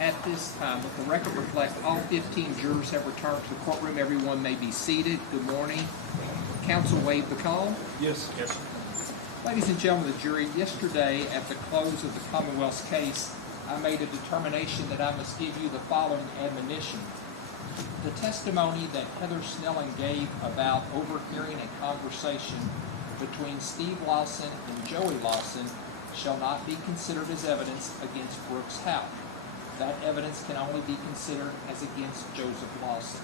At this time, let the record reflect all 15 jurors have returned to the courtroom. Everyone may be seated. Good morning. Counsel waive the call. Yes. Yes. Ladies and gentlemen of the jury, yesterday at the close of the Commonwealth's case, I made a determination that I must give you the following admonition. The testimony that Heather Snelling gave about overhearing a conversation between Steve Lawson and Joey Lawson shall not be considered as evidence against Brooks Houck. That evidence can only be considered as against Joseph Lawson.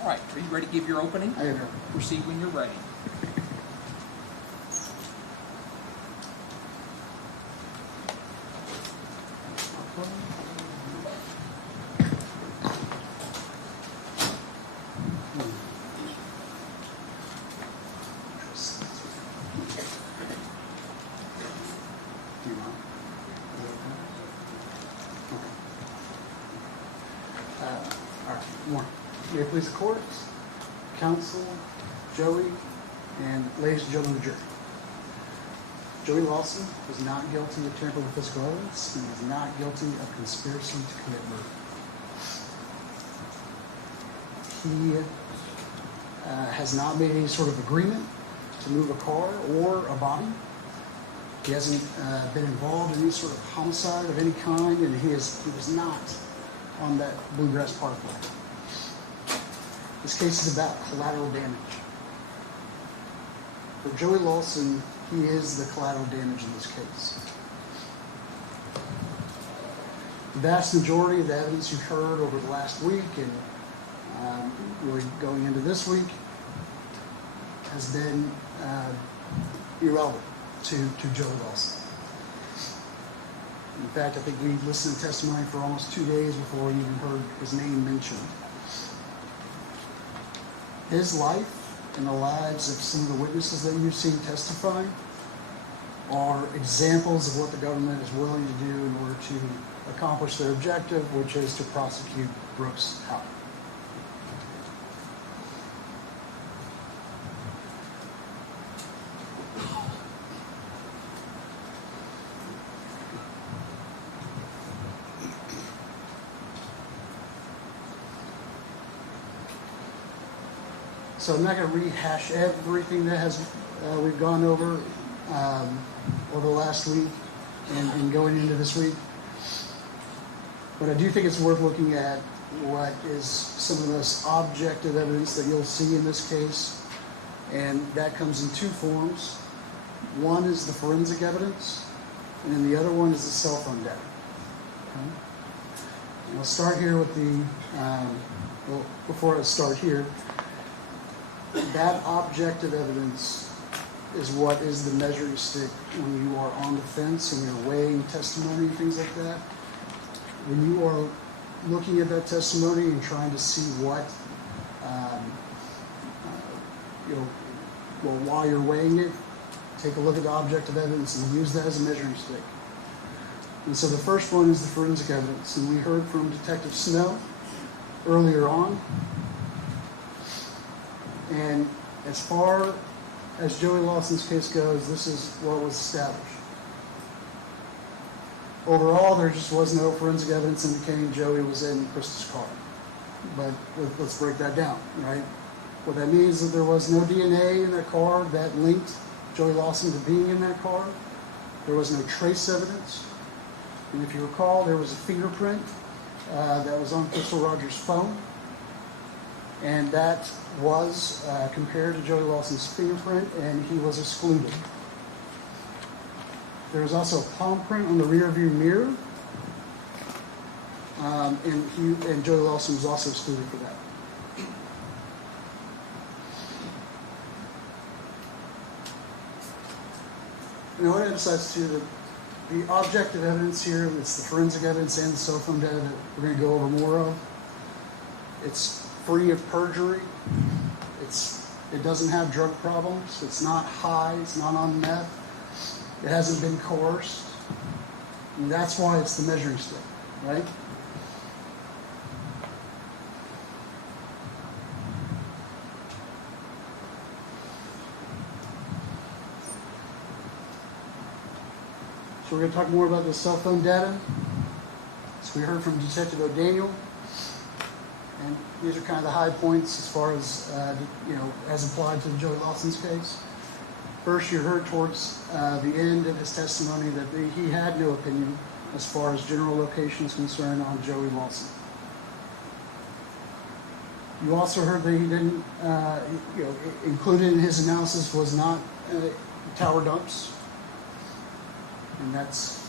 All right, are you ready to give your opening? I am. Proceed when you're ready. May it please the court, counsel, Joey, and ladies and gentlemen of the jury. Joey Lawson is not guilty of tampering with physical evidence, and is not guilty of conspiracy to commit murder. He has not made any sort of agreement to move a car or a body. He hasn't been involved in any sort of homicide of any kind, and he was not on that Bluegrass Parkway. This case is about collateral damage. For Joey Lawson, he is the collateral damage in this case. The vast majority of the evidence you've heard over the last week and really going into this week has been irrelevant to Joey Lawson. In fact, I think we listened to testimony for almost 2 days before we even heard his name mentioned. His life and the lives of some of the witnesses that you've seen testify are examples of what the government is willing to do in order to accomplish their objective, which is to prosecute Brooks Houck. So I'm not going to rehash everything that we've gone over the last week and going into this week. But I do think it's worth looking at what is some of this objective evidence that you'll see in this case. And that comes in two forms. One is the forensic evidence, and then the other one is the cell phone data. Okay? And I'll start here with before I start here, that objective evidence is what is the measuring stick when you are on the fence and you're weighing testimony and things like that. When you are looking at that testimony and trying to see what, while you're weighing it, take a look at the objective evidence and use that as a measuring stick. And so the first one is the forensic evidence. And we heard from Detective Snow earlier on. And as far as Joey Lawson's case goes, this is what was established. Overall, there just was no forensic evidence indicating Joey was in Krista's car. But let's break that down, right? What that means is that there was no DNA in that car that linked Joey Lawson to being in that car. There was no trace evidence. And if you recall, there was a fingerprint that was on Crystal Rogers' phone. And that was compared to Joey Lawson's fingerprint, and he was excluded. There was also a palm print on the rear view mirror, and Joey Lawson was also excluded for that. And I want to emphasize too that the objective evidence here, it's the forensic evidence and the cell phone data that we're going to go over more of. It's free of perjury. It doesn't have drug problems. It's not high. It's not on meth. It hasn't been coerced. And that's why it's the measuring stick, right? So we're going to talk more about the cell phone data. So we heard from Detective O'Daniel, and these are kind of the high points as far as, as applied to Joey Lawson's case. First, you heard towards the end of his testimony that he had no opinion as far as general location is concerned on Joey Lawson. You also heard that he didn't, included in his analysis was not tower dumps, and that's,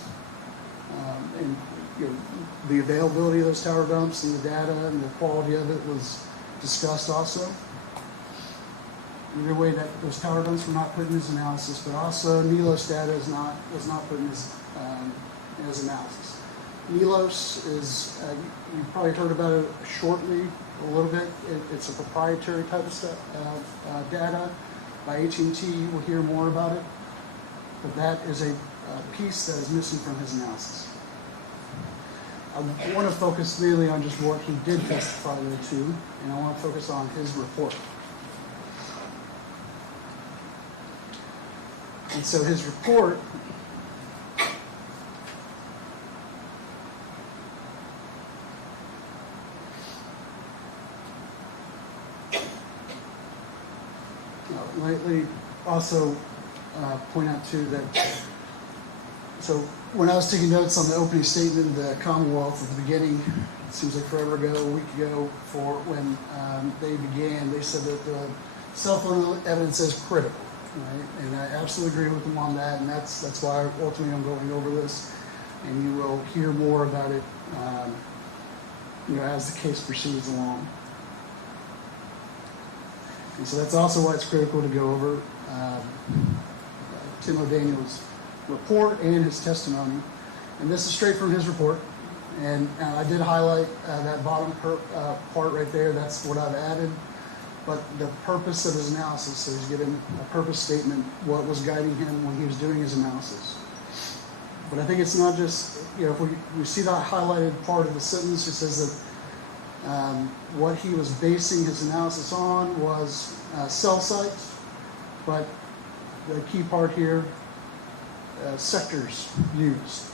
the availability of those tower dumps and the data and the quality of it was discussed also. Either way, that those tower dumps were not put in his analysis, but also NELOS data was not put in his analysis. NELOS is, you probably heard about it shortly, a little bit. It's a proprietary type of stuff, data by AT&T. We'll hear more about it, but that is a piece that is missing from his analysis. I want to focus mainly on just what he did testify to, and I want to focus on his report. And so his report lately also point out too that, so when I was taking notes on the opening statement of the Commonwealth at the beginning, it seems like forever ago, a week ago, for when they began, they said that the cell phone evidence is critical, right? And I absolutely agree with them on that, and that's why ultimately I'm going over this, and you will hear more about it, as the case proceeds along. And so that's also why it's critical to go over Tim O'Daniel's report and his testimony. And this is straight from his report. And I did highlight that bottom part right there. That's what I've added. But the purpose of his analysis, so he's given a purpose statement, what was guiding him when he was doing his analysis. But I think it's not just, if we see that highlighted part of the sentence, it says that what he was basing his analysis on was cell sites, but the key part here, sectors used.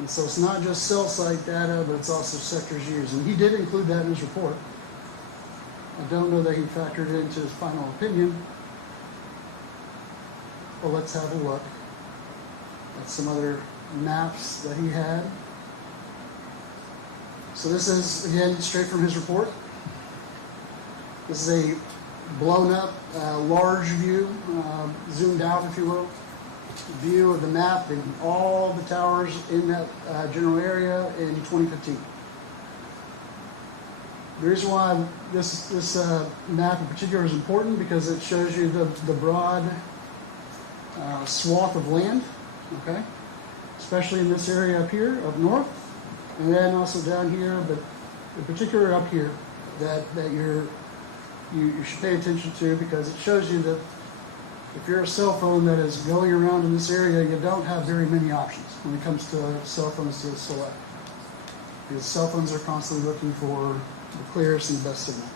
And so it's not just cell site data, but it's also sectors used. And he did include that in his report. I don't know that he factored it into his final opinion. Well, let's have a look at some other maps that he had. So this is, again, straight from his report. This is a blown up, large view, zoomed out, if you will, view of the map and all the towers in that general area in 2015. The reason why this map in particular is important because it shows you the broad swath of land, okay, especially in this area up here, up north, and then also down here, but in particular up here, that you should pay attention to because it shows you that if you're a cell phone that is going around in this area, you don't have very many options when it comes to cell phones to select. Because cell phones are constantly looking for the clearest and best signal.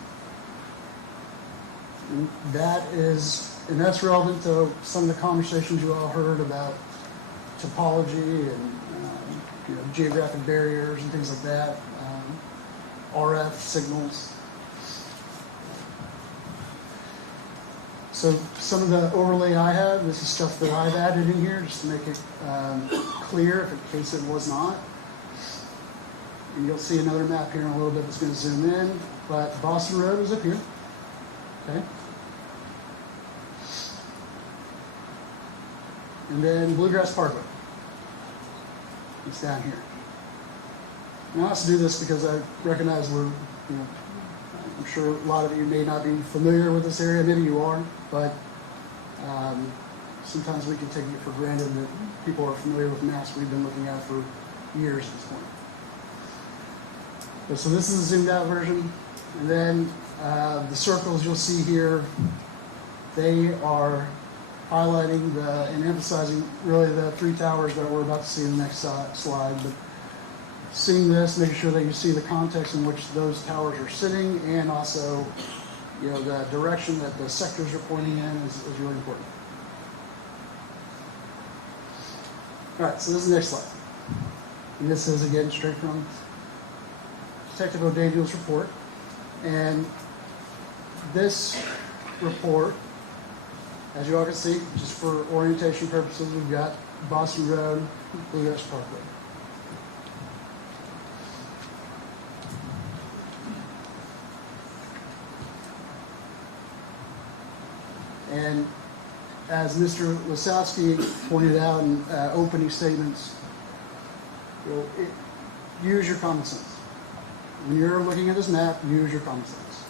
And that's relevant to some of the conversations you all heard about topology and geographic barriers and things like that, RF signals. So some of the overlay I have, this is stuff that I've added in here just to make it clear in case it was not. And you'll see another map here in a little bit that's going to zoom in, but Boston Road is up here, okay? And then Bluegrass Parkway, it's down here. And I also do this because I recognize I'm sure a lot of you may not be familiar with this area, maybe you are, but sometimes we can take it for granted that people are familiar with maps we've been looking at for years at this point. But so this is a zoomed out version, and then the circles you'll see here, they are highlighting and emphasizing really the three towers that we're about to see in the next slide. But seeing this, making sure that you see the context in which those towers are sitting, and also, the direction that the sectors are pointing in is really important. All right, so this is the next slide. And this is, again, straight from Detective O'Daniel's report. And this report, as you all can see, just for orientation purposes, we've got Boston Road, Bluegrass Parkway. And as Mr. Lasowski pointed out in opening statements, use your common sense. When you're looking at this map, use your common sense.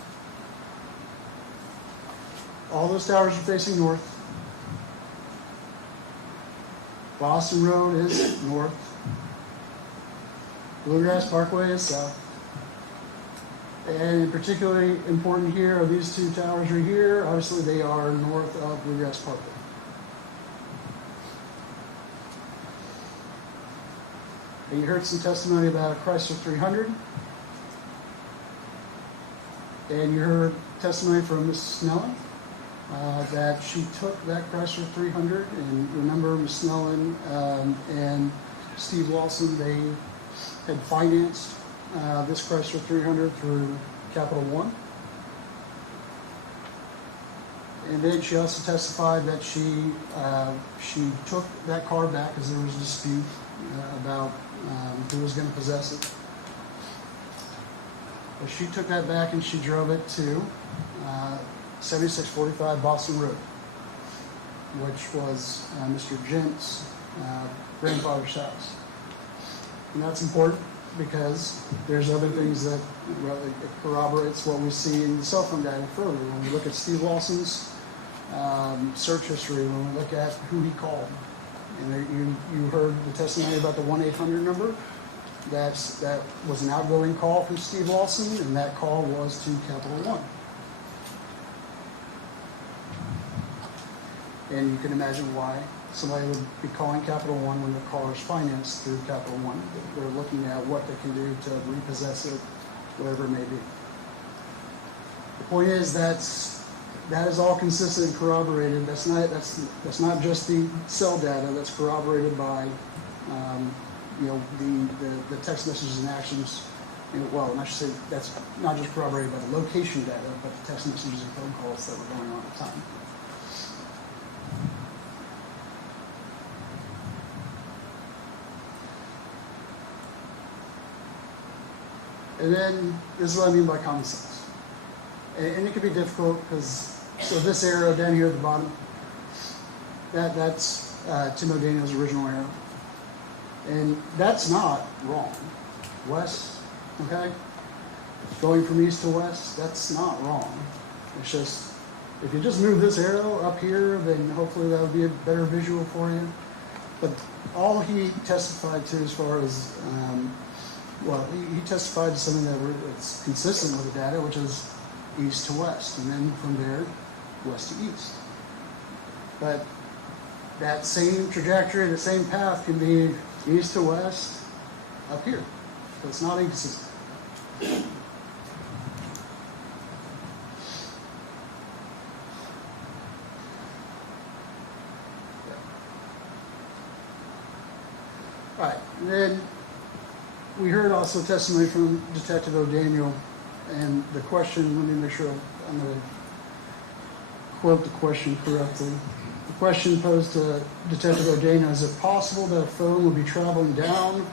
All those towers are facing north. Boston Road is north. Bluegrass Parkway is south. And particularly important here are these two towers right here. Obviously, they are north of Bluegrass Parkway. And you heard some testimony about a Chrysler 300. And you heard testimony from Mrs. Snellen that she took that Chrysler 300. And remember, Ms. Snellen and Steve Lawson, they had financed this Chrysler 300 through Capital One. And then she also testified that she took that car back because there was a dispute about who was going to possess it. But she took that back and she drove it to 7645 Boston Road, which was Mr. Gent's grandfather's house. And that's important because there's other things that it corroborates what we see in the cell phone data further. When we look at Steve Lawson's search history, when we look at who he called, and you heard the testimony about the 1-800 number. That was an outgoing call from Steve Lawson, and that call was to Capital One. And you can imagine why somebody would be calling Capital One when the car is financed through Capital One. They're looking at what they can do to repossess it, whatever it may be. The point is that is all consistent and corroborated. That's not just the cell data. That's corroborated by the text messages and actions. And I should say that's not just corroborated by the location data, but the text messages and phone calls that were going on at the time. And then this is what I mean by common sense. And it can be difficult because, so this arrow down here at the bottom, that's Tim O'Daniel's original arrow. And that's not wrong. West, okay? Going from east to west, that's not wrong. It's just, if you just move this arrow up here, then hopefully that'll be a better visual for you. But all he testified to as far as, he testified to something that's consistent with the data, which is east to west, and then from there, west to east. But that same trajectory, the same path can be east to west up here. So it's not inconsistent. All right, and then we heard also testimony from Detective O'Daniel, and the question, let me make sure I'm going to quote the question correctly. The question posed to Detective O'Daniel, is it possible that a phone would be traveling down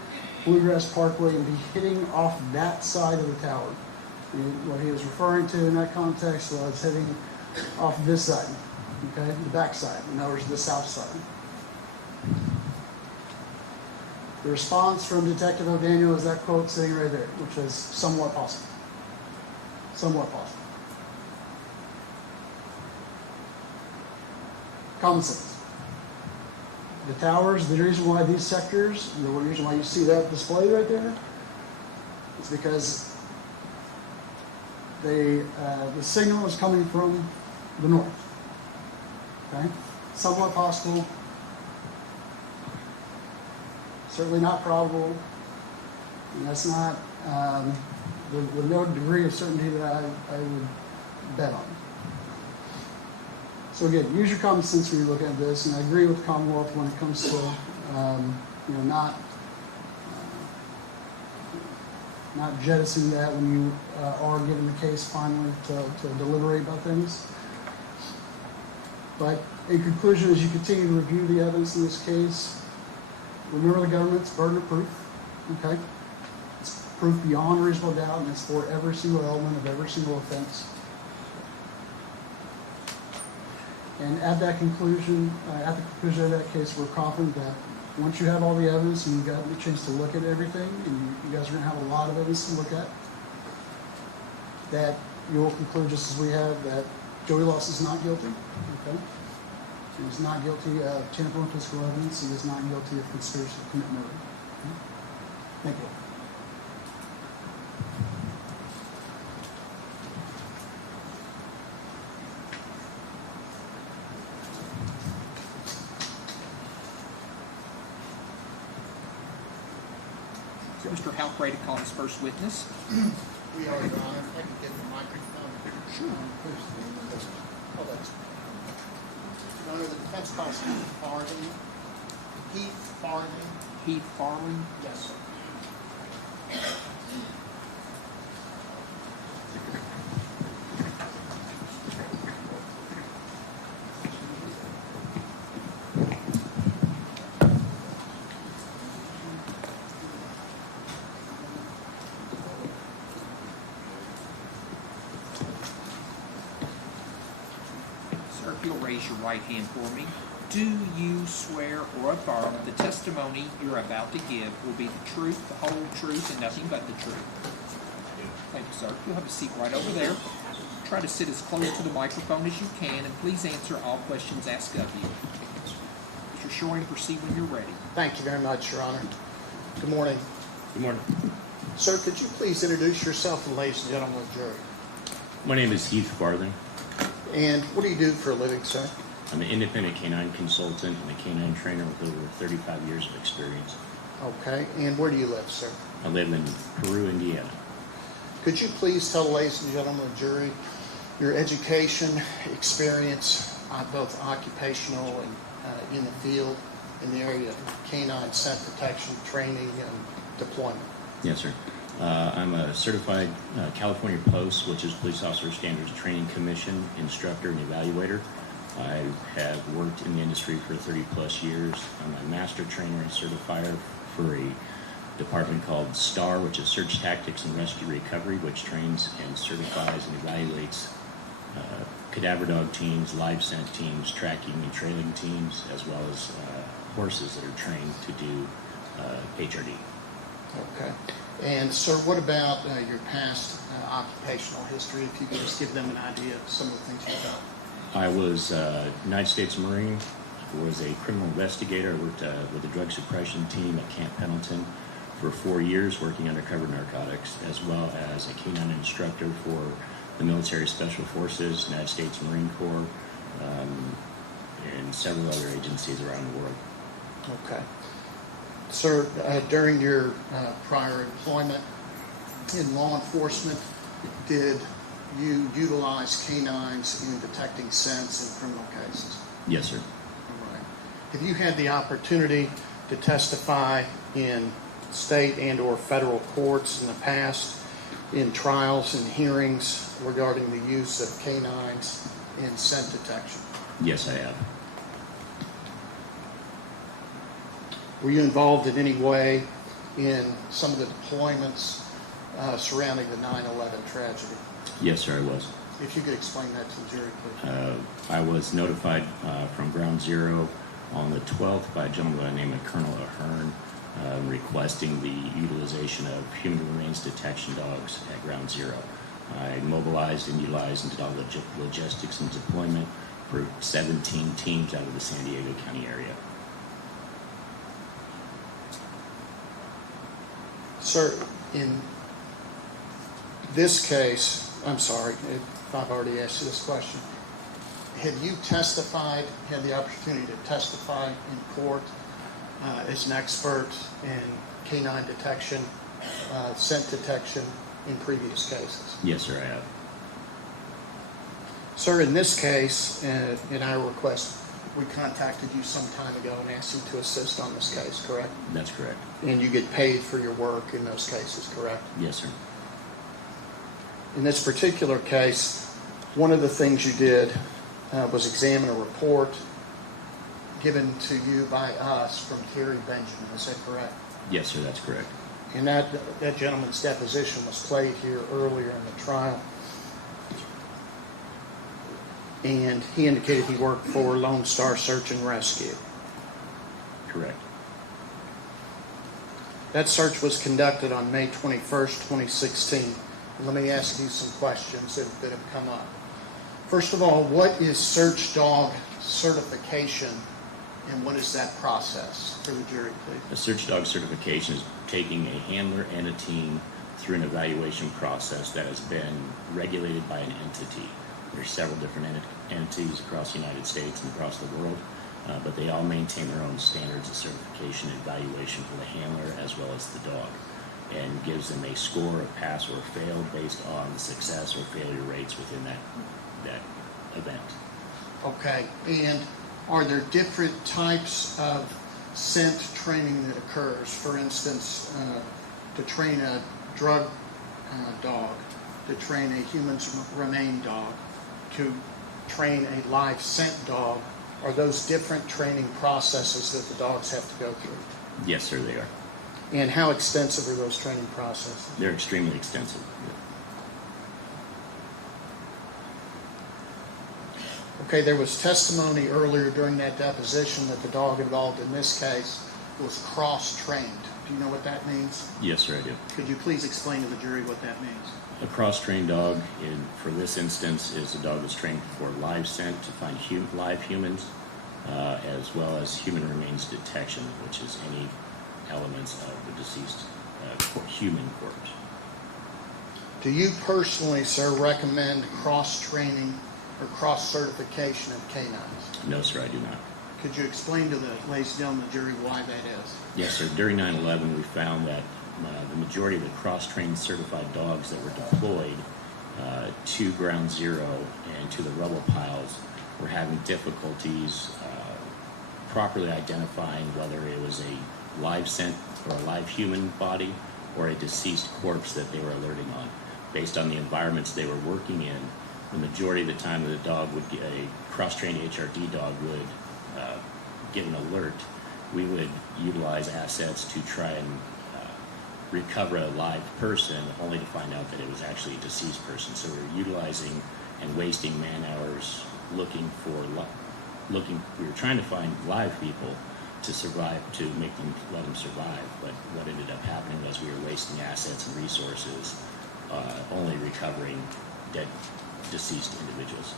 Bluegrass Parkway and be hitting off that side of the tower? And what he was referring to in that context was hitting off this side, okay, the back side, in other words, the south side. The response from Detective O'Daniel is that quote sitting right there, which is somewhat possible. Somewhat possible. Common sense. The towers, the reason why these sectors, the reason why you see that display right there, is because the signal is coming from the north. Okay? Somewhat possible. Certainly not probable. And that's not, with no degree of certainty that I would bet on. So again, use your common sense when you look at this, and I agree with Commonwealth when it comes to You know, not jettisoning that when you are given the case finally to deliberate about things. But in conclusion, as you continue to review the evidence in this case, remember the government's burden of proof, okay? It's proof beyond reasonable doubt, and it's for every single element of every single offense. And at the conclusion of that case, we're confident that once you have all the evidence and you've got the chance to look at everything, and you guys are going to have a lot of evidence to look at, that you will conclude, just as we have, that Joey Lawson is not guilty. Okay? He is not guilty of tampering with physical evidence. He is not guilty of conspiracy to commit murder. Okay? Thank you. Mr. Houck, ready to call his first witness? We are, Your Honor. If I could get the microphone. Sure. Oh, that's. Your Honor, the defense calls Heath Farthing. Heath Farthing. Heath Farling. Yes, sir. Sir, if you'll raise your right hand for me. Do you swear or affirm the testimony you're about to give will be the truth, the whole truth, and nothing but the truth? Thank you, sir. You'll have a seat right over there. Try to sit as close to the microphone as you can, and please answer all questions asked of you. Mr. Shoring, proceed when you're ready. Thank you very much, Your Honor. Good morning. Good morning. Sir, could you please introduce yourself to the ladies and gentlemen of the jury? My name is Heath Farthing. And what do you do for a living, sir? I'm an independent canine consultant and a canine trainer with over 35 years of experience. Okay. And where do you live, sir? I live in Peru, Indiana. Could you please tell the ladies and gentlemen of the jury your education, experience, both occupational and in the field, in the area of canine scent detection, training, and deployment? Yes, sir. I'm a certified California Post, which is Police Officer Standards Training Commission instructor and evaluator. I have worked in the industry for 30 plus years. I'm a master trainer and certifier for a department called STAR, which is Search Tactics and Rescue Recovery, which trains and certifies and evaluates cadaver dog teams, live scent teams, tracking and trailing teams, as well as horses that are trained to do HRD. Okay. And sir, what about your past occupational history? If you could just give them an idea of some of the things you've done. I was a United States Marine, was a criminal investigator. I worked with the drug suppression team at Camp Pendleton for 4 years, working undercover narcotics, as well as a canine instructor for the Military Special Forces, United States Marine Corps, and several other agencies around the world. Okay. Sir, during your prior employment in law enforcement, did you utilize canines in detecting scents in criminal cases? Yes, sir. All right. Have you had the opportunity to testify in state and or federal courts in the past in trials and hearings regarding the use of canines in scent detection? Yes, I have. Were you involved in any way in some of the deployments surrounding the 9/11 tragedy? Yes, sir, I was. If you could explain that to the jury, please. I was notified from Ground Zero on the 12th by a gentleman named Colonel Ahern requesting the utilization of human remains detection dogs at Ground Zero. I mobilized and utilized and did all the logistics and deployment for 17 teams out of the San Diego County area. Sir, in this case, I'm sorry if I've already asked you this question. Had you testified, had the opportunity to testify in court as an expert in canine detection, scent detection in previous cases? Yes, sir, I have. Sir, in this case, in our request, we contacted you some time ago and asked you to assist on this case, correct? That's correct. And you get paid for your work in those cases, correct? Yes, sir. In this particular case, one of the things you did was examine a report given to you by us from Terry Benjamin. Is that correct? Yes, sir, that's correct. And that gentleman's deposition was played here earlier in the trial. And he indicated he worked for Lone Star Search and Rescue. Correct. That search was conducted on May 21st, 2016. Let me ask you some questions that have come up. First of all, what is search dog certification, and what is that process for the jury, please? A search dog certification is taking a handler and a team through an evaluation process that has been regulated by an entity. There's several different entities across the United States and across the world, but they all maintain their own standards of certification and evaluation for the handler as well as the dog, and gives them a score of pass or fail based on the success or failure rates within that event. Okay, and are there different types of scent training that occurs? For instance, to train a drug dog, to train a humans remain dog, to train a live scent dog, are those different training processes that the dogs have to go through? Yes, sir, they are. And how extensive are those training processes? They're extremely extensive. Okay, there was testimony earlier during that deposition that the dog involved in this case was cross-trained. Do you know what that means? Yes, sir, I do. Could you please explain to the jury what that means? A cross-trained dog, for this instance, is a dog that's trained for live scent to find live humans, as well as human remains detection, which is any elements of the deceased human corpse. Do you personally, sir, recommend cross-training or cross-certification of canines? No, sir, I do not. Could you explain to the ladies and gentlemen of the jury why that is? Yes, sir. During 9/11, we found that the majority of the cross-trained certified dogs that were deployed to Ground Zero and to the rubble piles were having difficulties properly identifying whether it was a live scent or a live human body or a deceased corpse that they were alerting on. Based on the environments they were working in, the majority of the time the dog would get a cross-trained HRD dog would get an alert. We would utilize assets to try and recover a live person, only to find out that it was actually a deceased person. So we're utilizing and wasting man hours looking. We were trying to find live people to survive, to let them survive. But what ended up happening was we were wasting assets and resources, only recovering dead, deceased individuals.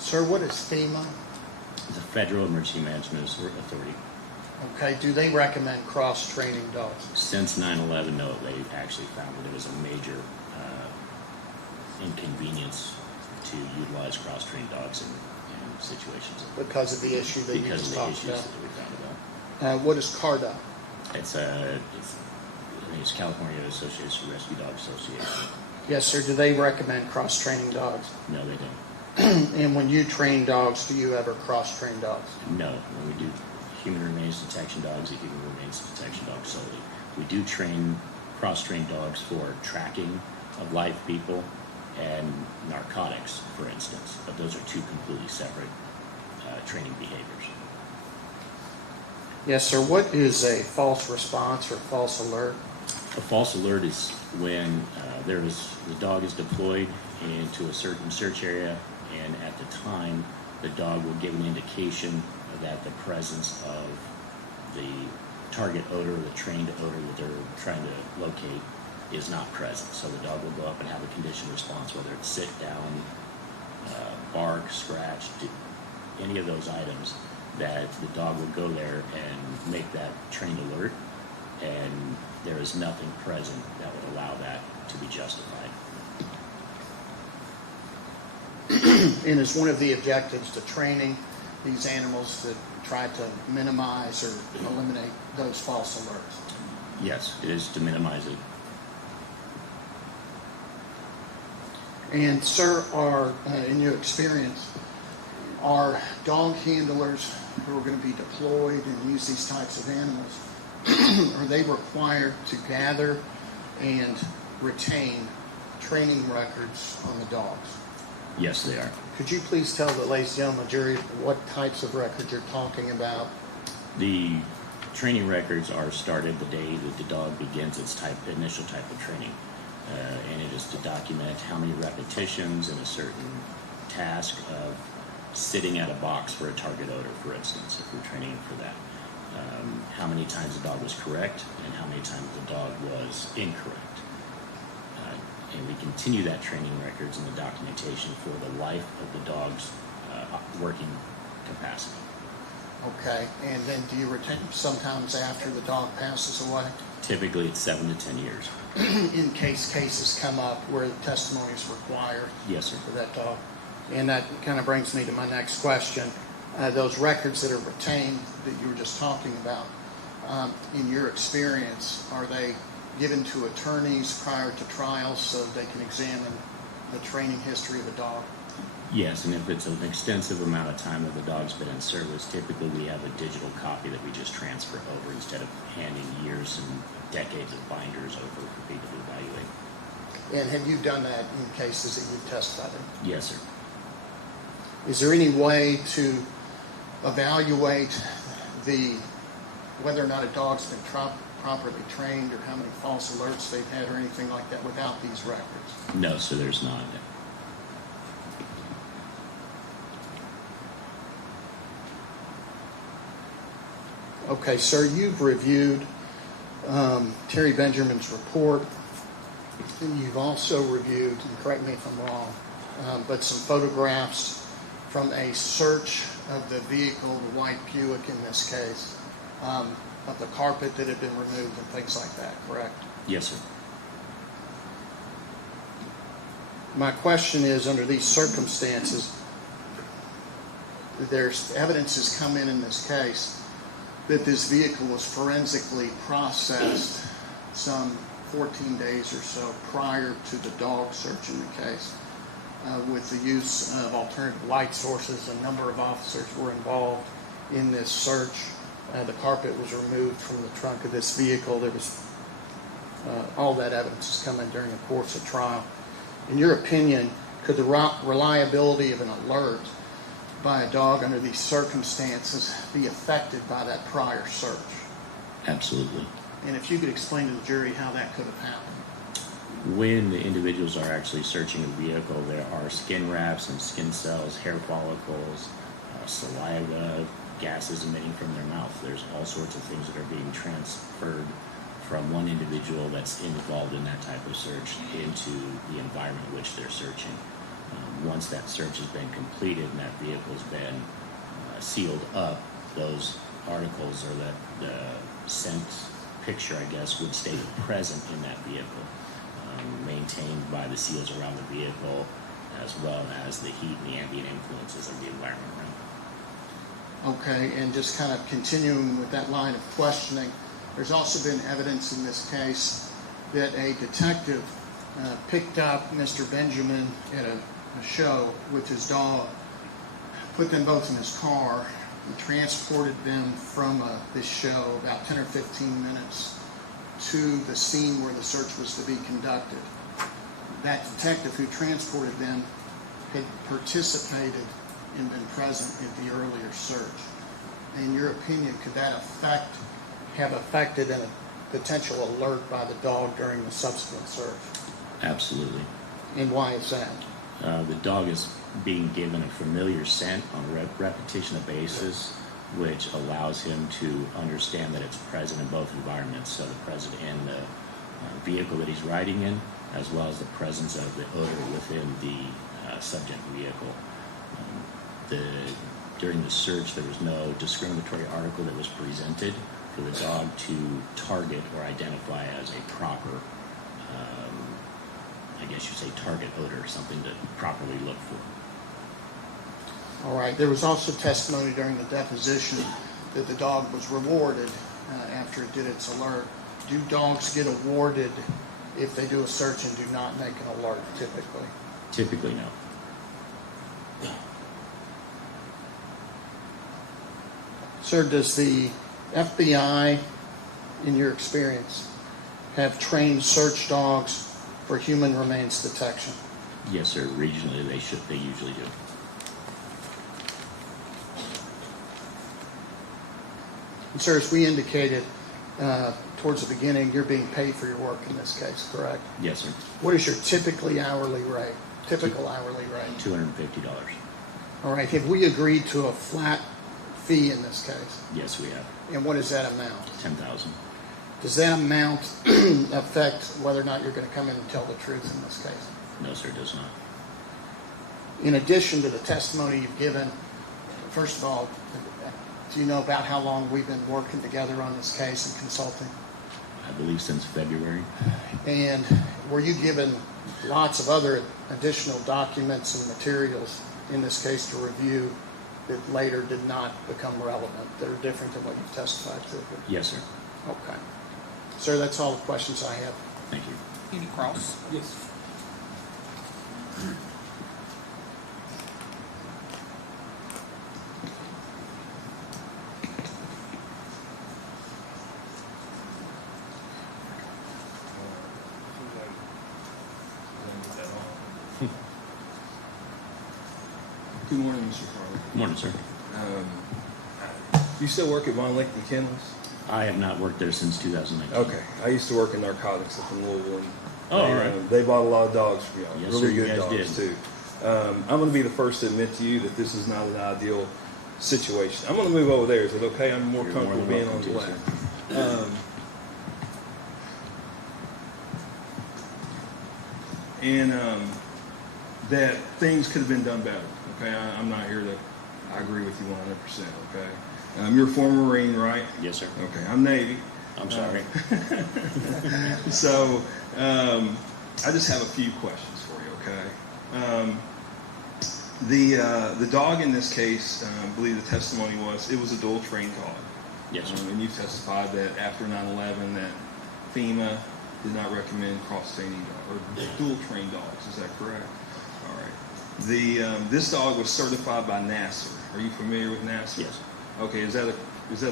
Sir, what is FEMA? The Federal Emergency Management Authority. Okay, do they recommend cross-training dogs? Since 9/11, no, they actually found that it was a major inconvenience to utilize cross-trained dogs in situations. Because of the issue that you Because just of the talked issues about. that we found about. What is CARDA? I think it's California Association of Rescue Dog Association. Yes, sir. Do they recommend cross-training dogs? No, they don't. And when you train dogs, do you ever cross-train dogs? No, when we do human remains detection dogs, a human remains detection dog solely. We do cross-train dogs for tracking of live people and narcotics, for instance, but those are two completely separate training behaviors. Yes, sir. What is a false response or false alert? A false alert is when the dog is deployed into a certain search area, and at the time, the dog will give an indication that the presence of the target odor, the trained odor that they're trying to locate, is not present. So the dog will go up and have a conditioned response, whether it's sit down, bark, scratch, any of those items, that the dog will go there and make that trained alert, and there is nothing present that would allow that to be justified. And is one of the objectives to training these animals to try to minimize or eliminate those false alerts? Yes, it is to minimize it. And sir, in your experience, Are dog handlers who are going to be deployed and use these types of animals, are they required to gather and retain training records on the dogs? Yes, they are. Could you please tell the ladies and gentlemen jury what types of records you're talking about? The training records are started the day that the dog begins its initial type of training. And it is to document how many repetitions in a certain task of sitting at a box for a target odor, for instance, if we're training for that. How many times the dog was correct and how many times the dog was incorrect. And we continue that training records and the documentation for the life of the dog's working capacity. Okay, and then do you retain sometimes after the dog passes away? Typically it's 7 to 10 years. In case cases come up where the testimony is required? Yes, sir. For that dog. And that kind of brings me to my next question. Those records that are retained that you were just talking about, in your experience, are they given to attorneys prior to trial so they can examine the training history of the dog? Yes, and if it's an extensive amount of time that the dog's been in service, typically we have a digital copy that we just transfer over instead of handing years and decades of binders over for people to evaluate. And have you done that in cases that you've testified in? Yes, sir. Is there any way to evaluate whether or not a dog's been properly trained or how many false alerts they've had or anything like that without these records? No, sir, there's not. Okay, sir, you've reviewed Terry Benjamin's report, and you've also reviewed, and correct me if I'm wrong, but some photographs from a search of the vehicle, the white Buick in this case, of the carpet that had been removed and things like that, correct? Yes, sir. My question is, under these circumstances, there's evidence has come in this case that this vehicle was forensically processed some 14 days or so prior to the dog search in the case. With the use of alternative light sources, a number of officers were involved in this search. The carpet was removed from the trunk of this vehicle. There was all that evidence has come in during the course of trial. In your opinion, could the reliability of an alert by a dog under these circumstances be affected by that prior search? Absolutely. And if you could explain to the jury how that could have happened. When the individuals are actually searching a vehicle, there are skin wraps and skin cells, hair follicles, saliva, gases emitting from their mouth. There's all sorts of things that are being transferred from one individual that's involved in that type of search into the environment in which they're searching. Once that search has been completed and that vehicle's been sealed up, those articles or the scent picture, I guess, would stay present in that vehicle, maintained by the seals around the vehicle, as well as the heat and the ambient influences of the environment around. Okay, and just kind of continuing with that line of questioning, there's also been evidence in this case that a detective picked up Mr. Benjamin at a show with his dog, put them both in his car, and transported them from this show about 10 or 15 minutes to the scene where the search was to be conducted. That detective who transported them had participated and been present at the earlier search. In your opinion, could that have affected a potential alert by the dog during the subsequent search? Absolutely. And why is that? The dog is being given a familiar scent on a repetition basis, which allows him to understand that it's present in both environments, so the present in the vehicle that he's riding in, as well as the presence of the odor within the subject vehicle. During the search, there was no discriminatory article that was presented for the dog to target or identify as a proper, I guess you say target odor, something to properly look for. All right. There was also testimony during the deposition that the dog was rewarded after it did its alert. Do dogs get awarded if they do a search and do not make an alert typically? Typically, no. Sir, does the FBI, in your experience, have trained search dogs for human remains detection? Yes, sir. Regionally, they usually do. And sir, as we indicated towards the beginning, you're being paid for your work in this case, correct? Yes, sir. What is your typical hourly rate? $250. All right. Have we agreed to a flat fee in this case? Yes, we have. And what is that amount? $10,000. Does that amount affect whether or not you're going to come in and tell the truth in this case? No, sir, it does not. In addition to the testimony you've given, first of all, do you know about how long we've been working together on this case and consulting? I believe since February. And were you given lots of other additional documents and materials in this case to review that later did not become relevant, that are different than what you've testified to? Yes, sir. Okay. Sir, that's all the questions I have. Thank you. Any Cross? Yes. Good morning, Mr. Farley. Good morning, sir. You still work at Von Lincoln Kennels? I have not worked there since 2019. Okay. I used to work in narcotics up in Louisville. And Oh, they, all right. They bought a lot of dogs from y'all. Yes, really sir, you good guys dogs, did. too. I'm going to be the first to admit to you that this is not an ideal situation. I'm going to move over there. Is it okay? I'm more You're comfortable more than being on the welcome to, left. That things could have been done better. Okay, I'm not here to. I agree with you 100%. Okay, you're a former Marine, right? Yes, sir. Okay, I'm Navy. I'm sorry. So I just have a few questions for you. Okay, the dog in this case, I believe the testimony was it was a dual trained dog. Yes, sir. And you testified that after 9/11 that FEMA did not recommend cross-training or dual trained dogs. Is that correct? All right. This dog was certified by NASA. Are you familiar with NASA? Yes. Okay. Is that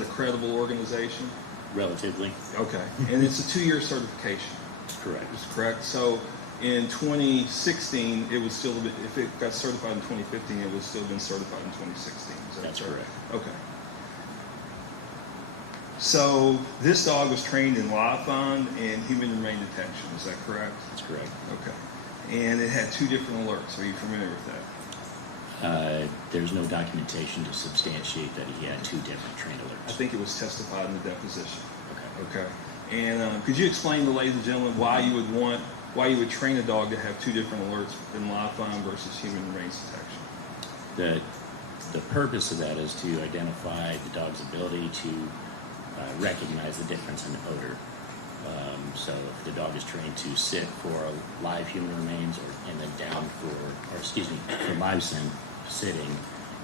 a credible organization? Relatively. Okay. And it's a 2-year certification. Correct. Is correct. So in 2016, it was still if it got certified in 2015, it would still been certified in 2016. Is that That's correct. Okay. So this dog was trained in live find and human remain detection. Is that correct? That's correct. Okay. And it had 2 different alerts. Are you familiar with that? There's no documentation to substantiate that he had 2 different trained I alerts. think it was testified in the deposition. Okay. Okay. And could you explain to ladies and gentlemen why you would train a dog to have 2 different alerts in live find versus human remains detection? The purpose of that is to identify the dog's ability to recognize the difference in odor. So if the dog is trained to sit for live human remains and then down for live sitting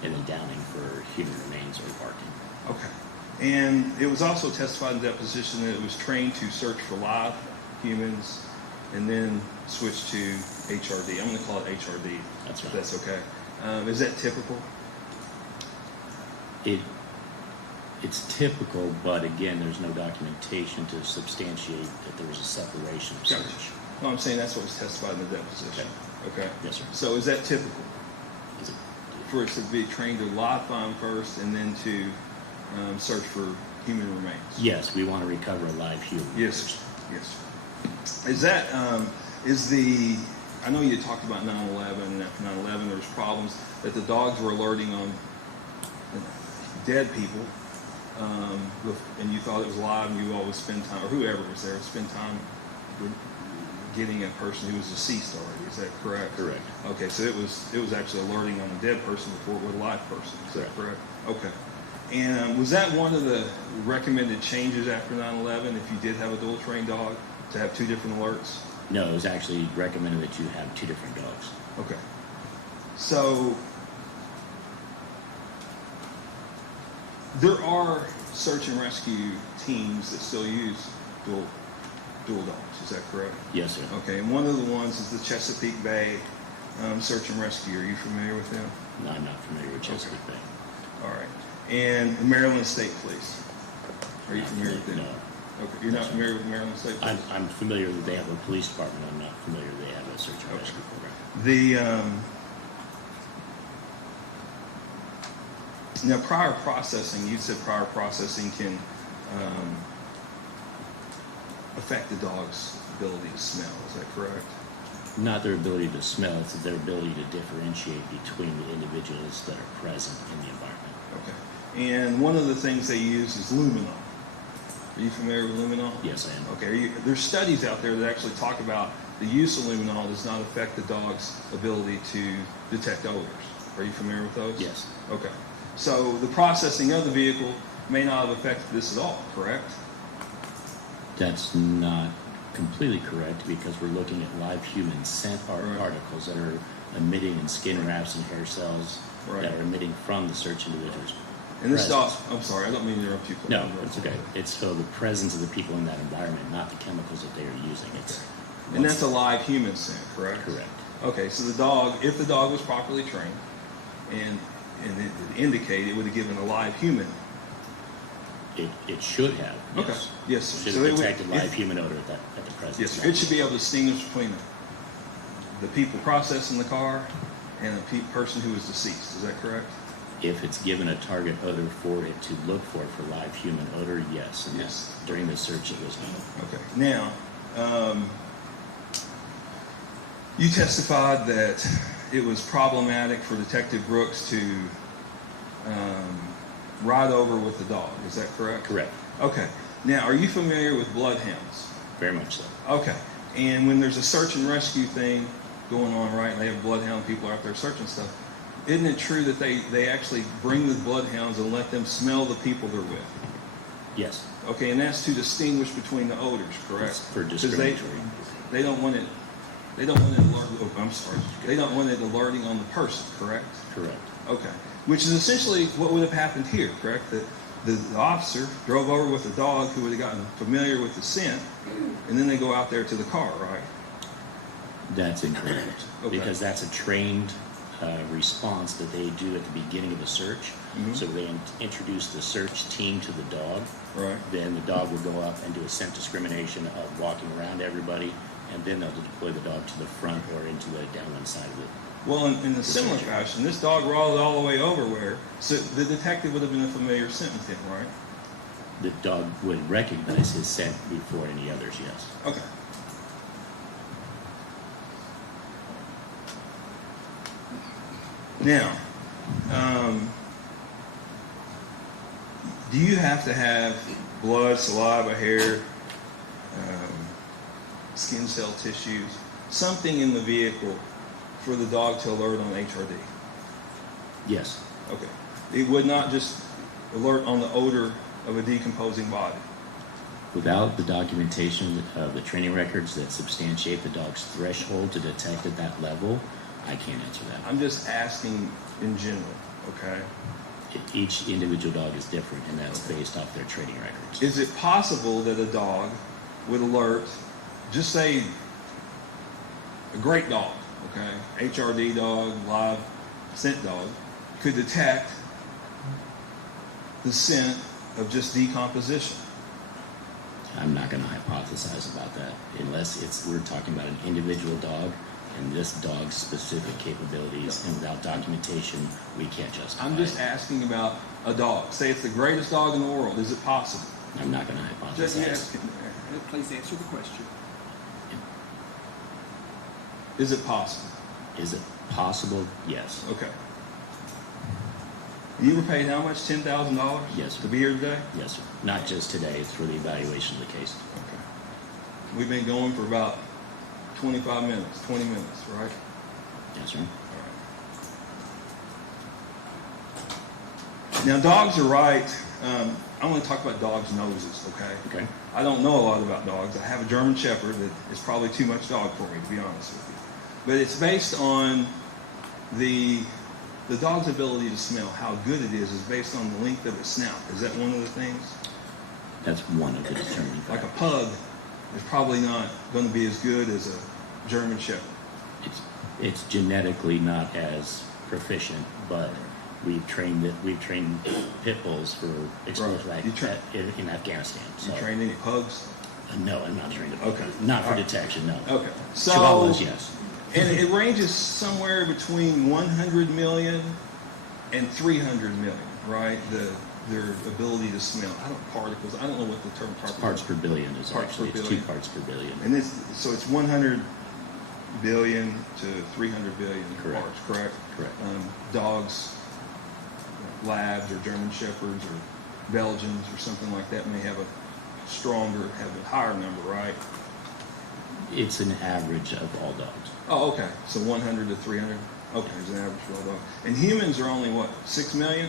and then downing for human remains or barking. Okay. And it was also testified in deposition that it was trained to search for live humans and then switch to HRD. I'm going to call it HRD. That's If right. that's okay. Is that typical? It's typical, but again, there's no documentation to substantiate that there was a separation of Gotcha. search. No, I'm saying that's what was testified in the deposition. Okay. Yes, sir. So is that typical Is it, for it to be trained to live find first and then to search for human remains? yes, we want to recover a live human. Yes. Yes. Is that I know you talked about 9/11, and after 9/11 there was problems that the dogs were alerting on dead people, and you thought it was live, and you always spend time, or whoever was there, spend time getting a person who was deceased already. Is that correct? Correct. Okay, so it was actually alerting on a dead person before it was a live person. Is that correct? Okay. And was that one of the recommended changes after 9/11, if you did have a dual trained dog, to have 2 different alerts? No, it was actually recommended that you have 2 different dogs. Okay. So there are search and rescue teams that still use dual dogs. Is that correct? Yes, sir. Okay. And one of the ones is the Chesapeake Bay Search and Rescue. Are you familiar with them? No, I'm not familiar with Chesapeake Bay. All right. And the Maryland State Police. Are you familiar with them? No. Okay, you're not familiar with the Maryland State Police? I'm familiar that they have a police department. I'm not familiar they have a search and rescue program. Now prior processing, you said prior processing can affect the dog's ability to smell. Is that correct? Not their ability to smell, it's their ability to differentiate between the individuals that are present in the environment. Okay. And one of the things they use is luminol. Are you familiar with luminol? Yes, I am. Okay. There's studies out there that actually talk about the use of luminol does not affect the dog's ability to detect odors. Are you familiar with those? Yes. Okay. So the processing of the vehicle may not have affected this at all, correct? That's not completely correct because we're looking at live human scent Right. particles that are emitting in skin wraps and hair cells Right. that are emitting from the search individuals. And this dog, presence. I'm sorry, I don't mean to interrupt you. No, it's okay. It's so the presence of the people in that environment, not the chemicals that they are using. It's And that's a live human scent, correct? correct. Okay, so the dog, if the dog was properly trained and it indicate it would have given a live human. It should have. Okay. Yes. Yes, sir. Should So have it would- detected live human odor at the presence. Yes, sir. It should be able to distinguish between the people processing the car and a person who is deceased. Is that correct? If it's given a target odor for it to look for live human odor, yes. And Yes. during the search, it was not. Okay. Now, you testified that it was problematic for Detective Brooks to ride over with the dog. Is that correct? Correct. Okay. Now, are you familiar with bloodhounds? Very much so. Okay. And when there's a search and rescue thing going on, right, and they have bloodhound people out there searching stuff, isn't it true that they actually bring the bloodhounds and let them smell the people they're with? Yes. Okay, and that's to distinguish between the odors, correct? It's for 'Cause discriminatory. they don't want it. They don't want it alert. Oh, I'm sorry. They don't want it alerting on the person, correct? Correct. Okay. Which is essentially what would have happened here, correct? That the officer drove over with a dog who would have gotten familiar with the scent, and then they go out there to the car, right? That's incorrect. Okay. Because that's a trained response that they do at the beginning of the search. Mhm. So they introduce the search team to the dog. Right. Then the dog will go up and do a scent discrimination of walking around everybody, and then they'll deploy the dog to the front or into the downwind side of it. Well, in a similar fashion, this dog rolled all the way over where, so the detective would have been a familiar scent with him, right? The dog would recognize his scent before any others, yes. Okay. Now, do you have to have blood, saliva, hair, skin cell tissues, something in the vehicle for the dog to alert on HRD? Yes. Okay. It would not just alert on the odor of a decomposing body. Without the documentation of the training records that substantiate the dog's threshold to detect at that level, I can't answer that. I'm just asking in general, okay? Each individual dog is different, and that's based off their training records. Is it possible that a dog would alert, just say a great dog, okay? HRD dog, live scent dog, could detect the scent of just decomposition? I'm not going to hypothesize about that unless we're talking about an individual dog and this dog's specific capabilities, and without documentation, we can't justify I'm just it. asking about a dog. Say it's the greatest dog in the world. Is it possible? I'm not going to Just hypothesize. asking. Please answer the question. Is it possible? Is it possible? Yes. Okay. You were paid how much? $10,000? Yes, sir. To be here today? Yes, sir. Not just today, it's for the evaluation of the case. Okay. We've been going for about 25 minutes, 20 minutes, right? Yes, sir. All right. Now, dogs are right. I want to talk about dogs' noses, okay? Okay. I don't know a lot about dogs. I have a German Shepherd that is probably too much dog for me, to be honest with you. But it's based on the dog's ability to smell. How good it is based on the length of its snout. Is that one of the things? That's one of the determining Like factors. a pug is probably not going to be as good as a German Shepherd. It's genetically not as proficient, but We've trained pit bulls for exposure Right. You in Afghanistan. So. You trained any pugs? No, I'm not trained. Okay. Not for All right. detection. No. Okay. So Chihuahuas, yes. And it ranges somewhere between 100 million and 300 million, right? Their ability to smell. Particles. I don't know what the term Parts per billion is Parts per actually. It's billion. 2 parts per billion. And so it's 100 billion to 300 billion Correct. parts, correct? Correct. Dogs, labs, or German shepherds, or Belgians, or something like that may have a higher number, right? It's an average of all dogs. Oh, okay. So 100 to 300. Okay, there's an average for all dogs. And humans are only what, 6 million?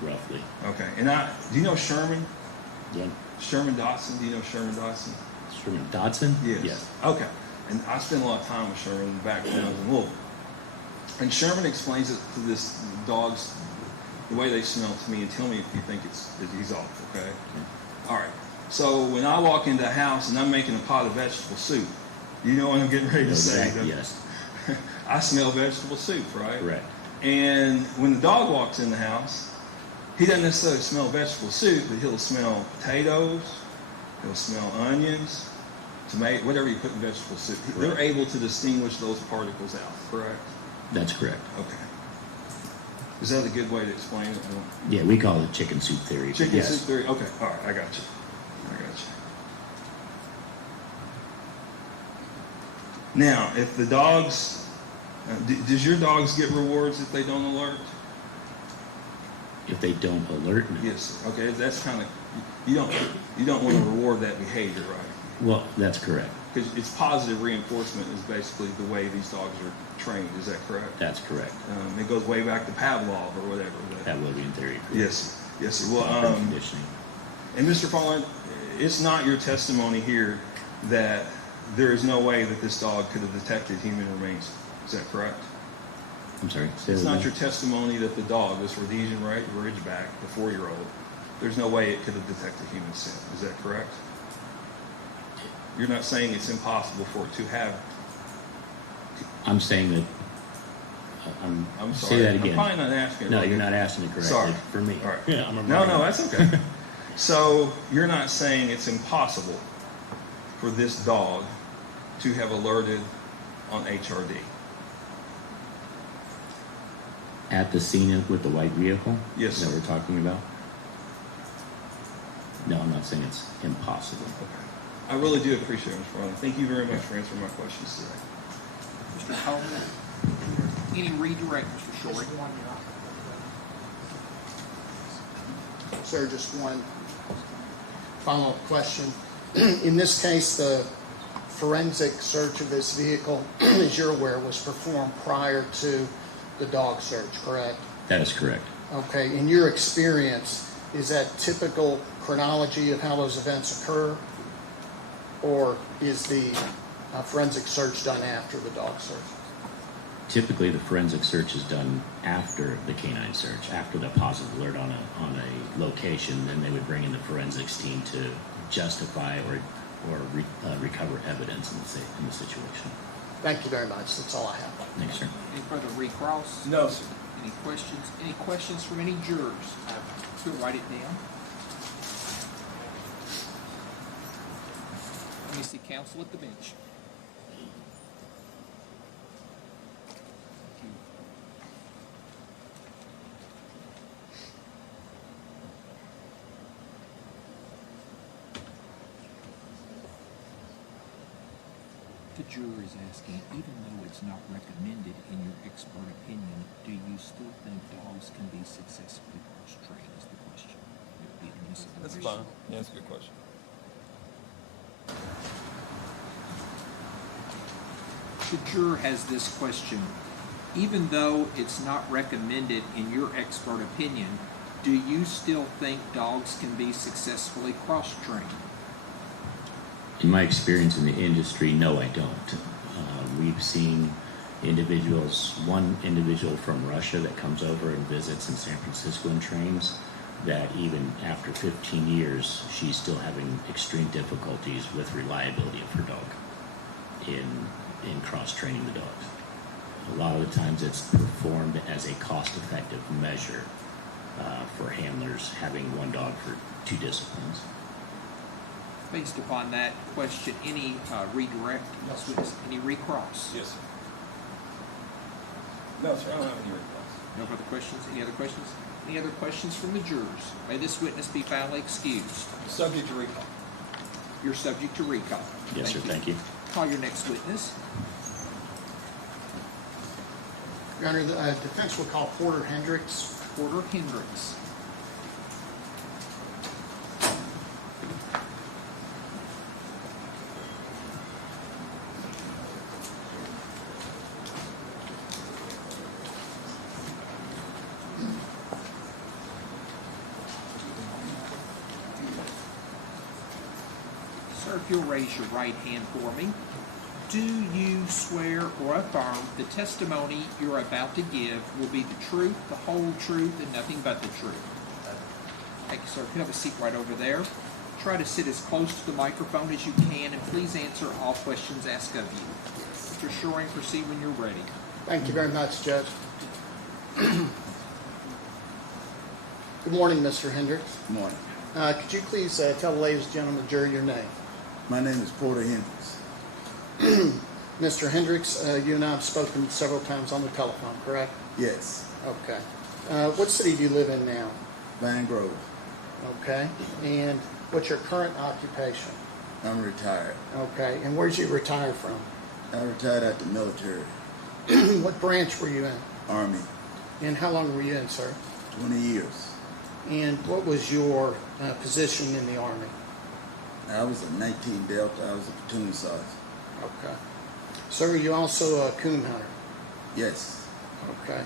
Roughly. Okay. And do you know Sherman? Yeah. Sherman Dotson? Do you know Sherman Dotson? Sherman Dodson? Yes. Okay. And I spent a lot of time with Sherman back when I was in Louisville. And Sherman explains it to this dogs, the way they smell to me, and tell me if you think he's off, okay? All right. So when I walk into a house and I'm making a pot of vegetable soup, you know what I'm getting ready to say? Exactly, yes. I smell vegetable soup, right? Correct. And when the dog walks in the house, he doesn't necessarily smell vegetable soup, but he'll smell potatoes, he'll smell onions, tomato, whatever you put in vegetable soup. Correct. They're able to distinguish those particles out, correct? That's correct. Okay. Is that a good way to explain it? Yeah, we call it chicken soup theory. but Chicken yes. soup theory? Okay, all right, I got you. Now, if the dogs, does your dogs get rewards if they don't alert? If they don't alert me. Yes. Okay, that's kind of, you don't want to reward that behavior, right? Well, that's correct. Because it's positive reinforcement is basically the way these dogs are trained. Is that correct? That's correct. It goes way back to Pavlov or whatever. Pavlovian theory. Correct. Yes. Yes, sir. Well, Conditioning. and Mr. Pollard, it's not your testimony here that there is no way that this dog could have detected human remains. Is that correct? I'm sorry. Say It's that not again. your testimony that the dog, this Rhodesian Ridgeback, the 4-year-old, there's no way it could have detected human scent. Is that correct? You're not saying it's impossible for it to have. I'm saying that. I'm sorry. Say that again. I'm probably not asking it. No, right. you're not asking it correctly. Sorry. For me. All right. Yeah, I'm a No, Marine. that's okay. So you're not saying it's impossible for this dog to have alerted on HRD? At the scene with the white vehicle? Yes, That sir. we're talking about? No, I'm not saying it's impossible. Okay. I really do appreciate it, Mr. Riley. Thank you very much for answering my questions today. Mr. Coleman, any redirect, Mr. Short? Sir, just one follow-up question. In this case, the forensic search of this vehicle, as you're aware, was performed prior to the dog search, correct? That is correct. Okay, in your experience, is that typical chronology of how those events occur? Or is the forensic search done after the dog search? Typically, the forensic search is done after the canine search, after the positive alert on a location. Then they would bring in the forensics team to justify or recover evidence in the situation. Thank you very much. That's all I have. Thanks, sir. Any further recross? No, sir. Any questions? Any questions from any jurors? To write it down. Let me see counsel at the bench. The juror is asking, even though it's not recommended in your expert opinion, do you still think dogs can be successfully cross-trained is the question. It would be admissible. That's fine. Yeah, that's a good question. The juror has this question. Even though it's not recommended in your expert opinion, do you still think dogs can be successfully cross-trained? In my experience in the industry, no, I don't. We've seen one individual from Russia that comes over and visits in San Francisco and trains, that even after 15 years, she's still having extreme difficulties with reliability of her dog in cross-training the dogs. A lot of the times it's performed as a cost-effective measure for handlers having one dog for 2 disciplines. Based upon that question, any redirect? Yes. Any recross? Yes, sir. No, sir, I don't have any requests. No further questions? Any other questions? Any other questions from the jurors? May this witness be finally excused. Subject to recall. You're subject to recall. Yes, sir, thank you. Call your next witness. Your Honor, the defense will call Porter Hendricks. Porter Hendricks. Sir, if you'll raise your right hand for me. Do you swear or affirm the testimony you're about to give will be the truth, the whole truth, and nothing but the truth? Thank you, sir. You can have a seat right over there. Try to sit as close to the microphone as you can, and please answer all questions asked of you. Mr. Shoring, proceed when you're ready. Thank you very much, Judge. Good morning, Mr. Hendricks. Good morning. Could you please tell the ladies and gentlemen of the jury your name? My name is Porter Hendricks. Mr. Hendricks, you and I have spoken several times on the telephone, correct? Yes, Okay. What city do you live in now? Vine Grove. Okay. And what's your current occupation? I'm retired. Okay. And where'd you retire from? I retired out the military, What branch were you in? Army, And how long were you in, sir? 20 years. And what was your position in the Army? I was a 19 Delta. I was a platoon sergeant. Okay. Sir, are you also a coon hunter? Yes. Okay.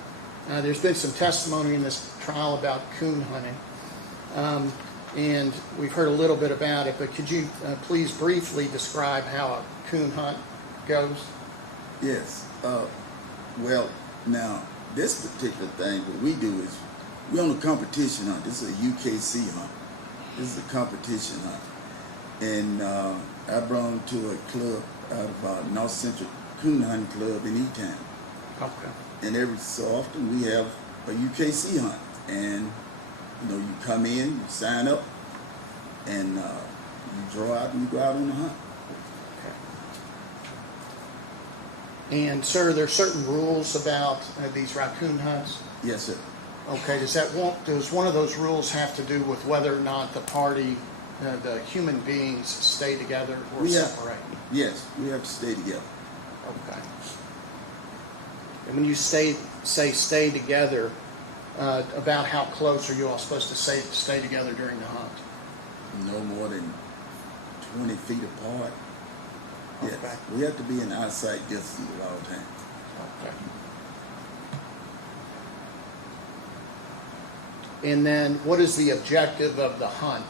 There's been some testimony in this trial about coon hunting, and we've heard a little bit about it, but could you please briefly describe how a coon hunt goes? Yes. Well, now, this particular thing, what we do is, we're on a competition hunt. This is a UKC hunt. This is a competition hunt. And I brought them to a club out of North Central Coon Hunting Club in E-Town. Okay. And every so often we have a UKC hunt. And, you know, you come in, you sign up, and you draw out and you go out on the hunt. And sir, there's certain rules about these raccoon hunts. Yes, sir. Okay, does one of those rules have to do with whether or not the party, the human beings, stay together or separate? Yes, we have to stay together. Okay. And when you say stay together, about how close are you all supposed to stay together during the hunt? No more than 20 feet apart. Yes, Okay. we have to be in eyesight distance at all times. Okay. And then what is the objective of the hunt?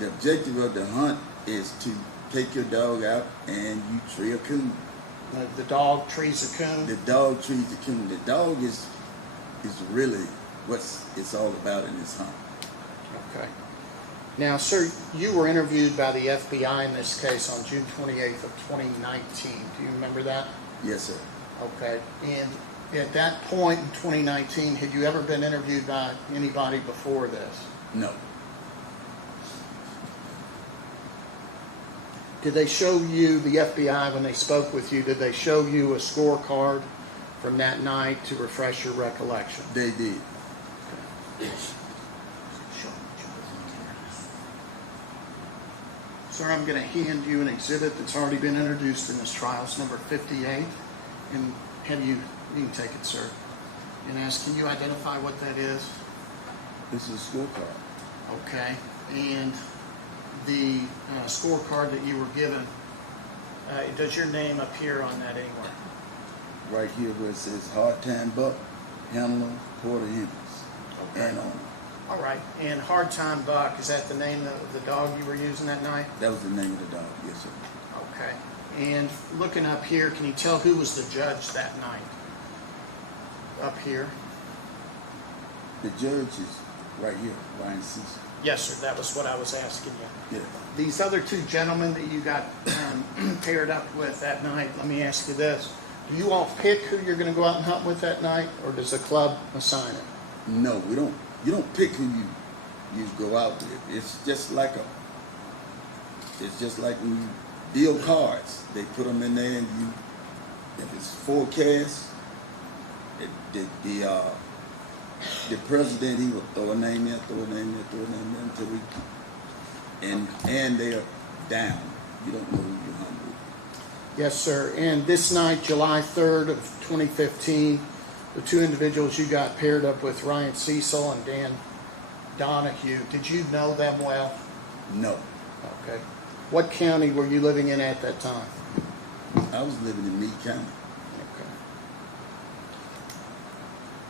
The objective of the hunt is to take your dog out and you tree a coon. The dog trees a coon? The dog trees the coon. The dog is really what it's all about in this hunt. Okay. Now, sir, you were interviewed by the FBI in this case on June 28th of 2019. Do you remember that? Yes, sir. Okay. And at that point in 2019, had you ever been interviewed by anybody before this? No. Did they show you, the FBI, when they spoke with you, did they show you a scorecard from that night to refresh your recollection? They did. Sir, I'm going to hand you an exhibit that's already been introduced in this trial. It's number 58. And you can take it, sir. And ask, can you identify what that is? This is a scorecard. Okay. And the scorecard that you were given, does your name appear on that anywhere? Right here where it says Hard Time Buck, Hamler, Porter Hendricks, and on. All right. And Hard Time Buck, is that the name of the dog you were using that night? That was the name of the dog, yes, sir. Okay. And looking up here, can you tell who was the judge that night? Up here? The judge is right here, Ryan Cecil. Yes, sir. That was what I was asking you. Yeah. These other two gentlemen that you got paired up with that night, let me ask you this. Do you all pick who you're going to go out and hunt with that night, or does the club assign it? No, we don't. You don't pick who you go out with. It's just like when you deal cards. They put them in there, and if it's forecast, the president, he will throw a name in, until we, and they're down. You don't know who you're hunting with. Yes, sir. And this night, July 3rd of 2015, the two individuals you got paired up with, Ryan Cecil and Dan Donahue, did you know them well? No, Okay. What county were you living in at that time? I was living in Meade County. Okay.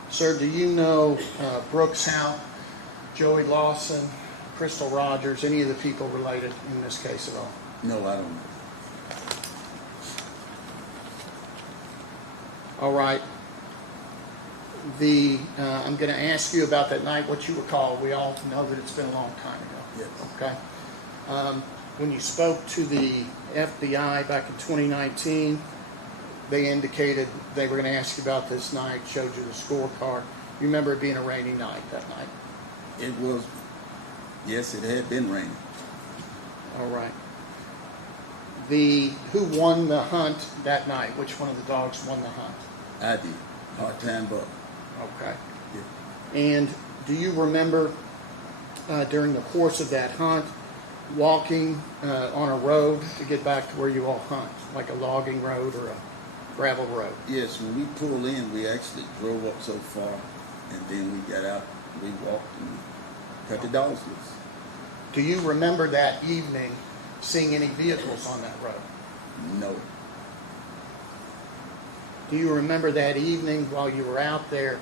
Sir, do you know Brooks Houck, Joey Lawson, Crystal Rogers, any of the people related in this case at all? No, I don't know. All right. I'm going to ask you about that night, what you recall. We all know that it's been a long time ago. Yes. Okay. When you spoke to the FBI back in 2019, they indicated they were going to ask you about this night, showed you the scorecard. You remember it being a rainy night that night? It was, yes, it had been raining. All right. Who won the hunt that night? Which one of the dogs won the hunt? I did. Hard-time buck. Okay. Yeah. And do you remember during the course of that hunt walking on a road to get back to where you all hunt, like a logging road or a gravel road? Yes, when we pulled in, we actually drove up so far, and then we got out, we walked and cut the dogs loose. Do you remember that evening seeing any vehicles on that road? No. Do you remember that evening while you were out there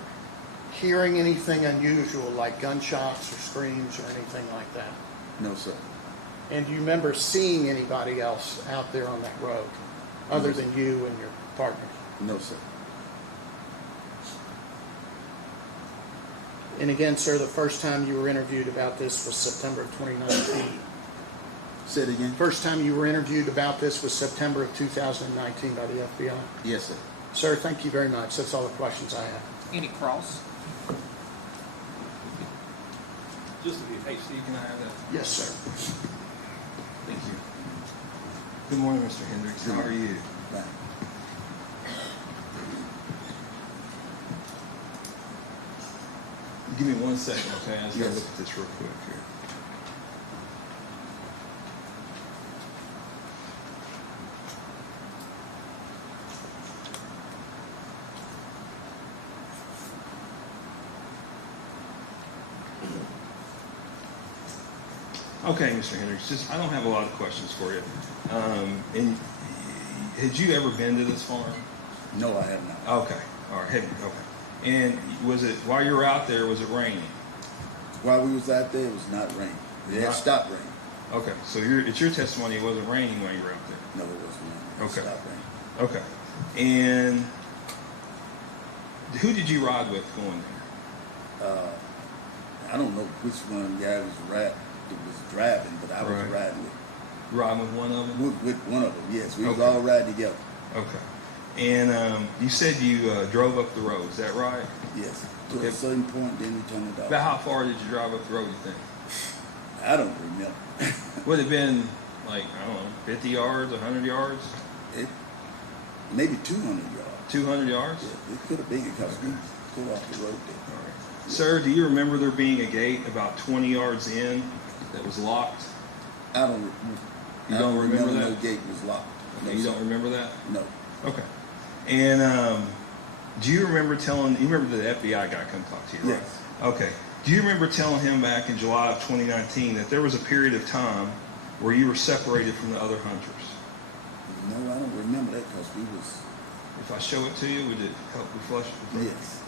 hearing anything unusual like gunshots or screams or anything like that? No, sir. And do you remember seeing anybody else out there on that road other No, sir. than you and your partner? No, sir. And again, sir, the first time you were interviewed about this was September of 2019. Say it again. First time you were interviewed about this was September of 2019 by the FBI. Yes, sir. Sir, thank you very much. That's all the questions I have. Any cross? Just a few. Hey, Steve, can I have that? Yes, sir. Thank you. Good morning, Mr. Hendricks. How are you? Right. Give me 1 second, okay? I just gotta Yes. look at this real quick here. Okay, Mr. Hendricks, I don't have a lot of questions for you. And had you ever been to this farm? No, I have not. Okay, all right, okay. And was it, while you were out there, was it raining? While we was out there, it was not raining. It had Right. stopped raining. Okay, so it's your testimony it wasn't raining when you were out there? No, it wasn't raining. It Okay. stopped raining. Okay. And who did you ride with going there? I don't know which one guy was driving, but I was Right. riding Riding with one of them? with one of them. Yes, we was Okay. all riding together. Okay. And you said you drove up the road, is that right? Yes, to Okay. a certain point, then we turned it off. About how far did you drive up the road, you think? I don't remember. Would it have been like, I don't know, 50 yards, 100 yards? It maybe 200 yards. 200 yards? Yeah, it could have been because we pulled off the road there. All right. Sir, do you remember there being a gate about 20 yards in that was locked? I don't. You I don't remember No that? gate was locked. No, You sir. don't remember that? No. Okay. And do you remember you remember the FBI guy come talk to you, right? Yes. Okay. Do you remember telling him back in July of 2019 that there was a period of time where you were separated from the other hunters? No, I don't remember that because we was. If I show it to you, would it help refresh? Yes.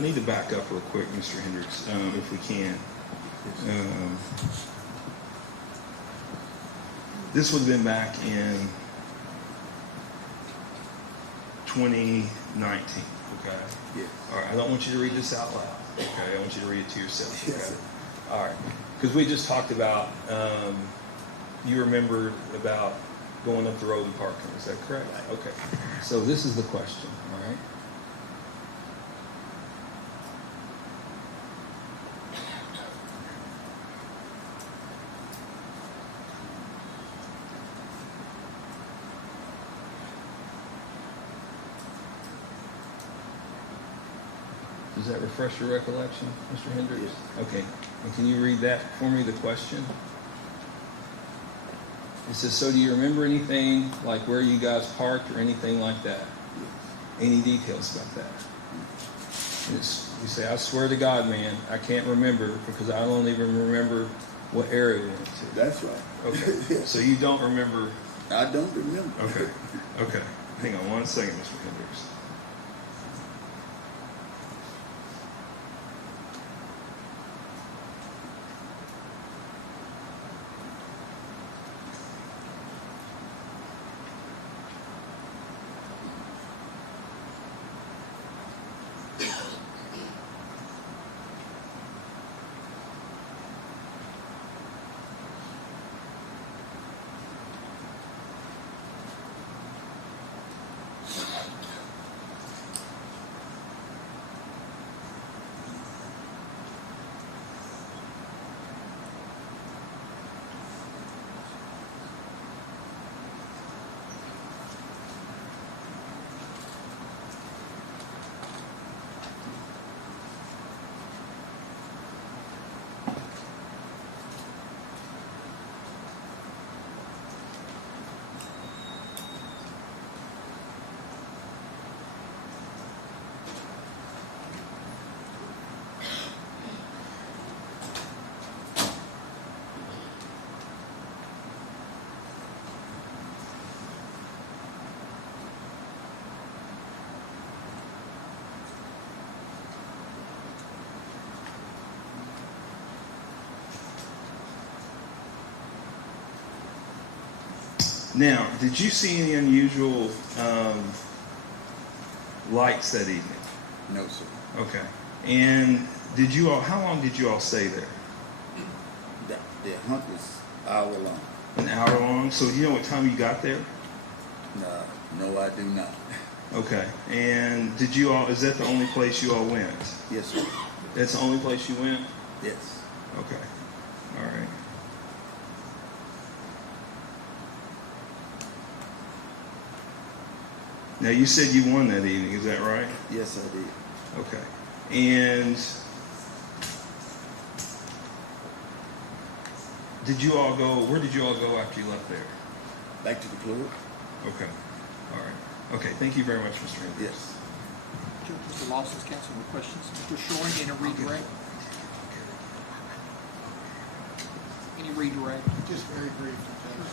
I need to back up real quick, Mr. Hendricks, if we can. This would have been back in 2019, okay? Yes. All right, I don't want you to read this out loud, okay? I want you to read it to yourself, okay? Yes, sir. All right, because we just talked about, you remember about going up the road and parking, is that correct? Right. Okay, so this is the question, all right? Does that refresh your recollection, Mr. Hendricks? Yes. Okay, and can you read that for me, the question? It says, so do you remember anything like where you guys parked or anything like that? Any details about that? And you say, I swear to God, man, I can't remember because I don't even remember what area we went to. That's right. Okay, so you don't remember. I don't remember. Okay, okay. Hang on one second, Mr. Hendricks. Now, did you see any unusual lights that evening? No, sir. Okay. And did you all? How long did you all stay there? The hunt was hour long. An hour long. So you know what time you got there? No, I do not. Okay. And did you all? Is that the only place you all went? Yes, sir. That's the only place you went? Yes. Okay. All right. Now you said you won that evening. Is that right? Yes, I did. Okay. And did you all go? Where did you all go after you left there? Back to the club? Okay. All right. Okay. Thank you very much, Mr. Hendricks. Yes. Mr. Lawson's counsel, no questions. Mr. Shoring, any redirect? Any redirect? Just very brief, Judge.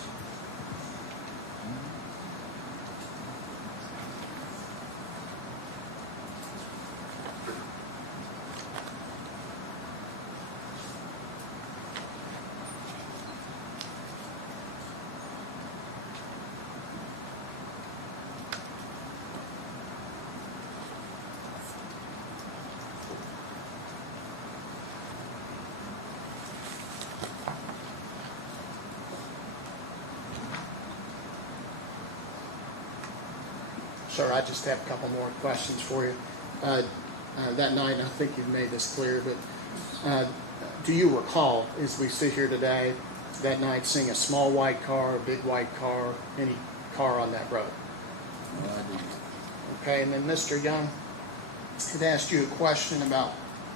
Sir, I just have a couple more questions for you. That night, and I think you've made this clear, but do you recall, as we sit here today, that night seeing a small white car, a big white car, any car on that road? No, I didn't. Okay, and then Mr. Young had asked you a question about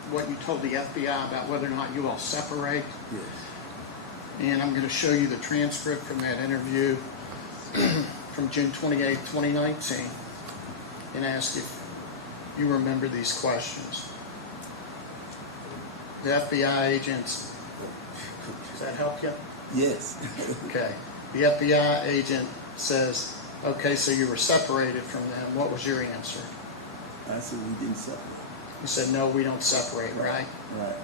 what you told the FBI about whether or not you all separate. Yes. And I'm going to show you the transcript from that interview from June 28, 2019, and ask if you remember these questions. The FBI agents, does that help you? Yes. Okay. The FBI agent says, okay, so you were separated from them. What was your answer? I said we didn't separate. You said, no, we don't separate, right? Right.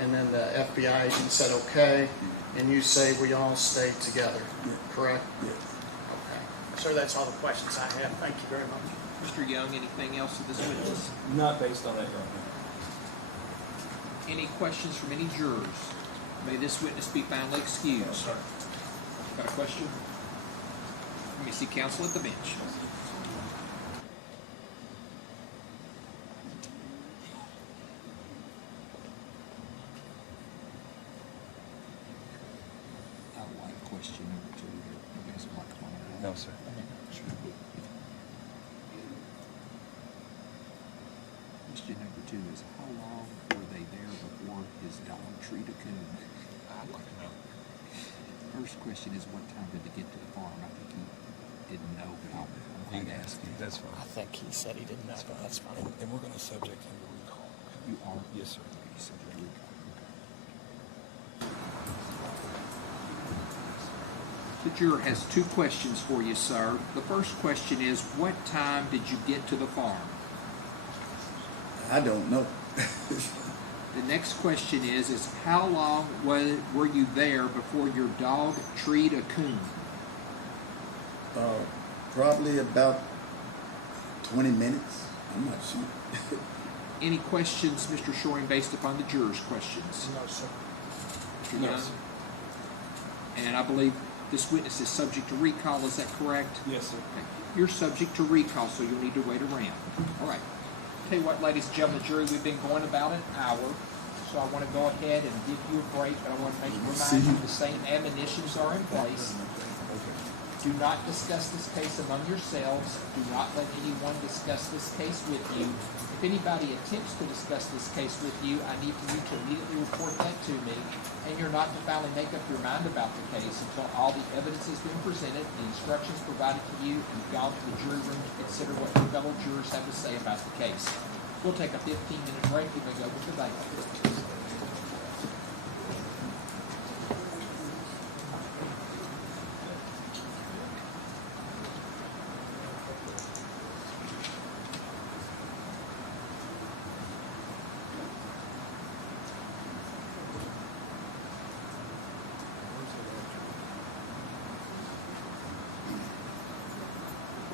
And then the FBI agent said, okay, and you say we all stay together, Yeah. correct? Yes. Okay. Sir, that's all the questions I have. Thank you very much. Mr. Young, anything else of this witness? Not based on that, Your Honor. Any questions from any jurors? May this witness be finally excused. Got a question? Let me see counsel at the bench. I would like question number 2 here. You guys would like to comment on that? No, sir. Question number 2 is how long were they there before his dog treed a coon? I'd like to know. First question is what time did they get to the farm? I think he didn't know, but I'm going to ask him. That's fine. I think he said he didn't know, but that's fine. And we're going to subject him to recall. You are? Yes, sir. You said you were. The juror has 2 questions for you, sir. The first question is, what time did you get to the farm? I don't know. The next question is how long were you there before your dog treed a coon? Probably about 20 minutes. I'm not sure. Any questions, Mr. Shoring, based upon the jurors' questions? No, sir. Mr. Young? And I believe this witness is subject to recall, is that correct? Yes, sir. Okay. You're subject to recall, so you'll need to wait around. All right. Tell you what, ladies and gentlemen, the jury, we've been going about an hour, so I want to go ahead and give you a break, but I want to remind you the same admonitions are in place. Do not discuss this case among yourselves. Do not let anyone discuss this case with you. If anybody attempts to discuss this case with you, I need for you to immediately report that to me. And you're not to finally make up your mind about the case until all the evidence has been presented, the instructions provided to you, and you've gone to the jury room to consider what your fellow jurors have to say about the case. We'll take a 15-minute break and then go with the debate.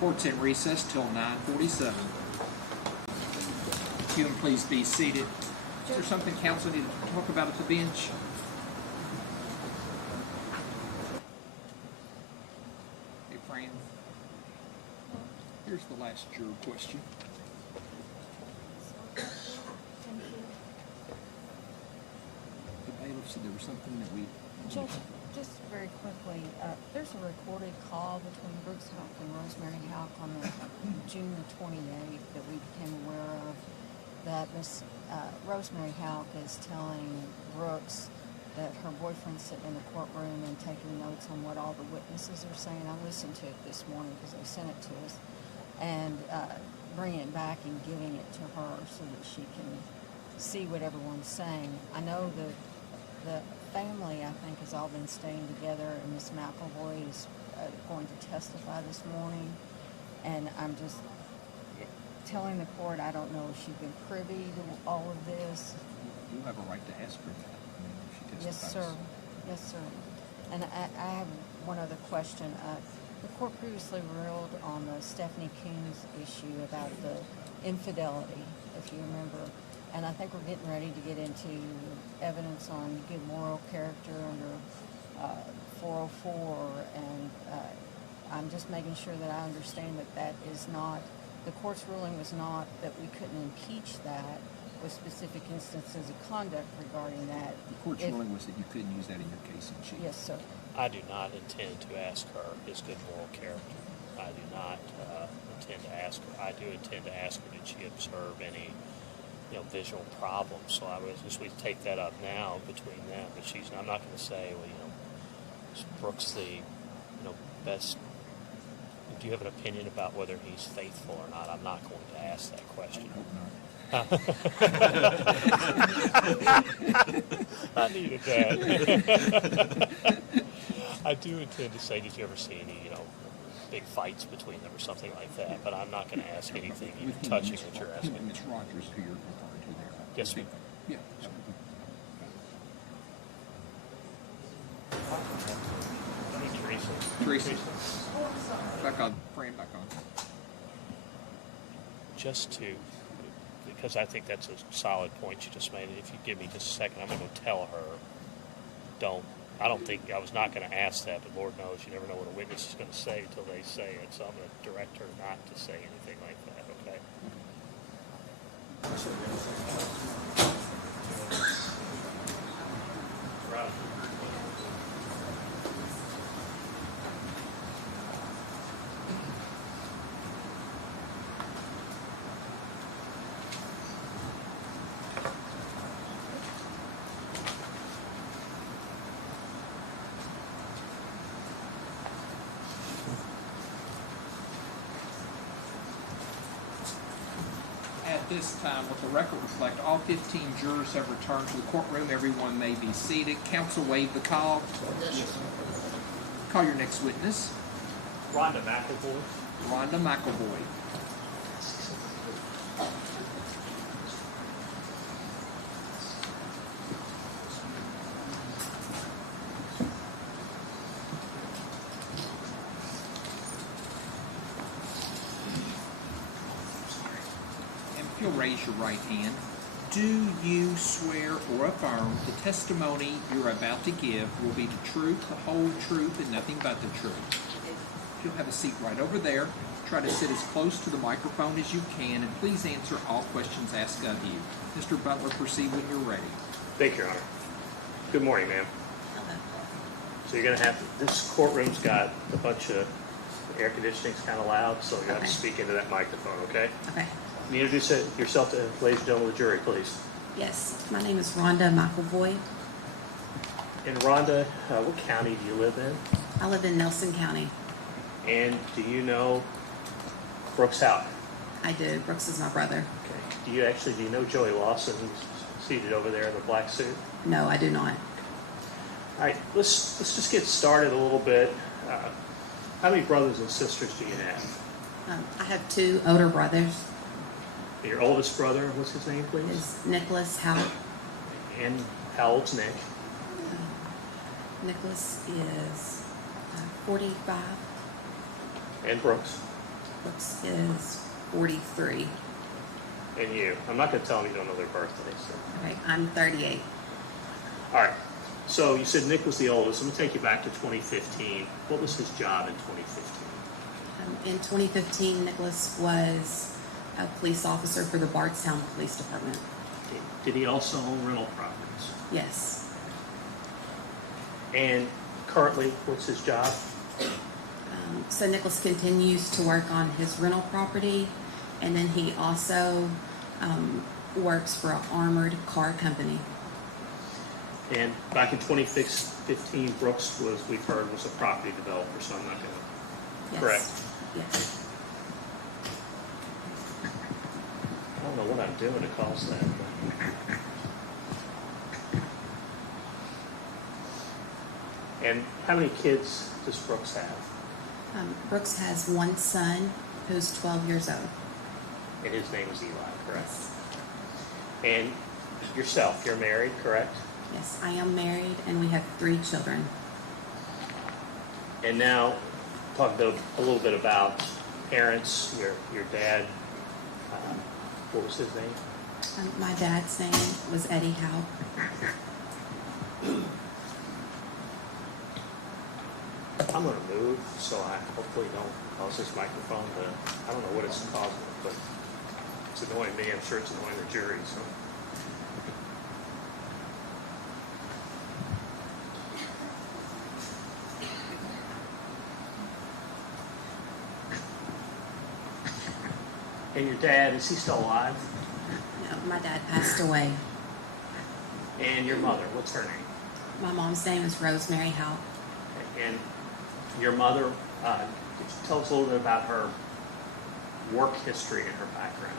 Court's in recess till 9:47. If you can please be seated. Is there something counsel need to talk about at the bench? Hey, Fran. Here's the last juror question. The bailiff said there was something that we... Just very quickly, there's a recorded call between Brooks Houck and Rosemary Houck on June the 28th that we became aware of, that Miss Rosemary Houck is telling Brooks that her boyfriend's sitting in the courtroom and taking notes on what all the witnesses are saying. I listened to it this morning because they sent it to us, and bringing it back and giving it to her so that she can see what everyone's saying. I know that the family, I think, has all been staying together, and Miss McElroy is going to testify this morning. And I'm just telling the court, I don't know if she's been privy to all of this. You have a right to ask her that. I mean, if she Yes, testifies. sir. Yes, sir. And I have one other question. The court previously ruled on the Stephanie Coons issue about the infidelity, if you remember. And I think we're getting ready to get into evidence on good moral character under 404. And I'm just making sure that I understand that that is not, the court's ruling was not that we couldn't impeach that with specific instances of conduct regarding that. The court's ruling was that you couldn't use that in your case in chief. Yes, sir. I do not intend to ask her his good moral character. I do not intend to ask her. I do intend to ask her, did she observe any, visual problems? So I would just we take that up now between them. But I'm not going to say, well, is Brooks the, best. Do you have an opinion about whether he's faithful or not? I'm not going to ask that question. I needed that. I do intend to say, did you ever see any, big fights between them or something like that? But I'm not going to ask anything even touching what you're asking. Ms. Rogers, who you're referring to, Yes, ma'am. Yeah. Teresa. Back on. Fran, back on. Just to, because I think that's a solid point you just made. If you give me just a second, I'm going to tell her, I don't think, I was not going to ask that, but Lord knows you never know what a witness is going to say until they say it. So I'm going to direct her not to say anything like that, okay? Right. At this time, let the record reflect all 15 jurors have returned to the courtroom. Everyone may be seated. Counsel waive the call. Call your next witness. Rhonda McAvoy. Rhonda McAvoy. If you'll raise your right hand, do you swear or affirm the testimony you're about to give will be the truth, the whole truth, and nothing but the truth? If you'll have a seat right over there, try to sit as close to the microphone as you can, and please answer all questions asked of you. Mr. Butler, proceed when you're ready. Thank you, Your Honor. Good morning, ma'am. So you're going to have this courtroom's got a bunch of air conditioning's kind of loud, so you have to speak into that microphone, okay? Okay. Can you introduce yourself to ladies and gentlemen of the jury, please? Yes, my name is Rhonda McAvoy. And Rhonda, what county do you live in? I live in Nelson County. And do you know Brooks Houck? I do. Brooks is my brother. Okay. Do you know Joey Lawson, who's seated over there in the black suit? No, I do not. All right, let's just get started a little bit. How many brothers and sisters do you have? I have two older brothers. Your oldest brother, what's his name, please? Is Nicholas Houck. And how old's Nick? Nicholas is 45. And Brooks? Brooks is 43. And you? I'm not going to tell them you don't know their birthdays. So. Okay, I'm 38. All right. So you said Nick was the oldest. I'm going to take you back to 2015. What was his job in 2015? In 2015, Nicholas was a police officer for the Bardstown Police Department. Did he also own rental properties? Yes. And currently, what's his job? So Nicholas continues to work on his rental property, and then he also works for an armored car company. And back in 2015, Brooks we've heard, was a property developer, so I'm not going to... Yes. Correct. Yes. I don't know what I'm doing to cause that. And how many kids does Brooks have? Brooks has one son who's 12 years old. And his name is Eli, correct? And yourself, you're married, correct? Yes, I am married, and we have 3 children. And now, talk a little bit about parents, your dad. What was his name? My dad's name was Eddie Houck. I'm going to move, so I hopefully don't cause this microphone to, I don't know what it's causing, but it's annoying me. I'm sure it's annoying the jury, so. And your dad, is he still alive? No, my dad passed away. And your mother, what's her name? My mom's name is Rosemary Houck. And your mother, could you tell us a little bit about her work history and her background?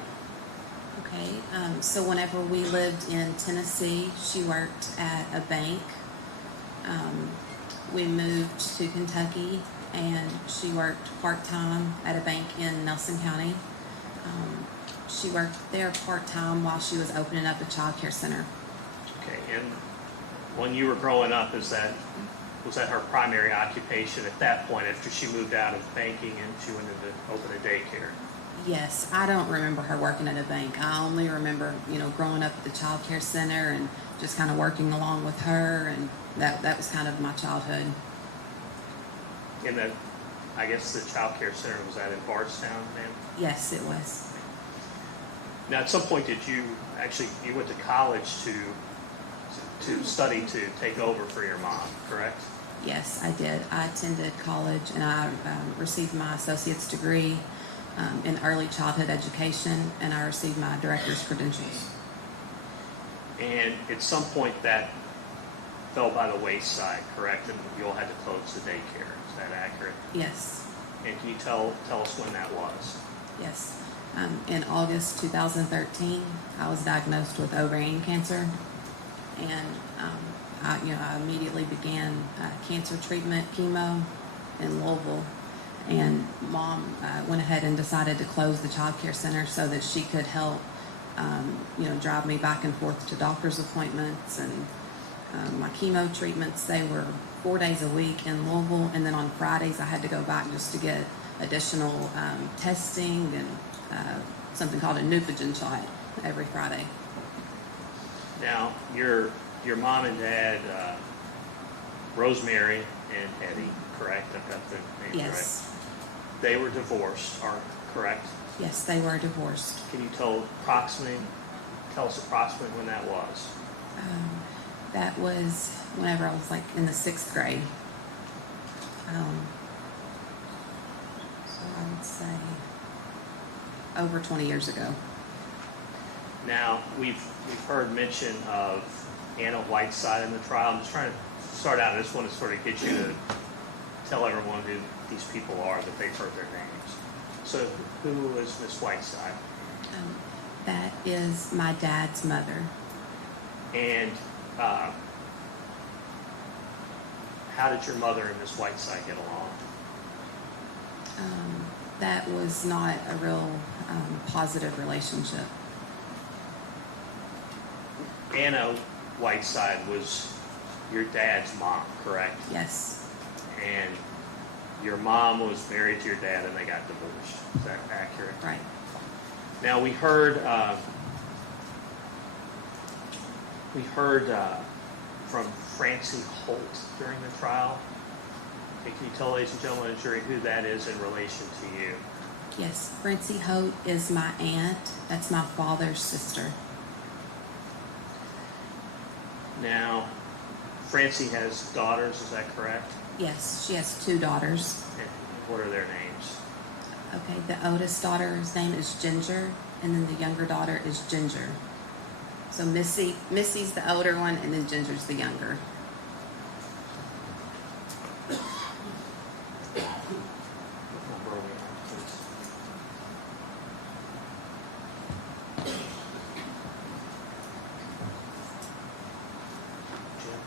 Okay, so whenever we lived in Tennessee, she worked at a bank. We moved to Kentucky, and she worked part-time at a bank in Nelson County. She worked there part-time while she was opening up a child care center. Okay, and when you were growing up, was that her primary occupation at that point after she moved out of banking and she went into open a daycare? Yes, I don't remember her working at a bank. I only remember, growing up at the child care center and just kind of working along with her, and that was kind of my childhood. In the, I guess the child care center, was that in Bardstown, ma'am? Yes, it was. Now, at some point, you went to college to study to take over for your mom, correct? Yes, I did. I attended college and I received my associate's degree in early childhood education, and I received my director's credentials. And at some point that fell by the wayside, correct? And you all had to close the daycare. Is that accurate? Yes, And can you tell us when that was? yes. In August 2013, I was diagnosed with ovarian cancer, and I immediately began cancer treatment, chemo, in Louisville. And Mom went ahead and decided to close the child care center so that she could help, drive me back and forth to doctor's appointments. And my chemo treatments, they were 4 days a week in Louisville, and then on Fridays I had to go back just to get additional testing and something called a Neupogen shot every Friday. Now, your mom and dad, Rosemary and Eddie, correct? I've got the name Yes. right. They were divorced, correct? Yes, they were divorced. Can you tell us approximately when that was? That was whenever I was in the 6th grade. So I would say over 20 years ago. Now, we've heard mention of Anna Whiteside in the trial. I'm just trying to start out. I just want to sort of get you to tell everyone who these people are, that they've heard their names. So, who is Miss Whiteside? That is my dad's mother. And how did your mother and Miss Whiteside get along? That was not a real positive relationship. Anna Whiteside was your dad's mom, correct? Yes. And your mom was married to your dad and they got divorced. Is that accurate? Right. Now, we heard from Francie Holt during the trial. Can you tell, ladies and gentlemen of the jury, who that is in relation to you? Yes, Francie Holt is my aunt. That's my father's sister. Now, Francie has daughters, is that correct? Yes, she has 2 daughters. And what are their names? Okay, the oldest daughter's name is Ginger, and then the younger daughter is Ginger. So Missy's the older one, and then Ginger's the younger. What number are we on, please? Jim?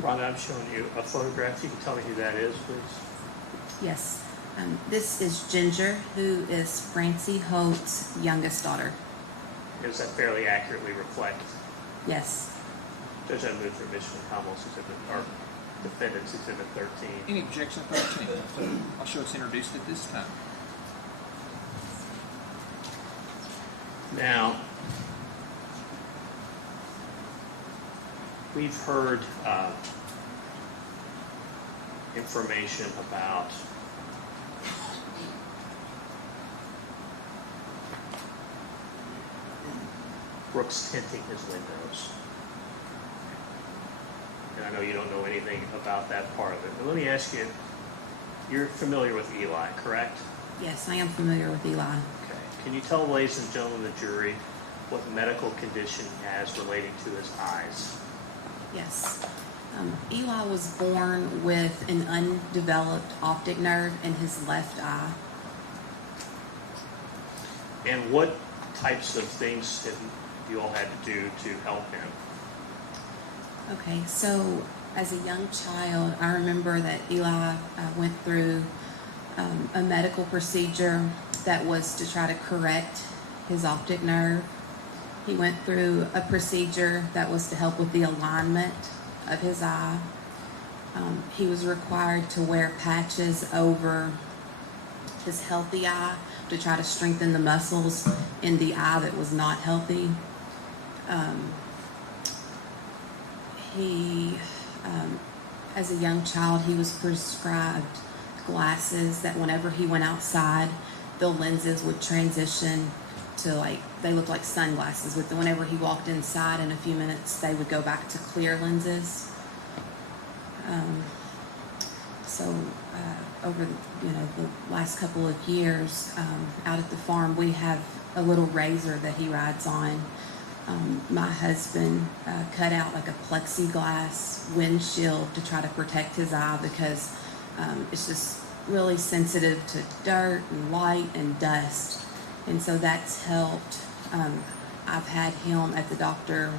Rhonda, I'm showing you a photograph. You can tell me who that is, please. Yes, this is Ginger, who is Francie Holt's youngest daughter. Does that fairly accurately reflect? Yes. Judge, I move for admission of Commonwealth's Exhibit, or Defendant's Exhibit 13. Any objection to 13? I'll show it's introduced at this time. Now, we've heard information about Brooks tinting his windows. And I know you don't know anything about that part of it, but let me ask you, you're familiar with Eli, correct? Yes, I am familiar with Eli. Okay. Can you tell, ladies and gentlemen of the jury, what medical condition he has relating to his eyes? Yes. Eli was born with an undeveloped optic nerve in his left eye. And what types of things have you all had to do to help him? Okay, so as a young child, I remember that Eli went through a medical procedure that was to try to correct his optic nerve. He went through a procedure that was to help with the alignment of his eye. He was required to wear patches over his healthy eye to try to strengthen the muscles in the eye that was not healthy. As a young child, he was prescribed glasses that whenever he went outside, the lenses would transition to they looked like sunglasses. Whenever he walked inside, in a few minutes, they would go back to clear lenses. Over the last couple of years, out at the farm, we have a little razor that he rides on. My husband cut out a plexiglass windshield to try to protect his eye because it's just really sensitive to dirt and light and dust. And so that's helped. I've had him at the doctor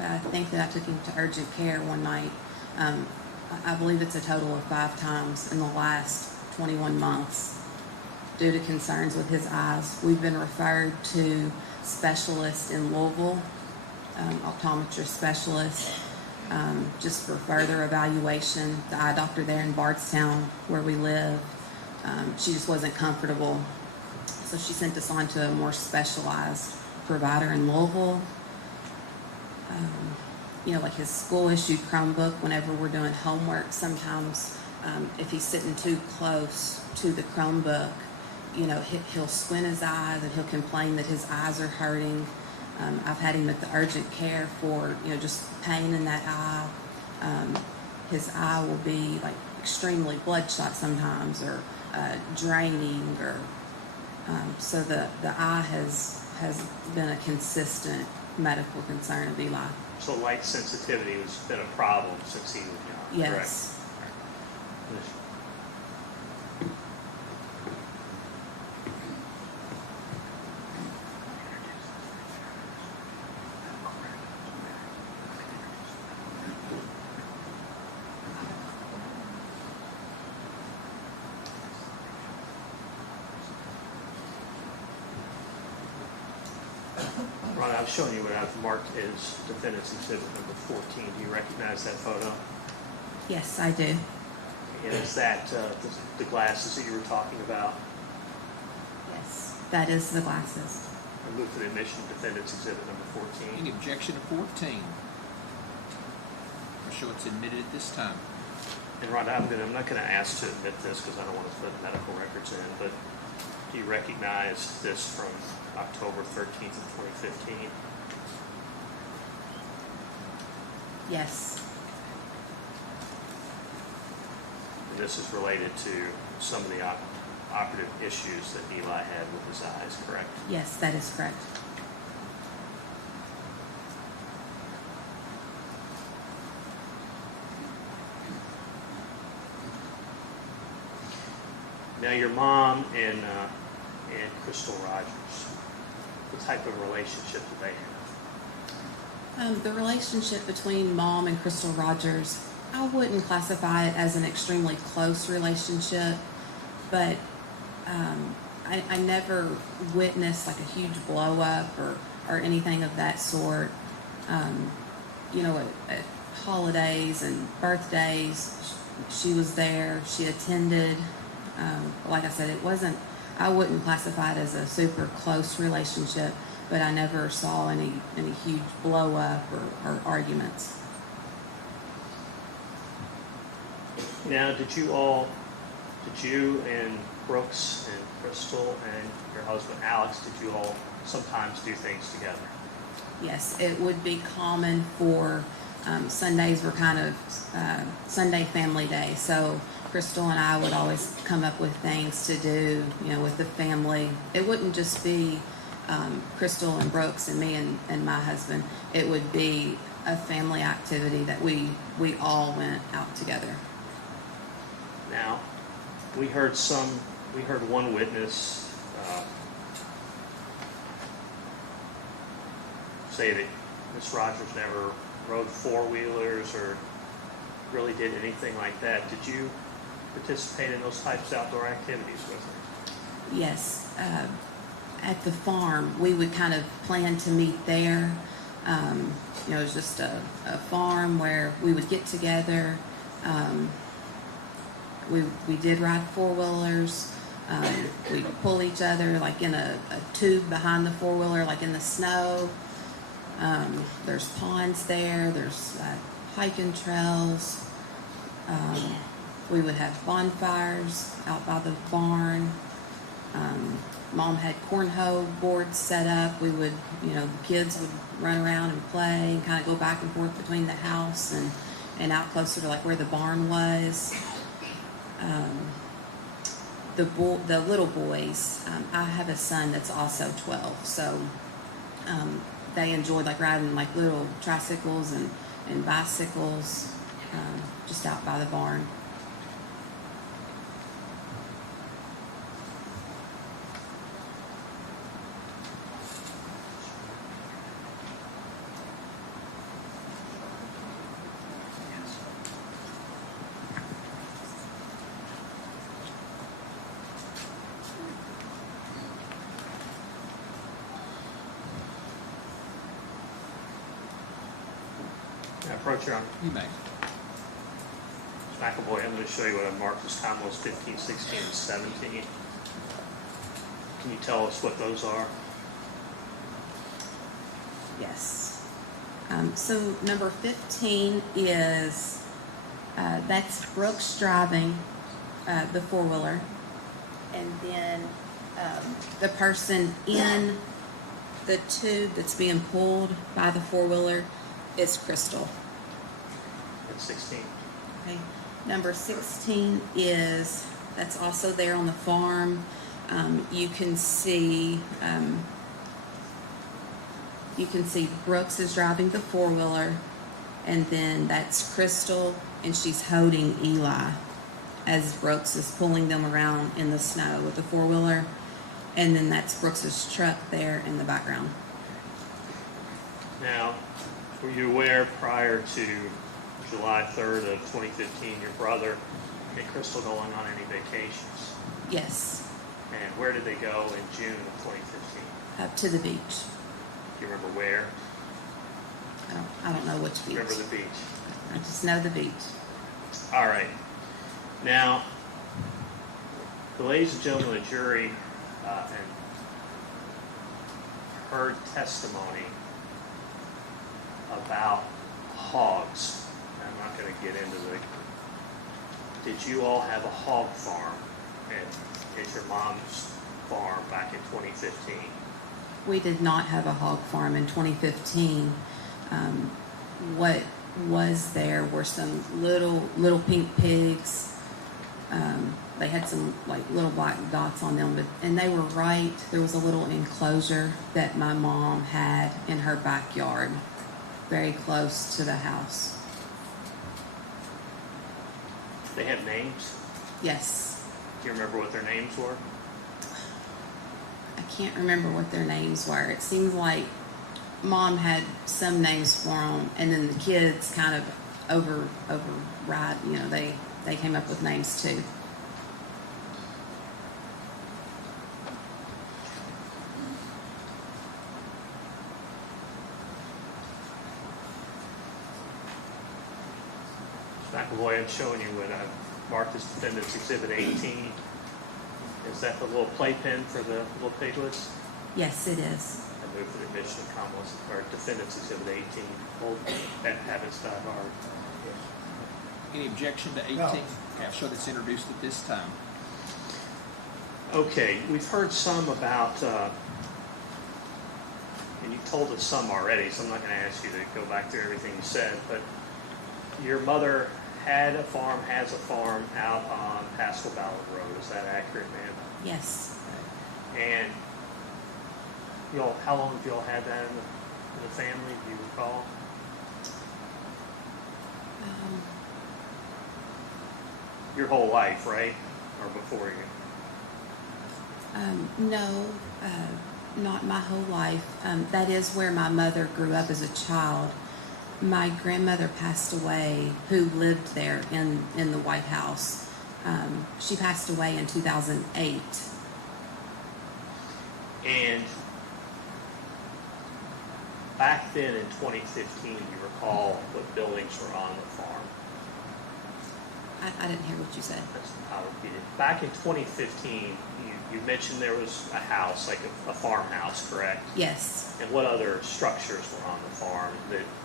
I think that I took him to urgent care one night. I believe it's a total of 5 times in the last 21 months due to concerns with his eyes. We've been referred to specialists in Louisville, optometrist specialists, just for further evaluation. The eye doctor there in Bardstown, where we live, she just wasn't comfortable. So she sent us on to a more specialized provider in Louisville. His school issued Chromebook, whenever we're doing homework, sometimes if he's sitting too close to the Chromebook, he'll squint his eyes and he'll complain that his eyes are hurting. I've had him at the urgent care for, just pain in that eye. His eye will be extremely bloodshot sometimes, or draining, or so the eye has been a consistent medical concern of Eli. So light sensitivity has been a problem since he was young, Yes. correct? Ron, I was showing you what I've marked as defendant's exhibit number 14. Do you recognize that photo? Yes, I do. And is that the glasses that you were talking about? Yes, that is the glasses. I move for the admission of defendant's exhibit number 14. Any objection to 14? I'll show it's admitted at this time. And Ron, I'm not going to ask to admit this because I don't want to put medical records in, but do you recognize this from October 13th of 2015? Yes. And this is related to some of the operative issues that Eli had with his eyes, correct? Yes, that is correct. Now, your mom and Crystal Rogers, what type of relationship do they have? The relationship between Mom and Crystal Rogers, I wouldn't classify it as an extremely close relationship, but I never witnessed a huge blow up or anything of that sort. At holidays and birthdays, she was there, she attended. Like I said, I wouldn't classify it as a super close relationship, but I never saw any huge blow up or arguments. Now, did you and Brooks and Crystal and your husband Alex, did you all sometimes do things together? Yes, it would be common for Sundays were kind of Sunday family day, so Crystal and I would always come up with things to do, with the family. It wouldn't just be Crystal and Brooks and me and my husband. It would be a family activity that we all went out together. Now, we heard one witness say that Miss Rogers never rode four-wheelers or really did anything like that. Did you participate in those types of outdoor activities with her? Yes, at the farm, we would kind of plan to meet there. It was just a farm where we would get together. We did ride four-wheelers. We'd pull each other like in a tube behind the four-wheeler, like in the snow. There's ponds there. There's hiking trails. We would have bonfires out by the barn. Mom had cornhole boards set up. We would, the kids would run around and play and kind of go back and forth between the house and out closer to like where the barn was. The little boys, I have a son that's also 12, so they enjoyed like riding like little tricycles and bicycles just out by the barn. Approach your honor. You may. McAvoy, I'm going to show you what I marked as time was 15, 16, and 17. Can you tell us what those are? Yes. So number 15 is, that's Brooks driving the four-wheeler. And then the person in the tube that's being pulled by the four-wheeler is Crystal. That's 16. Okay. Number 16 is, that's also there on the farm. You can see Brooks is driving the four-wheeler, and then that's Crystal, and she's holding Eli as Brooks is pulling them around in the snow with the four-wheeler, and then that's Brooks's truck there in the background. Now, were you aware prior to July 3rd of 2015, your brother and Crystal going on any vacations? Yes, And where did they go in June of 2015? up to the beach. Do you remember where? I don't know which beach. Remember the beach? I just know the beach. All right. Now, the ladies and gentlemen of the jury and heard testimony about hogs. I'm not going to get into the. Did you all have a hog farm at your mom's farm back in 2015? We did not have a hog farm in 2015. What was there were some little pink pigs. They had some like little black dots on them, and they were right. There was a little enclosure that my mom had in her backyard, very close to the house. They had names? Yes, Do you remember what their names were? I can't remember what their names were. It seems like Mom had some names for them, and then the kids kind of override. They came up with names too. McAvoy, I'm showing you what I've marked as Defendant's Exhibit 18. Is that the little playpen for the little piglets? Yes, it is. I move for the admission of Commonwealth or Defendant's Exhibit 18. Hold that habits die hard. Any objection to 18? No. Okay, I'll show this introduced at this time. Okay, we've heard some about, and you told us some already, so I'm not going to ask you to go back through everything you said, but your mother had a farm, has a farm out on Pascal Ballard Road. Is that accurate, ma'am? Yes. And y'all, how long have y'all had that in the family? Do you recall? Your whole life, right? Or before you? No, not my whole life. That is where my mother grew up as a child. My grandmother passed away, who lived there in the White House. She passed away in 2008. And back then in 2015, do you recall what buildings were on the farm? I didn't hear what you said. I'll repeat it. Back in 2015, you mentioned there was a house, like a farmhouse, correct? Yes. And what other structures were on the farm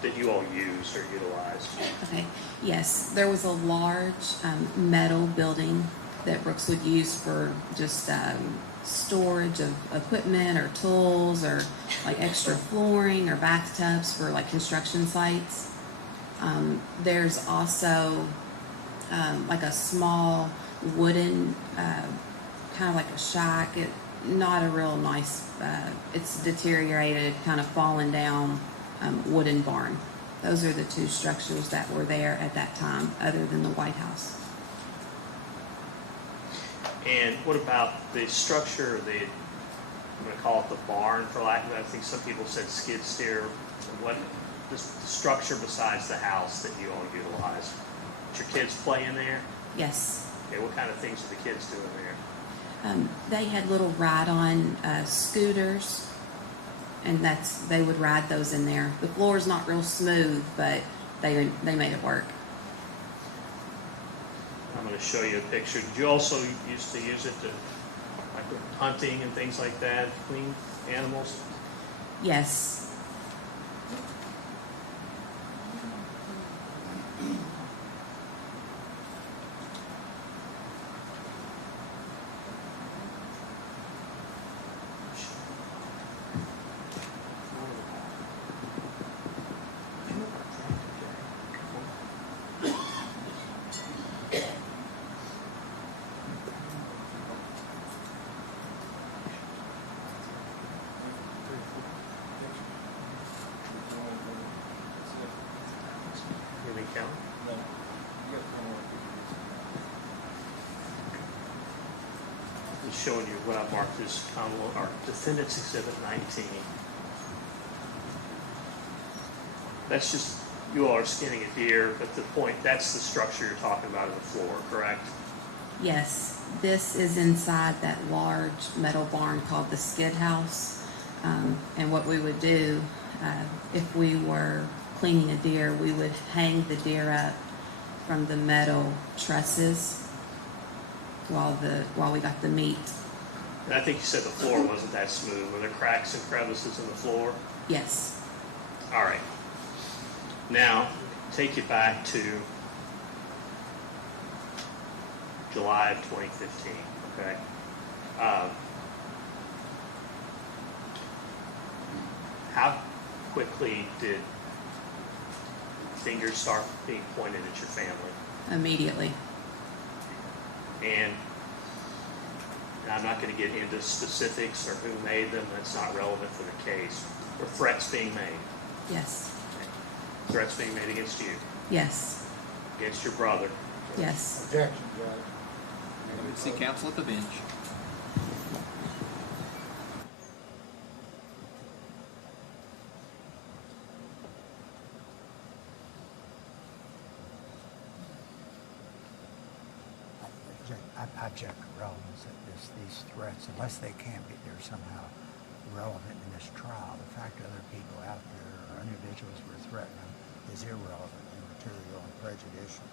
that you all used or utilized? Okay. Yes, there was a large metal building that Brooks would use for just storage of equipment or tools or like extra flooring or bathtubs for like construction sites. There's also like a small wooden, kind of like a shack. Not a real nice, it's deteriorated, kind of fallen down wooden barn. Those are the two structures that were there at that time, other than the White House. And what about the structure, I'm going to call it the barn for lack of, I think some people said skid steer. What the structure besides the house that you all utilize? Did your kids play in there? Yes. Okay, what kind of things are the kids doing there? They had little ride-on scooters, and they would ride those in there. The floor is not real smooth, but they made it work. I'm going to show you a picture. Did you also used to use it to like hunting and things like that, to clean animals? Yes. Count? Just showing you what I marked as our Defendant's Exhibit 19. That's just, you all are skinning a deer, but the point, that's the structure you're talking about in the floor, correct? Yes. This is inside that large metal barn called the skid house. And what we would do, if we were cleaning a deer, we would hang the deer up from the metal trusses while we got the meat. And I think you said the floor wasn't that smooth. Were there cracks and crevices in the floor? Yes. All right. Now, take you back to July of 2015, okay? How quickly did fingers start being pointed at your family? Immediately. And I'm not going to get into specifics or who made them. That's not relevant for the case. Were threats being made? Yes. Threats being made against you? Yes. Against your brother? Yes. Objection, Judge. See counsel at the bench. I object to relevance that these threats, unless they can be, they're somehow relevant in this trial. The fact that other people out there or individuals were threatening is irrelevant, immaterial, and prejudicial.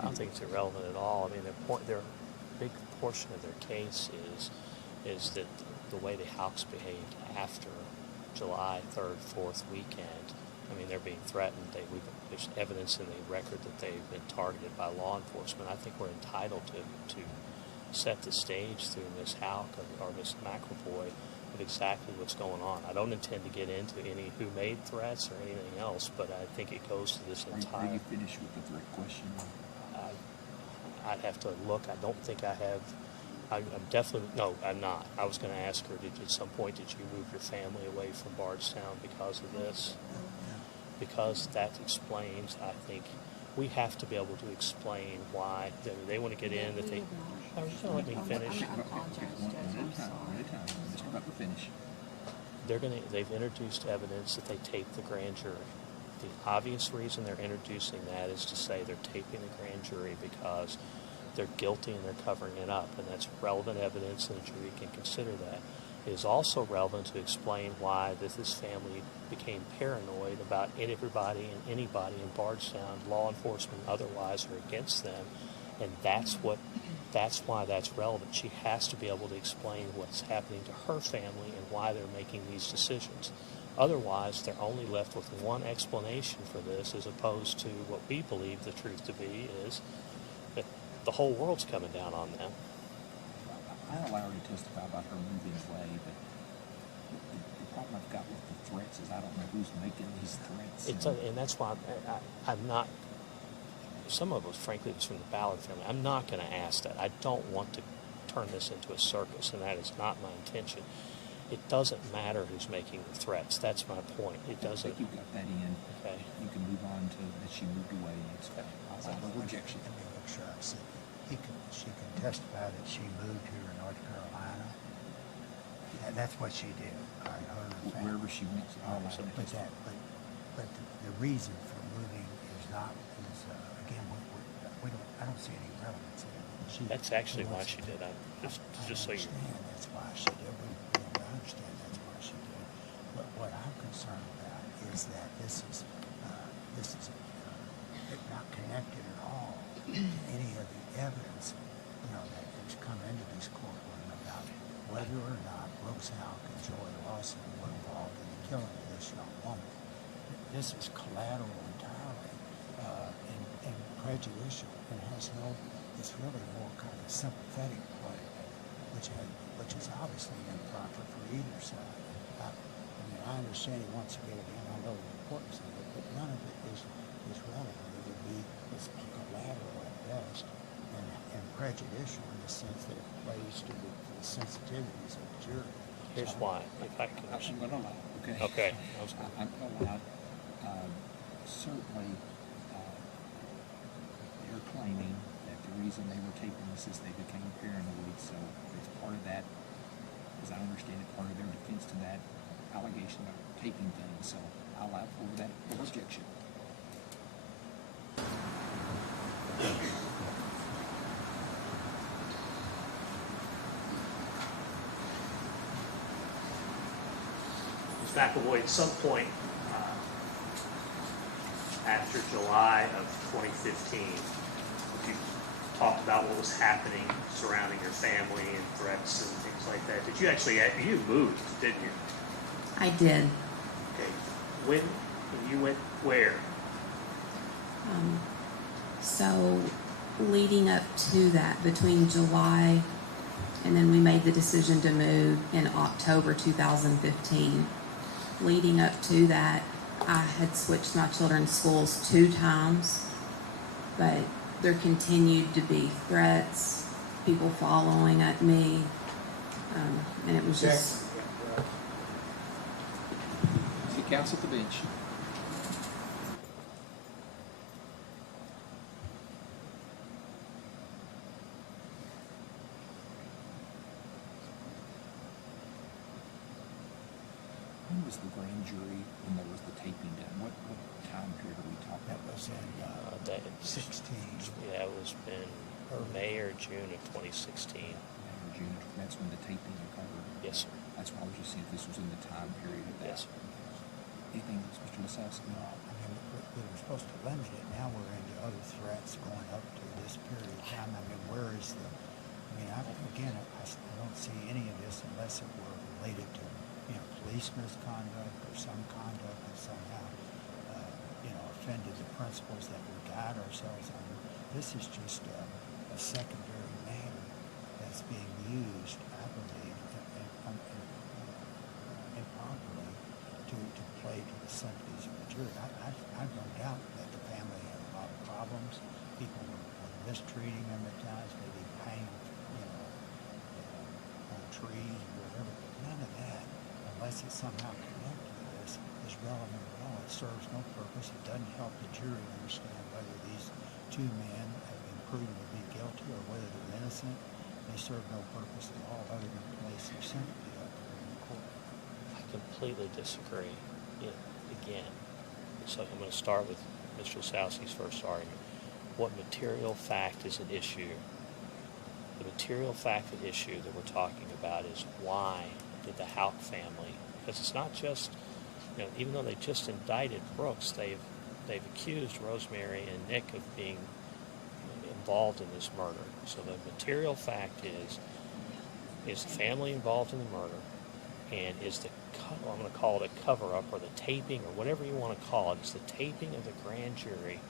I don't think it's irrelevant at all. I mean, their big portion of their case is that the way the Houcks behaved after July 3rd, 4th weekend. I mean, they're being threatened. There's evidence in the record that they've been targeted by law enforcement. I think we're entitled to set the stage through Ms. Houck or Ms. McElvoy of exactly what's going on. I don't intend to get into any who made threats or anything else, but I think it goes to this entire... Are you finished with the threat question? I'd have to look. I don't think I have. I'm definitely, no, I'm not. I was going to ask her, at some point, did you move your family away from Bardstown because of this? because that explains, I think, we have to be able to explain why they want to get in, that they, are you going to let me finish? I apologize, Judge, I'm sorry. Mr. Butler, finish. They've introduced evidence that they taped the grand jury. The obvious reason they're introducing that is to say they're taping the grand jury because they're guilty and they're covering it up, and that's relevant evidence, and the jury can consider that. It is also relevant to explain why this family became paranoid about everybody and anybody in Bardstown, law enforcement, otherwise, are against them, and that's why that's relevant. She has to be able to explain what's happening to her family and why they're making these decisions. Otherwise, they're only left with one explanation for this, as opposed to what we believe the truth to be is that the whole world's coming down on them. I allow her to testify about her moving away, but the problem I've got with the threats is I don't know who's making these threats. And that's why I'm not. Some of us, frankly, it's from the Ballard family. I'm not going to ask that. I don't want to turn this into a circus, and that is not my intention. It doesn't matter who's making the threats. That's my point. It doesn't. I think you've got that in. Okay. You can move on to that she moved away. That's okay. I'll have a rejection. Let me make sure I see. She can testify that she moved here in North Carolina. That's what she did. Her and her family. Wherever she went. But the reason for moving is not, again, I don't see any relevance in it. That's actually why she did. Just so you. That's why she did. I understand that's why she did. But what I'm concerned about is that this is not connected at all to any of the evidence, that has come into this courtroom about whether or not Brooks Houck and Joy Lawson were involved in the killing of this young woman. This is collateral entirely and prejudicial, and it's really more kind of sympathetic play, which is obviously improper for either side. I understand he wants to get it in. I know the importance of it, but none of it is relevant. It would be collateral at best and prejudicial in the sense that it plays to the sensitivities of the jury. Here's why. If I can. I'm going to allow. Okay. Okay. I'm going to allow. Certainly, they're claiming that the reason they were taping this is they became paranoid. So it's part of that, as I understand it, part of their defense to that allegation of taping things. So I'll allow for that objection. Ms. McAvoy, at some point after July of 2015, you talked about what was happening surrounding your family and threats and things like that. Did you actually, you moved, didn't you? I did. Okay. When you went where? So leading up to that, between July and then we made the decision to move in October 2015. Leading up to that, I had switched my children's schools 2 times, but there continued to be threats, people following at me, and it was just... See counsel at the bench. When was the grand jury when there was the taping done? What time period are we talking That about? was in 16. Yeah, it was in May or June of 2016. May or June. That's when the taping occurred. Yes, sir. That's why I was just seeing if this was in the time period of that. Yes, sir. Anything else, Mr. Lasowski? No, we were supposed to limit it. Now we're into other threats going up to this period of time. Where is the? I don't see any of this unless it were related to, police misconduct or some conduct that somehow, offended the principles that we guide ourselves under. This is just a secondary matter that's being used, I believe, improperly to play to the sympathies of the jury. I've no doubt that the family had a lot of problems. People were mistreating them at times, maybe hanging, on trees or whatever. But none of that, unless it's somehow connected to this, is relevant at all. It's serves no purpose. It doesn't help the jury understand whether these two men have been proven to be guilty or whether they're innocent. They serve no purpose at all other than place their sympathy up there in the court. I completely disagree. Again, so I'm going to start with Mr. Sowski's first argument. What material fact is at issue? The material fact at issue that we're talking about is why did the Houck family, because it's not just, even though they just indicted Brooks, they've accused Rosemary and Nick of being involved in this murder. So the material fact is the family involved in the murder, and is the, I'm going to call it a cover-up or the taping or whatever you want to call it, it's the taping of the grand jury,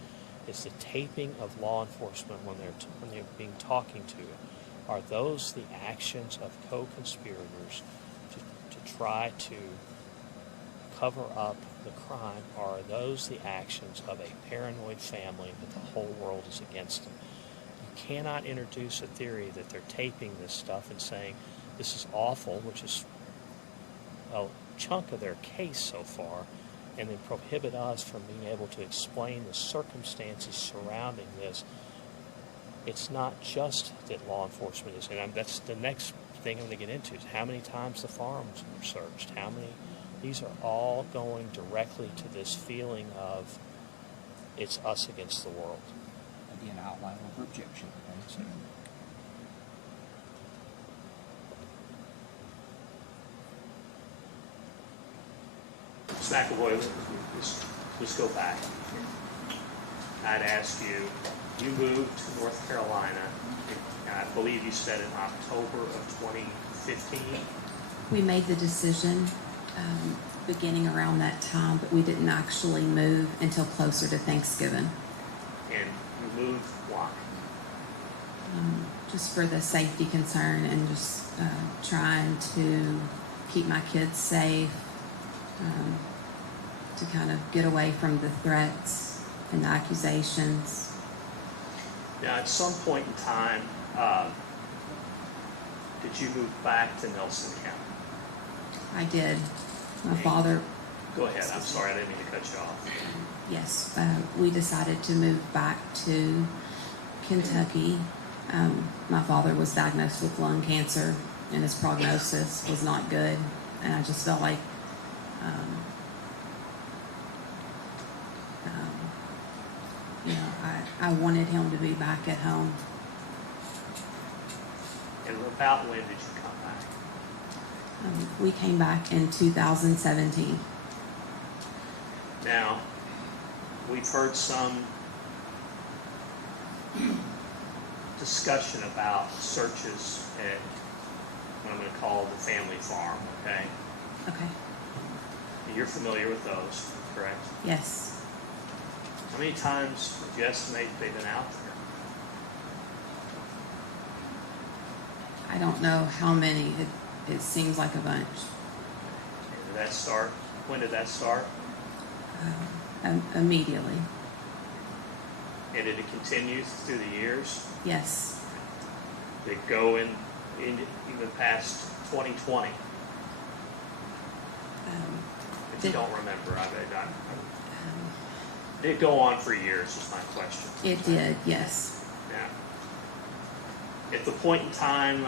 it's the taping of law enforcement when they're being talking to. Are those the actions of co-conspirators to try to cover up the crime, or are those the actions of a paranoid family that the whole world is against them? You cannot introduce a theory that they're taping this stuff and saying this is awful, which is a chunk of their case so far, and then prohibit us from being able to explain the circumstances surrounding this. It's not just that law enforcement is, and that's the next thing I'm going to get into, is how many times the farms were searched, how many. These are all going directly to this feeling of it's us against the world. Again, outline of objection. Okay? So, McAvoy, let's go back. I'd ask you moved to North Carolina, and I believe you said in October of 2015? We made the decision beginning around that time, but we didn't actually move until closer to Thanksgiving. And you moved why? Just for the safety concern and just trying to keep my kids safe, to kind of get away from the threats and the accusations. Now, at some point in time, did you move back to Nelson County? I did. My father... Go ahead. I'm sorry. I didn't mean to cut you off. Yes, we decided to move back to Kentucky. My father was diagnosed with lung cancer, and his prognosis was not good. And I just felt like I wanted him to be back at home. And about when did you come back? We came back in 2017. Now, we've heard some discussion about searches at what I'm going to call the family farm, okay? Okay. You're familiar with those, correct? Yes. How many times would you estimate they've been out there? I don't know how many. It seems like a bunch. And did that start? When did that start? Immediately. And did it continue through the years? Yes. Did it go in even past 2020? If you don't remember, did it go on for years is my question. It did, yes. Yeah. At the point in time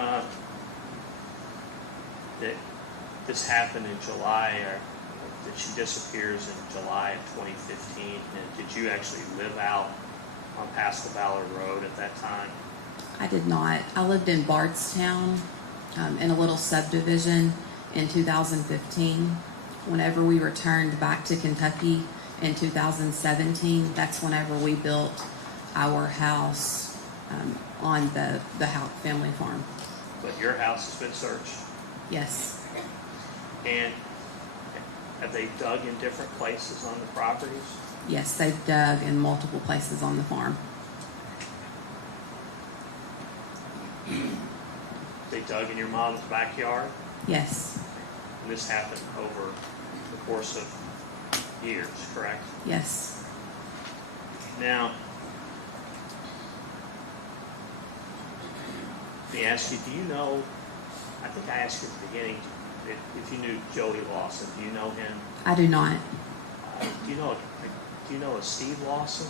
that this happened in July, or that she disappears in July of 2015, and did you actually live out on Pascal Ballard Road at that time? I did not. I lived in Bardstown in a little subdivision in 2015. Whenever we returned back to Kentucky in 2017, that's whenever we built our house on the Houck family farm. But your house has been searched? Yes. And have they dug in different places on the properties? Yes, they've dug in multiple places on the farm. They dug in your mom's backyard? Yes. And this happened over the course of years, correct? Yes. Now, let me ask you, do you know, I think I asked you at the beginning if you knew Joey Lawson. Do you know him? I do not. Do you know a Steve Lawson?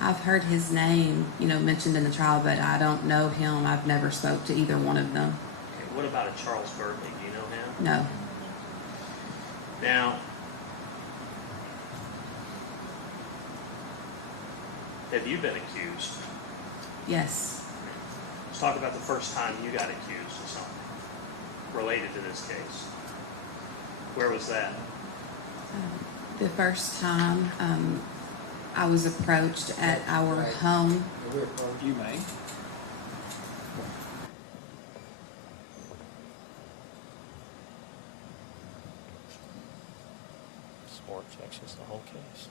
I've heard his name, mentioned in the trial, but I don't know him. I've never spoke to either one of them. Okay, what about a Charles Burtley? Do you know him? No. Now, have you been accused? Yes. Let's talk about the first time you got accused of something related to this case. Where was that? The first time I was approached at our home. You may. More objections to the whole case.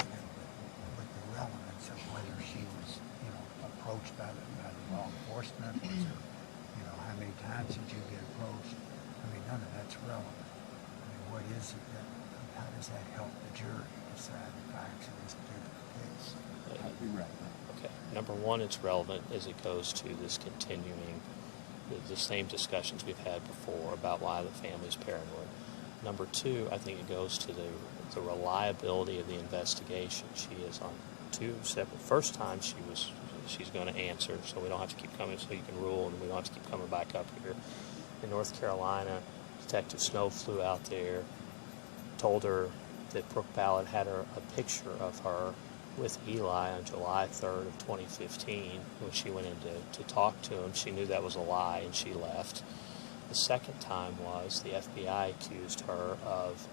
With the relevance of whether she was, approached by the law enforcement, was there, how many times did you get approached? I mean, none of that's relevant. I mean, what is it that, how does that help the jury decide the facts of this particular case? That'd be relevant. Okay. Number one, it's relevant as it goes to this continuing, the same discussions we've had before about why the family's paranoid. Number two, I think it goes to the reliability of the investigation. She is on two separate. First time she's going to answer, so we don't have to keep coming. So you can rule, and we don't have to keep coming back up here. In North Carolina, Detective Snow flew out there, told her that Brooke Ballard had a picture of her with Eli on July 3rd of 2015. When she went in to talk to him, she knew that was a lie, and she left. The second time was the FBI accused her of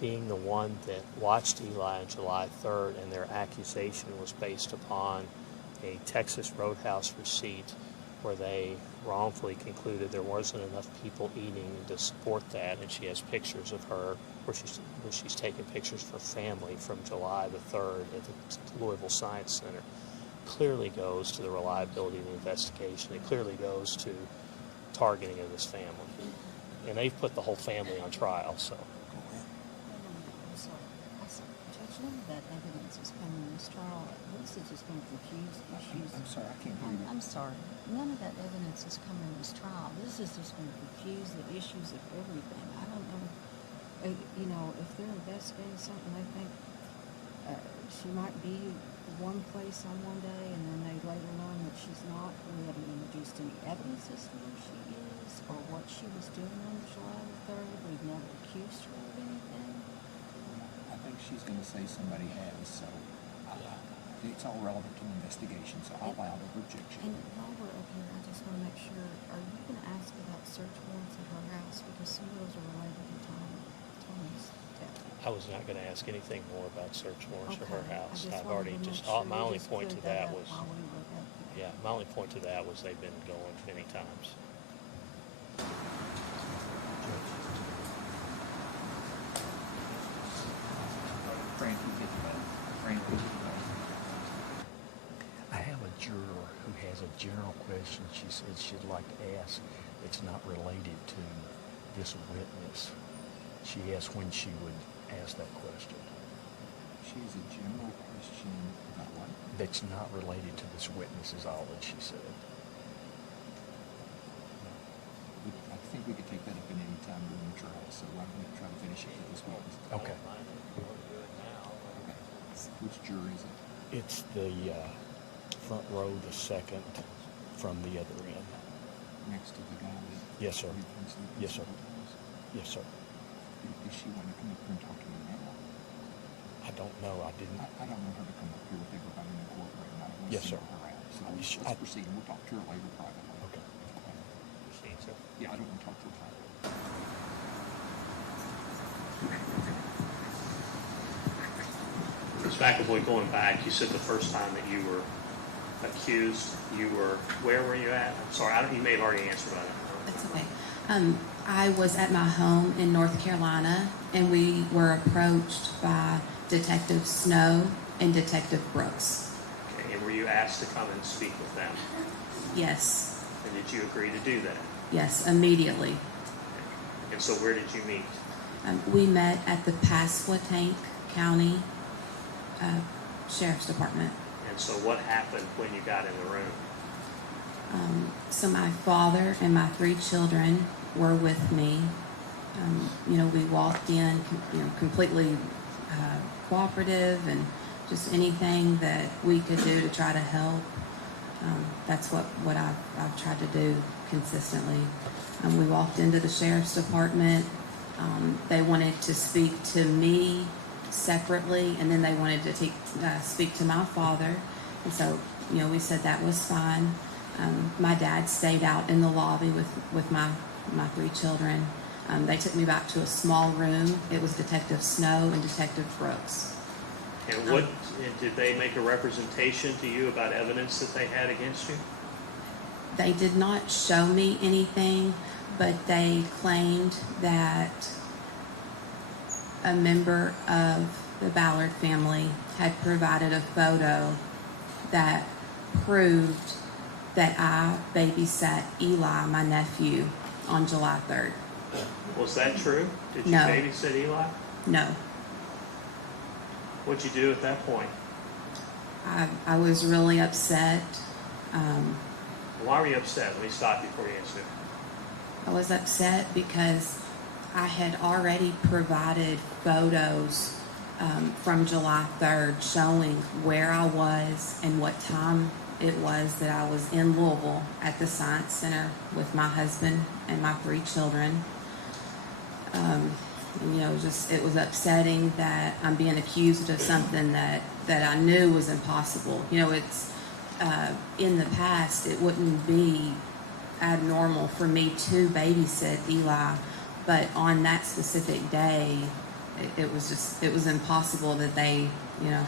being the one that watched Eli on July 3rd, and their accusation was based upon a Texas Roadhouse receipt where they wrongfully concluded there wasn't enough people eating to support that, and she has pictures of her where she's taking pictures for family from July the 3rd at the Louisville Science Center. Clearly goes to the reliability of the investigation. It clearly goes to targeting of this family. And they've put the whole family on trial, so. I'm sorry. Judge, none of that evidence is coming in this trial. This is just going to confuse issues. I'm sorry, I can't hear you. I'm sorry. None of that evidence is coming in this trial. This is just going to confuse the issues of everything. I don't know. If they're investigating something, they think she might be one place on one day, and then they later learn that she's not. We haven't introduced any evidence as to where she is or what she was doing on July the 3rd. We've never accused her of anything. I think she's going to say somebody has, so it's all relevant to the investigation, so I'll allow the objection. And while we're up here, I just want to make sure, are you going to ask about search warrants at her house? Because some of those are related to Tony's death. I was not going to ask anything more about search warrants for her Okay. house. I just I've wanted already to just, make sure my we only just point to cleared that up was, while we were up here. yeah, my only point to that was they've been going many times. Frank, you get the vote. Frank, you get the vote. I have a juror who has a general question she said she'd like to ask. It's not related to this witness. She asked when she would ask that question. She has a general question about what? That's not related to this witness is all that she said. I think we could take that up at any time during the trial, so why don't we try to finish it with this witness? Okay. Okay. Which jury is it? It's the front row, the second from the other end. Next to the guy that... Yes, sir. Yes, sir. Yes, sir. Does she want to come up here and talk to me now? I don't know. I didn't. I don't want her to come up here with everybody in the courtroom. I don't want to Yes, sir. single her out. So Sh- let's proceed, and we'll talk to her later privately. Okay. Proceed, sir. Yeah, I don't want to talk to her privately. Ms. McAvoy, going back, you said the first time that you were accused, where were you at? I'm sorry, you may have already answered that. That's okay. I was at my home in North Carolina, and we were approached by Detective Snow and Detective Brooks. Okay, and were you asked to come and speak with them? Yes, And did you agree to do that? yes, immediately. And so where did you meet? We met at the Pasquotank County Sheriff's Department. And so what happened when you got in the room? So my father and my 3 children were with me. We walked in, completely cooperative and just anything that we could do to try to help. That's what I've tried to do consistently. We walked into the sheriff's department. They wanted to speak to me separately, and then they wanted to speak to my father. And so, we said that was fine. My dad stayed out in the lobby with my 3 children. They took me back to a small room. It was Detective Snow and Detective Brooks. And did they make a representation to you about evidence that they had against you? They did not show me anything, but they claimed that a member of the Ballard family had provided a photo that proved that I babysat Eli, my nephew, on July 3rd. Was that true? Did you No. babysit Eli? No. What'd you do at that point? I was really upset. Why were you upset? Let me stop you before you answer. I was upset because I had already provided photos from July 3rd showing where I was and what time it was that I was in Louisville at the Science Center with my husband and my 3 children. It was upsetting that I'm being accused of something that I knew was impossible. It's in the past, it wouldn't be abnormal for me to babysit Eli, but on that specific day, it was impossible that they,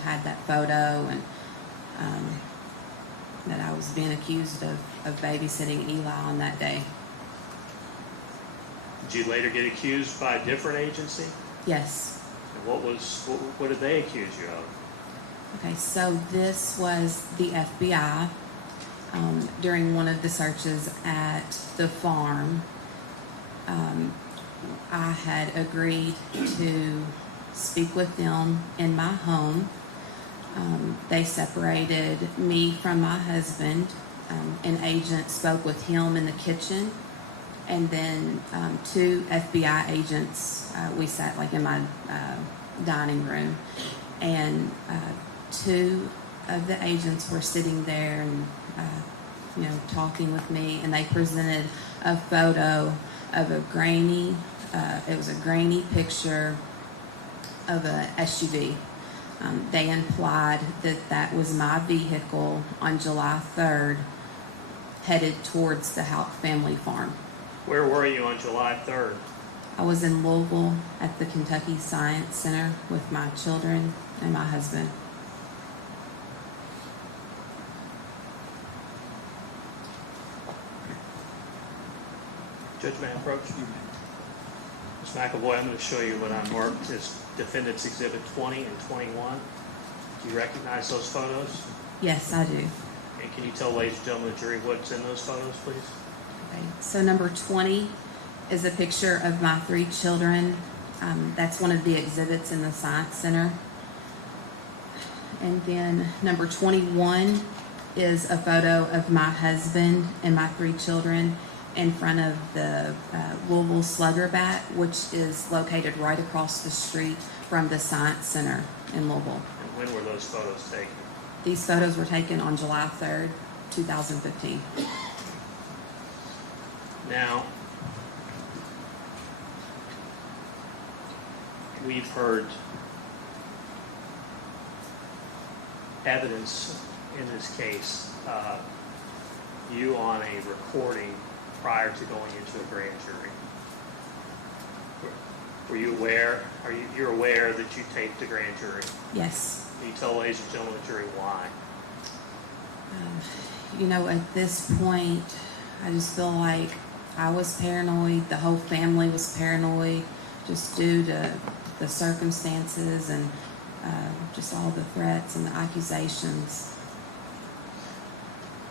had that photo, and that I was being accused of babysitting Eli on that day. Did you later get accused by a different agency? Yes. And what did they accuse you of? Okay, so this was the FBI during one of the searches at the farm. I had agreed to speak with them in my home. They separated me from my husband. An agent spoke with him in the kitchen, and then 2 FBI agents, we sat in my dining room, and 2 of the agents were sitting there and talking with me, and they presented a photo of a grainy, it was a grainy picture of a SUV. They implied that was my vehicle on July 3rd, headed towards the Houck family farm. Where were you on July 3rd? I was in Louisville at the Kentucky Science Center with my children and my husband. Judge, may I approach you? Ms. McAvoy, I'm going to show you what I marked as Defendants Exhibit 20 and 21. Do you recognize those photos? Yes, I do. And can you tell ladies and gentlemen of the jury what's in those photos, please? Okay. So number 20 is a picture of my 3 children. That's one of the exhibits in the Science Center. And then number 21 is a photo of my husband and my 3 children in front of the Louisville Slugger Bat, which is located right across the street from the Science Center in Louisville. And when were those photos taken? These photos were taken on July 3rd, 2015. Now, we've heard evidence in this case, you on a recording prior to going into a grand jury. Were you aware, you're aware that you taped the grand jury? Yes. Can you tell ladies and gentlemen of the jury why? At this point, I just feel like I was paranoid, the whole family was paranoid, just due to the circumstances and just all the threats and the accusations.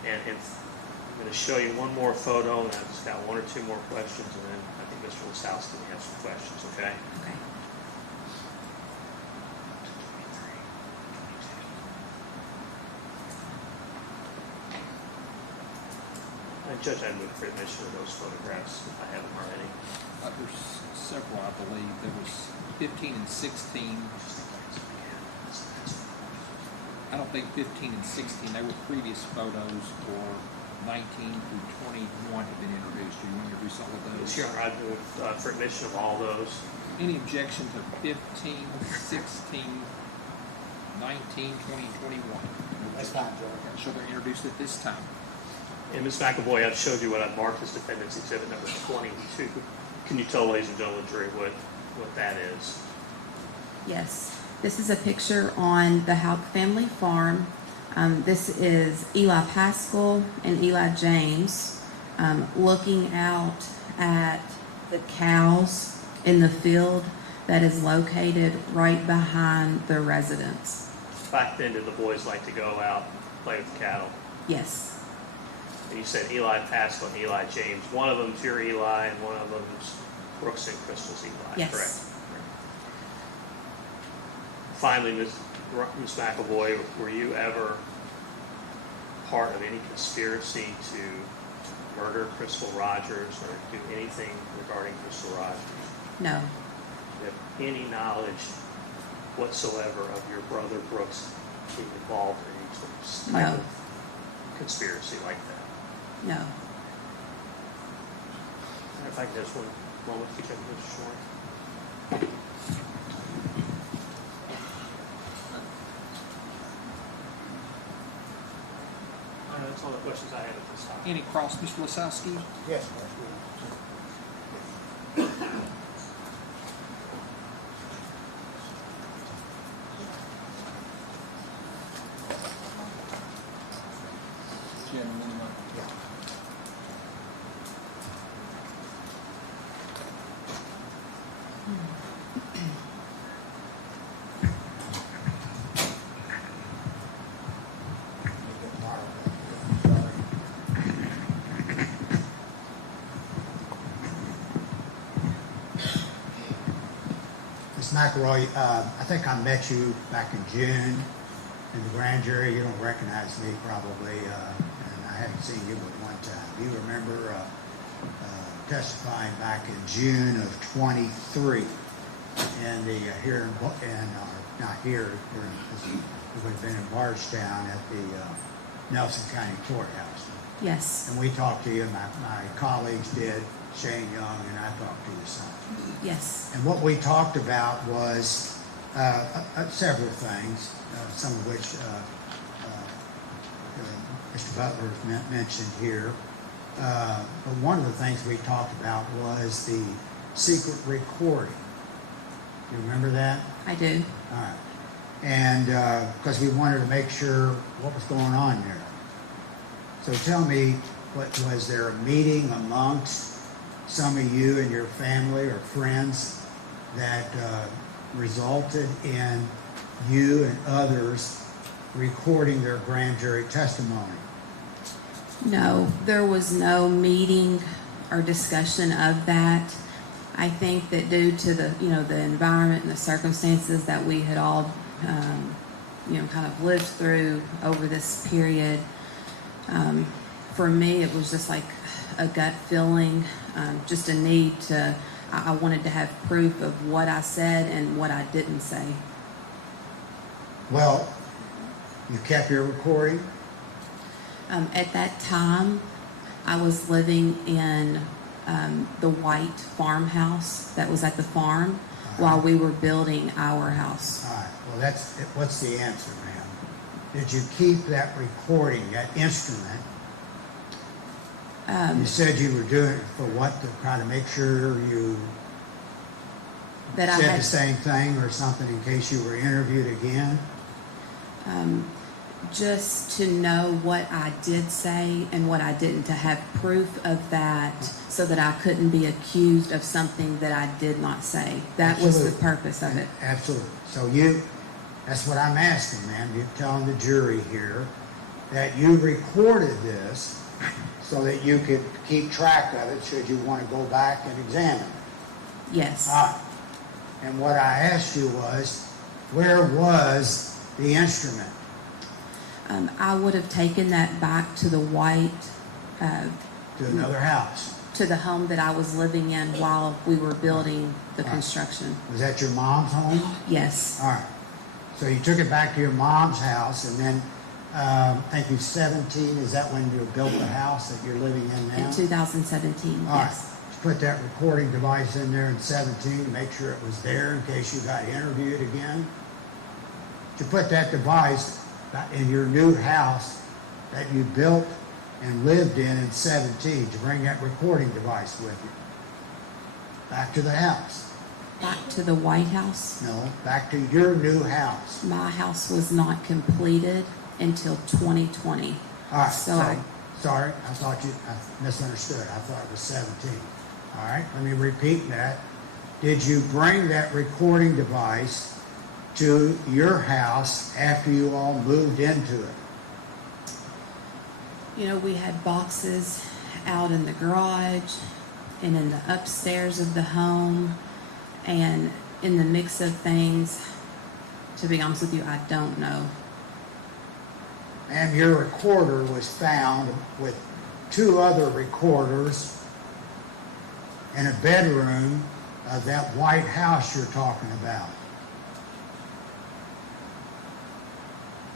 And I'm going to show you one more photo, and I've just got 1 or 2 more questions, and then I think Mr. Lasowski may have some questions, okay? Okay. Judge, I move for admission of those photographs if I haven't already. There's several, I believe. There was 15 and 16. I don't think 15 and 16, they were previous photos for 19 through 21 have been introduced. Do you want to introduce all of those? Yes, Your Honor, I move for admission of all those. Any objection to 15, 16, 19, 20, 21? That's fine, Joe. Okay, so they're introduced at this time. And Ms. McAvoy, I've showed you what I've marked as defendant's exhibit number 22. Can you tell ladies and gentlemen of the jury what that is? Yes, this is a picture on the Houck family farm. This is Eli Pascal and Eli James looking out at the cows in the field that is located right behind the residence. Back then, did the boys like to go out and play with the cattle? Yes, And you said Eli Pascal and Eli James. One of them's your Eli and one of them's Brooks and Crystal's Eli, Yes. correct? Finally, Ms. McAvoy, were you ever part of any conspiracy to murder Crystal Rogers or do anything regarding Crystal Rogers? no, Do you have any knowledge whatsoever of your brother Brooks being involved in any type No. of conspiracy like that? no. If I could just one moment, if you could, Mr. Short. That's all the questions I have at this time. Any cross, Mr. Lasowski? Yes, Ms. McElroy, I think I met you back in June in the grand jury. You don't recognize me probably, and I haven't seen you but one time. Do you remember testifying back in June of 23 in the here in, not here, it would have been in Bardstown at the Nelson County Courthouse. Yes, And we talked to you, my colleagues did, Shane Young, and I talked to you some. yes, And what we talked about was several things, some of which Mr. Butler mentioned here. But one of the things we talked about was the secret recording. You remember that? I do. All right. And because we wanted to make sure what was going on there. So tell me, was there a meeting amongst some of you and your family or friends that resulted in you and others recording their grand jury testimony? No, there was no meeting or discussion of that. I think that due to the, the environment and the circumstances that we had all, kind of lived through over this period, for me, it was just like a gut feeling, just a need to, I wanted to have proof of what I said and what I didn't say. Well, you kept your recording? At that time, I was living in the white farmhouse that was at the farm while we were building our house. All right, well, what's the answer, ma'am? Did you keep that recording, that instrument? You said you were doing it for what, to kind of make sure you That I said had the same thing or something in case you were interviewed again? just to know what I did say and what I didn't, to have proof of that so that I couldn't be accused of something that I did not say. That was the Absolutely. purpose of it. Absolutely. So that's what I'm asking, ma'am. You're telling the jury here that you recorded this so that you could keep track of it should you want to go back and examine it. Yes. All right. And what I asked you was, where was the instrument? I would have taken that back to the white to another house. To the home that I was living in while we were building the Right. construction. Was that your mom's home? Yes. All right. So you took it back to your mom's house, and then I think you're 17. Is that when you built the house that you're living in now? In 2017, All right. yes. Just put that recording device in there in 17 to make sure it was there in case you got interviewed again. To put that device in your new house that you built and lived in 17, to bring that recording device with you. Back to the house. Back to the White House. No, back to your new house. My house was not completed until 2020. All right, So sorry, I thought I misunderstood. I thought it was 17. All right, let me repeat that. Did you bring that recording device to your house after you all moved into it? You know, we had boxes out in the garage and in the upstairs of the home, and in the mix of things, to be honest with you, I don't know. And your recorder was found with 2 other recorders in a bedroom of that white house you're talking about.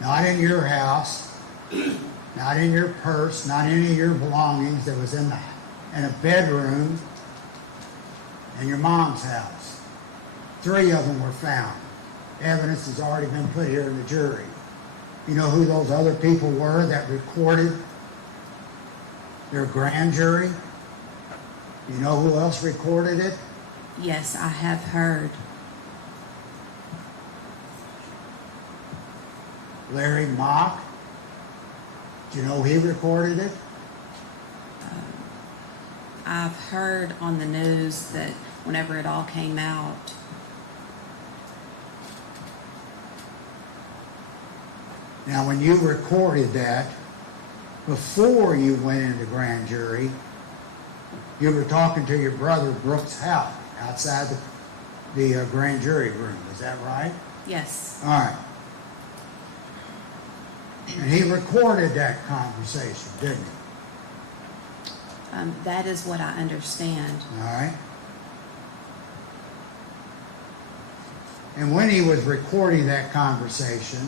Not in your house, not in your purse, not any of your belongings. That was in a bedroom in your mom's house. 3 of them were found. Evidence has already been put here in the jury. You know who those other people were that recorded their grand jury? You know who else recorded it? Yes, I have heard. Larry Mock. Do you know he recorded it? I've heard on the news that whenever it all came out, Now, when you recorded that, before you went into grand jury, you were talking to your brother Brooks Houck outside the grand jury room. Is that right? yes, All right. And he recorded that conversation, didn't he? that is what I understand. All right. And when he was recording that conversation,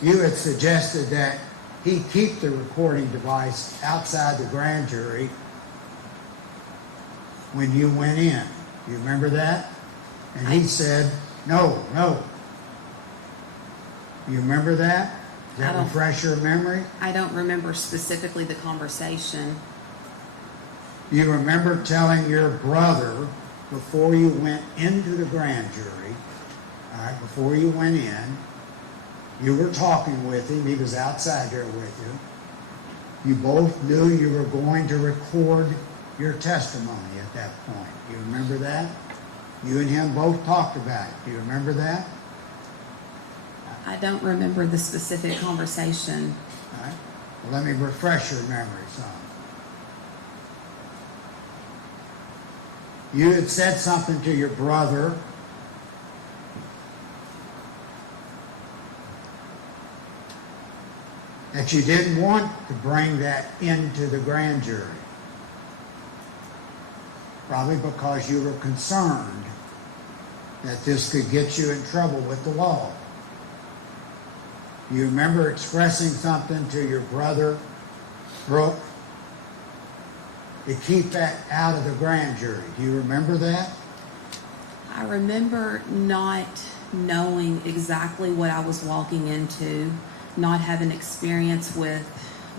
you had suggested that he keep the recording device outside the grand jury when you went in. You remember that? And he said, no. You remember that? Does I that don't. refresh your memory? I don't remember specifically the conversation. You remember telling your brother before you went into the grand jury, all right, before you went in, you were talking with him. He was outside there with you. You both knew you were going to record your testimony at that point. You remember that? You and him both talked about it. Do you remember that? I don't remember the specific conversation. All right. Well, let me refresh your memory some. You had said something to your brother that you didn't want to bring that into the grand jury. Probably because you were concerned that this could get you in trouble with the law. You remember expressing something to your brother, Brooke, to keep that out of the grand jury. Do you remember that? I remember not knowing exactly what I was walking into, not having experience with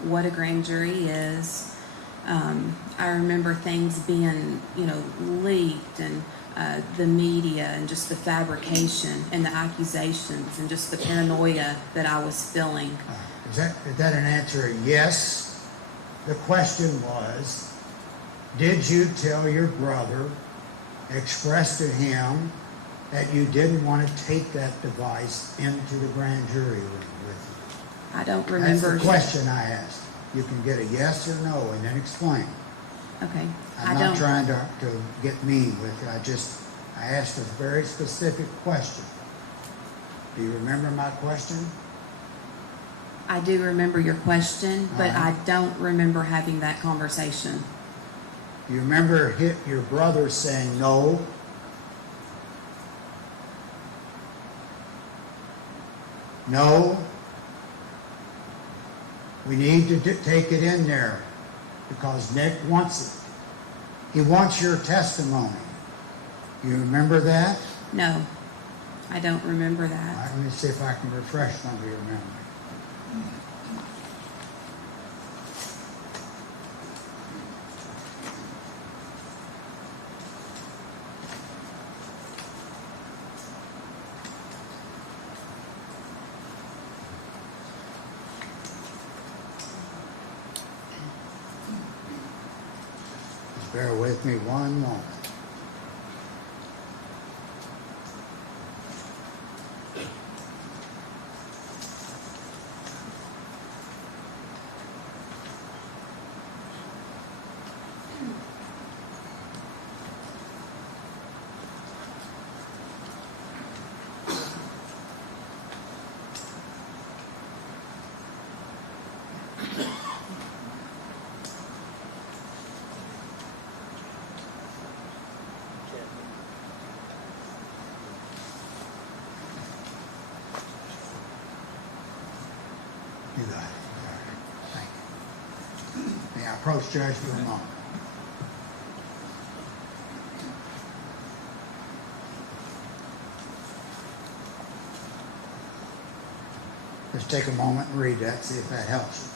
what a grand jury is. I remember things being, leaked, and the media, and just the fabrication and the accusations and just the paranoia that I was feeling. Is that an answer? A yes. The question was, did you tell your brother, express to him, that you didn't want to take that device into the grand jury room with you? I don't remember. That's the question I asked. You can get a yes or no and then explain. Okay. I'm not trying to get mean with you. I asked a very specific question. Do you remember my question? I do remember your question, but Uh-huh. I don't remember having that conversation. You remember your brother saying no? No? We need to take it in there because Nick wants it. He wants your testimony. You remember that? No, I don't remember All that. right, let me see if I can refresh some of your memory. Just bear with me one moment. You got it. All right. Thank you. May I approach Judge for a moment? Just take a moment and read that, see if that helps you.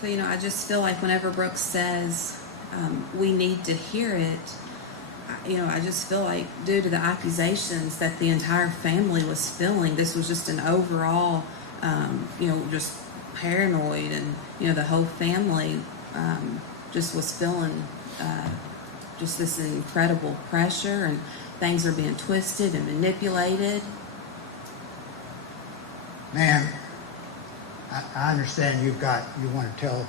So, I just feel like whenever Brooks says we need to hear it, I just feel like due to the accusations that the entire family was feeling, this was just an overall, just paranoid, and, the whole family just was feeling just this incredible pressure, and things are being twisted and manipulated. Ma'am, I understand you want to tell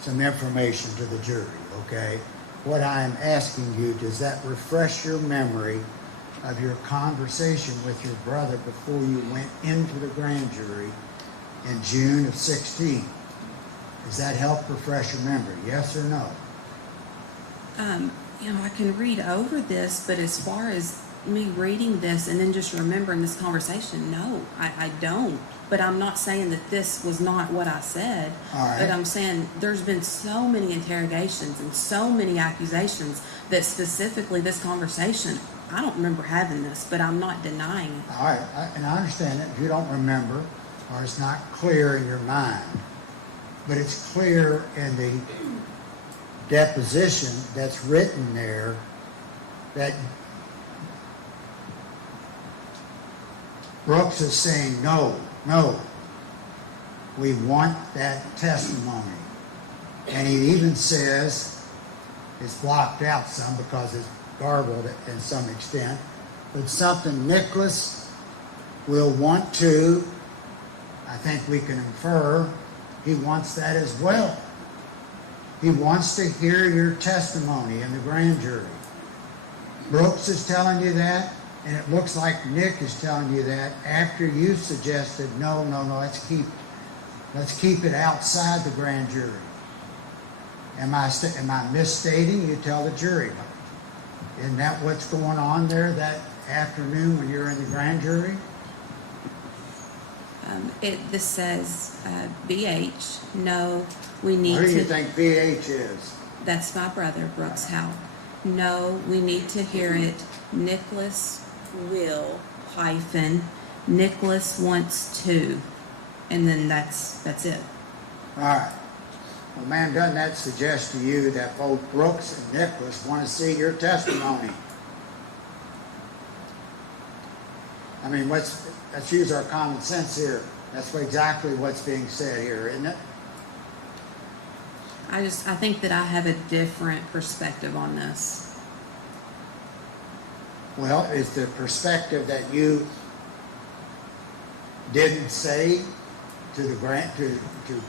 some information to the jury, okay? What I'm asking you, does that refresh your memory of your conversation with your brother before you went into the grand jury in June of 16? Does that help refresh your memory, yes or no? I can read over this, but as far as me reading this and then just remembering this conversation, no, I don't. But I'm not saying that this was not what I said. All right. But I'm saying there's been so many interrogations and so many accusations that specifically this conversation, I don't remember having this, but I'm not denying it. All right, and I understand that if you don't remember or it's not clear in your mind, but it's clear in the deposition that's written there that Brooks is saying, no, we want that testimony. And he even says, it's blocked out some because it's garbled in some extent, but something Nicholas will want to, I think we can infer, he wants that as well. He wants to hear your testimony in the grand jury. Brooks is telling you that, and it looks like Nick is telling you that after you suggested, no, let's keep it outside the grand jury. Am I misstating? You tell the jury. Isn't that what's going on there that afternoon when you're in the grand jury? This says BH. No, we need to. What do you think BH is? That's my brother, Brooks Houck. No, we need to hear it. Nicholas will - Nicholas wants to, and then that's it. All right. Well, ma'am, doesn't that suggest to you that both Brooks and Nicholas want to see your testimony? I mean, let's use our common sense here. That's exactly what's being said here, isn't it? I think that I have a different perspective on this. Well, is the perspective that you didn't say to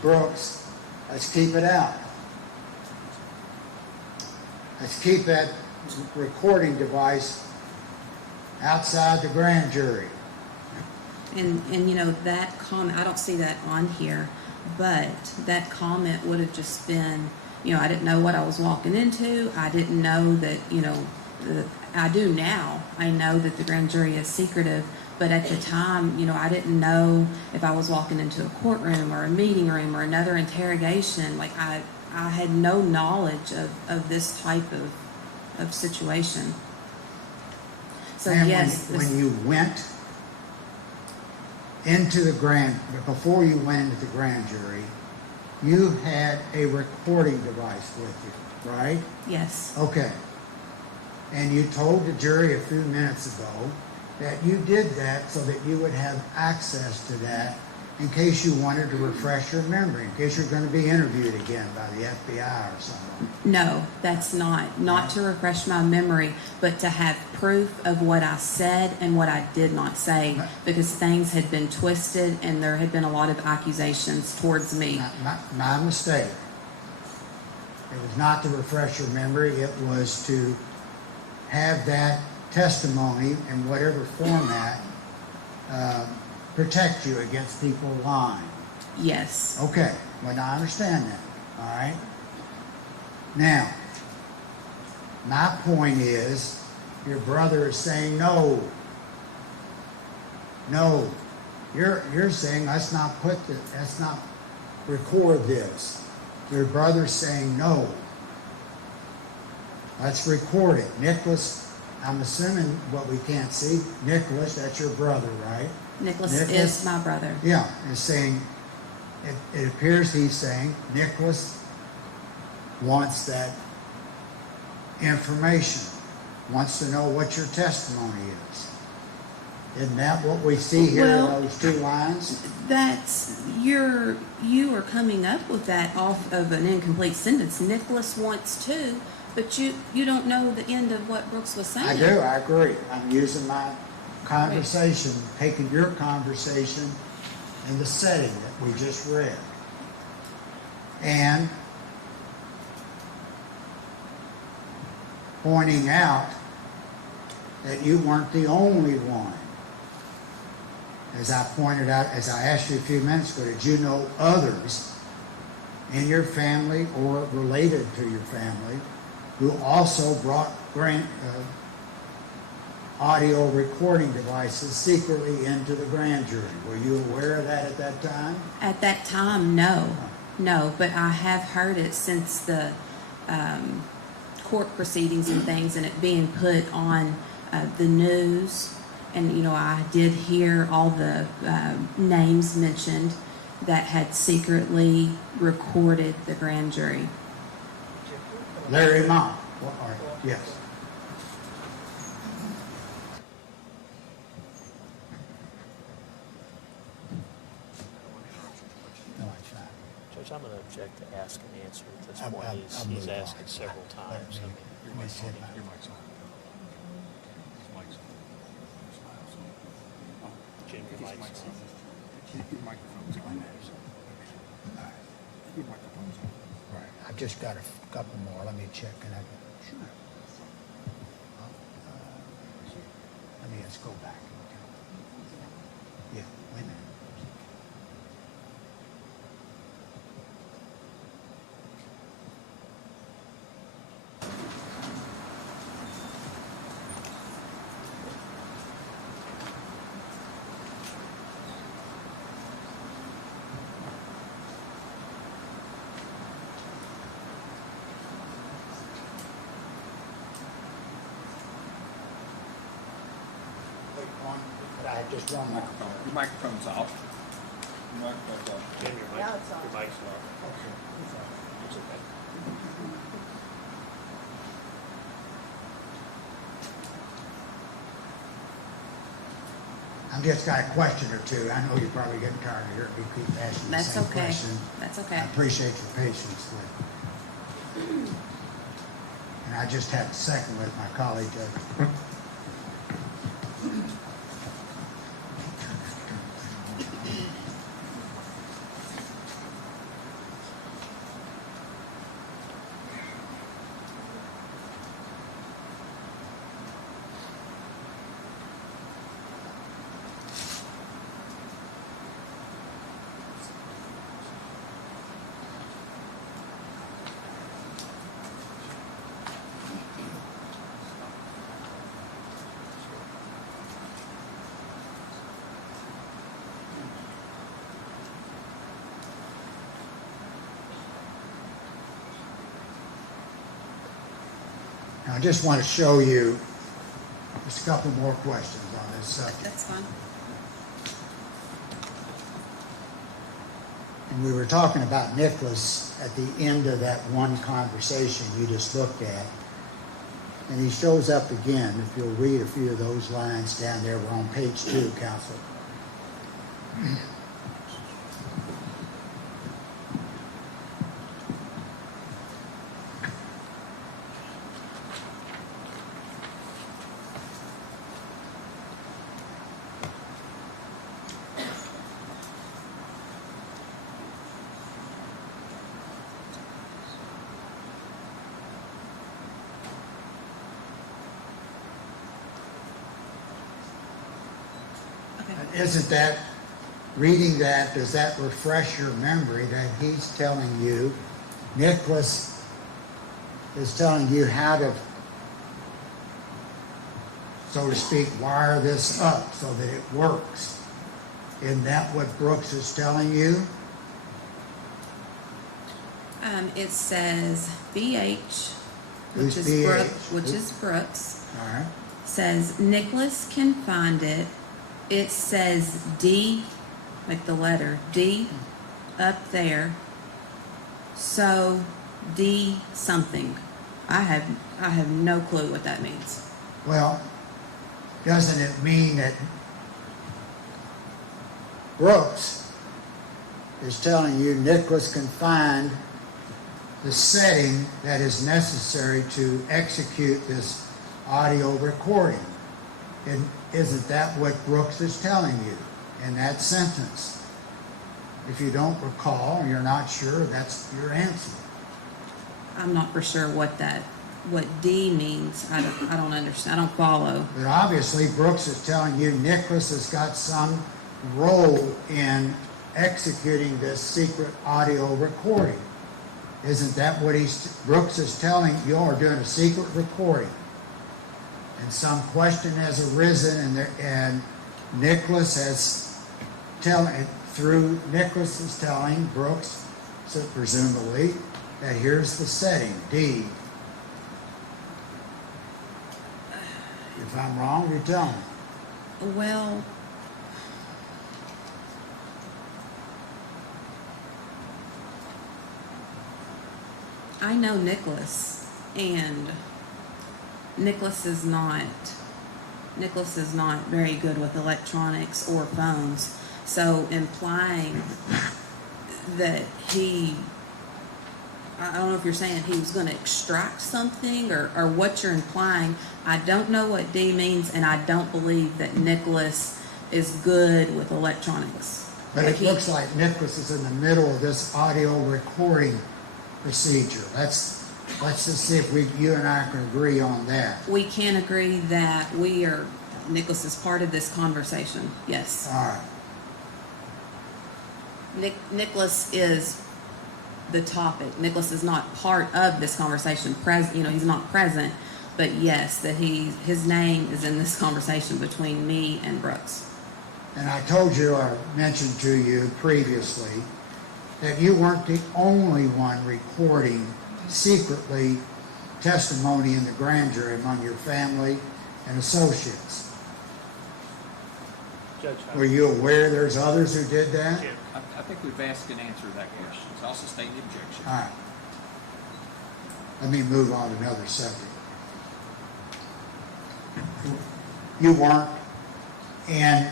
Brooks Let's keep it out. Let's keep that recording device outside the grand jury. And you know, that comment, I don't see that on here, but that comment would have just been, you know, I didn't know what I was walking into. I didn't know that, you know, I do now. I know that the grand jury is secretive, but at the time, you know, I didn't know if I was walking into a courtroom or a meeting room or another interrogation. Like I had no knowledge of this type of situation. So And yes, when you went into the before you went into the grand jury, you had a recording device with you, right? yes, Okay. And you told the jury a few minutes ago that you did that so that you would have access to that in case you wanted to refresh your memory, in case you're going to be interviewed again by the FBI or someone. no, that's not to refresh my memory, but to have proof of what I said and what I did not say, because things had been twisted and there had been a lot of accusations towards me. My mistake. It was not to refresh your memory. It was to have that testimony in whatever format protect you against people lying. Yes. Okay, well, I understand that, all right? Now, my point is, your brother is saying no. No. You're saying let's not record this. Your brother's saying no. Let's record it. Nicholas, I'm assuming what we can't see, Nicholas, that's your brother, right? Nicholas is my brother. Yeah, is saying, it appears he's saying Nicholas wants that information, wants to know what your testimony is. Isn't that what we see here Well, in those two lines? You are coming up with that off of an incomplete sentence. Nicholas wants to, but you don't know the end of what Brooks was saying. I do, I agree. I'm using my conversation, taking your conversation in the setting that we just read. And pointing out that you weren't the only one. As I pointed out, as I asked you a few minutes ago, did you know others in your family or related to your family who also brought audio recording devices secretly into the grand jury? Were you aware of that at that time? At that time, no, but I have heard it since the court proceedings and things, and it being put on the news. And, you know, I did hear all the names mentioned that had secretly recorded the grand jury. Larry Mott. Yes. No, it's fine. Judge, I'm going to object to ask and answer at this I'll point. He's move asked on. it several times. I mean, Let me sit back. Jim, your mic's on. Right. I've just got a couple more. Let me check. And sure. Let me just go back. Yeah, wait a minute. But I had just one microphone. Your microphone's off. Jim, your mic's off. Okay. It's okay. I've just got a question or two. I know you're probably getting tired of hearing me keep asking the That's same okay. question. That's okay. I appreciate your patience with it. And I just have to second with my colleague. Now, I just want to show you just a couple more questions on this subject. That's fine. And we were talking about Nicholas at the end of that one conversation you just looked at. And he shows up again. If you'll read a few of those lines down there, we're on page 2, Counsel. Isn't that, reading that, does that refresh your memory that he's telling you, Nicholas is telling you how to, so to speak, wire this up so that it works? Isn't that what Brooks is telling you? It says BH, Who's BH? Which is Brooks. All right. Says Nicholas can find it. It says D, like the letter D, up there. So D something. I have no clue what that means. Well, doesn't it mean that Brooks is telling you Nicholas can find the setting that is necessary to execute this audio recording? And isn't that what Brooks is telling you in that sentence? If you don't recall, or you're not sure, that's your answer. I'm not for sure what D means. I don't understand. I don't follow. But obviously Brooks is telling you Nicholas has got some role in executing this secret audio recording. Isn't that what Brooks is telling you? Are doing a secret recording, and some question has arisen, and Nicholas Nicholas is telling Brooks, so presumably, that here's the setting, D. If I'm wrong, you tell me. Well, I know Nicholas, and Nicholas is not very good with electronics or phones. So implying that I don't know if you're saying he was going to extract something or what you're implying. I don't know what D means, and I don't believe that Nicholas is good with electronics. But it looks like Nicholas is in the middle of this audio recording procedure. Let's just see if you and I can agree on that. We can agree that Nicholas is part of this conversation. Yes. All right. Nicholas is the topic. Nicholas is not part of this conversation. He's not present, but yes, that his name is in this conversation between me and Brooks. And I told you, I mentioned to you previously, that you weren't the only one recording secretly testimony in the grand jury among your family and associates. Judge, Were you aware there's others who did that? Yeah. I think we've asked and answered that question. So I'll sustain the objection. All right. Let me move on to another subject. You weren't in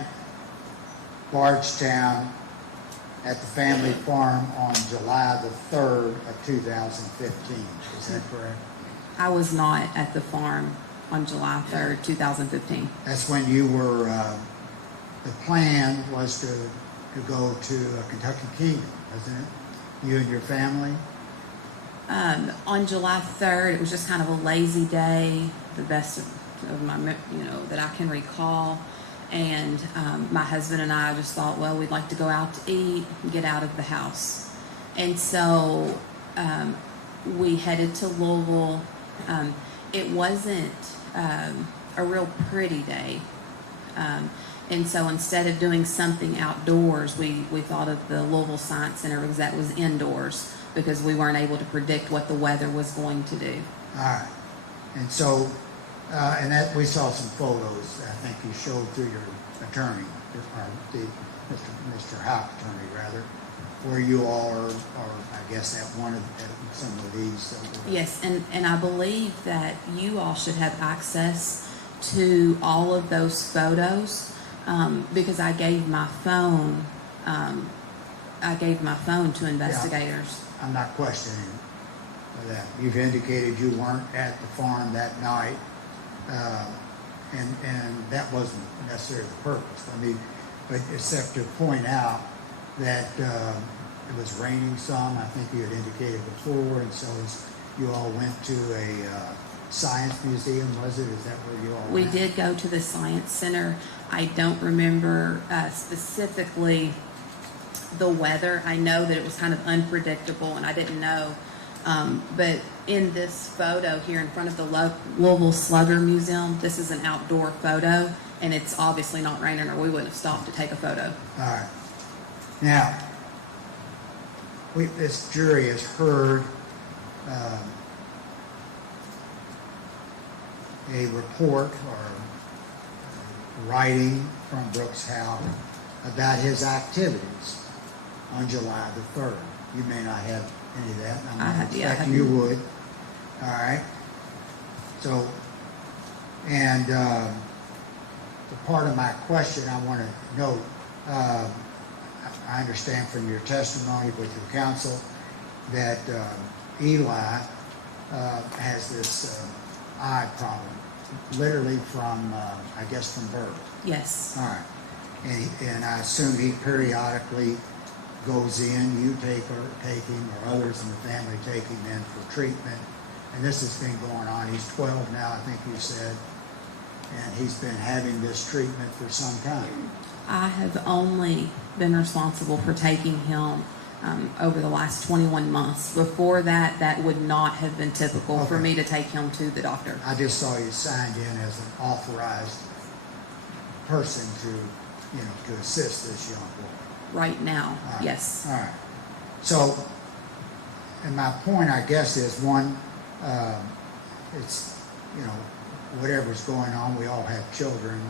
Bardstown at the family farm on July the 3rd of 2015. Is that correct? I was not at the farm on July 3rd, 2015. That's when you were, the plan was to go to Kentucky Kingdom, wasn't it? You and your family? On July 3rd, it was just kind of a lazy day, the best of my, that I can recall. And my husband and I just thought, well, we'd like to go out to eat and get out of the house. And so we headed to Louisville. It wasn't a real pretty day. And so instead of doing something outdoors, we thought of the Louisville Science Center because that was indoors, because we weren't able to predict what the weather was going to do. All right. And so, and that, we saw some photos, I think you showed through your attorney, or the, Mr. Houck attorney rather, where you all are, I guess, at one of, at some of these. Yes, and I believe that you all should have access to all of those photos, because I gave my phone to investigators. I'm not questioning that. You've indicated you weren't at the farm that night, and that wasn't necessarily the purpose. I mean, but except to point out that it was raining some, I think you had indicated before, and so you all went to a science museum, was it? Is that where you all We went? did go to the Science Center. I don't remember specifically the weather. I know that it was kind of unpredictable, and I didn't know. But in this photo here in front of the Louisville Slugger Museum, this is an outdoor photo, and it's obviously not raining, or we wouldn't have stopped to take a photo. All right. Now, this jury has heard a report or writing from Brooks Houck about his activities on July the 3rd. You may not have any of that. I'm not expecting you would. All right. So, and the part of my question I want to note, I understand from your testimony with your counsel that Eli has this eye problem, literally from, I guess, from birth. Yes. All right. And I assume he periodically goes in, you take him, or others in the family take him in for treatment. And this has been going on. He's 12 now, I think you said. And he's been having this treatment for some time. I have only been responsible for taking him over the last 21 months. Before that, that would not have been typical for me to take him to the doctor. I just saw you signed in as an authorized person to assist this young boy. Right now, All right. yes. All right. So, and my point, I guess, is one, it's, whatever's going on, we all have children,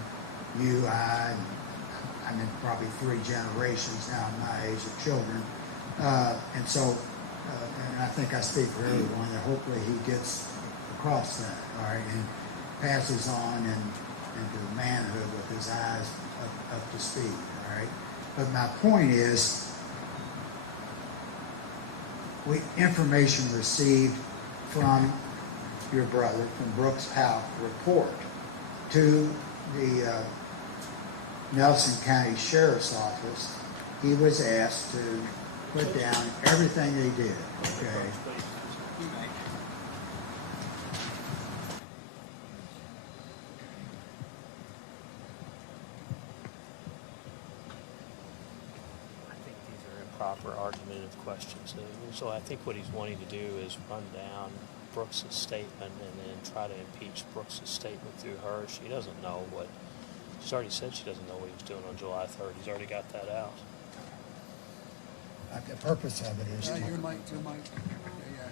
you, I mean, probably 3 generations now in my age of children. And so, and I think I speak for everyone, that hopefully he gets across that, all right, and passes on into manhood with his eyes up to speed, all right. But my point is, information received from your brother, from Brooks Houck, report to the Nelson County Sheriff's Office. He was asked to put down everything they did, okay? Proper argumentative questions. So I think what he's wanting to do is run down Brooks' statement and then try to impeach Brooks' statement through her. She doesn't know what, she's already said she doesn't know what he was doing on July 3rd. He's already got that out. The purpose of it is to... Your mic. Yeah.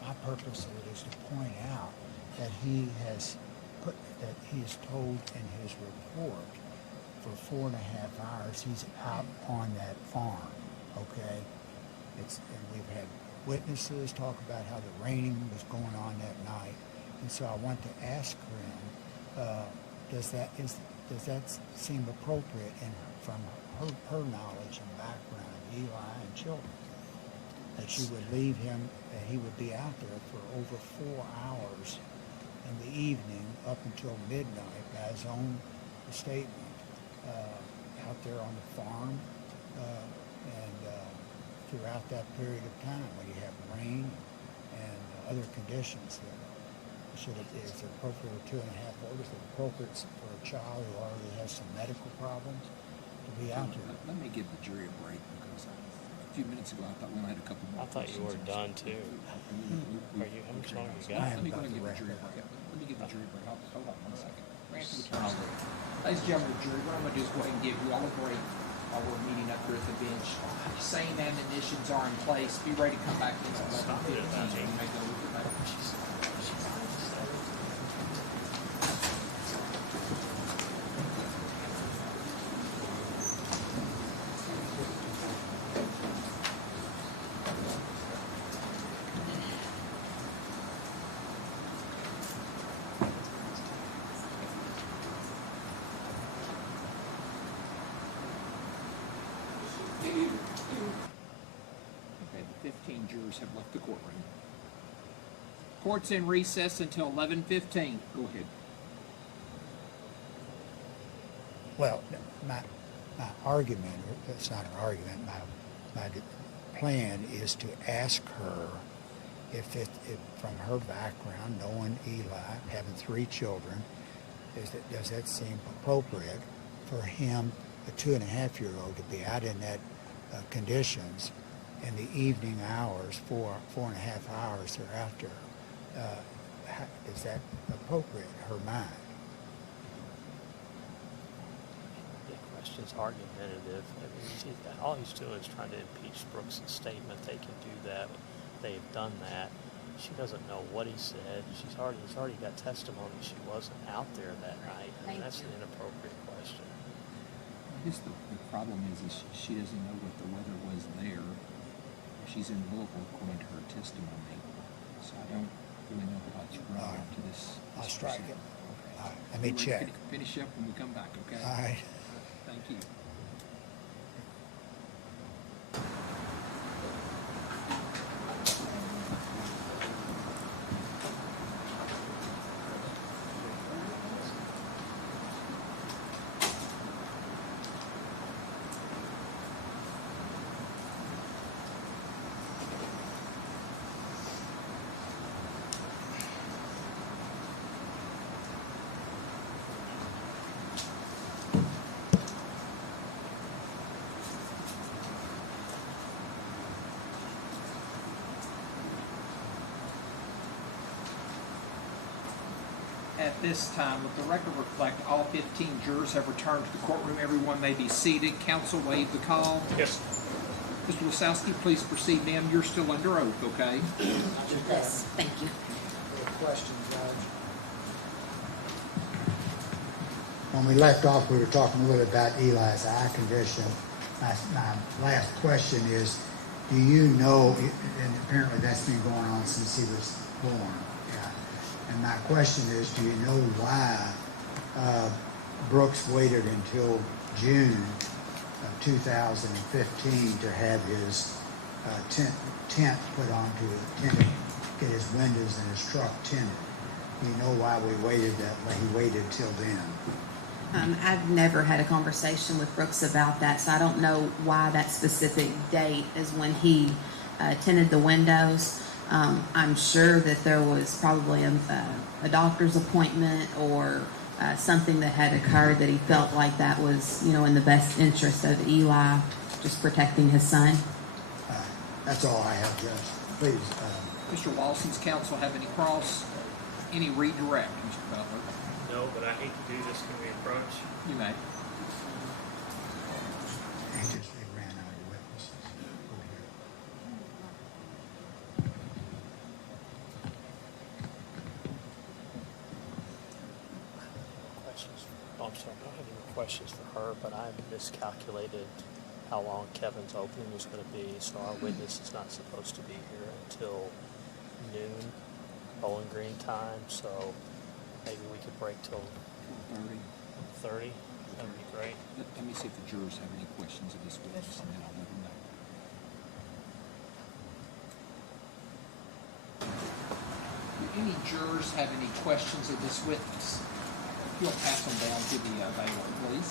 My purpose of it is to point out that he is told in his report for 4.5 hours he's out on that farm, okay? And we've had witnesses talk about how the raining was going on that night. And so I want to ask him, does that seem appropriate from her knowledge and background of Eli and children? That she would leave him, that he would be out there for over 4 hours in the evening up until midnight by his own statement, out there on the farm, and throughout that period of time when you have rain and other conditions there. Is it appropriate for 2.5 hours? Is it appropriate for a child who already has some medical problems to be out there? Let me give the jury a break, because a few minutes ago I thought we only had a couple more. I thought you were done too. Are you, how much longer you got? Let me go and give the jury a break. Let me give the jury a break. Hold on 1 second. Ladies and gentlemen of the jury, what I'm going to do is go ahead and give you all a break while we're meeting up here at the bench. Same admonitions are in place. Be ready to come back in at 11:15. You may go with your vote. Okay, the 15 jurors have left the courtroom. Court's in recess until 11:15. Go ahead. Well, my argument, it's not an argument, my plan is to ask her if from her background, knowing Eli, having 3 children, does that seem appropriate for him, a 2.5-year-old, to be out in that conditions in the evening hours, 4.5 hours thereafter? Is that appropriate in her mind? The question's argumentative. I mean, all he's doing is trying to impeach Brooks' statement. They can do that. They've done that. She doesn't know what he said. He's already got testimony she wasn't out there that night. I mean, that's an inappropriate question. I guess the problem is she doesn't know what the weather was there. She's in Louisville according to her testimony. So I don't really know what's wrong to this. I'll strike it. Okay. All right, let me check. Finish up when we come back, okay? All right. Thank you. At this time, let the record reflect all 15 jurors have returned to the courtroom. Everyone may be seated. Counsel waive the call. Yes. Mr. Wasowski, please proceed, ma'am. You're still under oath, okay? Yes, thank you. Question, Judge. When we left off, we were talking a little about Eli's eye condition. My last question is, do you know, and apparently that's been going on since he was born, yeah. And my question is, do you know why Brooks waited until June of 2015 to have his tent put onto it, tinted, get his windows in his truck tinted? Do you know why he waited till then? I've never had a conversation with Brooks about that, so I don't know why that specific date is when he tinted the windows. I'm sure that there was probably a doctor's appointment or something that had occurred that he felt like that was, in the best interest of Eli, just protecting his son. That's all I have, Judge. Please. Mr. Lawson's counsel have any redirect, Mr. Butler? No, but I hate to do this. Can we approach? You may. They ran out of witnesses. Go ahead. I'm sorry, I don't have any more questions for her, but I miscalculated how long Kevin's opening was going to be, so our witness is not supposed to be here until noon, Bowling Green time, so maybe we could break till 30. That would be great. Let me see if the jurors have any questions of this witness, and then I'll let them know. Do any jurors have any questions of this witness? If you'll pass them down to the bailiff, please.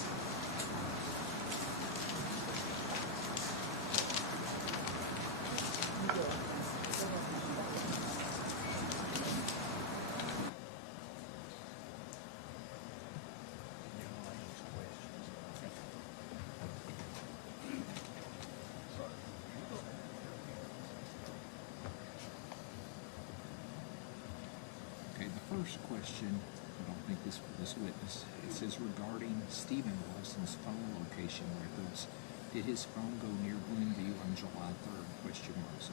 Okay, the first question, I don't think this for this witness, it says regarding Stephen Wilson's phone location records, Did his phone go near Glenview on July 3rd? Question mark. So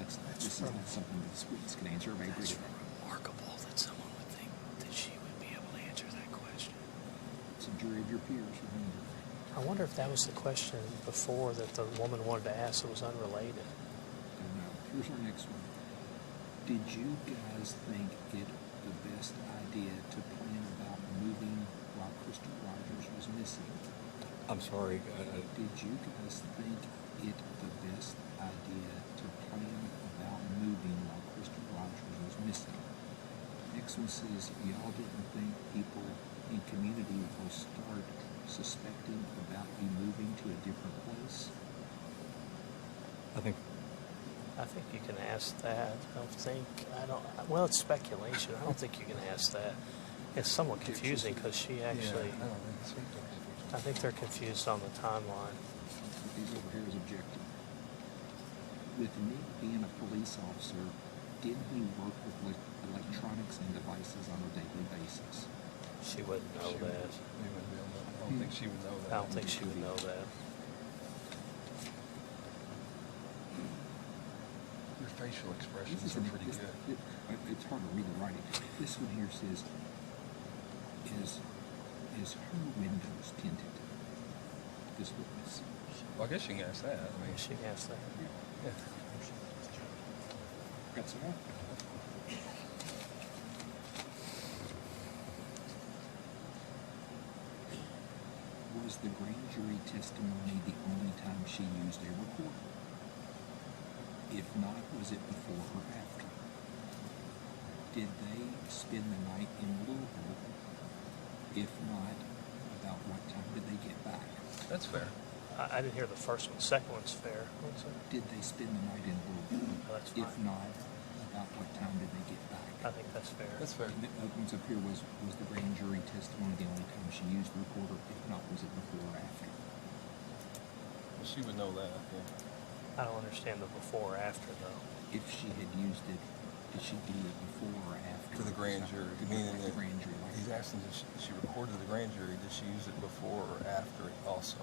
this is not something that this witness can answer. That's remarkable that someone would think that she would be able to answer that question. It's a jury of your peers. Remember. I wonder if that was the question before that the woman wanted to ask that was unrelated. And here's our next one. Did you guys think it the best idea to plan about moving while Crystal Rogers was missing? I'm sorry. Did you guys think it the best idea to plan about moving while Crystal Rogers was missing? Next one says, y'all didn't think people in community will start suspecting about you moving to a different place? I think you can ask that. Well, it's speculation. I don't think you can ask that. It's somewhat confusing because she actually, I think they're confused on the timeline. These over here is objective. With Nick being a police officer, didn't he work with electronics and devices on a daily basis? She wouldn't know that. I don't think she would know that. I don't think she would know that. Your facial expressions This are is pretty good. It's hard to read the writing. This one here says, is her windows tinted? This witness. Well, I guess you can ask that. I mean, She can ask that. yeah. Got some more? Was the grand jury testimony the only time she used a recorder? If not, was it before or after? Did they spend the night in Louisville? If not, about what time did they get back? That's fair. I didn't hear the first one. Second one's fair. What's that? Did they spend the night in Louisville? Oh, that's If fine. not, about what time did they get back? I think that's fair. That's fair. And the other ones up here was the grand jury testimony the only time she used the recorder? If not, was it before or after? Well, she would know that. Yeah. I don't understand the before or after though. If she had used it, did she do it before or after? To the grand jury. Meaning the that grand jury. he's asking, did she recorded the grand jury? Did she use it before or after it also?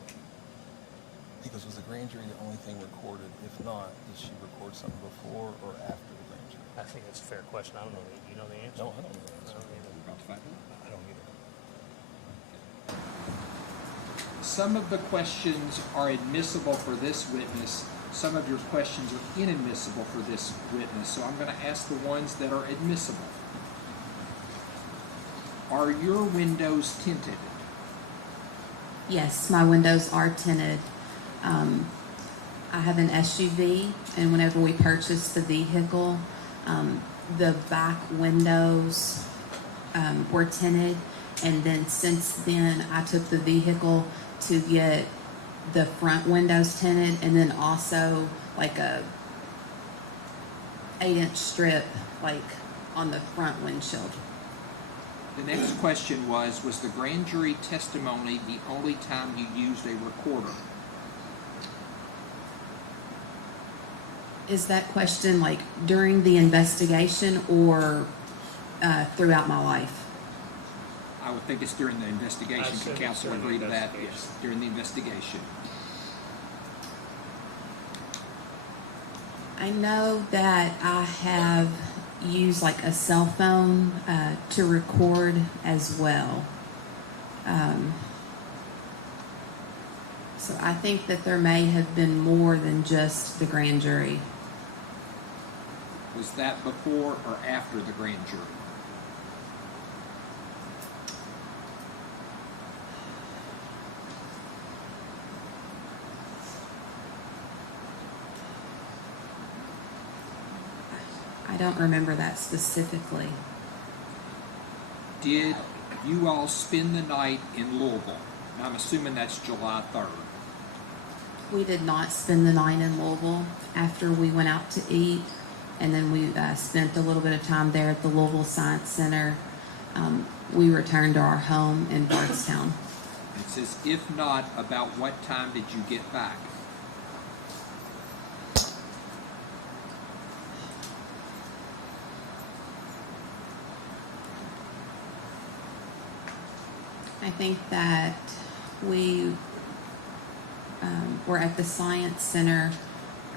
Because was the grand jury the only thing recorded? If not, did she record something before or after the grand jury? I think it's a fair question. I don't know. You know the answer? No, I don't know the I answer. don't either. We're about to find out. I don't either. Some of the questions are admissible for this witness. Some of your questions are inadmissible for this witness. So I'm going to ask the ones that are admissible. Are your windows tinted? Yes, my windows are tinted. I have an SUV, and whenever we purchased the vehicle, the back windows were tinted, and then since then I took the vehicle to get the front windows tinted, and then also like a 8-inch strip like on the front windshield. The next question was the grand jury testimony the only time you used a recorder? Is that question like during the investigation or throughout my life? I would think it's during the investigation. I assume Can it's counsel during the agree to that? investigation. Yes, during the investigation. I know that I have used like a cell phone to record as well. So I think that there may have been more than just the grand jury. Was that before or after the grand jury? I don't remember that specifically. Did you all spend the night in Louisville? And I'm assuming that's July 3rd. We did not spend the night in Louisville. After we went out to eat, and then we spent a little bit of time there at the Louisville Science Center, we returned to our home in Bardstown. It says, if not, about what time did you get back? I think that we were at the Science Center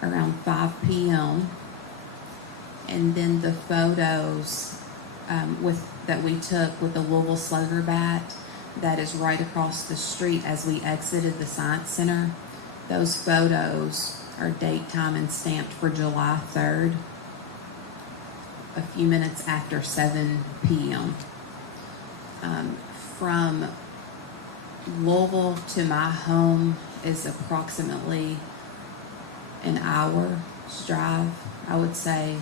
around 5 p.m. And then the photos that we took with the Louisville Slugger bat that is right across the street as we exited the Science Center. Those photos are date, time, and stamped for July 3rd, a few minutes after 7 p.m. From Louisville to my home is approximately an hour's drive. I would say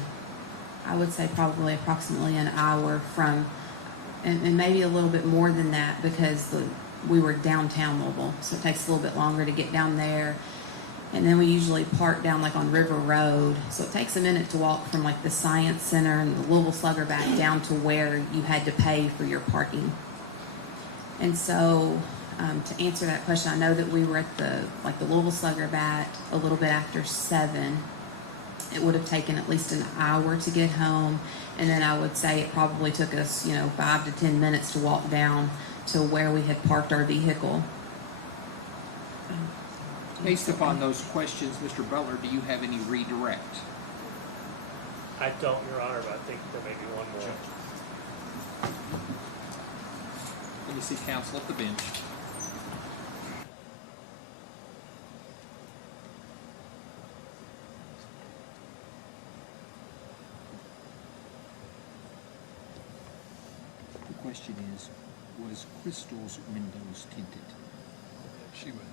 probably approximately an hour from, and maybe a little bit more than that because we were downtown Louisville, so it takes a little bit longer to get down there. And then we usually park down like on River Road, so it takes a minute to walk from like the Science Center and the Louisville Slugger back down to where you had to pay for your parking. And so to answer that question, I know that we were at the Louisville Slugger bat a little bit after 7. It would have taken at least an hour to get home, and then I would say it probably took us 5 to 10 minutes to walk down to where we had parked our vehicle. Based upon those questions, Mr. Butler, do you have any redirect? I don't, Your Honor, but I think there may be one more. Let me see counsel at the bench. The question is, was Crystal's windows tinted? She would.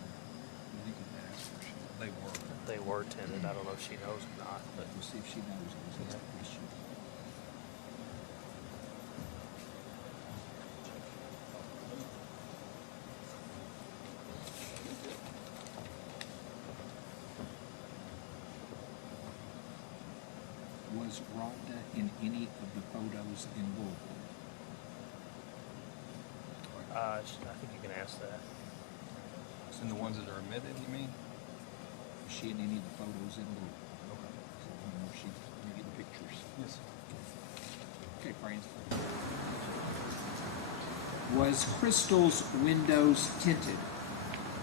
You can ask her. They were. They were tinted. I don't know if she knows or not, but We'll see if she knows. Is that the question? Was Rhonda in any of the photos in Louisville? I think you can ask that. And the ones that are omitted, you mean? Was she in any of the photos in Louisville? Okay. So I don't know if she any of the pictures. Yes. Okay, Franz. Was Crystal's windows tinted?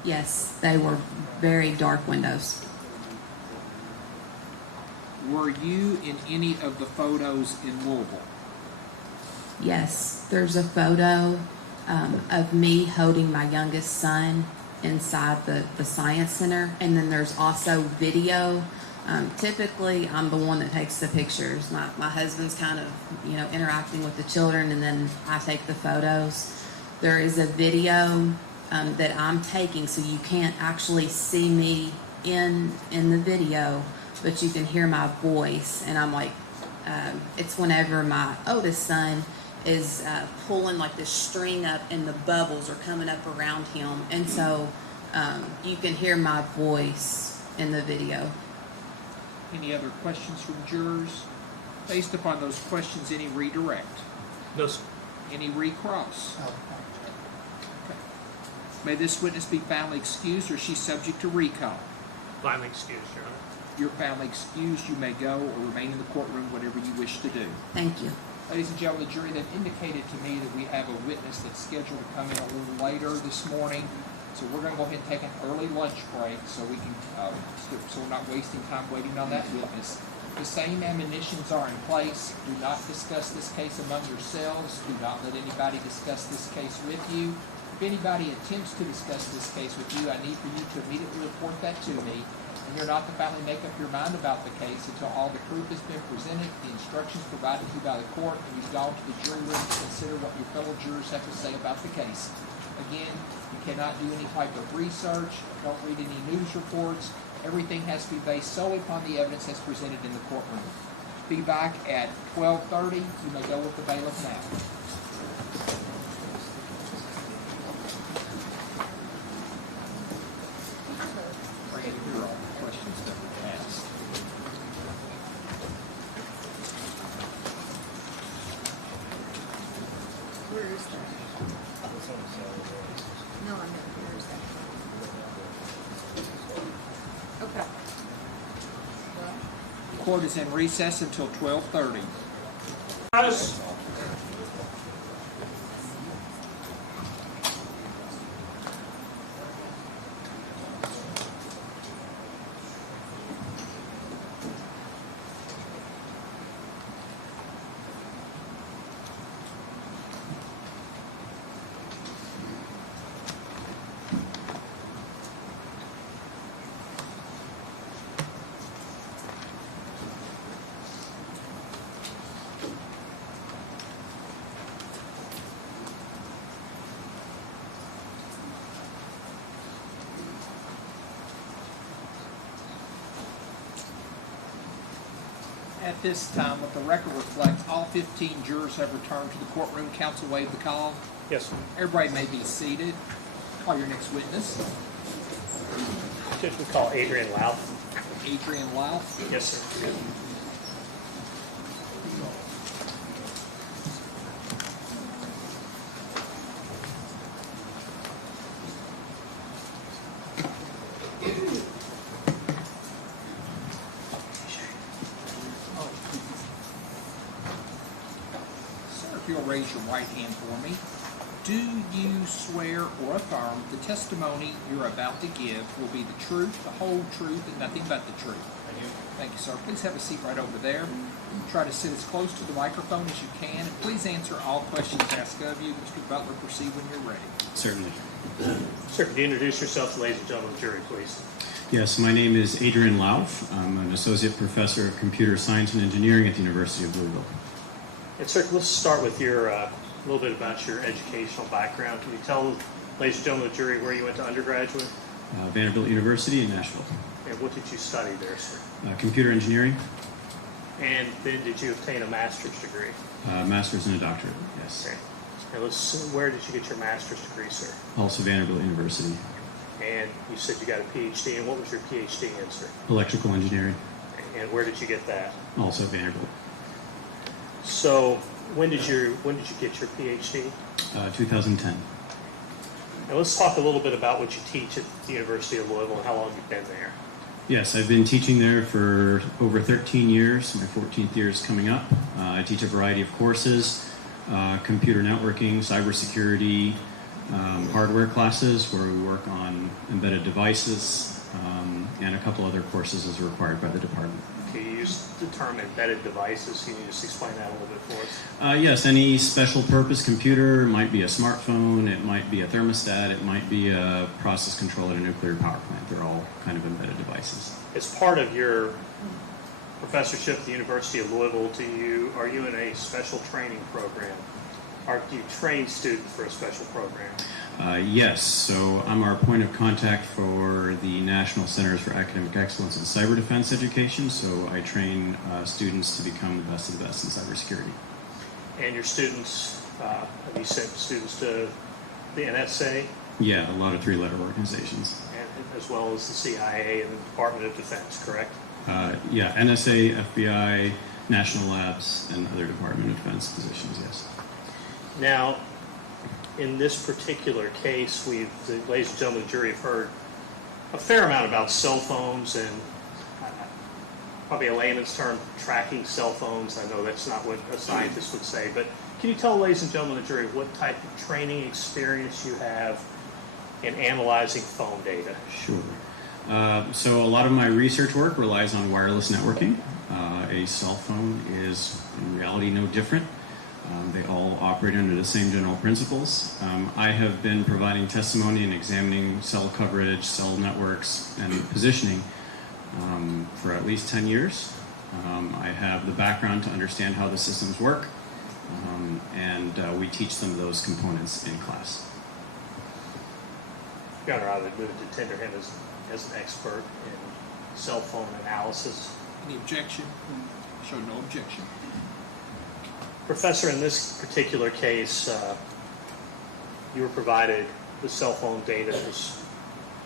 Yes, they were very dark windows. Were you in any of the photos in Louisville? Yes, there's a photo of me holding my youngest son inside the Science Center, and then there's also video. Typically, I'm the one that takes the pictures. My husband's kind of, interacting with the children, and then I take the photos. There is a video that I'm taking, so you can't actually see me in the video, but you can hear my voice, and I'm like, it's whenever my oldest son is pulling like this string up and the bubbles are coming up around him, and so you can hear my voice in the video. Any other questions from jurors? Based upon those questions, any redirect? No, sir. Any recross? Oh, Okay. May this witness be family excused, or is she subject to recall? Finally excused, Your Honor. You're family excused. You may go or remain in the courtroom, whatever you wish to do. Thank you. Ladies and gentlemen, the jury, they've indicated to me that we have a witness that's scheduled to come in a little later this morning. So we're going to go ahead and take an early lunch break so we can, so we're not wasting time waiting on that witness. The same admonitions are in place. Do not discuss this case among yourselves. Do not let anybody discuss this case with you. If anybody attempts to discuss this case with you, I need for you to immediately report that to me. And you're not to finally make up your mind about the case until all the proof has been presented, the instructions provided to you by the court, and you've gone to the jury room to consider what your fellow jurors have to say about the case. Again, you cannot do any type of research. Don't read any news reports. Everything has to be based solely upon the evidence that's presented in the courtroom. Be back at 12:30. You may go with the bailiff now. Brandon, here are all the questions that were asked. Where is that? No, I know. Where is that? Okay. Court is in recess until 12:30. At this time, let the record reflect all 15 jurors have returned to the courtroom. Counsel waive the call. Yes, sir. Everybody may be seated. Call your next witness. Judge, we call Adrian Louth. Adrian Louth. Yes, sir. Sir, if you'll raise your right hand for me. Do you swear or affirm the testimony you're about to give will be the truth, the whole truth, and nothing but the truth? I do. Thank you, sir. Please have a seat right over there. Try to sit as close to the microphone as you can, and please answer all questions asked of you. Mr. Butler, proceed when you're ready. Certainly. Sir, could you introduce yourself to ladies and gentlemen of the jury, please? Yes, my name is Adrian Louth. I'm an associate professor of computer science and engineering at the University of Louisville. And sir, let's start with your a little bit about your educational background. Can you tell ladies and gentlemen of the jury where you went to undergraduate? Vanderbilt University in Nashville. And what did you study there, sir? Computer engineering, And then did you obtain a master's degree? master's and a doctorate, yes. Okay. And where did you get your master's degree, sir? Also Vanderbilt University. And you said you got a PhD. And what was your PhD in, sir? Electrical engineering, And where did you get that? also Vanderbilt. So when did you get your PhD? 2010. Now let's talk a little bit about what you teach at the University of Louisville and how long you've been there. Yes, I've been teaching there for over 13 years. My 14th year is coming up. I teach a variety of courses, computer networking, cybersecurity, hardware classes where we work on embedded devices, and a couple other courses as required by the department. Okay, you used the term embedded devices. Can you just explain that a little bit for us? Yes, any special purpose computer. It might be a smartphone, it might be a thermostat, it might be a process control at a nuclear power plant. They're all kind of embedded devices. As part of your professorship at the University of Louisville, are you in a special training program? Or do you train students for a special program? Yes, so I'm our point of contact for the National Centers for Academic Excellence in Cyber Defense Education, so I train students to become the best of the best in cybersecurity. And your students, have you sent students to the NSA? Yeah, a lot of three-letter organizations. And as well as the CIA and the Department of Defense, correct? Yeah, NSA, FBI, National Labs, and other Department of Defense positions, yes. Now, in this particular case, the ladies and gentlemen of the jury have heard a fair amount about cell phones and probably a layman's term, tracking cell phones. I know that's not what a scientist would say, but can you tell ladies and gentlemen of the jury what type of training experience you have in analyzing phone data? Sure. So a lot of my research work relies on wireless networking. A cell phone is in reality no different. They all operate under the same general principles. I have been providing testimony and examining cell coverage, cell networks, and positioning for at least 10 years. I have the background to understand how the systems work, and we teach them those components in class. Your Honor, I would move to tender him as an expert in cell phone analysis. Any objection? Show no objection. Professor, in this particular case, you were provided the cell phone data that was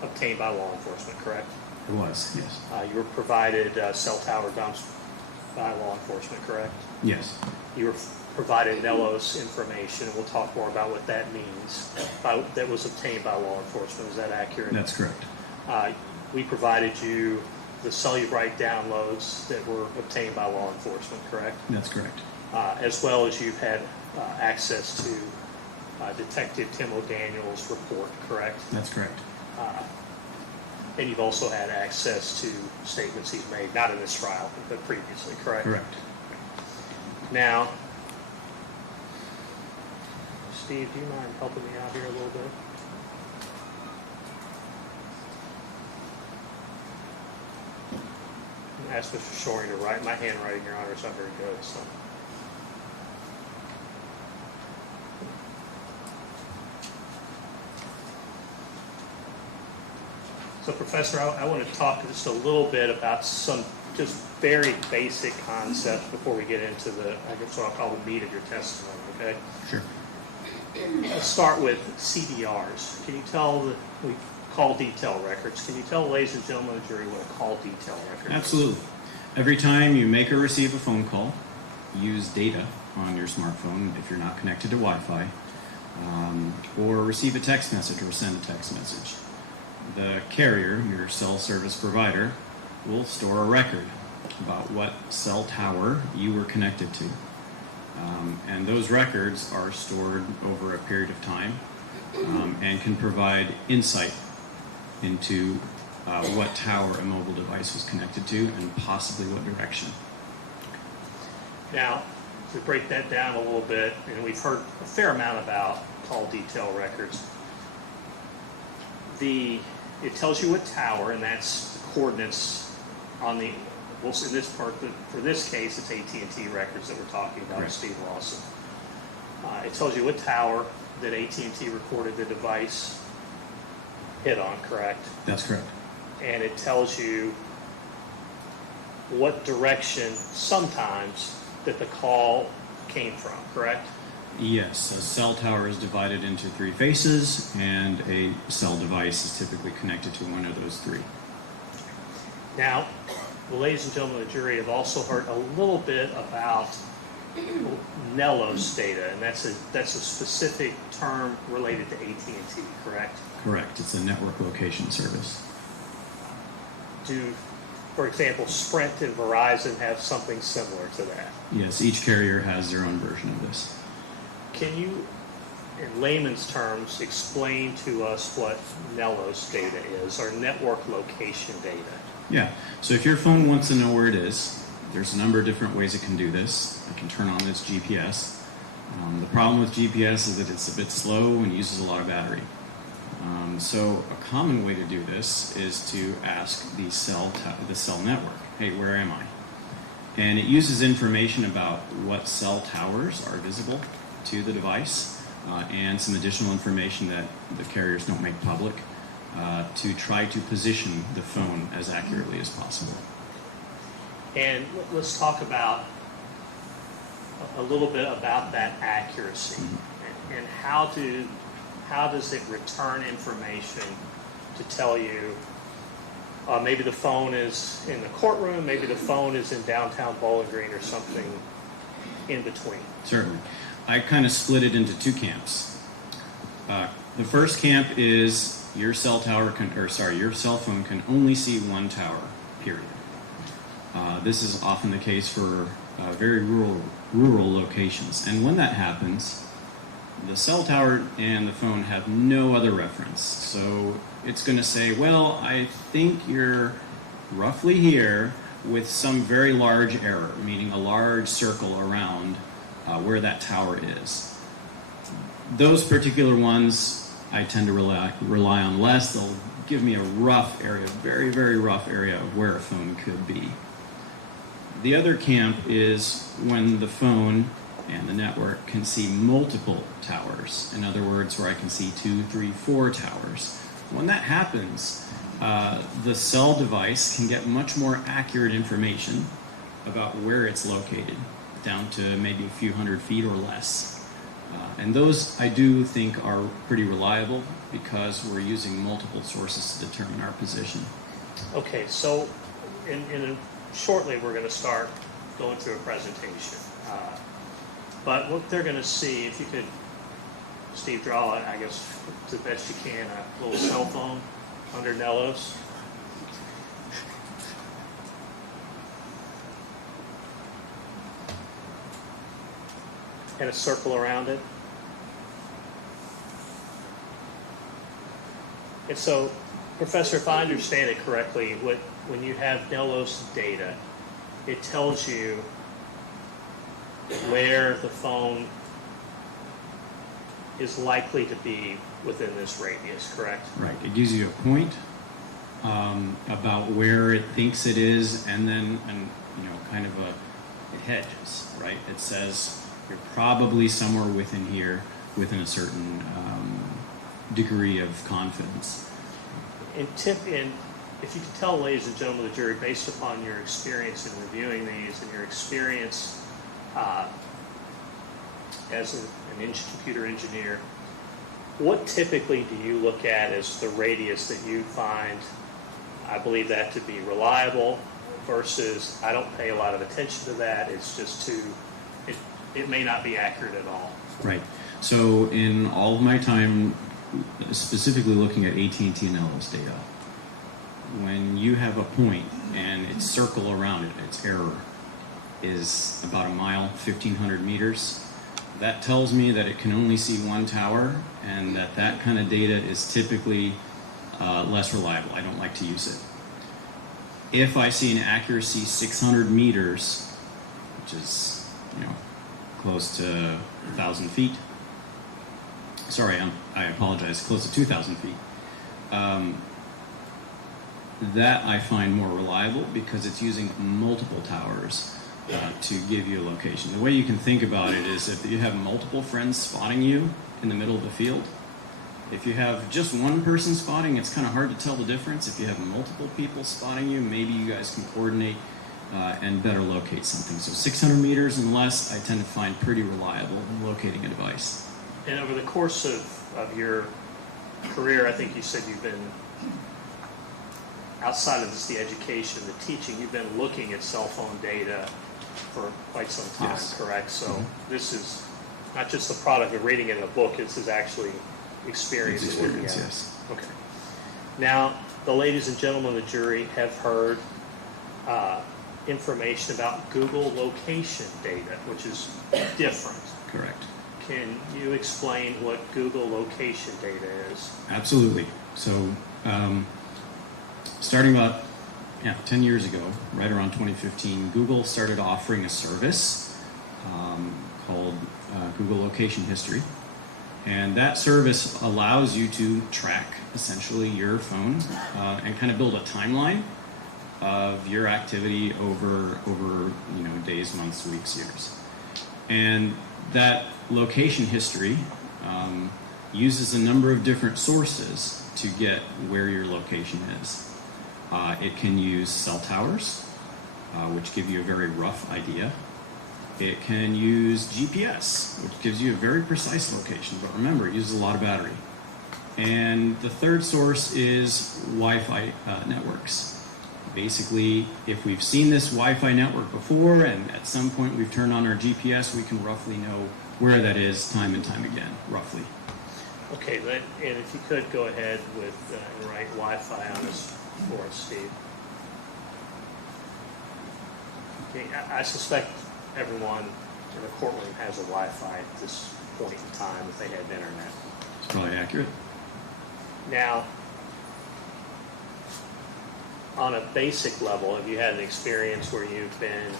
obtained by law enforcement, correct? It was, yes. You were provided cell tower dumps by law enforcement, correct? Yes. You were provided Nellos information, and we'll talk more about what that means, that was obtained by law enforcement. Is that accurate? That's correct. We provided you the Cellubrite downloads that were obtained by law enforcement, correct? That's correct. As well as you've had access to Detective Tim O'Daniel's report, correct? That's correct. And you've also had access to statements he's made, not in this trial, but previously, correct? Correct. Now, Steve, do you mind helping me out here a little bit? I asked Mr. Shoring to write. My handwriting, Your Honor, is not very good, so. So, Professor, I want to talk just a little bit about some just very basic concepts before we get into I guess what I'll call the meat of your testimony, okay? Sure. Let's start with CDRs. Can you tell we call detail records? Can you tell, ladies and gentlemen of the jury, what a call detail record is? Absolutely. Every time you make or receive a phone call, use data on your smartphone if you're not connected to Wi-Fi, or receive a text message or send a text message. The carrier, your cell service provider, will store a record about what cell tower you were connected to. And those records are stored over a period of time and can provide insight into what tower a mobile device was connected to and possibly what direction. Now, to break that down a little bit, and we've heard a fair amount about call detail records. It tells you what tower, and that's the coordinates on the. Well, in this part, for this case, it's AT&T records that we're talking about, Right. Steve Lawson. It tells you what tower that AT&T recorded the device hit on, correct? That's correct. And it tells you what direction sometimes that the call came from, correct? Yes, a cell tower is divided into 3 faces, and a cell device is typically connected to one of those 3. Now, the ladies and gentlemen of the jury have also heard a little bit about Nellos data, and that's a specific term related to AT&T, correct? Correct. It's a network location service. Do, for example, Sprint and Verizon have something similar to that? Yes, each carrier has their own version of this. Can you, in layman's terms, explain to us what Nellos data is, or network location data? Yeah, so if your phone wants to know where it is, there's a number of different ways it can do this. It can turn on its GPS. The problem with GPS is that it's a bit slow and uses a lot of battery. So a common way to do this is to ask the cell network, hey, where am I? And it uses information about what cell towers are visible to the device and some additional information that the carriers don't make public to try to position the phone as accurately as possible. And let's talk about a little bit about that accuracy. Mm-hmm. And how does it return information to tell you maybe the phone is in the courtroom, maybe the phone is in downtown Bowling Green, or something in between? Certainly. I kind of split it into 2 camps. The first camp is your cell phone can only see one tower, period. This is often the case for very rural locations. And when that happens, the cell tower and the phone have no other reference. So it's going to say, well, I think you're roughly here, with some very large error, meaning a large circle around where that tower is. Those particular ones I tend to rely on less. They'll give me a rough area, very, very rough area of where a phone could be. The other camp is when the phone and the network can see multiple towers. In other words, where I can see 2, 3, 4 towers. When that happens, the cell device can get much more accurate information about where it's located, down to maybe a few hundred feet or less. And those, I do think, are pretty reliable because we're using multiple sources to determine our position. Okay, so shortly we're going to start going through a presentation. But what they're going to see, if you could, Steve, draw, I guess, to the best you can, a little cell phone under Nellos. And a circle around it. And so, Professor, if I understand it correctly, when you have Nellos data, it tells you where the phone is likely to be within this radius, correct? Right. It gives you a point about where it thinks it is, and then kind of it hedges, right? It says you're probably somewhere within here, within a certain degree of confidence. In if you could tell, ladies and gentlemen of the jury, based upon your experience in reviewing these and your experience as an computer engineer, what typically do you look at as the radius that you find, I believe that to be reliable, versus I don't pay a lot of attention to that, it's just it may not be accurate at all? Right. So in all of my time, specifically looking at AT&T and LS data, when you have a point and its circle around it, its error is about a mile, 1,500 meters, that tells me that it can only see one tower, and that kind of data is typically less reliable. I don't like to use it. If I see an accuracy 600 meters, which is, close to 1,000 feet, sorry, I apologize, close to 2,000 feet, that I find more reliable because it's using multiple towers to give you a location. The way you can think about it is if you have multiple friends spotting you in the middle of the field, if you have just one person spotting, it's kind of hard to tell the difference. If you have multiple people spotting you, maybe you guys can coordinate and better locate something. So 600 meters and less, I tend to find pretty reliable in locating a device. And over the course of your career, I think you said you've been, outside of just the education, the teaching, you've been looking at cell phone data for quite some time, Yes. correct? So this is not just the product of reading it in a book, this is actually experience. It's experience, yes. Okay. Now, the ladies and gentlemen of the jury have heard information about Google location data, which is different. Correct. Can you explain what Google location data is? Absolutely. So starting about 10 years ago, right around 2015, Google started offering a service called Google Location History. And that service allows you to track essentially your phone and kind of build a timeline of your activity over days, months, weeks, years. And that location history uses a number of different sources to get where your location is. It can use cell towers, which give you a very rough idea. It can use GPS, which gives you a very precise location, but remember, it uses a lot of battery. And the third source is Wi-Fi networks. Basically, if we've seen this Wi-Fi network before and at some point we've turned on our GPS, we can roughly know where that is time and time again, roughly. Okay, and if you could go ahead with and write Wi-Fi on this for us, Steve. Okay, I suspect everyone in the courtroom has a Wi-Fi at this point in time if they had internet. It's probably accurate. Now, on a basic level, have you had an experience where you've been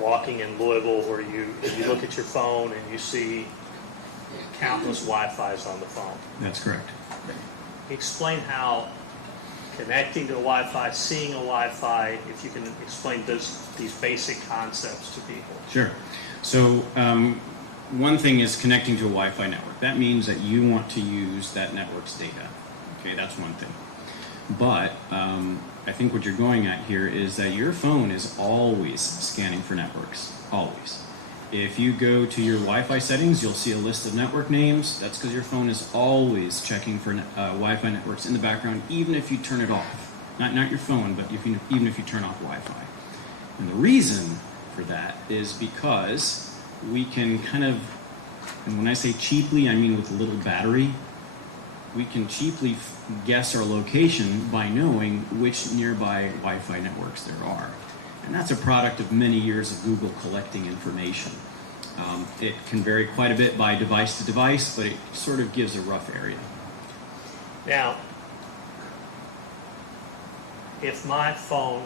walking in Louisville where you look at your phone and you see countless Wi-Fis on the phone? That's correct. Explain how connecting to a Wi-Fi, seeing a Wi-Fi, if you can explain these basic concepts to people. Sure. So one thing is connecting to a Wi-Fi network. That means that you want to use that network's data. Okay, that's one thing. But I think what you're going at here is that your phone is always scanning for networks, always. If you go to your Wi-Fi settings, you'll see a list of network names. That's because your phone is always checking for Wi-Fi networks in the background, even if you turn it off. Not your phone, but even if you turn off Wi-Fi. And the reason for that is because we can kind of, and when I say cheaply, I mean with a little battery, we can cheaply guess our location by knowing which nearby Wi-Fi networks there are. And that's a product of many years of Google collecting information. It can vary quite a bit by device to device, but it sort of gives a rough area. Now, if my phone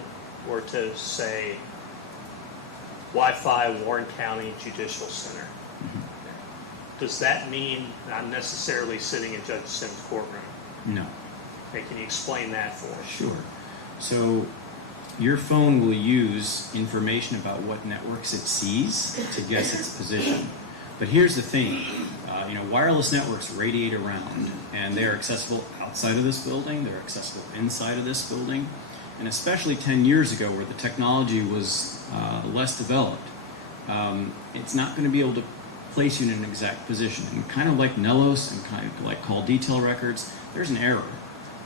were to say Wi-Fi Warren County Judicial Center, does that mean I'm necessarily sitting in Judge Sims' courtroom? No. Okay, can you explain that for us? Sure. So your phone will use information about what networks it sees to guess its position. But here's the thing, wireless networks radiate around, and they are accessible outside of this building, they're accessible inside of this building, and especially 10 years ago where the technology was less developed, it's not going to be able to place you in an exact position. And kind of like Nellos and kind of like call detail records, there's an error.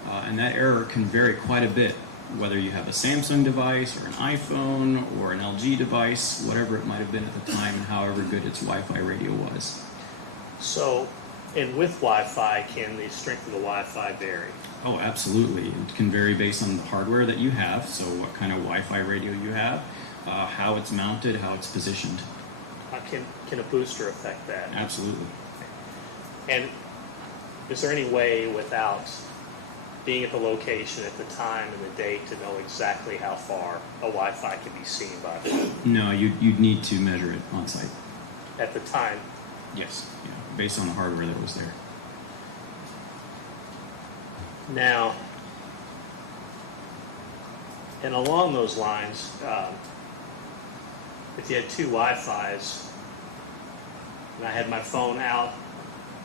And that error can vary quite a bit, whether you have a Samsung device or an iPhone or an LG device, whatever it might have been at the time and however good its Wi-Fi radio was. So, and with Wi-Fi, can the strength of the Wi-Fi vary? Oh, absolutely. It can vary based on the hardware that you have, so what kind of Wi-Fi radio you have, how it's mounted, how it's positioned. Can a booster affect that? Absolutely. And is there any way, without being at the location at the time and the date, to know exactly how far a Wi-Fi can be seen by phone? No, you'd need to measure it on site. At the time? Yes, yeah, based on the hardware that was there. Now, and along those lines, if you had two Wi-Fis and I had my phone out,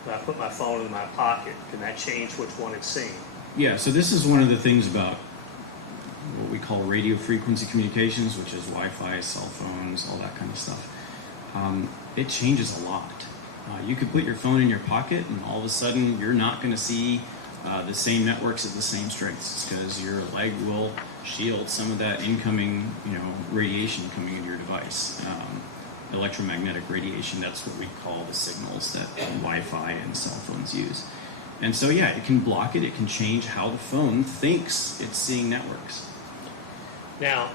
and I put my phone in my pocket, can that change which one it's seeing? Yeah, so this is one of the things about what we call radio frequency communications, which is Wi-Fi, cell phones, all that kind of stuff. It changes a lot. You could put your phone in your pocket and all of a sudden you're not going to see the same networks at the same strengths because your leg will shield some of that incoming, radiation coming into your device. Electromagnetic radiation, that's what we call the signals that Wi-Fi and cell phones use. And so, yeah, it can block it. It can change how the phone thinks it's seeing networks. Now,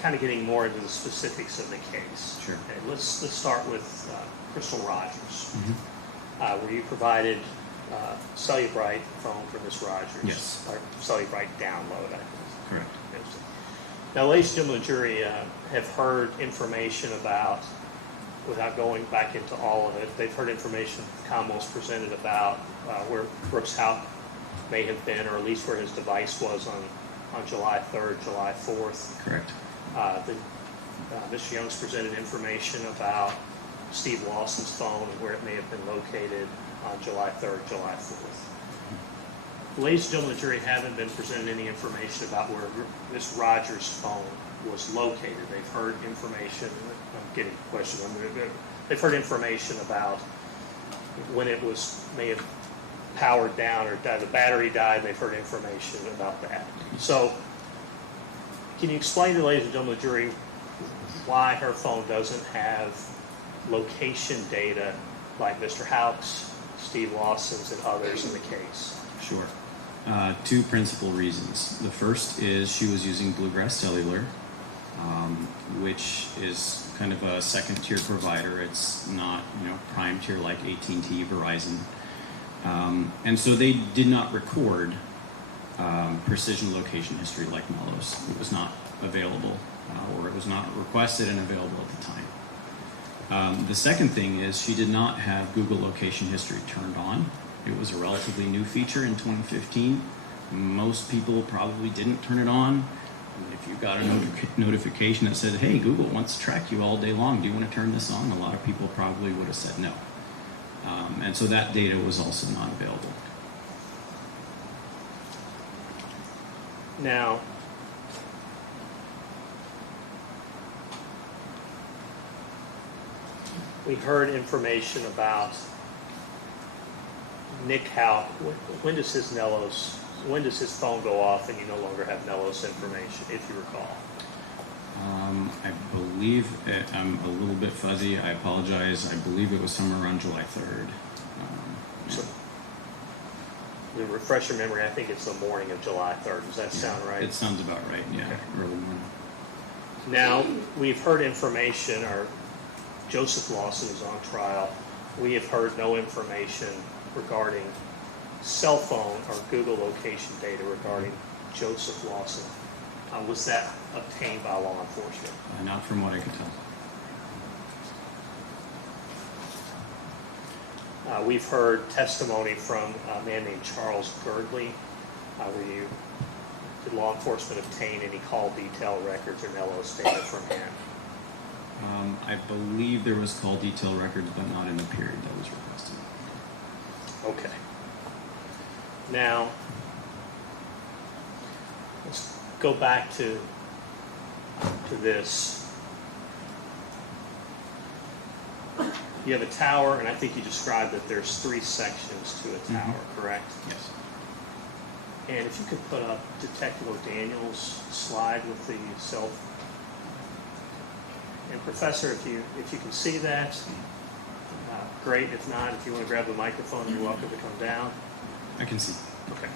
kind of getting more into the specifics of the case. Sure. Okay, let's start with Crystal Rogers, Mm-hmm. where you provided Cellubrite phone for Miss Rogers. Yes. Or Cellubrite download, I think. Correct. Now, ladies and gentlemen of the jury have heard information about, without going back into all of it, they've heard information Commonwealth's presented about where Brooks Houck may have been, or at least where his device was on July 3rd, July 4th. Correct. Mr. Young's presented information about Steve Lawson's phone and where it may have been located on July 3rd, July 4th. Ladies and gentlemen of the jury haven't been presented any information about where Miss Rogers' phone was located. They've heard information, I'm getting a question, they've heard information about when it may have powered down or died, the battery died, they've heard information about that. So, can you explain to the ladies and gentlemen of the jury why her phone doesn't have location data like Mr. Houck's, Steve Lawson's, and others in the case? Sure. Two principal reasons. The first is she was using Bluegrass Cellular, which is kind of a second-tier provider. It's not, prime tier like AT&T, Verizon. And so they did not record precision location history like Mellows. It was not available, or it was not requested and available at the time. The second thing is she did not have Google location history turned on. It was a relatively new feature in 2015. Most people probably didn't turn it on. If you got a notification that said, hey, Google wants to track you all day long, do you want to turn this on? A lot of people probably would have said no. And so that data was also not available. Now, we heard information about Nick Houck. When does his phone go off and you no longer have Nellos information, if you recall? I believe I'm a little bit fuzzy. I apologize. I believe it was somewhere around July 3rd. So, to refresh your memory, I think it's the morning of July 3rd. Does that sound right? It sounds about right, yeah, Okay. early morning. Now, we've heard information, or Joseph Lawson is on trial. We have heard no information regarding cell phone or Google location data regarding Joseph Lawson. Was that obtained by law enforcement? Not from what I could tell. We've heard testimony from a man named Charles Girdley. Did law enforcement obtain any call detail records or Nellos data from him? I believe there was call detail records, but not in the period that was requested. Okay. Now, let's go back to this. You have a tower, and I think you described that there's 3 sections to a tower, correct? Yes. And if you could put up Detective O'Daniel's slide with the self. And Professor, if you can see that, great. If not, if you want to grab the microphone, you're welcome to come down. I can see. Okay.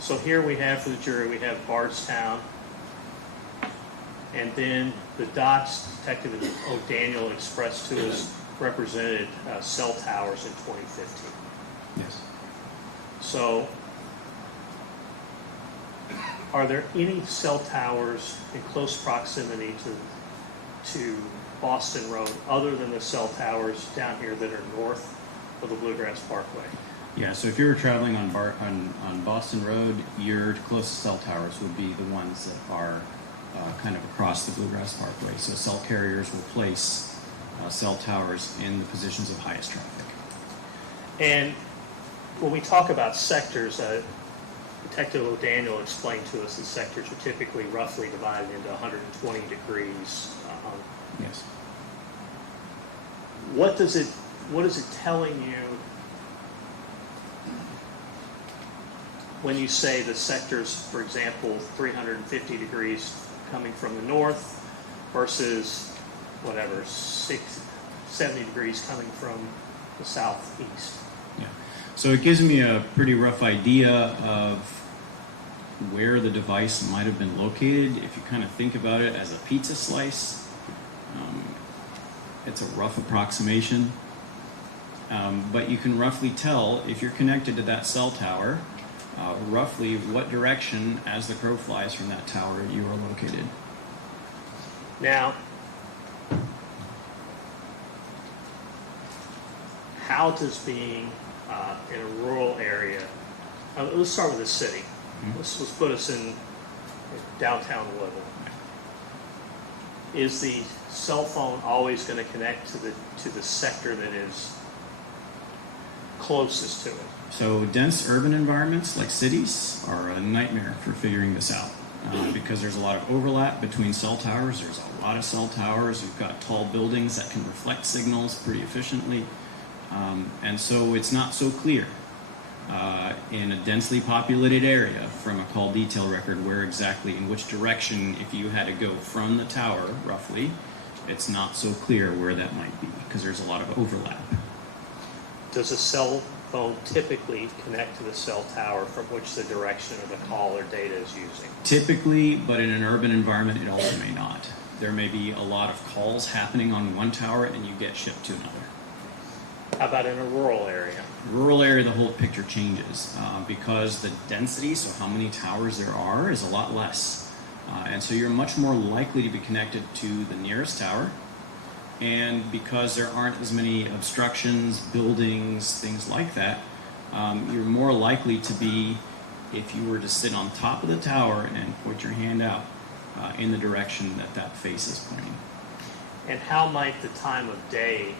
So here we have for the jury, we have Bardstown, and then the dots Detective O'Daniel expressed to us represented cell towers in 2015. Yes. So, are there any cell towers in close proximity to Boston Road other than the cell towers down here that are north of the Bluegrass Parkway? Yeah, so if you were traveling on Boston Road, your closest cell towers would be the ones that are kind of across the Bluegrass Parkway. So cell carriers will place cell towers in the positions of highest traffic. And when we talk about sectors, Detective O'Daniel explained to us that sectors are typically roughly divided into 120 degrees. Yes. What is it telling you when you say the sectors, for example, 350 degrees coming from the north versus whatever, 70 degrees coming from the southeast? Yeah. So it gives me a pretty rough idea of where the device might have been located. If you kind of think about it as a pizza slice, it's a rough approximation. But you can roughly tell if you're connected to that cell tower, roughly what direction, as the crow flies from that tower, you are located. Now, how does being in a rural area, let's start with the city. Let's put us in downtown Louisville. Is the cell phone always going to connect to the sector that is closest to it? So dense urban environments like cities are a nightmare for figuring this out because there's a lot of overlap between cell towers. There's a lot of cell towers. You've got tall buildings that can reflect signals pretty efficiently. And so it's not so clear in a densely populated area from a call detail record where exactly in which direction, if you had to go from the tower roughly, it's not so clear where that might be because there's a lot of overlap. Does a cell phone typically connect to the cell tower from which the direction of the call or data is using? Typically, but in an urban environment, it also may not. There may be a lot of calls happening on one tower and you get shipped to another. How about in a rural area? Rural area, the whole picture changes because the density, so how many towers there are, is a lot less. And so you're much more likely to be connected to the nearest tower. And because there aren't as many obstructions, buildings, things like that, you're more likely to be, if you were to sit on top of the tower and put your hand out in the direction that that face is pointing. And how might the time of day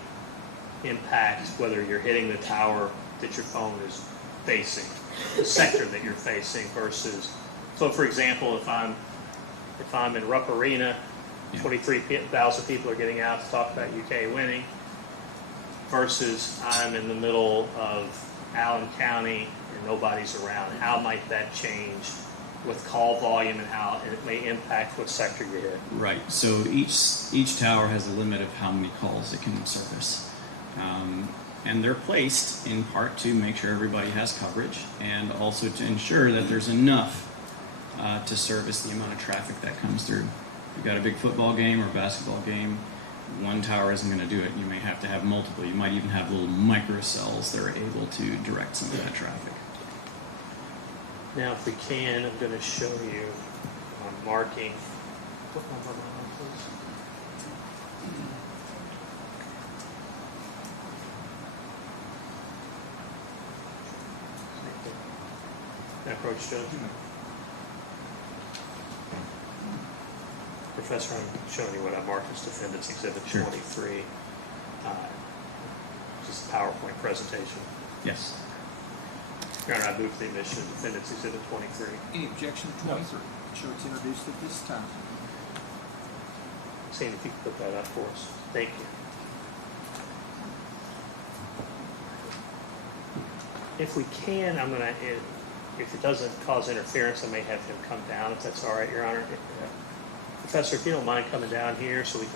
impact whether you're hitting the tower that your phone is facing, the sector that you're facing versus, so for example, if I'm in Rupp Arena, 23,000 people are getting out to talk about UK winning versus I'm in the middle of Allen County and nobody's around. How might that change with call volume and how it may impact what sector you hit? Right. So each tower has a limit of how many calls it can service. And they're placed in part to make sure everybody has coverage and also to ensure that there's enough to service the amount of traffic that comes through. If you've got a big football game or basketball game, one tower isn't going to do it. You may have to have multiple. You might even have little microcells that are able to direct some of that traffic. Now, if we can, I'm going to show you marking. What number am I on, please? Can I approach Judge? Professor, I'm showing you what I marked as Defendant's Exhibit Sure. 23. Just a PowerPoint presentation. Yes. Your Honor, I move the admission of Defendant's Exhibit 23. Any objection to 23? Sure, it's introduced at this time. Seeing if you could put that up for us. Thank you. If we can, I'm going to, if it doesn't cause interference, I may have him come down, if that's all right, Your Honor. Professor, if you don't mind coming down here so we can,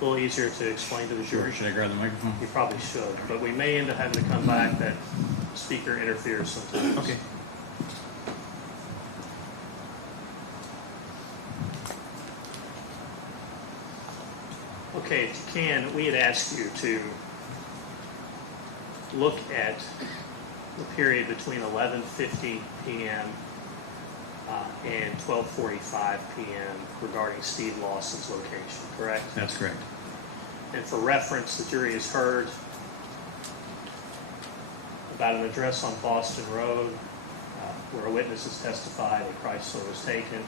a little easier to explain to the jury. Should I grab the microphone? You probably should, but we may end up having to come back. That speaker interferes sometimes. Okay. Okay, if you can, we had asked you to look at the period between 11:50 p.m. And 12:45 p.m. regarding Steve Lawson's location, correct? That's correct. And for reference, the jury has heard about an address on Boston Road where a witness has testified that Chrysler was taken.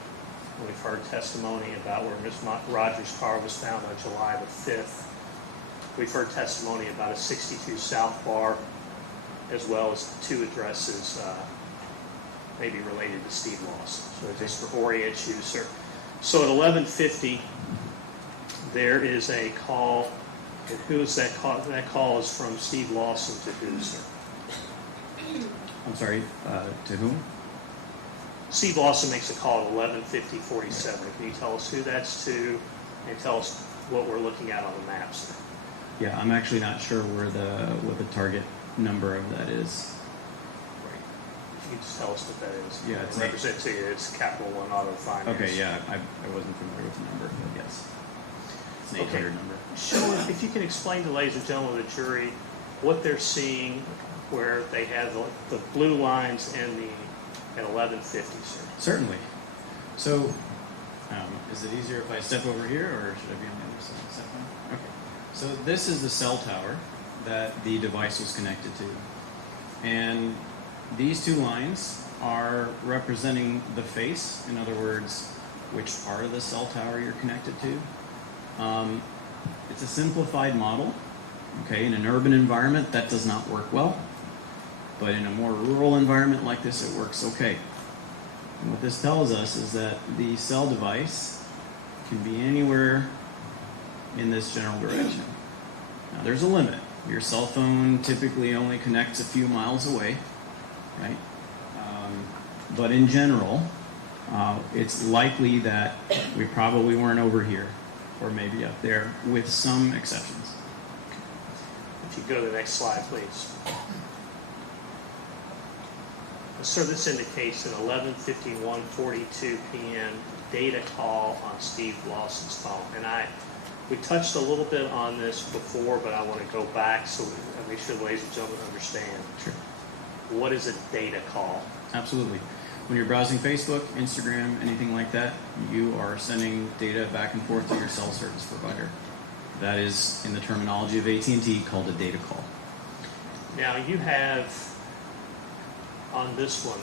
We've heard testimony about where Ms. Rogers' car was found on July the 5th. We've heard testimony about a 62 South Bar, as well as 2 addresses maybe related to Steve Lawson. So just to orient you, sir. So at 11:50, there is a call. And who is that call? That call is from Steve Lawson to who, sir? I'm sorry, to whom? Steve Lawson makes a call at 11:50:47. Can you tell us who that's to, and tell us what we're looking at on the map, sir? Yeah, I'm actually not sure what the target number of that is. Right. Can you just tell us what that is? Yeah, it's represent to you. It's Capital One Auto Finance. Okay, yeah, I wasn't familiar with the number, but yes. It's an 800 number. Show us, if you can explain to ladies and gentlemen of the jury what they're seeing where they have the blue lines and at 11:50, sir. Certainly. So, is it easier if I step over here, or should I be on the other side? Step on? Okay. So this is the cell tower that the device was connected to. And these 2 lines are representing the face, in other words, which part of the cell tower you're connected to. It's a simplified model. Okay, in an urban environment, that does not work well. But in a more rural environment like this, it works okay. And what this tells us is that the cell device can be anywhere in this general direction. Now, there's a limit. Your cell phone typically only connects a few miles away, right? But in general, it's likely that we probably weren't over here, or maybe up there, with some exceptions. If you go to the next slide, please. Sir, this indicates an 11:51:42 p.m. data call on Steve Lawson's phone. And we touched a little bit on this before, but I want to go back so I make sure the ladies and gentlemen understand. Sure. What is a data call? Absolutely. When you're browsing Facebook, Instagram, anything like that, you are sending data back and forth to your cell service provider. That is, in the terminology of AT&T, called a data call. Now, you have on this one,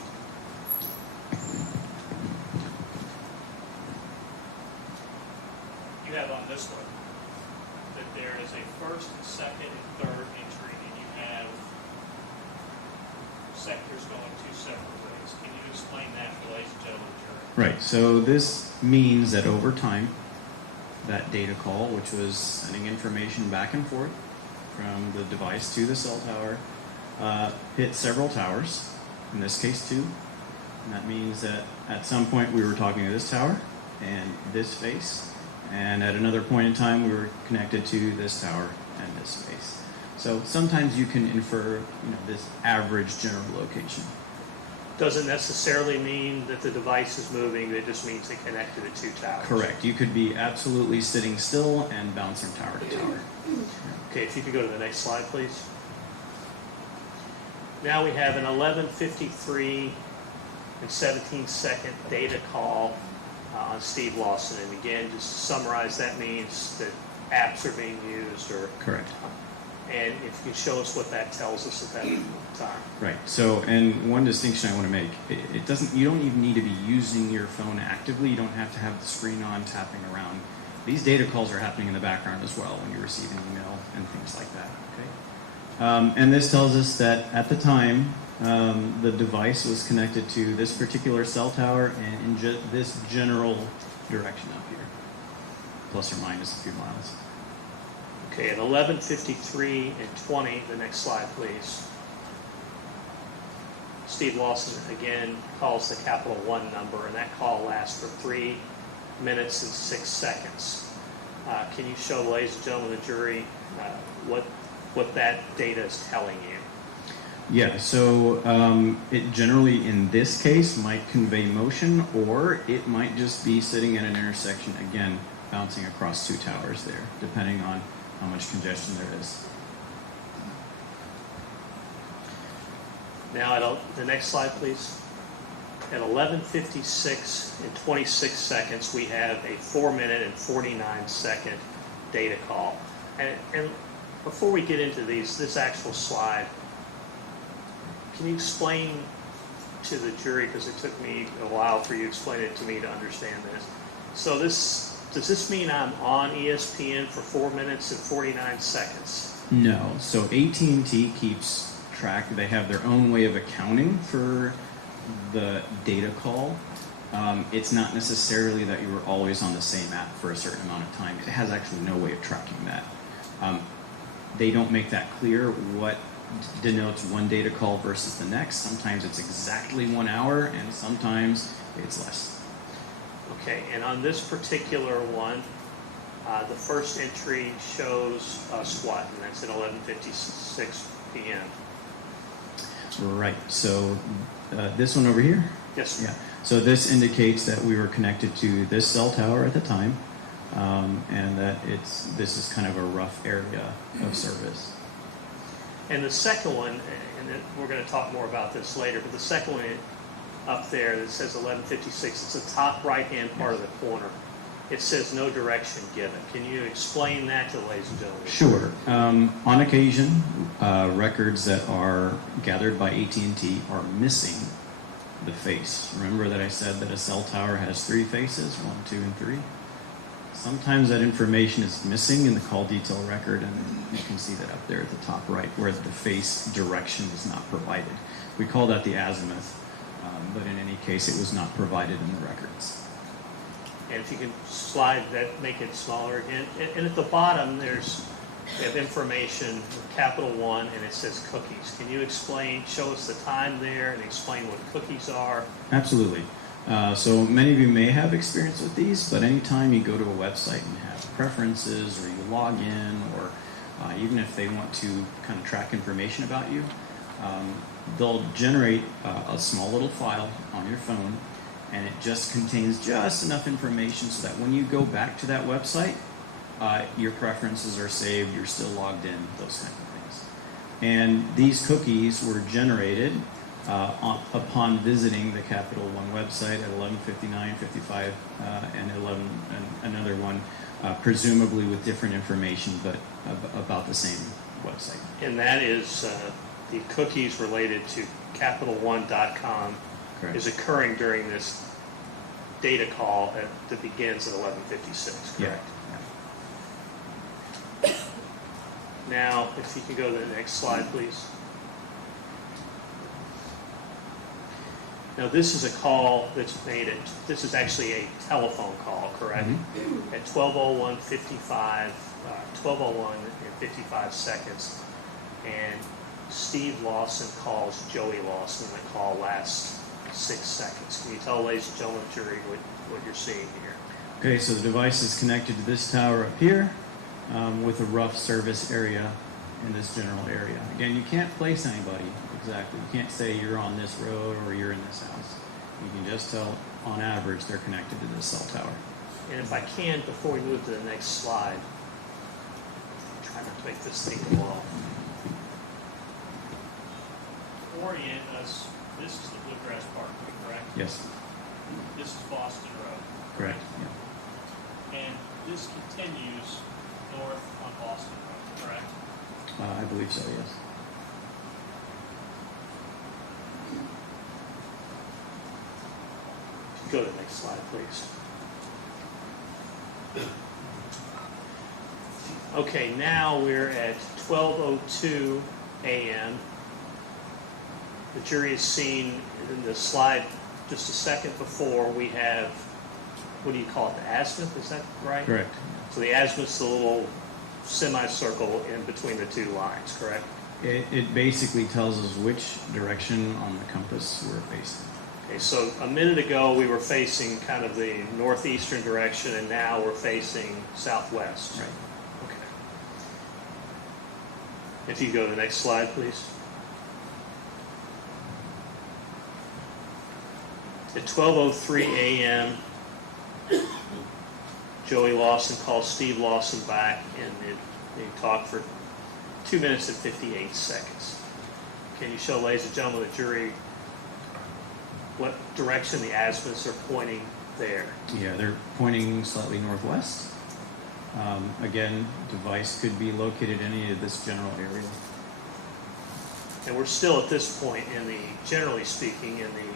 that there is a first, second, and third entry, and you have sectors going 2 separate ways. Can you explain that for ladies and gentlemen of the jury? Right, so this means that over time, that data call, which was sending information back and forth from the device to the cell tower, hit several towers, in this case 2. And that means that at some point we were talking to this tower and this face, and at another point in time we were connected to this tower and this face. So sometimes you can infer, this average general location. Doesn't necessarily mean that the device is moving, it just means they connected to 2 towers. Correct. You could be absolutely sitting still and bounce from tower to tower. Okay, if you could go to the next slide, please. Now we have an 11:53 and 17-second data call on Steve Lawson. And again, just to summarize, that means that apps are being used or... Correct. And if you show us what that tells us at that time. Right. So, and one distinction I want to make, it doesn't, you don't even need to be using your phone actively. You don't have to have the screen on tapping around. These data calls are happening in the background as well when you receive an email and things like that. Okay. And this tells us that at the time, the device was connected to this particular cell tower and in this general direction up here, plus or minus a few miles. Okay, at 11:53 and 20, the next slide, please. Steve Lawson again calls the Capital One number, and that call lasts for 3 minutes and 6 seconds. Can you show, ladies and gentlemen, the jury, what that data is telling you? Yeah, so it generally, in this case, might convey motion, or it might just be sitting at an intersection, again, bouncing across two towers there, depending on how much congestion there is. Now, the next slide, please. At 11:56 and 26 seconds, we have a 4-minute and 49-second data call. And before we get into this actual slide, can you explain to the jury, because it took me a while for you to explain it to me to understand this. So does this mean I'm on ESPN for 4 minutes and 49 seconds? No. So AT&T keeps track. They have their own way of accounting for the data call. It's not necessarily that you were always on the same app for a certain amount of time. It has actually no way of tracking that. They don't make that clear what denotes one data call versus the next. Sometimes it's exactly 1 hour, and sometimes it's less. Okay, and on this particular one, the first entry shows us what? And that's at 11:56 p.m. Right. So this one over here? Yes. Yeah. So this indicates that we were connected to this cell tower at the time, and that this is kind of a rough area of service. And the second one, and then we're going to talk more about this later, but the second one up there that says 11:56, it's the top right-hand part of the corner. It says no direction given. Can you explain that to the ladies and gentlemen? Sure. On occasion, records that are gathered by AT&T are missing the face. Remember that I said that a cell tower has 3 faces, 1, 2, and 3? Sometimes that information is missing in the call detail record, and you can see that up there at the top right, where the face direction is not provided. We call that the azimuth, but in any case, it was not provided in the records. And if you can slide that, make it smaller again. And at the bottom, we have information, Capital One, and it says cookies. Can you explain, show us the time there and explain what cookies are? Absolutely. So many of you may have experience with these, but anytime you go to a website and have preferences, or you log in, or even if they want to kind of track information about you, they'll generate a small little file on your phone, and it just contains just enough information so that when you go back to that website, your preferences are saved, you're still logged in, those kind of things. And these cookies were generated upon visiting the Capital One website at 11:59, 55, and 11, and another one, presumably with different information, but about the same website. And that is the cookies related to CapitalOne.com. Correct. Is occurring during this data call that begins at 11:56, correct? Yeah. Now, if you can go to the next slide, please. Now, this is a call that's made this is actually a telephone call, correct? Mm-hmm. At 12:01:55, 12:01 and 55 seconds, and Steve Lawson calls Joey Lawson. The call lasts 6 seconds. Can you tell, ladies and gentlemen, jury, what you're seeing here? Okay, so the device is connected to this tower up here with a rough service area in this general area. Again, you can't place anybody exactly. You can't say you're on this road or you're in this house. You can just tell, on average, they're connected to this cell tower. And if I can, before we move to the next slide, try not to make this thing go off. Orient us, this is the Bluegrass Park, correct? Yes. This is Boston Road. Correct. Yeah. And this continues north on Boston Road, correct? I believe so, yes. Go to the next slide, please. Okay, now we're at 12:02 a.m. The jury has seen in the slide just a second before, we have, what do you call it, the azimuth, is that right? Correct. So the azimuth's the little semicircle in between the two lines, correct? It basically tells us which direction on the compass we're facing. Okay, so a minute ago we were facing kind of the northeastern direction, and now we're facing southwest. Right. Okay. If you go to the next slide, please. At 12:03 a.m., Joey Lawson calls Steve Lawson back, and they talked for 2 minutes and 58 seconds. Can you show, ladies and gentlemen, the jury what direction the azimuths are pointing there? Yeah, they're pointing slightly northwest. Again, device could be located in any of this general area. And we're still at this point in the, generally speaking, in the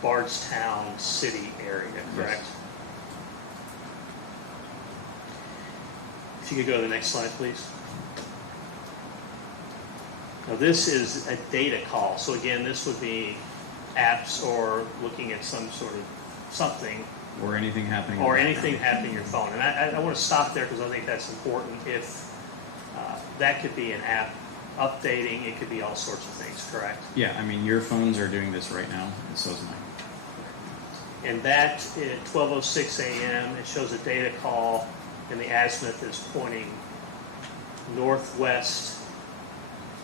Bardstown city area, correct? Yes. If you could go to the next slide, please. Now this is a data call. So again, this would be apps or looking at some sort of something. Or anything happening. Or anything happening on your phone. And I want to stop there because I think that's important. If that could be an app updating, it could be all sorts of things, correct? Yeah, I mean, your phones are doing this right now, and so is mine. And that at 12:06 a.m., it shows a data call, and the azimuth is pointing northwest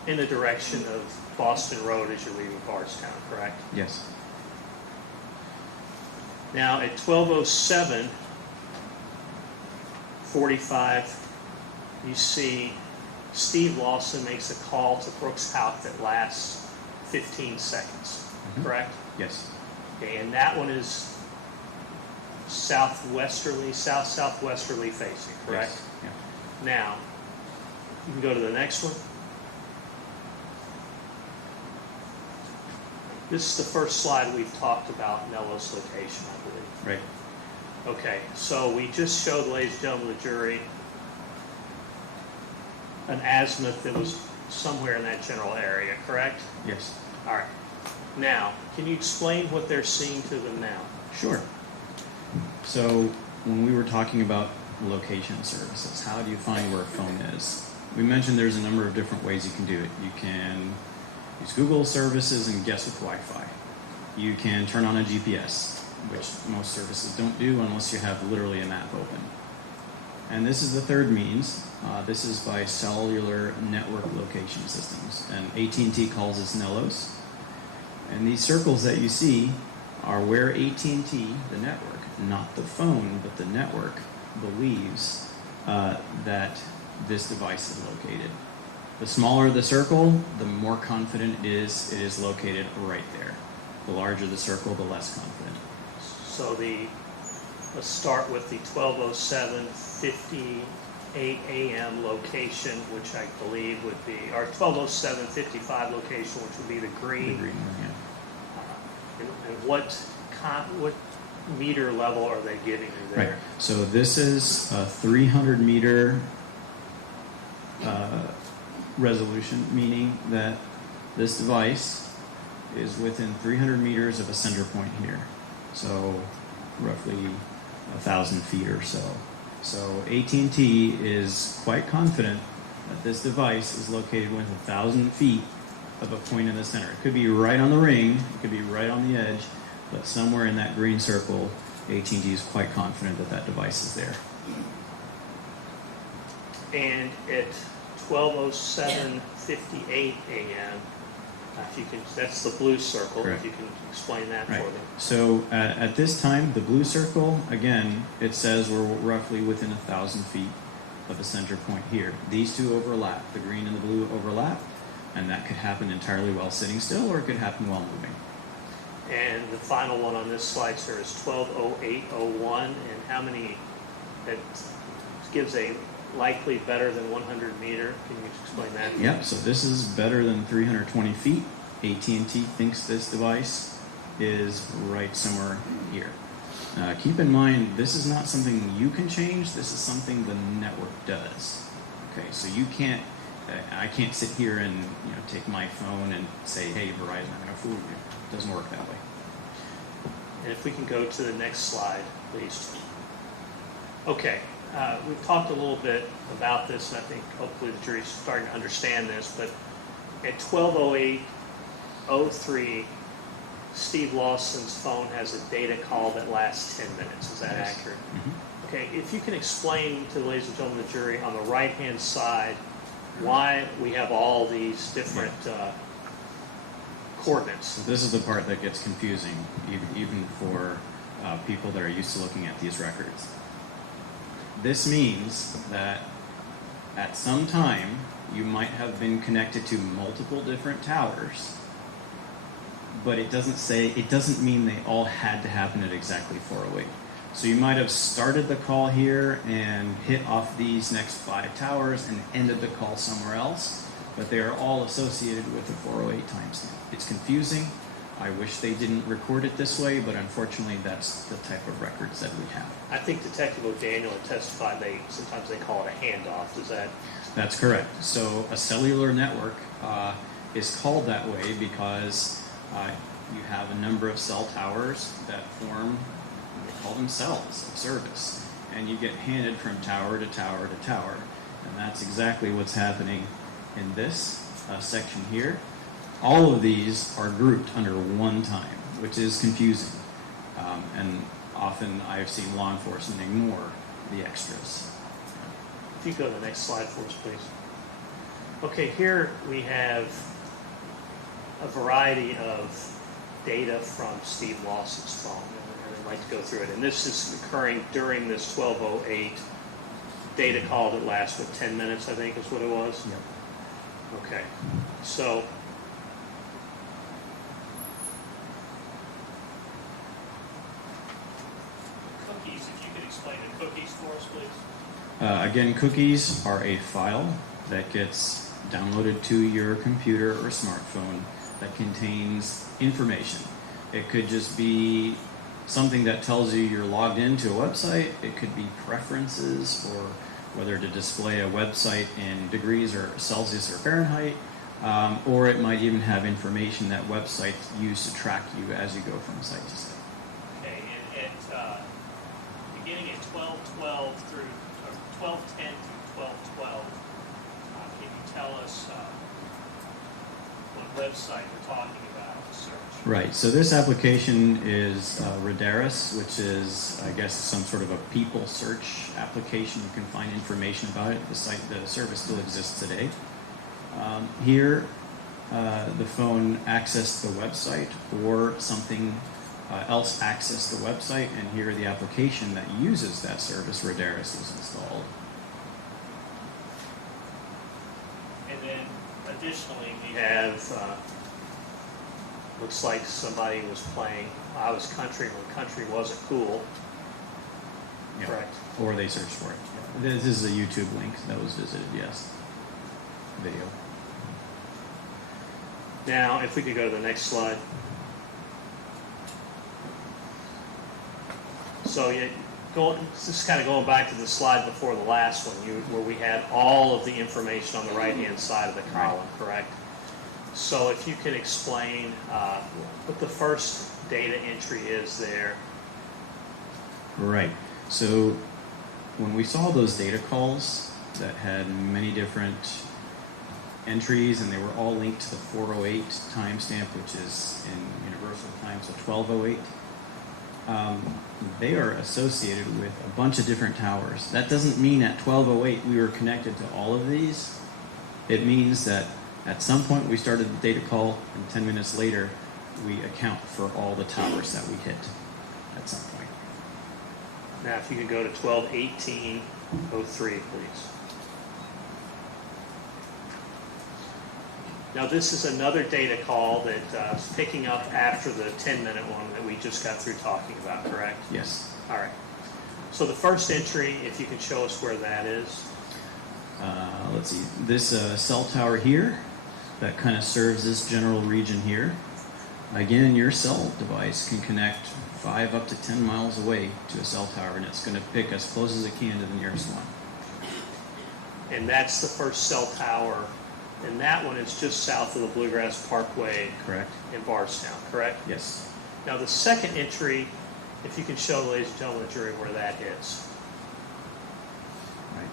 in the direction of Boston Road as you're leaving Bardstown, correct? Yes. Now at 12:07:45, you see Steve Lawson makes a call to Brooks Houck that lasts 15 seconds, correct? Yes. Okay, and that one is southwesterly, southwesterly facing, correct? Yes. Yeah. Now, you can go to the next one. This is the first slide we've talked about Nello's location, I believe. Right. Okay, so we just showed, ladies and gentlemen, the jury, an azimuth that was somewhere in that general area, correct? Yes. All right. Now, can you explain what they're seeing to them now? Sure. So when we were talking about location services, how do you find where a phone is? We mentioned there's a number of different ways you can do it. You can use Google services and guess with Wi-Fi. You can turn on a GPS, which most services don't do unless you have literally a map open. And this is the third means. This is by cellular network location systems, and AT&T calls this Nellos. And these circles that you see are where AT&T, the network, not the phone, but the network, believes that this device is located. The smaller the circle, the more confident it is located right there. The larger the circle, the less confident. So let's start with the 12:07:58 a.m. location, which I believe would be, or 12:07:55 location, which would be the green. The green one, yeah. And what meter level are they giving you there? Right. So this is a 300 meter resolution, meaning that this device is within 300 meters of a center point here. So roughly 1,000 feet or so. So AT&T is quite confident that this device is located within 1,000 feet of a point in the center. It could be right on the ring, it could be right on the edge, but somewhere in that green circle, AT&T is quite confident that that device is there. And at 12:07:58 a.m., if you can, that's the blue circle. Correct. If you can explain that Right. for me. So at this time, the blue circle, again, it says we're roughly within 1,000 feet of the center point here. These two overlap. The green and the blue overlap, and that could happen entirely while sitting still, or it could happen while moving. And the final one on this slide, sir, is 12:08:01. And how many? That gives a likely better than 100 meter? Can you explain that? Yep, so this is better than 320 feet. AT&T thinks this device is right somewhere here. Keep in mind, this is not something you can change. This is something the network does. Okay, so you can't, I can't sit here and take my phone and say, hey, Verizon, I'm going to fool you. It doesn't work that way. And if we can go to the next slide, please. Okay, we've talked a little bit about this, and I think hopefully the jury's starting to understand this, but at 12:08:03, Steve Lawson's phone has a data call that lasts 10 minutes. Is that accurate? Mm-hmm. Okay, if you can explain to the ladies and gentlemen of the jury on the right-hand side why we have all these different coordinates. So this is the part that gets confusing, even for people that are used to looking at these records. This means that at some time you might have been connected to multiple different towers, but it doesn't mean they all had to happen at exactly 4:08. So you might have started the call here and hit off these next 5 towers and ended the call somewhere else, but they are all associated with the 4:08 timestamp. It's confusing. I wish they didn't record it this way, but unfortunately that's the type of records that we have. I think Detective O'Daniel had testified sometimes they call it a handoff. Is that? That's correct. So a cellular network is called that way because you have a number of cell towers that form, they call them cells of service, and you get handed from tower to tower to tower, and that's exactly what's happening in this section here. All of these are grouped under one time, which is confusing, and often I've seen law enforcement ignore the extras. If you go to the next slide for us, please. Okay, here we have a variety of data from Steve Lawson's phone, and I'd like to go through it. And this is occurring during this 12:08 data call that lasted 10 minutes, I think is what it was? Yep. Okay, so cookies, if you could explain the cookies for us, please. Again, cookies are a file that gets downloaded to your computer or smartphone that contains information. It could just be something that tells you you're logged into a website. It could be preferences, or whether to display a website in degrees or Celsius or Fahrenheit, or it might even have information that websites use to track you as you go from site to site. Okay, and at beginning at 12:12 through 12:10 through 12:12, can you tell us what website you're talking about to search? Right, so this application is Radaris, which is, I guess, some sort of a people search application. You can find information about it. The service still exists today. Here, the phone accessed the website, or something else accessed the website, and here the application that uses that service, Radaris, is installed. And then additionally, we have, looks like somebody was playing I Was Country when country wasn't cool. Yeah. Correct. Or they searched for it. This is a YouTube link that was visited, yes. Video. Now, if we could go to the next slide. So, this is kind of going back to the slide before the last one, where we had all of the information on the right-hand side of the column, correct? So, if you could explain what the first data entry is there. Right. So, when we saw those data calls that had many different entries, and they were all linked to the 4:08 timestamp, which is in universal time, so 12:08. They are associated with a bunch of different towers. That doesn't mean at 12:08 we were connected to all of these. It means that at some point we started the data call, and 10 minutes later we account for all the towers that we hit at some point. Now, if you could go to 12:18:03, please. Now, this is another data call that is picking up after the 10-minute one that we just got through talking about, correct? Yes. All right. So the first entry, if you can show us where that is. Let's see, this cell tower here that kind of serves this general region here. Again, your cell device can connect 5 up to 10 miles away to a cell tower, and it's going to pick as close as it can to the nearest one. And that's the first cell tower, and that one is just south of the Bluegrass Parkway. Correct. In Bardstown, correct? Yes. Now the second entry, if you can show, ladies and gentlemen of the jury, where that is. Right.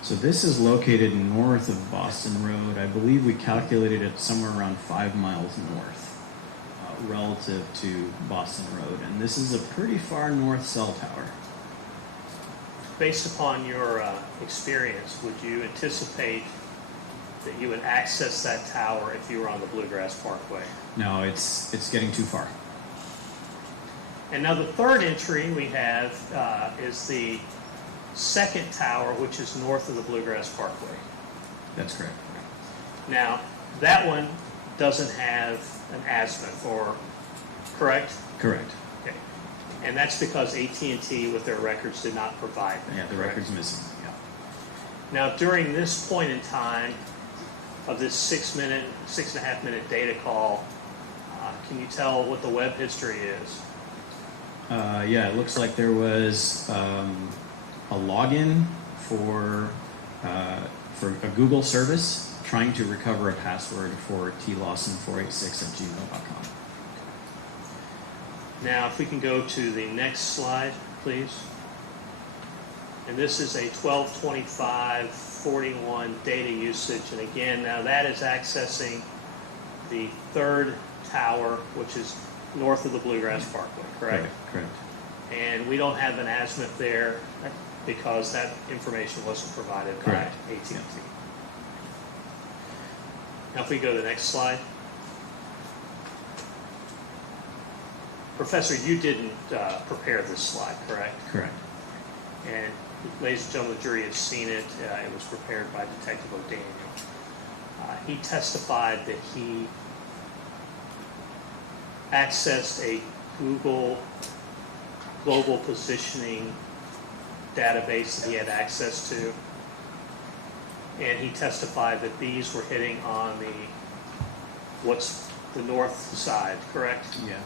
So this is located north of Boston Road. I believe we calculated it somewhere around 5 miles north relative to Boston Road. And this is a pretty far north cell tower. Based upon your experience, would you anticipate that you would access that tower if you were on the Bluegrass Parkway? No, it's getting too far. And now the third entry we have is the second tower, which is north of the Bluegrass Parkway. That's correct. Now, that one doesn't have an azimuth, or correct? Correct. Okay. And that's because AT&T, with their records, did not provide that. Yeah, the correct? record's missing. Yeah. Now, during this point in time of this 6.5 minute data call, can you tell what the web history is? Yeah, it looks like there was a login for a Google service trying to recover a password for tlawson486@gmail.com. Now, if we can go to the next slide, please. And this is a 12:25:41 data usage. And again, now that is accessing the third tower, which is north of the Bluegrass Parkway, correct? Correct. And we don't have an azimuth there because that information wasn't provided Correct. by AT&T. Yeah. Now, if we go to the next slide. Professor, you didn't prepare this slide, correct? Correct. And ladies and gentlemen, the jury has seen it. It was prepared by Detective O'Daniel. He testified that he accessed a Google global positioning database that he had access to. And he testified that these were hitting on what's the north side, correct? Yeah.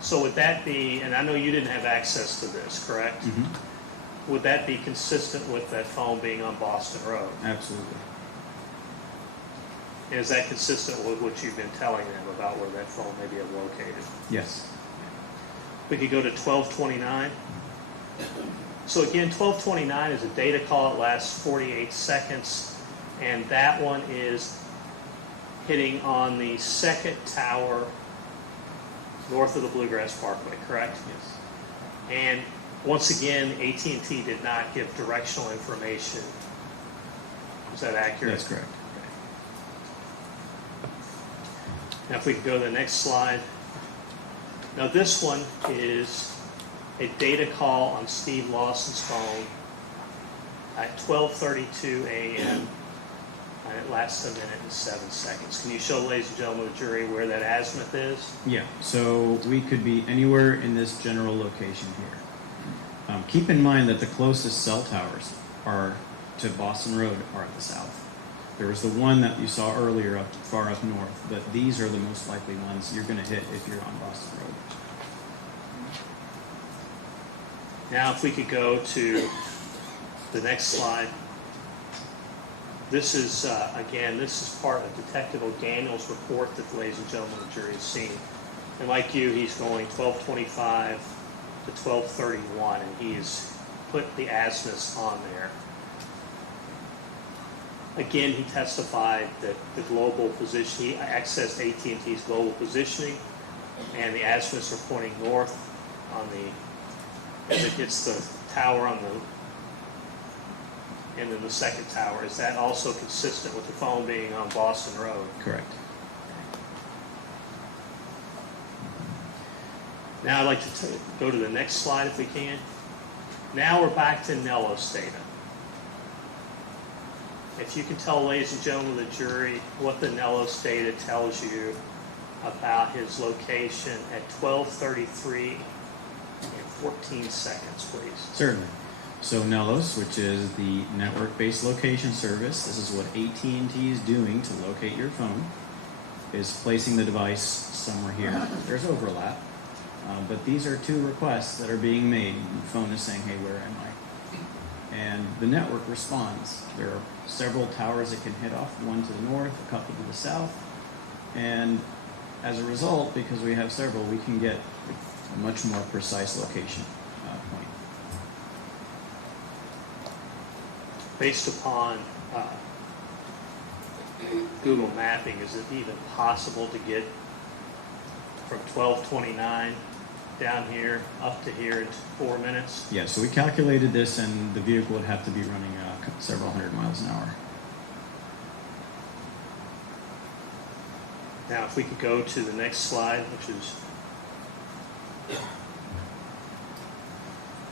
So would that be, and I know you didn't have access to this, correct? Mm-hmm. Would that be consistent with that phone being on Boston Road? Absolutely. And is that consistent with what you've been telling them about where that phone may be located? Yes. We could go to 12:29. So again, 12:29 is a data call. It lasts 48 seconds. And that one is hitting on the second tower north of the Bluegrass Parkway, correct? Yes. And once again, AT&T did not give directional information. Is that accurate? That's correct. Now if we could go to the next slide. Now this one is a data call on Steve Lawson's phone at 12:32 a.m. and it lasts 1 minute and 7 seconds. Can you show, ladies and gentlemen of the jury, where that azimuth is? Yeah, so we could be anywhere in this general location here. Keep in mind that the closest cell towers are to Boston Road are at the south. There was the one that you saw earlier far up north, but these are the most likely ones you're going to hit if you're on Boston Road. Now if we could go to the next slide. This is, again, this is part of Detective O'Daniel's report that the ladies and gentlemen of the jury has seen. And like you, he's going 12:25 to 12:31, and he's put the azimuths on there. Again, he testified that the global position, he accessed AT&T's global positioning, and the azimuths are pointing north on as it hits the tower on and then the second tower. Is that also consistent with the phone being on Boston Road? Correct. Now I'd like to go to the next slide if we can. Now we're back to Nello's data. If you can tell, ladies and gentlemen of the jury, what the Nello's data tells you about his location at 12:33 and 14 seconds, please. Certainly. So Nellos, which is the network-based location service, this is what AT&T is doing to locate your phone, is placing the device somewhere here. There's overlap, but these are two requests that are being made. The phone is saying, hey, where am I? And the network responds. There are several towers it can hit off, one to the north, a couple to the south, and as a result, because we have several, we can get a much more precise location point. Based upon Google mapping, is it even possible to get from 1229 down here up to here in 4 minutes? Yeah, so we calculated this, and the vehicle would have to be running several hundred miles an hour. Now, if we could go to the next slide, which is,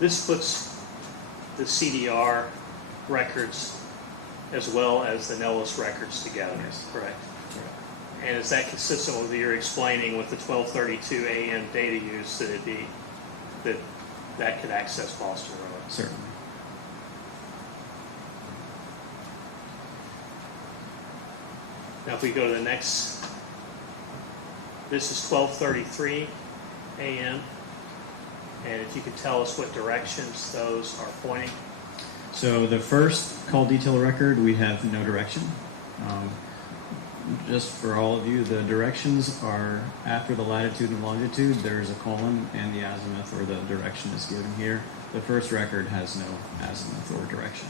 this puts the CDR records as well as the Nellis records together, Yes. correct? And is that consistent with what you're explaining with the 12:32 a.m. data use that that could access Boston Road? Certainly. Now, if we go to the next, this is 12:33 a.m. And if you could tell us what directions those are pointing. So the first call detail record, we have no direction. Just for all of you, the directions are after the latitude and longitude, there's a colon and the azimuth or the direction is given here. The first record has no azimuth or direction.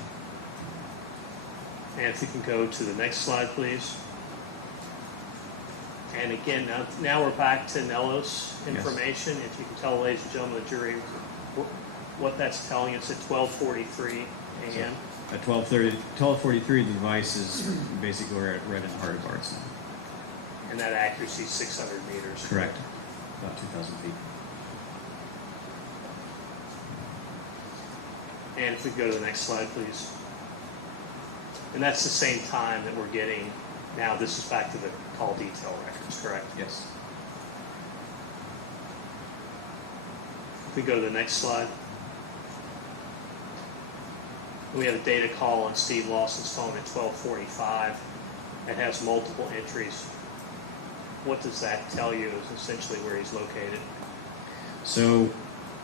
And if we can go to the next slide, please. And again, now we're back to Nellos information. If you can tell, ladies and gentlemen, the jury, what that's telling us at 12:43 a.m. At 12:43, the device is basically right in the heart of Bardstown. And that accuracy is 600 meters. Correct. About 2,000 feet. And if we go to the next slide, please. And that's the same time that we're getting, now this is back to the call detail records, correct? Yes. If we go to the next slide. We had a data call on Steve Lawson's phone at 12:45. It has multiple entries. What does that tell you is essentially where he's located? So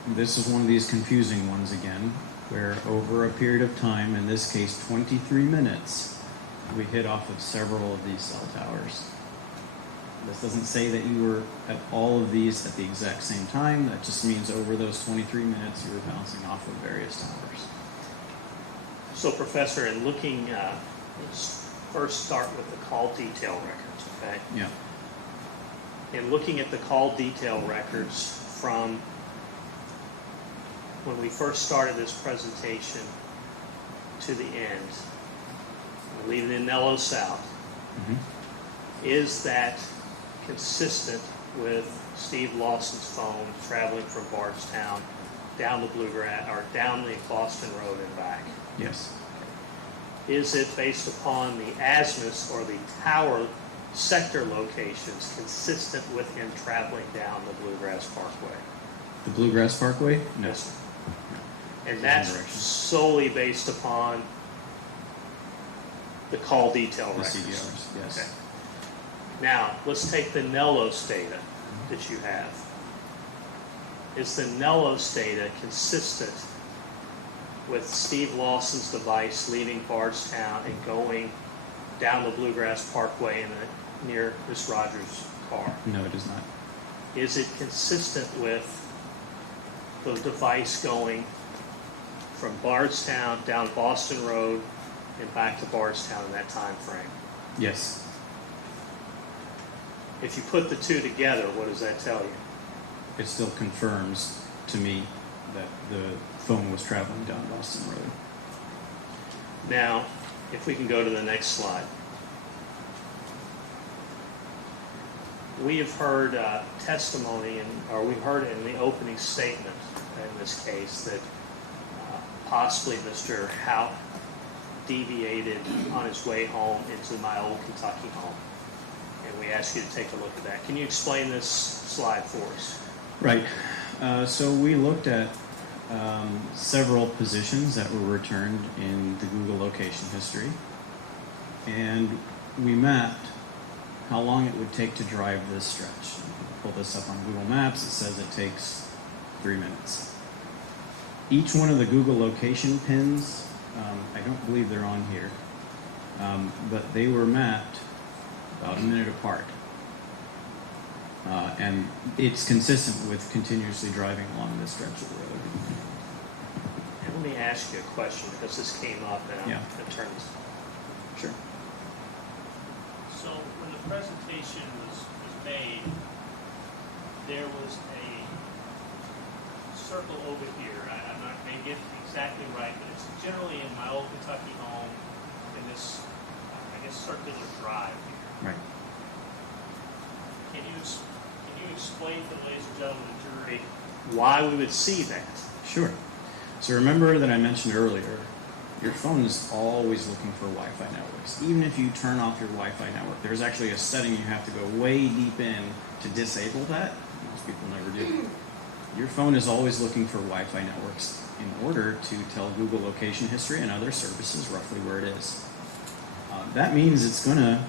this is one of these confusing ones again, where over a period of time, in this case 23 minutes, we hit off of several of these cell towers. This doesn't say that you were at all of these at the exact same time. That just means over those 23 minutes you were bouncing off of various towers. So, Professor, in looking, let's first start with the call detail records, okay? Yeah. In looking at the call detail records from when we first started this presentation to the end, leaving in Nello South, is that consistent with Steve Lawson's phone traveling from Bardstown down the Bluegrass or down the Boston Road and back? Yes. Is it based upon the azimuths or the tower sector locations consistent with him traveling down the Bluegrass Parkway? The Bluegrass Parkway? No. Yes. And that's solely based upon the call detail The records? CDRs, yes. Okay. Now, let's take the Nellos data that you have. Is the Nellos data consistent with Steve Lawson's device leaving Bardstown and going down the Bluegrass Parkway near Miss Rogers' car? No, it is not. Is it consistent with the device going from Bardstown down Boston Road and back to Bardstown in that time frame? Yes. If you put the two together, what does that tell you? It still confirms to me that the phone was traveling down Boston Road. Now, if we can go to the next slide. We have heard testimony, or we've heard in the opening statement in this case that possibly Mr. Houck deviated on his way home into my old Kentucky home. And we ask you to take a look at that. Can you explain this slide for us? Right. So we looked at several positions that were returned in the Google location history, and we mapped how long it would take to drive this stretch. Pull this up on Google Maps, it says it takes 3 minutes. Each one of the Google location pins, I don't believe they're on here, but they were mapped about a minute apart. And it's consistent with continuously driving along this stretch of the road. And let me ask you a question, because this came up and Yeah. I'm in terms. Sure. So when the presentation was made, there was a circle over here. I'm not going to get it exactly right, but it's generally in my old Kentucky home in this, I guess, circular drive here. Right. Can you explain to the ladies and gentlemen of the jury why we would see that? Sure. So remember that I mentioned earlier, your phone is always looking for Wi-Fi networks. Even if you turn off your Wi-Fi network, there's actually a setting you have to go way deep in to disable that. Most people never do. Your phone is always looking for Wi-Fi networks in order to tell Google location history and other services roughly where it is. That means it's going to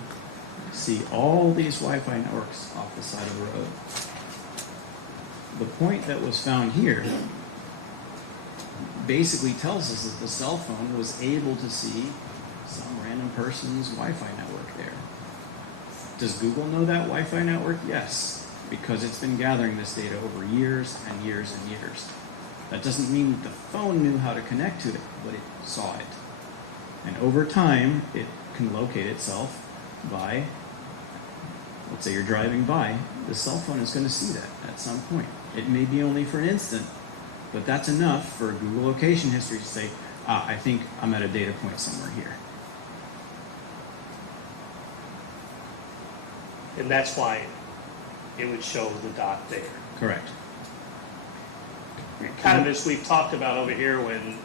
see all these Wi-Fi networks off the side of the road. The point that was found here basically tells us that the cell phone was able to see some random person's Wi-Fi network there. Does Google know that Wi-Fi network? Yes, because it's been gathering this data over years and years and years. That doesn't mean that the phone knew how to connect to it, but it saw it. And over time, it can locate itself by, let's say you're driving by, the cell phone is going to see that at some point. It may be only for an instant, but that's enough for Google location history to say, I think I'm at a data point somewhere here. And that's why it would show the dot there. Correct. Kind of as we've talked about over here when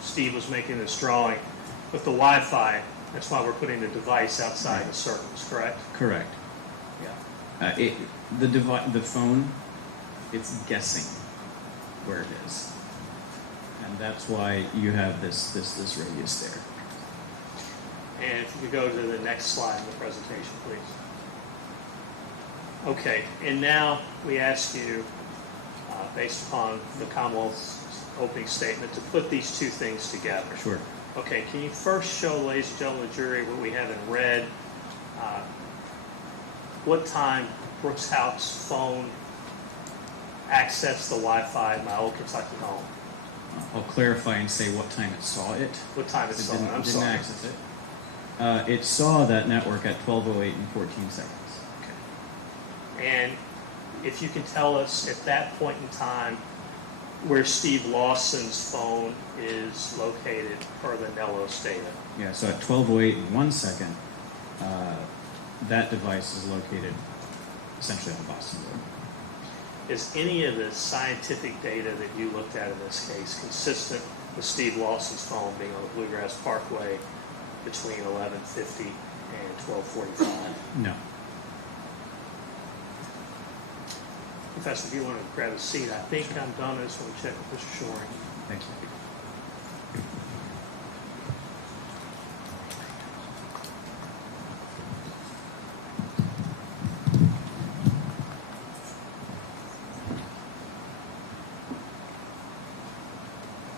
Steve was making this drawing, with the Wi-Fi, that's why we're putting the device outside the circles, correct? Correct. Yeah. The phone, it's guessing where it is. And that's why you have this radius there. And if you could go to the next slide in the presentation, please. Okay, and now we ask you, based upon the Commonwealth's opening statement, to put these two things together. Sure. Okay, can you first show, ladies and gentlemen of the jury, what we have in red, what time Brooks Houck's phone accessed the Wi-Fi in my old Kentucky home? I'll clarify and say what time it saw it. What time it saw it? I'm didn't sorry. access it. It saw that network at 12:08 and 14 seconds. Okay. And if you can tell us at that point in time where Steve Lawson's phone is located per the Nellos data. Yeah, so at 12:08 and 1 second, that device is located essentially on Boston Road. Is any of the scientific data that you looked at in this case consistent with Steve Lawson's phone being on the Bluegrass Parkway between 11:50 and 12:45? No. Professor, if you want to grab a seat, I think I'm done. I just want to check with Mr. Shoring. Thank you.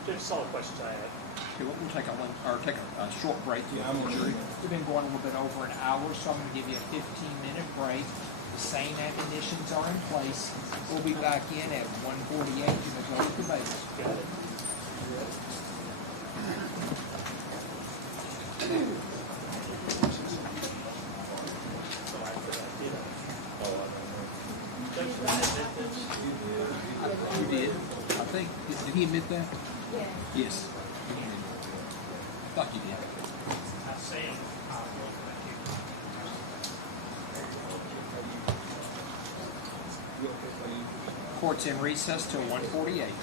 Just all the questions I had. Okay, we'll take a short break. Yeah, we've been going a little bit over an hour, so I'm going to give you a 15-minute break. The same admonitions are in place. We'll be back in at 1:48 to close the debate. Got it. You did. I think. Did he admit that? Yeah. Yes. I thought you did. I say it. Court's in recess till 1:48.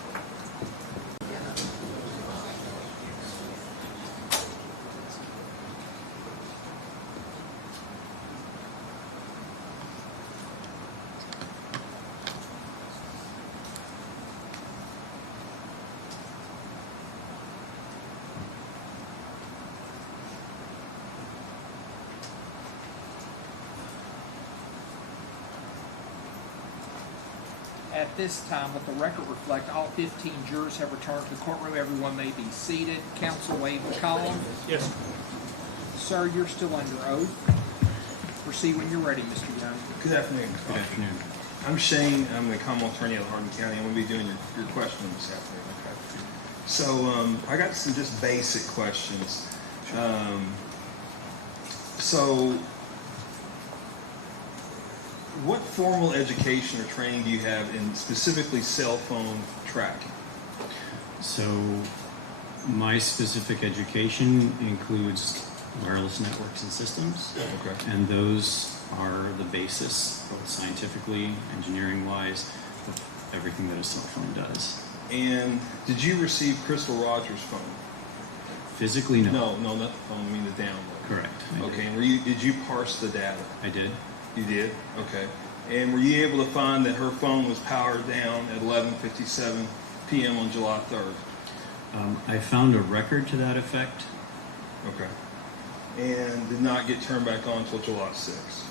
At this time, let the record reflect all 15 jurors have returned to the courtroom. Everyone may be seated. Counsel waive the call. Yes. Sir, you're still under oath. Proceed when you're ready, Mr. Young. Good afternoon. Good afternoon. I'm Shane. I'm the Commonwealth Attorney of Hardin County. I'm going to be doing your questioning this afternoon. Okay. So I got some just basic questions. So what formal education or training do you have in specifically cell phone tracking? So my specific education includes wireless networks and systems. Okay. And those are the basis, both scientifically, engineering-wise, of everything that a cell phone does. And did you receive Crystal Rogers' phone? Physically, no. No, not the phone. I mean the download. Correct. I Okay. did. And did you parse the data? I did. You did? Okay. And were you able to find that her phone was powered down at 11:57 p.m. on July 3rd? I found a record to that effect. Okay. And did not get turned back on until July 6th?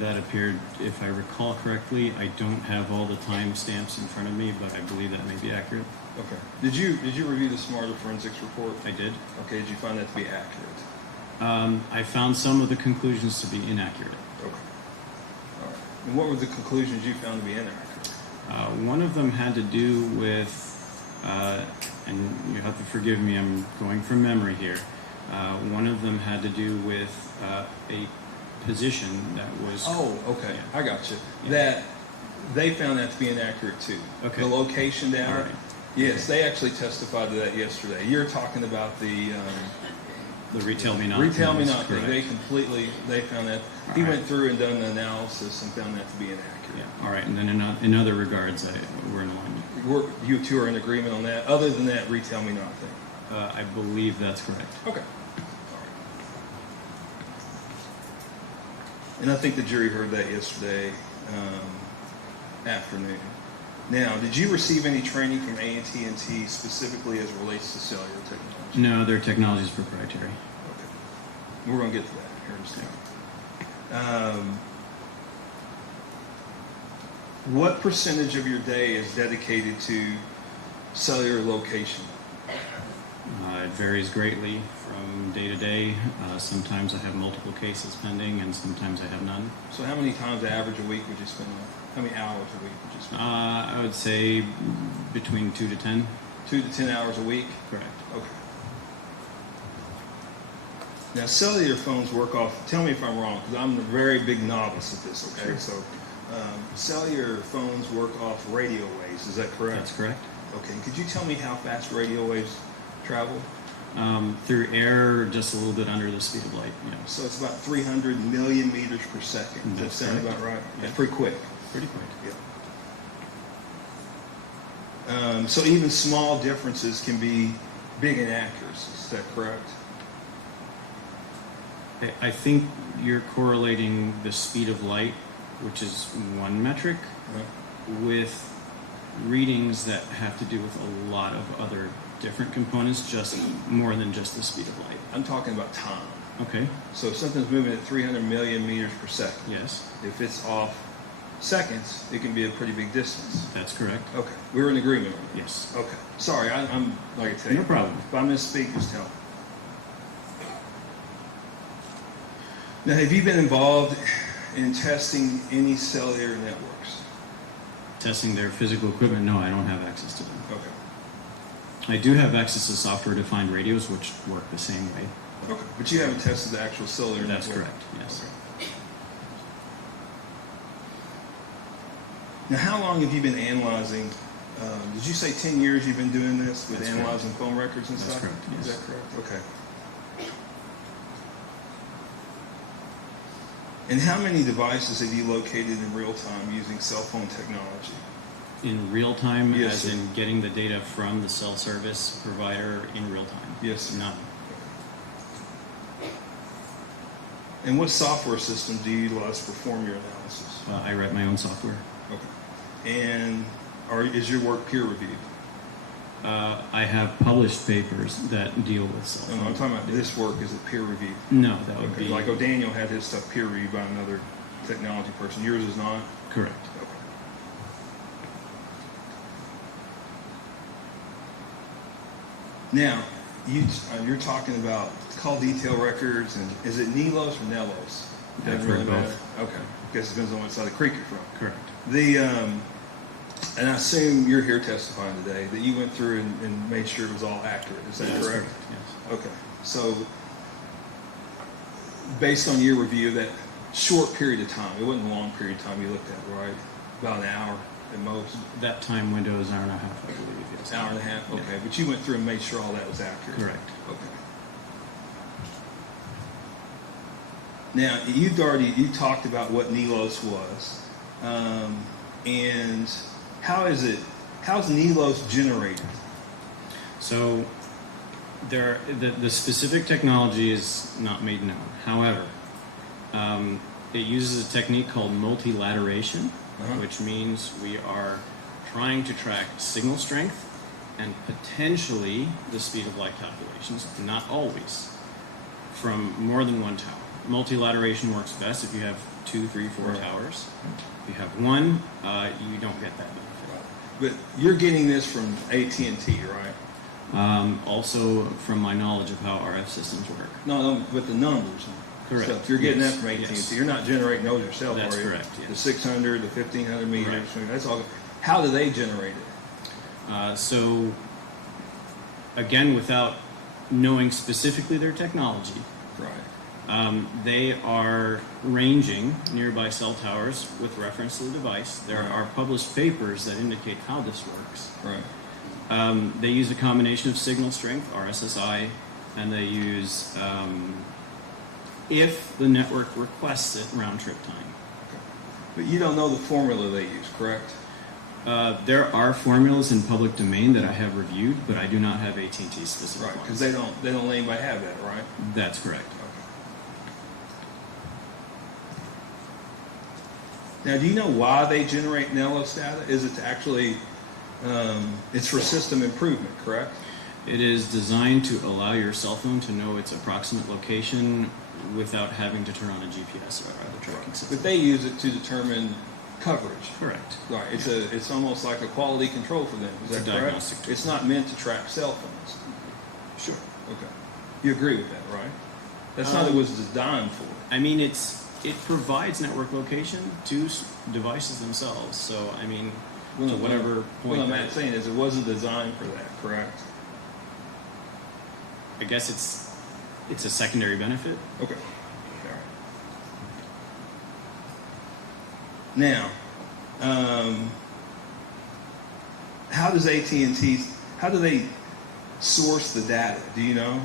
That appeared, if I recall correctly, I don't have all the timestamps in front of me, but I believe that may be accurate. Okay. Did you review the Smarter Forensics report? I did. Okay. Did you find that to be accurate? I found some of the conclusions to be inaccurate. Okay. All right. And what were the conclusions you found to be inaccurate? One of them had to do with, and you have to forgive me, I'm going from memory here. One of them had to do with a position that was... Oh, okay. Yeah. I got you. Yeah. That they found that to be inaccurate too. Okay. The location data. All right. Yes, they actually testified to that yesterday. You're talking about the retail me not. retail me things, not thing. correct. They found that. All He right. went through and done the analysis and found that to be inaccurate. Yeah. All right. And then in other regards, we're in alignment. You two are in agreement on that. Other than that, retail me not thing. I believe that's correct. Okay. And I think the jury heard that yesterday afternoon. Now, did you receive any training from AT&T specifically as it relates to cellular technology? No, their technology is proprietary. Okay. We're going to get to that here in a second. What percentage of your day is dedicated to cellular location? It varies greatly from day to day. Sometimes I have multiple cases pending, and sometimes I have none. So how many times average a week would you spend on it? How many hours a week would you spend? I would say between 2 to 10. 2 to 10 hours a week? Correct. Okay. Now, cellular phones work off, tell me if I'm wrong, because I'm a very big novice at this, okay? Sure. So, cellular phones work off radio waves, is that correct? That's correct. Okay, could you tell me how fast radio waves travel? Through air, just a little bit under the speed of light. Yeah. So it's about 300 million meters per second. Does that That's sound correct. about right? Yeah. That's pretty quick. Pretty quick. Yeah. So even small differences can be big inaccuracies. Is that correct? I think you're correlating the speed of light, which is one metric, with readings that have to do with a lot of other different components, just more than just the speed of light. I'm talking about time. Okay. So if something's moving at 300 million meters per second, Yes, if it's off seconds, it can be a pretty big distance. that's correct. Okay, we're in agreement on that. Yes. Okay, sorry, I'm like I tell you. No problem. If I misspeak, just tell me. Now, have you been involved in testing any cellular networks? Testing their physical equipment, no, I don't have access to them. Okay. I do have access to software-defined radios, which work the same way. Okay, but you haven't tested the actual cellular That's network? correct, yes. Okay. Now, how long have you been analyzing? Did you say 10 years you've been doing this with That's analyzing phone records and That's stuff? correct, yes. Is that correct? Okay. And how many devices have you located in real time using cell phone technology? In real time, Yes, as sir. in getting the data from the cell service provider in real time? Yes, sir. None. And what software system do you utilize to perform your analysis? I write my own software. Okay. And is your work peer reviewed? I have published papers that deal with cell No, phone. I'm talking about this work. Is it peer reviewed? No, that would Okay. be Like O'Daniel had his stuff peer reviewed by another technology person. Yours is not? correct. Okay. Now, you're talking about call detail records, and is it Nelos or Nelos? I've heard both. Okay, guess it depends on what side of the creek you're from. Correct. And I assume you're here testifying today that you went through and made sure it was all accurate. Is that correct? Yes. Okay. So, based on your review of that short period of time, it wasn't a long period of time you looked at, right? About an hour at most. That time window is an hour and a half, I believe. Yes. An hour and a half. Okay, Yeah. but you went through and made sure all that was accurate. Correct. Okay. Now you talked about what Nelos was, and how's Nelos generated? So the specific technology is not made known. However, it uses a technique called multilateration, which means we are trying to track signal strength and potentially the speed of light calculations, not always, from more than one tower. Multilateration works best if you have 2, 3, 4 towers. If you have one, you don't get that benefit. But you're getting this from AT&T, right? Also, from my knowledge of how RF systems work. No, but the numbers. Correct. Stuff. You're getting Yes. that from AT&T. Yes. You're not generating those yourself, That's are you? correct, yes. The 600, the 1500 meters. Right. That's all. How do they generate it? So, again, without knowing specifically their technology, Right. they are ranging nearby cell towers with reference to the device. There Right. are published papers that indicate how this works. Right. They use a combination of signal strength, RSSI, and they use, if the network requests it, round trip time. But you don't know the formula they use, correct? There are formulas in public domain that I have reviewed, but I do not have AT&T specific Right, ones. because they don't let anybody have that, right? That's correct. Now, do you know why they generate Nelos data? Is it to actually, it's for system improvement, correct? It is designed to allow your cell phone to know its approximate location without having to turn on a GPS or other tracking system. But they use it to determine coverage. Correct. Right. It's almost like a quality control for them. Is It's that a correct? diagnostic tool. It's not meant to track cell phones. Sure. Okay. You agree with that, right? That's not what it was designed for. I mean, it provides network location to devices themselves. So, I mean, to whatever point. What I'm saying is it wasn't designed for that, correct? I guess it's a secondary benefit. Okay. All right. Now, how does AT&T, how do they source the data? Do you know?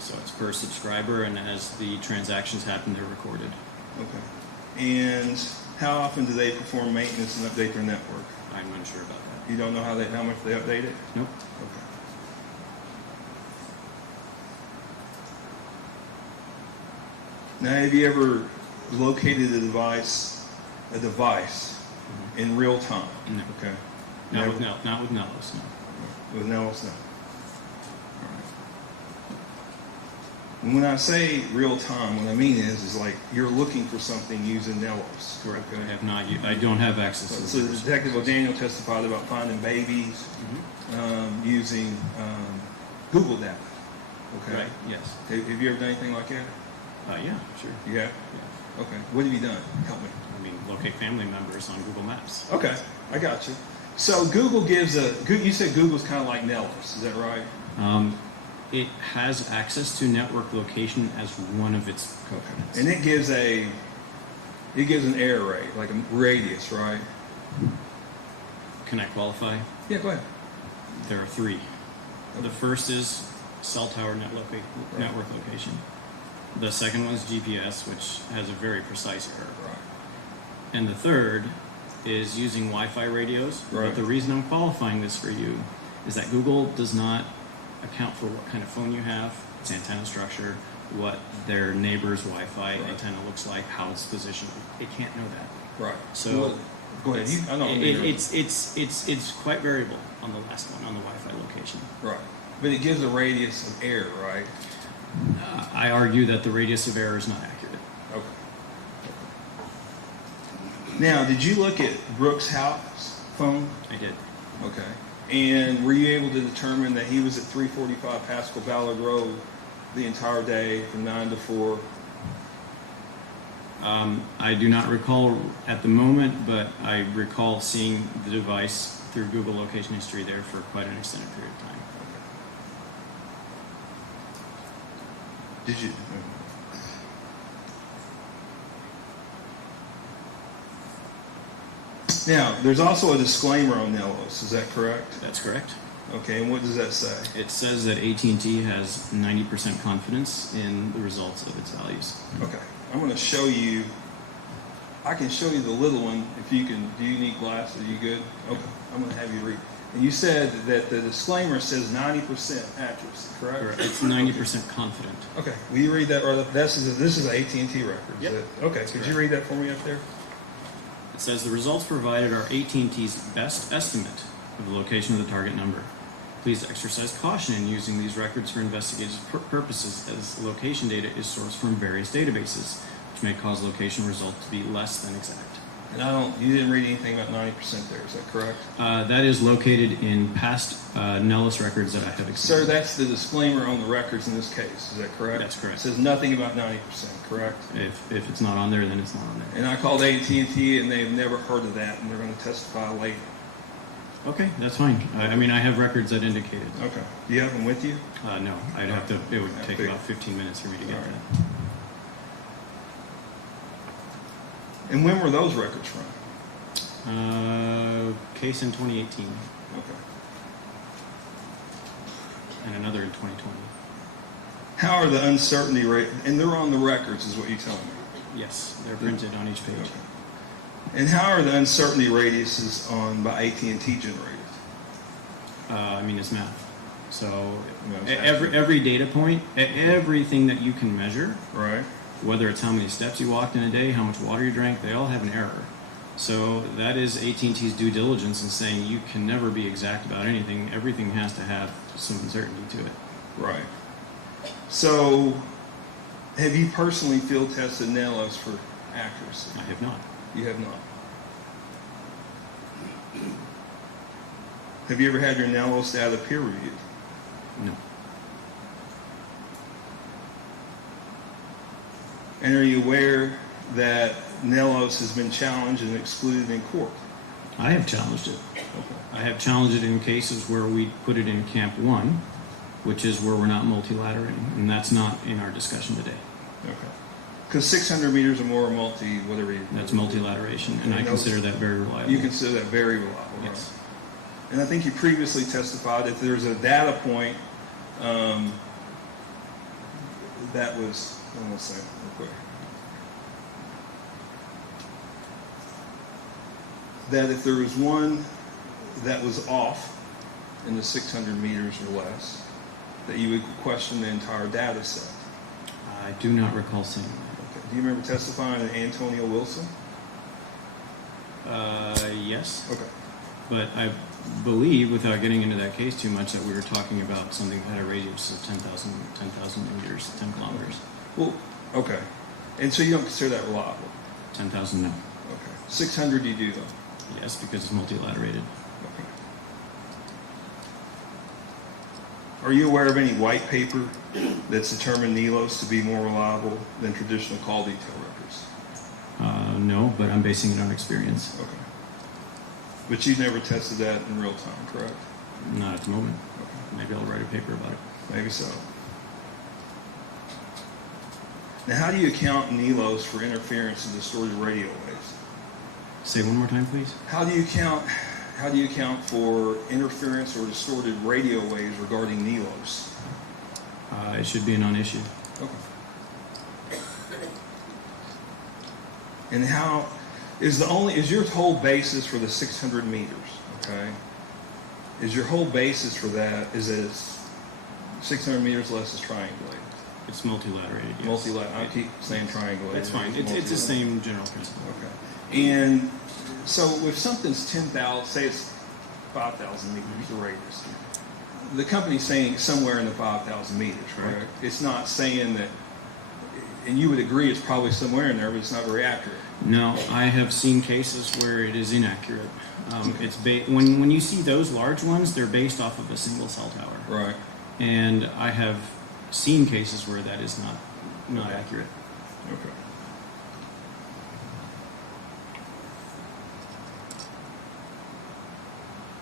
So it's per subscriber, and as the transactions happen, they're recorded. Okay. And how often do they perform maintenance and update their network? I'm unsure about that. You don't know how much they update it? Nope. Okay. Now, have you ever located a device in real time? No. Okay. Not with Nelos, no. With Nelos, no. All right. And when I say real time, what I mean is like you're looking for something using Nelos. Correct. Okay. I have not. I don't have access to. So Detective O'Daniel testified about finding babies using Google data. Okay. Right. Yes. Have you ever done anything like that? Yeah. Sure. You have? Yeah. Okay. What have you done? Help me. I mean, locate family members on Google Maps. Okay. I got you. So Google gives you said Google's kind of like Nelos. Is that right? It has access to network location as one of its components. And it gives an error rate, like a radius, right? Can I qualify? Yeah, go ahead. There are 3. The first is cell tower network location. The second one is GPS, which has a very precise error. Right. And the third is using Wi-Fi radios. Right. But the reason I'm qualifying this for you is that Google does not account for what kind of phone you have, its antenna structure, what their neighbor's Wi-Fi antenna looks like, how it's positioned. It can't know that. Right. So well, go ahead. I don't it's quite variable on the last one, on the Wi-Fi location. Right. But it gives a radius of error, right? I argue that the radius of error is not accurate. Okay. Now, did you look at Brooks' house phone? I did. Okay. And were you able to determine that he was at 345 Pascal Ballard Road the entire day from 9 to 4? I do not recall at the moment, but I recall seeing the device through Google location history there for quite an extended period of time. Did you? Now, there's also a disclaimer on Nellos, is that correct? That's correct. Okay, and what does that say? It says that AT&T has 90% confidence in the results of its values. Okay, I'm going to show you. I can show you the little one if you can. Do you need glasses? Are you good? Okay, I'm going to have you read. And you said that the disclaimer says 90% accuracy, correct? Correct. It's 90% confident. Okay, will you read that right up? This is an AT&T record. Yep. Okay, could you read that for me up there? It says the results provided are AT&T's best estimate of the location of the target number. Please exercise caution in using these records for investigative purposes, as location data is sourced from various databases, which may cause location results to be less than exact. And you didn't read anything about 90% there, is that correct? That is located in past Nellis records that I have examined. Sir, that's the disclaimer on the records in this case, is that correct? That's correct. It says nothing about 90%, correct? If it's not on there, then it's not on there. And I called AT&T and they've never heard of that, and they're going to testify later. Okay, that's fine. I mean, I have records that indicate it. Okay. Do you have them with you? No, I'd have to. It would take about 15 minutes for me to get All right. that. And when were those records from? Case in 2018 Okay. and another in 2020. How are the uncertainty rate, and they're on the records is what you're telling me? Yes, they're printed on each page. Okay. And how are the uncertainty radiuses by AT&T generated? I mean, it's math. So No, it's every data point, everything that you can measure, Right. whether it's how many steps you walked in a day, how much water you drank, they all have an error. So that is AT&T's due diligence in saying you can never be exact about anything. Everything has to have some uncertainty to it. Right. So, have you personally field tested Nellos for accuracy? I have not. You have not. Have you ever had your Nellos data peer reviewed? No. And are you aware that Nellos has been challenged and excluded in court? I have challenged it. Okay. I have challenged it in cases where we put it in Camp 1, which is where we're not multilaterating, and that's not in our discussion today. Okay. Because 600 meters or more, whatever you... That's multilateration, and I consider that very reliable. You consider that very reliable, right? Yes. And I think you previously testified that there's a data point that was... One more second, real quick. That if there was one that was off in the 600 meters or less, that you would question the entire data set. I do not recall saying that. Okay. Do you remember testifying to Antonio Wilson? Yes. Okay. But I believe, without getting into that case too much, that we were talking about something that had a radius of 10,000 meters, 10 kilometers. Well, okay. And so you don't consider that reliable? 10,000, no. Okay. 600 you do, though? Yes, because it's multilaterated. Okay. Are you aware of any white paper that's determined Nelos to be more reliable than traditional call detail records? No, but I'm basing it on experience. Okay. But you've never tested that in real time, correct? Not at the moment. Okay. Maybe I'll write a paper about it. Maybe so. Now, how do you account in Nelos for interference and distorted radio waves? Say one more time, please. How do you account for interference or distorted radio waves regarding Nelos? It should be a non-issue. Okay. And how is your whole basis for the 600 meters? Okay. Is your whole basis for that is that it's 600 meters less is triangulated? It's multilaterated. Yes. Multilateral. I keep saying triangulated. That's fine. It's the same general principle. Okay. And so if something's 10,000, say it's 5,000 meters the radius, the company's saying somewhere in the 5,000 meters, correct? Right. It's not saying that, and you would agree it's probably somewhere in there, but it's not very accurate. No, I have seen cases where it is inaccurate. When you see those large ones, they're based off of a single cell tower. Right. And I have seen cases where that is not accurate. Okay.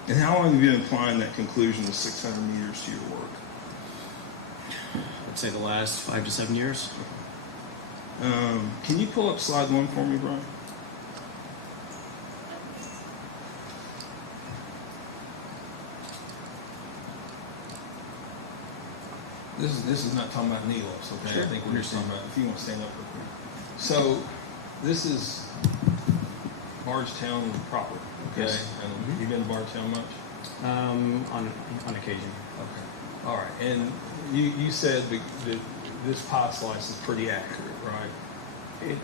And how long have you been applying that conclusion of 600 meters to your work? I'd say the last 5 to 7 years. Can you pull up slide 1 for me, Brian? This is not talking about Nelos, okay? Sure. I think we're just talking about, if you want to stand up real quick. So this is Bardstown proper, okay? Yes. And you've been to Bardstown much? On occasion. Okay. All right. And you said that this pot slice is pretty accurate, right?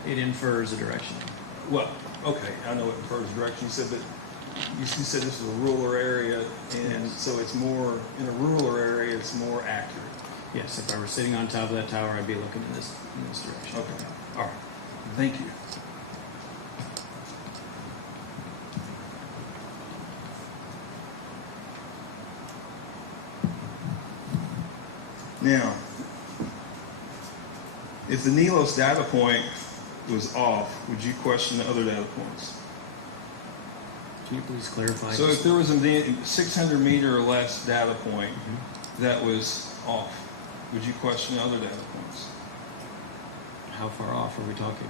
It infers a direction. Well, okay, I know it infers direction. You said, but you said this is a rural area, and Yes. so it's more, in a rural area, it's more accurate. Yes, if I were sitting on top of that tower, I'd be looking in this direction. Okay. All right. Thank you. Now, if the Nelos data point was off, would you question the other data points? Can you please clarify? So if there was a 600 meter or less data point that was off, would you question the other data points? How far off are we talking?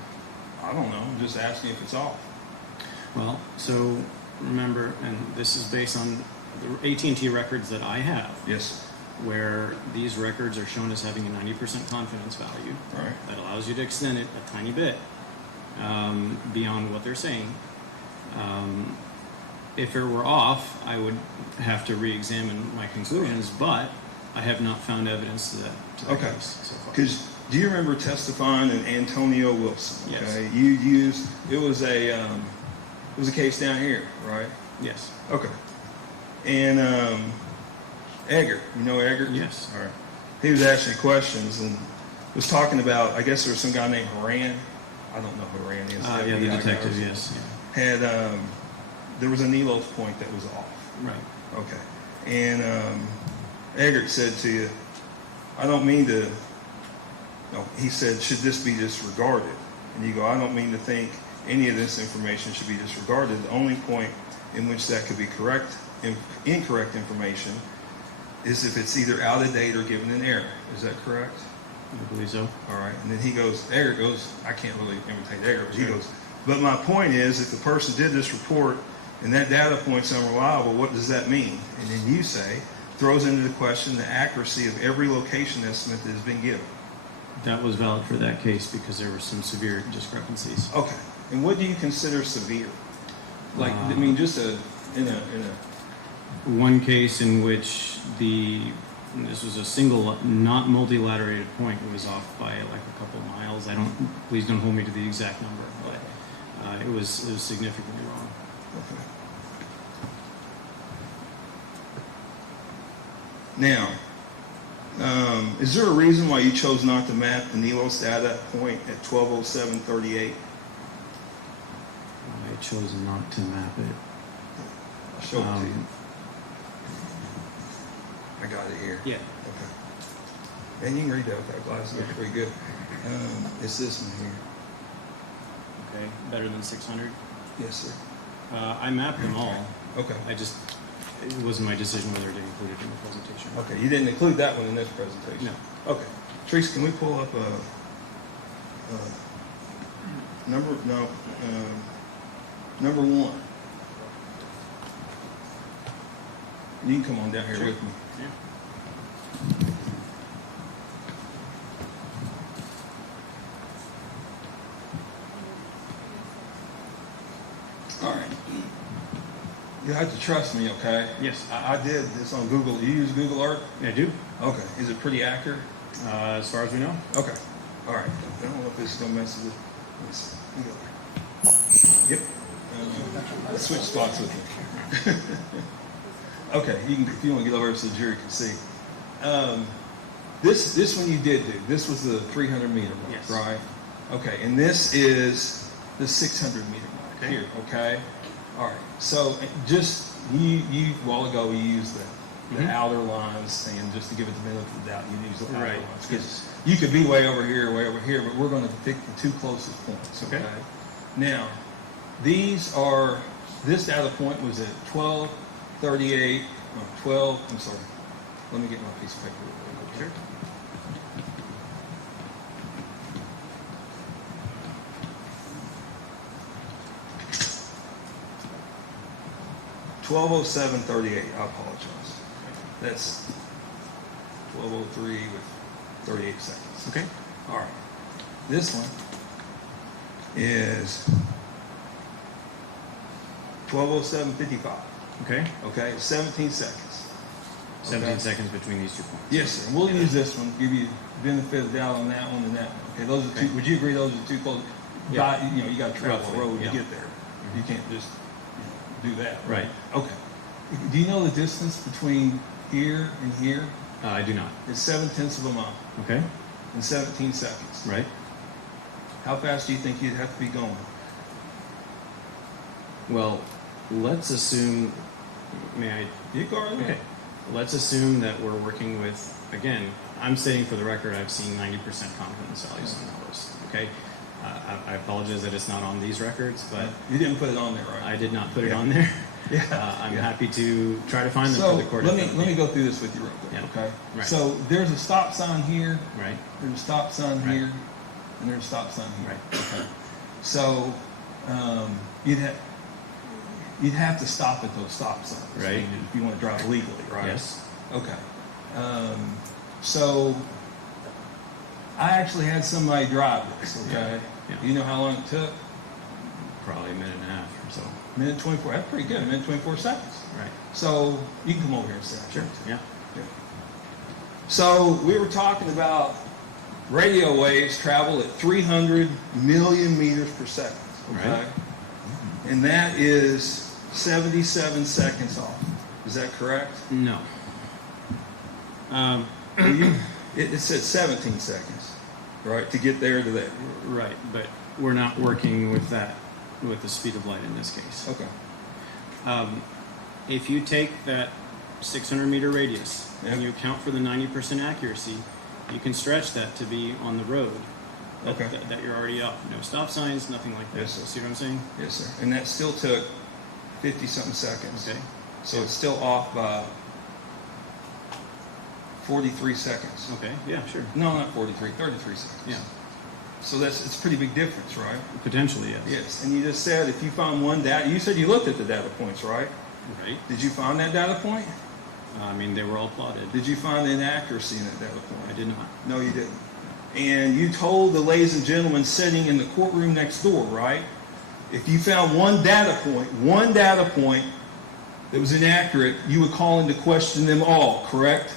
I don't know. I'm just asking if it's off. Well, so remember, and this is based on the AT&T records that I have. Yes. Where these records are shown as having a 90% confidence value. Right. That allows you to extend it a tiny bit beyond what they're saying. If it were off, I would have to re-examine my conclusions, but I have not found evidence to that Okay. case so far. Because do you remember testifying in Antonio Wilson? Yes. Okay. You used it was a case down here, right? Yes. Okay. And Egger, you know Egger? Yes. All right. He was asking questions and was talking about, I guess there was some guy named Haran. I don't know who Haran is. Yeah, the FBI detective, guy. yes. Yeah. Had, there was a Nelos point that was off. Right. Okay. And Eggert said to you, I don't mean to, no, he said, should this be disregarded? And you go, I don't mean to think any of this information should be disregarded. The only point in which that could be incorrect information is if it's either out of date or given an error. Is that correct? I believe so. All right. And then he goes, Eggert goes, I can't really imitate Eggert, but he goes, but my point is, if the person did this report and that data point's unreliable, what does that mean? And then you say, throws into the question the accuracy of every location estimate that has been given. That was valid for that case because there were some severe discrepancies. Okay. And what do you consider severe? Like, I mean, just in a one case in which this was a single, not multilaterated point, it was off by like a couple miles. Please don't hold me to the exact number, but it was significantly wrong. Okay. Now, is there a reason why you chose not to map the Nelos data point at 12:07:38? I chose not to map it. I'll show it to you. I got it here. Yeah. Okay. And you can read that without glasses. That's pretty good. It's this one here. Okay. Better than 600? Yes, sir. I mapped them all. Okay. It wasn't my decision whether to include it in the presentation. Okay. You didn't include that one in this presentation? No. Okay. Teresa, can we pull up number one? You can come on down here with me. Yeah. All right. You have to trust me, okay? Yes. I did this on Google. You use Google Earth? I do. Okay. Is it pretty accurate? As far as we know. Okay. All right. I don't know if this is going to mess with it. Let's see. Let me go there. Yep. Switch spots with me. Okay. You can, if you want to get over so the jury can see. This one you did do. This was the 300 meter mark, Yes. right? Okay. And this is the 600 meter mark here, okay? All right, so just, you a while ago, you used the outer lines saying, just to give it the benefit of the doubt, you use the outer Right. lines. Because you could be way over here, but we're gonna pick the two closest points, okay? Now, these are, this data point was at 12:38, no, 12, I'm sorry. Let me get my piece of paper. Sure. $12:07:38. I apologize. That's 12:03 with 38 seconds. Okay. All right. This one is 12:07:55. Okay. Okay, 17 seconds. 17 seconds between these 2 points. Yes, sir. We'll use this one. Give you benefit of the doubt on that one and that one. Okay, those are two. Would you agree those are two close? Yeah. You know, you got to travel Roughly, a road yeah. to get there. You can't just do that. Right. Okay. Do you know the distance between here and here? I do not. It's 7/10 of a mile Okay. in 17 seconds. Right. How fast do you think you'd have to be going? Well, let's assume. May I? You go right ahead. Okay. Let's assume that we're working with. Again, I'm stating for the record, I've seen 90% confidence values on those. Okay. I apologize that it's not on these records, but you didn't put it on there, right? I did not put it on there. I'm happy to try to find them for the court. Let me go through this with you real quick. Yeah. Okay. Right. So there's a stop sign here. Right. There's a stop sign Right. here, and there's a stop sign here. Right. Okay. So you'd have to stop at those stop signs. Right. If you want to drive legally, right? Yes. Okay. So I actually had somebody drive this. Okay. Yeah. You know how long it took? Probably a minute and a half or so. Minute 24. That's pretty good. Minute 24 seconds. Right. So you can come over here and sit. Sure. Yeah. So we were talking about radio waves travel at 300 million meters per second. Okay. Right. And that is 77 seconds off. Is that correct? No. It said 17 seconds, right, to get there to there. Right, but we're not working with that, with the speed of light in this case. Okay. If you take that 600 meter radius and Yeah. you account for the 90% accuracy, you can stretch that to be on the road that, Okay. that you're already up. No stop signs, nothing like that. Yes, sir. See what I'm saying? Yes, sir. And that still took 50-something seconds. Okay. So it's still off by 43 seconds. Okay, yeah, sure. No, not 43, 33 seconds. Yeah. So it's a pretty big difference, right? Potentially, yes. Yes. And you just said if you found one data, you said you looked at the data points, right? Right. Did you find that data point? I mean, they were all plotted. Did you find the inaccuracy in that data point? I did not. No, you didn't. And you told the ladies and gentlemen sitting in the courtroom next door, right? If you found one data point that was inaccurate, you would call into question them all, correct?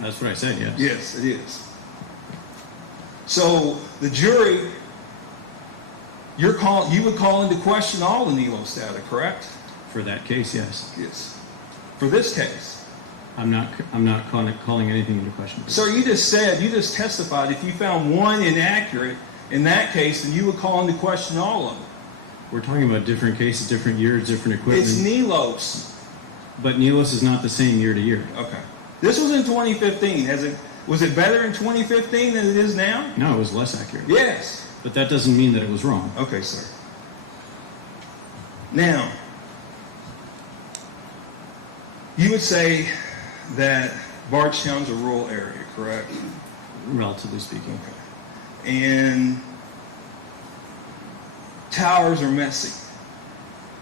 That's what I said, yes. Yes, it is. So the jury, you would call into question all the NELOS data, correct? For that case, yes. Yes. For this case. I'm not calling anything into question. So you just testified if you found one inaccurate in that case, then you would call into question all of them. We're talking about different cases, different years, different equipment. It's NELOS. But NELOS is not the same year to year. Okay. This was in 2015. Was it better in 2015 than it is now? No, it was less accurate. Yes. But that doesn't mean that it was wrong. Okay, sir. Now, you would say that Bardstown's a rural area, correct? Relatively speaking. Okay. And towers are messy,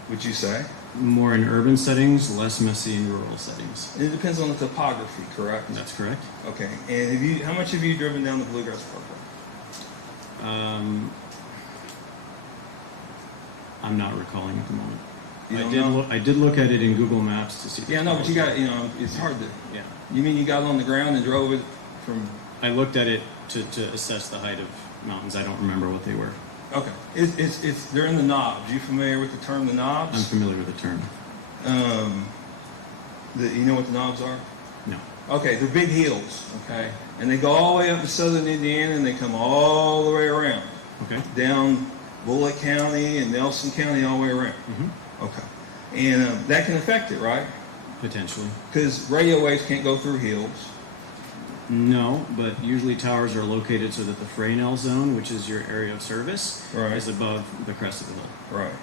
would you say? More in urban settings, less messy in rural settings. It depends on the topography, correct? That's correct. Okay. And how much have you driven down the Bluegrass Parkway? I'm not recalling at the moment. You I did look at it in Google Maps to see. Yeah, no, but you got, it's hard to. Yeah. You mean you got it on the ground and drove it from? I looked at it to assess the height of mountains. I don't remember what they were. Okay. They're in the knobs. You familiar with the term the knobs? I'm familiar with the term. You know what the knobs are? No. Okay, they're big hills, okay? And they go all the way up to southern Indiana and they come all the way around. Okay. Down Bullitt County and Nelson County all the way around. Okay. And that can affect it, right? Potentially. Because radio waves can't go through hills. No, but usually towers are located so that the Fresnel zone, which is your area of service, Right. is above the crest of the hill. Right.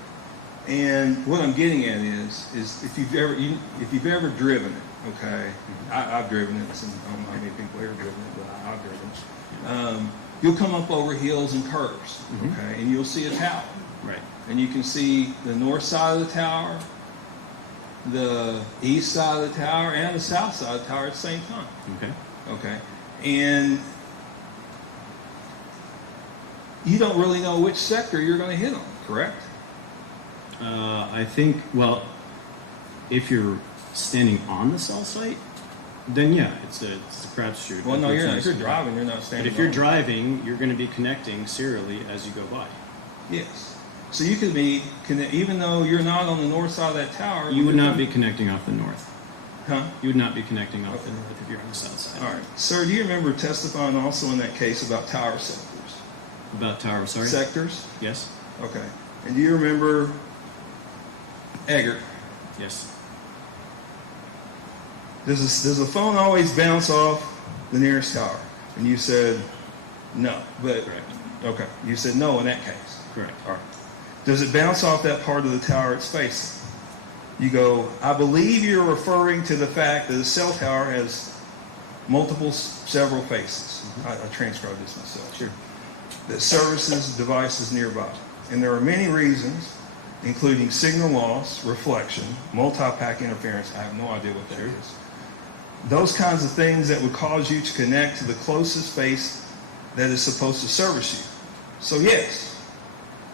And what I'm getting at is if you've ever driven it, okay, I've driven it, and I don't know how many people have ever driven it, but I've driven it. You'll come up over hills and curves, okay, and you'll see a tower. Right. And you can see the north side of the tower, the east side of the tower, and the south side of the tower at the same time. Okay. Okay. And you don't really know which sector you're going to hit on, correct? I think, well, if you're standing on the cell site, then yeah, it's a crapshoot. Well, no, you're not. If you're driving, you're not standing. But if you're on. driving, you're going to be connecting serially as you go by. Yes. So you could be, even though you're not on the north side of that tower. You would not be connecting off the north. Huh? You would not be connecting off the north if you're on the south side. All right. Sir, do you remember testifying also in that case about tower sectors? About tower, sorry? Sectors? Yes. Okay. And do you remember Eggert? Yes. Does a phone always bounce off the nearest tower? And you said no. But Correct. Okay. You said no in that case. Correct. All right. Does it bounce off that part of the tower it's facing? You go, I believe you're referring to the fact that a cell tower has several faces. I transcribed this myself. Sure. That services devices nearby. And there are many reasons, including signal loss, reflection, multi-pack interference. I have no idea what that is. Those kinds of things that would cause you to connect to the closest face that is supposed to service you. So yes,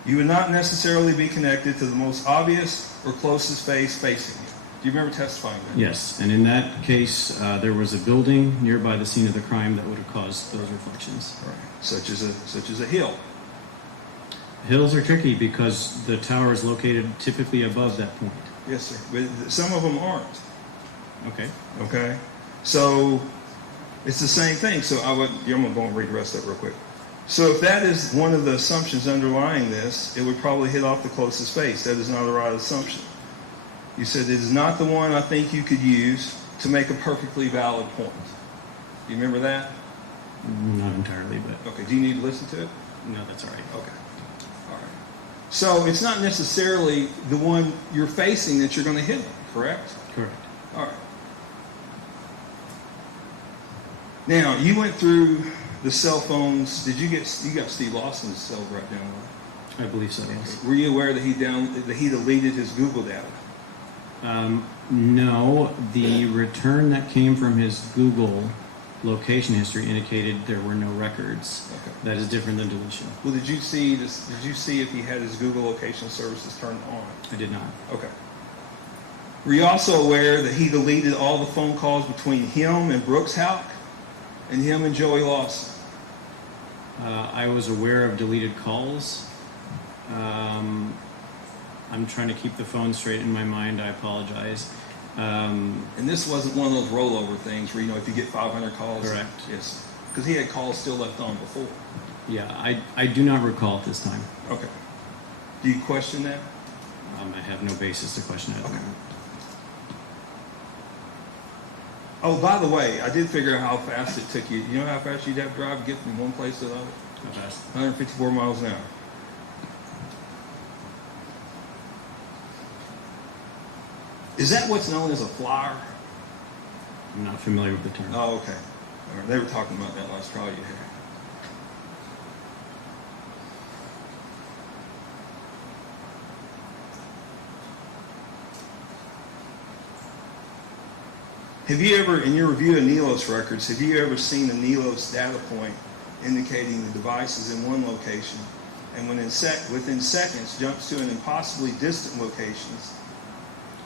you would not necessarily be connected to the most obvious or closest face facing you. Do you remember testifying to that? Yes, and in that case, there was a building nearby the scene of the crime that would have caused those reflections. Right. Such as a hill. Hills are tricky because the tower is located typically above that point. Yes, sir. But some of them aren't. Okay. Okay. So it's the same thing. So I'm going to go and read the rest of it real quick. So if that is one of the assumptions underlying this, it would probably hit off the closest face. That is not a right assumption. You said it is not the one I think you could use to make a perfectly valid point. Do you remember that? Not entirely, but... Okay, do you need to listen to it? No, that's all right. Okay. All right. So it's not necessarily the one you're facing that you're going to hit on, correct? Correct. All right. Now, you went through the cell phones. You got Steve Lawson's cell right down there? I believe so, yes. Were you aware that he deleted his Google data? No, the return that came from his Google location history indicated there were no records. Okay. That is different than deletion. Well, did you see if he had his Google location services turned on? I did not. Okay. Were you also aware that he deleted all the phone calls between him and Brooks Houck and him and Joey Lawson? I was aware of deleted calls. I'm trying to keep the phone straight in my mind. I apologize. And this wasn't one of those rollover things where, if you get 500 calls. Correct. Yes. Because he had calls still left on before. Yeah, I do not recall at this time. Okay. Do you question that? I have no basis to question it. Okay. Oh, by the way, I did figure out how fast it took you. You know how fast you'd have to drive to get from one place to the other? How fast? 154 miles an hour. Is that what's known as a flyer? I'm not familiar with the term. Oh, okay. All right. They were talking about that last trial you had. Have you ever, in your review of NELOS records, have you ever seen a NELOS data point indicating the device is in one location and within seconds jumps to an impossibly distant locations?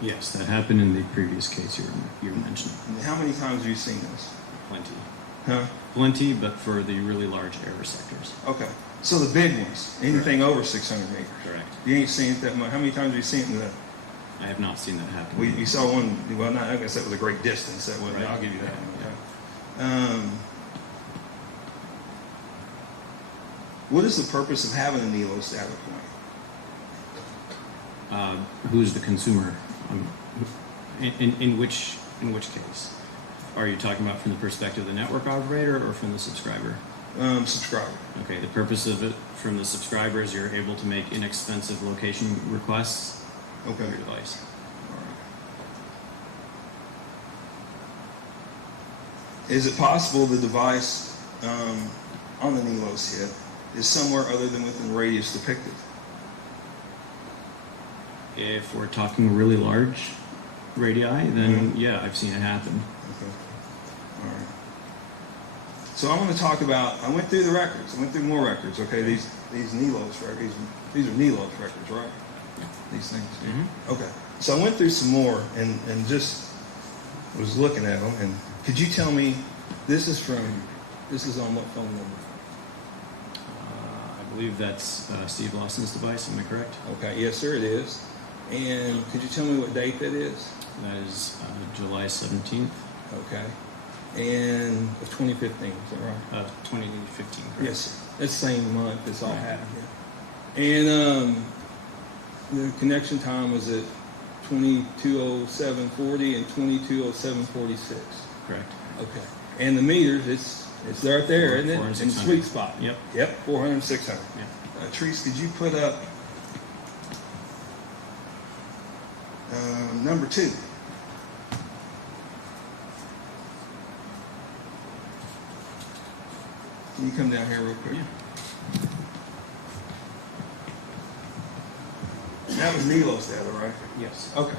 Yes, that happened in the previous case you were mentioning. And how many times have you seen this? Plenty. Huh? Plenty, but for the really large error sectors. Okay. So the big ones, anything over 600 acres. Correct. You ain't seen it that much. How many times have you seen it in the... I have not seen that happen. We saw one, well, not, I guess that was a great distance. That was, Right. I'll give you that one. Okay. What is the purpose of having a NELOS data point? Who's the consumer? In which case? Are you talking about from the perspective of the network operator or from the subscriber? Subscriber. Okay, the purpose of it from the subscriber is you're able to make inexpensive location requests Okay. for your device. Is it possible the device on the NELOS hit is somewhere other than within the radius depicted? If we're talking really large radii, then yeah, I've seen it happen. Okay. All right. So I'm going to talk about, I went through the records. I went through more records, okay? These NELOS records, these are NELOS records, right? These things. Mm-hmm. Okay. So I went through some more and just was looking at them. And could you tell me, this is on what phone number? I believe that's Steve Lawson's device, am I correct? Okay, yes, sir, it is. And could you tell me what date that is? That is July 17th. Okay. And of 2015, is that right? 2015, correct? Yes, sir. That's the same month this all happened. And the connection time was at 22:07:40 and 22:07:46. Correct. Okay. And the meters, it's right there, isn't it? In the sweet spot. Yep. Yep, 400 and 600. Yep. Treese, could you put up number 2? Can you come down here real quick? That was NELOS data, right? Yes. Okay.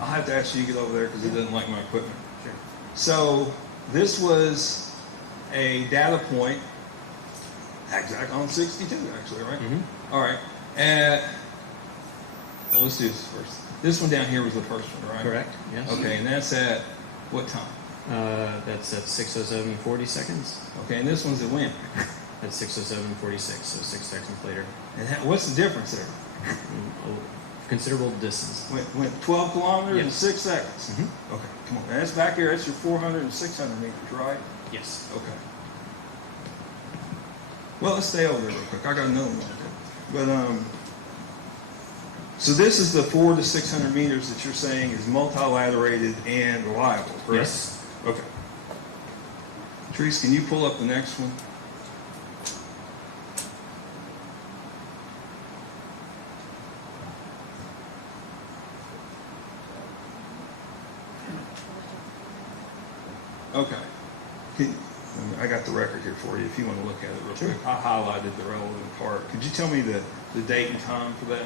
I'll have to ask you to get over there because it doesn't like my equipment. Sure. So this was a data point, exact on 62 actually, right? Mm-hmm. All right. Well, let's do this first. This one down here was the first one, right? Correct, yes. Okay, and that's at what time? That's at 6:07:40 seconds. Okay, and this one's at when? At 6:07:46, so 6 seconds later. And what's the difference there? Considerable distance. Went 12 kilometers in Yes. 6 seconds. Mm-hmm. Okay, come on. That's back here. That's your 400 and 600 meters, right? Yes. Okay. Well, let's stay over there real quick. I got another one. But so this is the 400 to 600 meters that you're saying is multilaterated and reliable, correct? Yes. Okay. Treese, can you pull up the next one? Okay. I got the record here for you if you want to look at it real quick. I highlighted the relevant part. Could you tell me the date and time for that?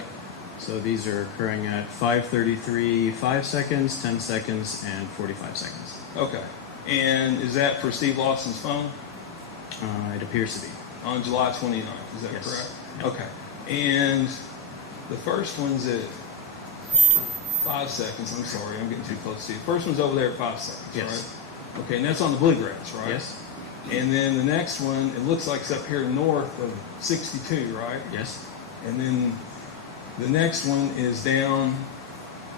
So these are occurring at 5:33, 5 seconds, 10 seconds, and 45 seconds. Okay. And is that for Steve Lawson's phone? It appears to be. On July 29th, is that Yes. correct? Yep. Okay. And the first one's at 5 seconds. I'm sorry, I'm getting too close to you. The first one's over there at 5 seconds, Yes. right? Okay, and that's on the bluegrass, right? Yes. And then the next one, it looks like it's up here north of 62, right? Yes. And then the next one is down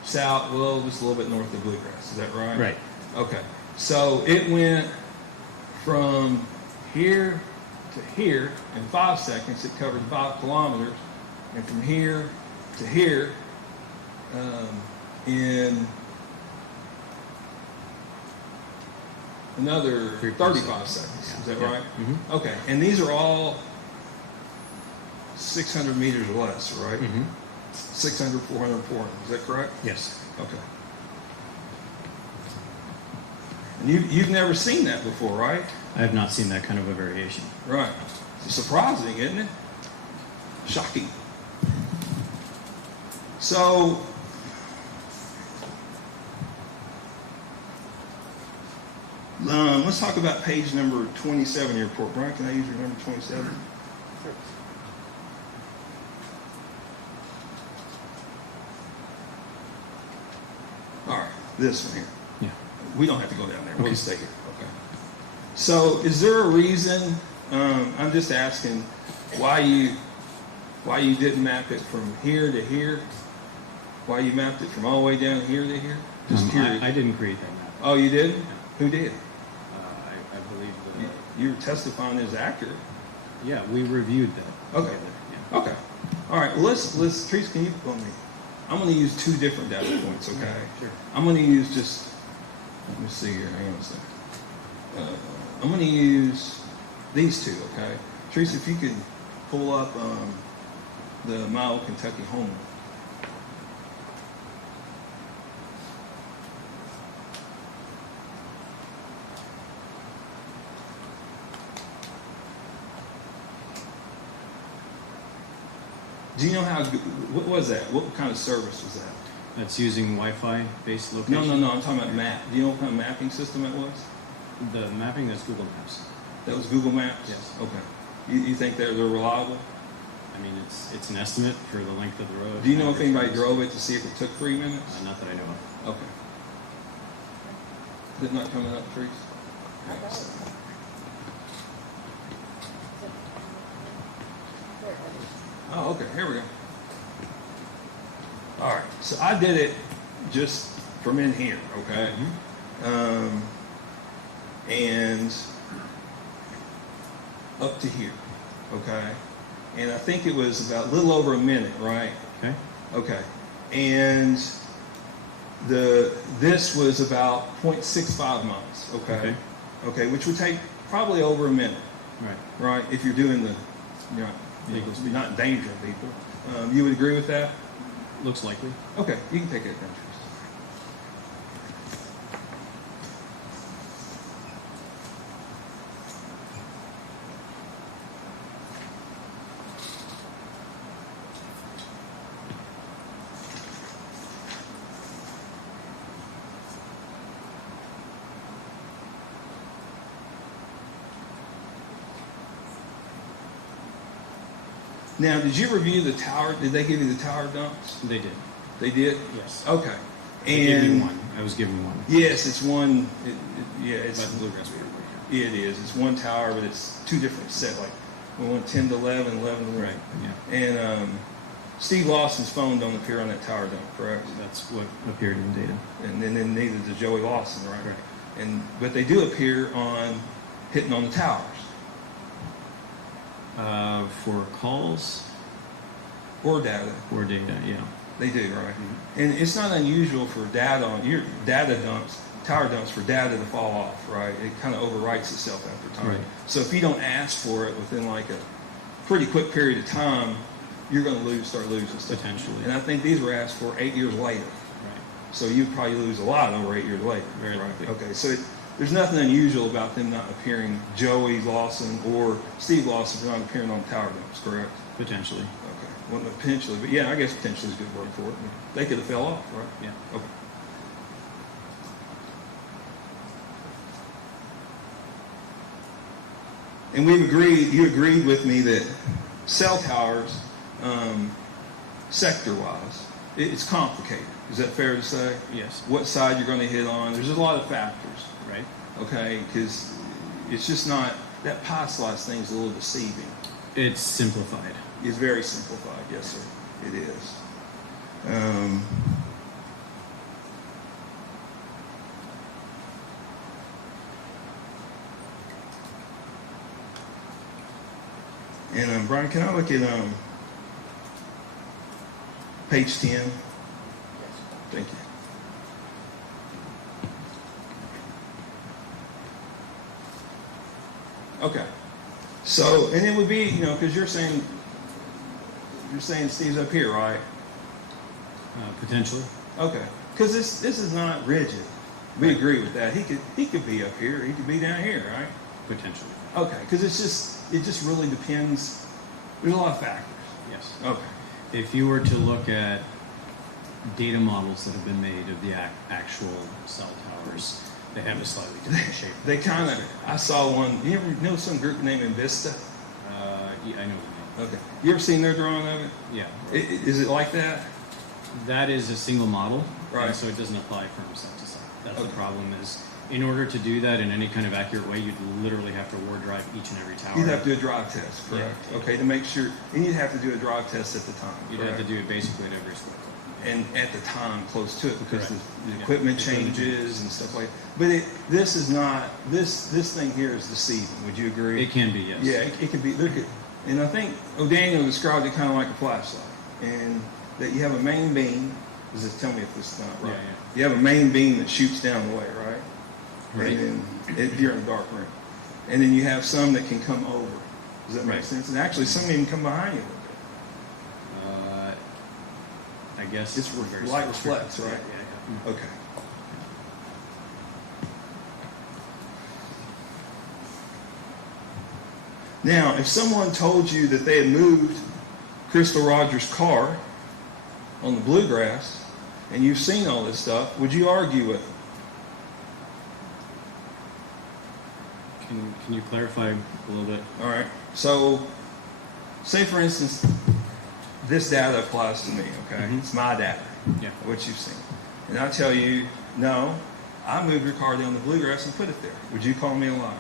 south, well, just a little bit north of bluegrass. Is that right? Right. Okay. So it went from here to here in 5 seconds. It covered 5 kilometers. And from here to here in another 35 seconds. Is that right? Mm-hmm. Okay. And these are all 600 meters or less, right? Mm-hmm. 600, 400, 400. Is that correct? Yes. Okay. And you've never seen that before, right? I have not seen that kind of a variation. Right. It's surprising, isn't it? Shocking. So, let's talk about page number 27 of your report. Brian, can I use your number 27? Sure. All right, this one here. Yeah. We don't have to go down there. We'll Okay. just stay here. Okay. So, is there a reason? I'm just asking why you didn't map it from here to here. Why you mapped it from all the way down here to here? Just curious. I didn't create that map. Oh, you didn't? Who did? I believe You were testifying as accurate. Yeah, we reviewed that. Okay. together, yeah. Okay. All right. Let's Teresa, can you put me? I'm going to use 2 different data points. Okay. Sure. I'm going to use just. Let me see here. Hang on a second. I'm going to use these 2. Okay. Teresa, if you could pull up the Mile Kentucky home. Do you know how? What was that? What kind of service was that? That's using Wi-Fi based location. No. I'm talking about map. Do you know what kind of mapping system it was? The mapping, that's Google Maps. That was Google Maps. Yes. Okay. You think they're reliable? I mean, it's an estimate for the length of the road. Do you know if anybody drove it to see if it took 3 minutes? Not that I know of. Okay. Is it not coming up, Teresa? Oh, okay. Here we go. All right. So I did it just from in here, okay? And up to here, okay? And I think it was about a little over a minute, right? Okay. Okay. And this was about 0.65 miles, okay? Okay, which would take probably over a minute, right? If you're doing the, legal speed, not endangering people. You would agree with that? Looks likely. Okay, you can take it down. Now, did you review the tower? Did they give you the tower dumps? They did. They did? Yes. Okay. They gave me one. I was given one. Yes, it's one. It's By the Bluegrass River. Yeah, it is. It's one tower, but it's 2 different set. Like we went 10 to 11, 11 to 1. Right. Yeah. And Steve Lawson's phone don't appear on that tower dump, correct? That's what appeared in the data. And then neither does Joey Lawson, right? Right. But they do appear on hitting on the towers. For calls or data. Or data, yeah. They do, right? Mm-hmm. And it's not unusual for data on your data dumps, tower dumps, for data to fall off, right? It kind of overwrites itself after time. Right. So if you don't ask for it within like a pretty quick period of time, you're going to start losing stuff. Potentially. And I think these were asked for 8 years later. Right. So you'd probably lose a lot over 8 years later. Very right? likely. Okay, so there's nothing unusual about them not appearing, Joey Lawson or Steve Lawson not appearing on tower dumps, correct? Potentially. Okay. Well, not potentially, but yeah, I guess potentially is a good word for it. They could have fell off, right? Yeah. Okay. And we've agreed, you agreed with me that cell towers, sector-wise, it's complicated. Is that fair to say? Yes. What side you're going to hit on. There's a lot of factors. Right. Okay, because it's just not, that pie slice thing is a little deceiving. It's simplified. It's very simplified, yes, sir. It is. And Brian, can I look at page 10? Yes. Thank you. Okay. So, and it would be, because you're saying Steve's up here, right? Potentially. Okay. Because this is not rigid. We agree with that. He could be up here. He could be down here, right? Potentially. Okay. Because it just really depends. There's a lot of factors. Yes. Okay. If you were to look at data models that have been made of the actual cell towers, they have a slightly different shape. They kind of, I saw one. You ever know some group named Invista? Yeah, I know the name. Okay. You ever seen their drawing of it? Yeah. Is it like that? That is a single model, right? So it doesn't apply from site to site. That's the problem. Is in order to do that in any kind of accurate way, you'd literally have to ward drive each and every tower. You'd have to do a drive test, correct? Yeah. Okay, to make sure, and you'd have to do a drive test at the time. You'd have to do it basically at every square foot. and at the time close to it because Correct. the equipment changes and stuff like that. But this is not, this thing here is deceiving. Would you agree? It can be, yes. Yeah, it can be. Look at, and I think O'Daniel described it kind of like a flashlight, and that you have a main beam. Just tell me if this is not right. Yeah. You have a main beam that shoots down the way, right? Right. And then you're in a dark room, and then you have some that can come over. Does that make Right. sense? And actually, some even come behind you. I guess It's very light strict. reflects, right? Yeah. Okay. Now, if someone told you that they had moved Crystal Rogers' car on the bluegrass, and you've seen all this stuff, would you argue with them? Can you clarify a little bit? All right. So, say for instance, this data applies to me, okay? Mhm. It's my data, Yeah. what you've seen. And I tell you, no, I moved your car down the bluegrass and put it there. Would you call me a liar?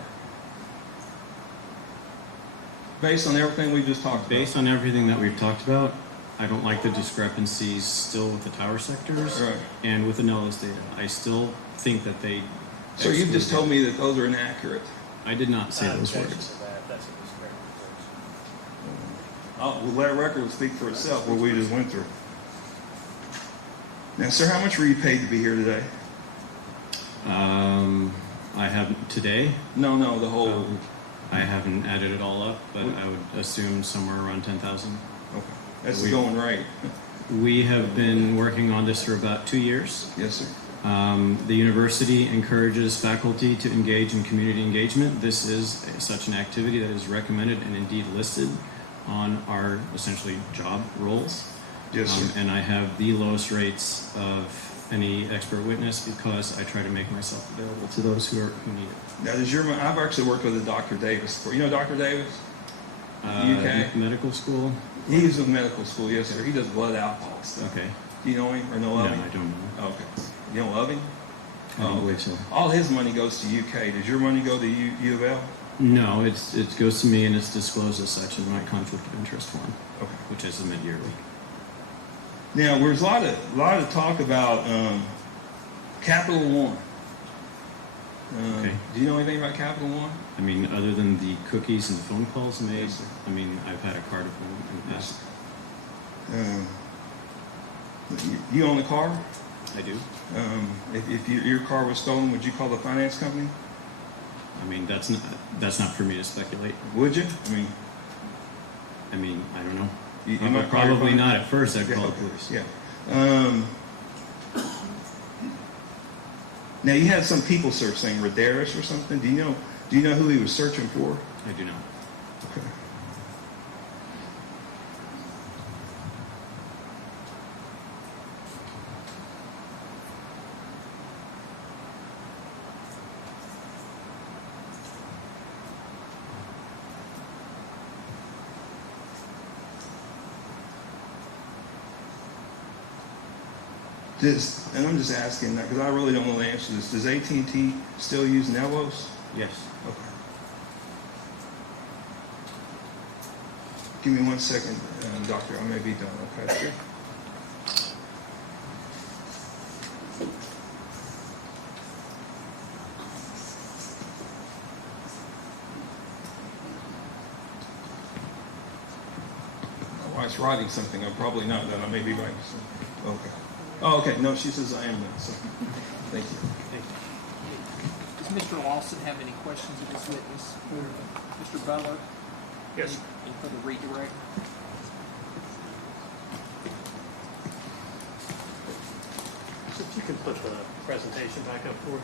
Based on everything we just talked about. Based on everything that we've talked about, I don't like the discrepancies still with the tower sectors Right. and with the NOAA's data. I still think that they. So you just told me that those are inaccurate. I did not say I those object words. to that. That's a discrepancy. Well, that record will speak for itself, what we just went through. Now, sir, how much were you paid to be here today? I haven't today. No, the whole. I haven't added it all up, but I would assume somewhere around 10,000. Okay, that's the going rate. We have been working on this for about 2 years. Yes, sir. The university encourages faculty to engage in community engagement. This is such an activity that is recommended and indeed listed on our essentially job roles. Yes, sir. And I have the lowest rates of any expert witness because I try to make myself available to those who need it. Now, I've actually worked with a Dr. Davis before. You know Dr. Davis? UK? Medical school? He's with medical school, yes, sir. He does blood alcohol stuff. Okay. Do you know him or know No, of him? I don't know. Okay. You don't love him? I don't believe so. All his money goes to UK. Does your money go to U of L? No, it goes to me and it's disclosed as such in my conflict of interest form, Okay. which is submit yearly. Now, there's a lot of talk about Capital One. Okay. Do you know anything about Capital One? I mean, other than the cookies and phone calls made, Yes, sir. I mean, I've had a card of them in the past. You own the car? I do. If your car was stolen, would you call the finance company? I mean, that's not for me to speculate. Would you? I mean, I don't know. You might call your Probably finance- not at first. I'd Yeah, call the okay. police. Yeah. Now you had some people search saying Roderis or something. Do you know who he was searching for? I do not. Okay. And I'm just asking that because I really don't know the answer to this. Does AT&T still use Nevos? Yes. Okay. Give me 1 second, doctor. I may be done. Okay. Sure. My wife's writing something. I'm probably not done. I may be writing something. Okay. Oh, okay. No, she says I am done. So, thank you. Does Mr. Lawson have any questions of this witness? Mr. Butler? Yes. Any further redirect? So if you can put the presentation back up for us.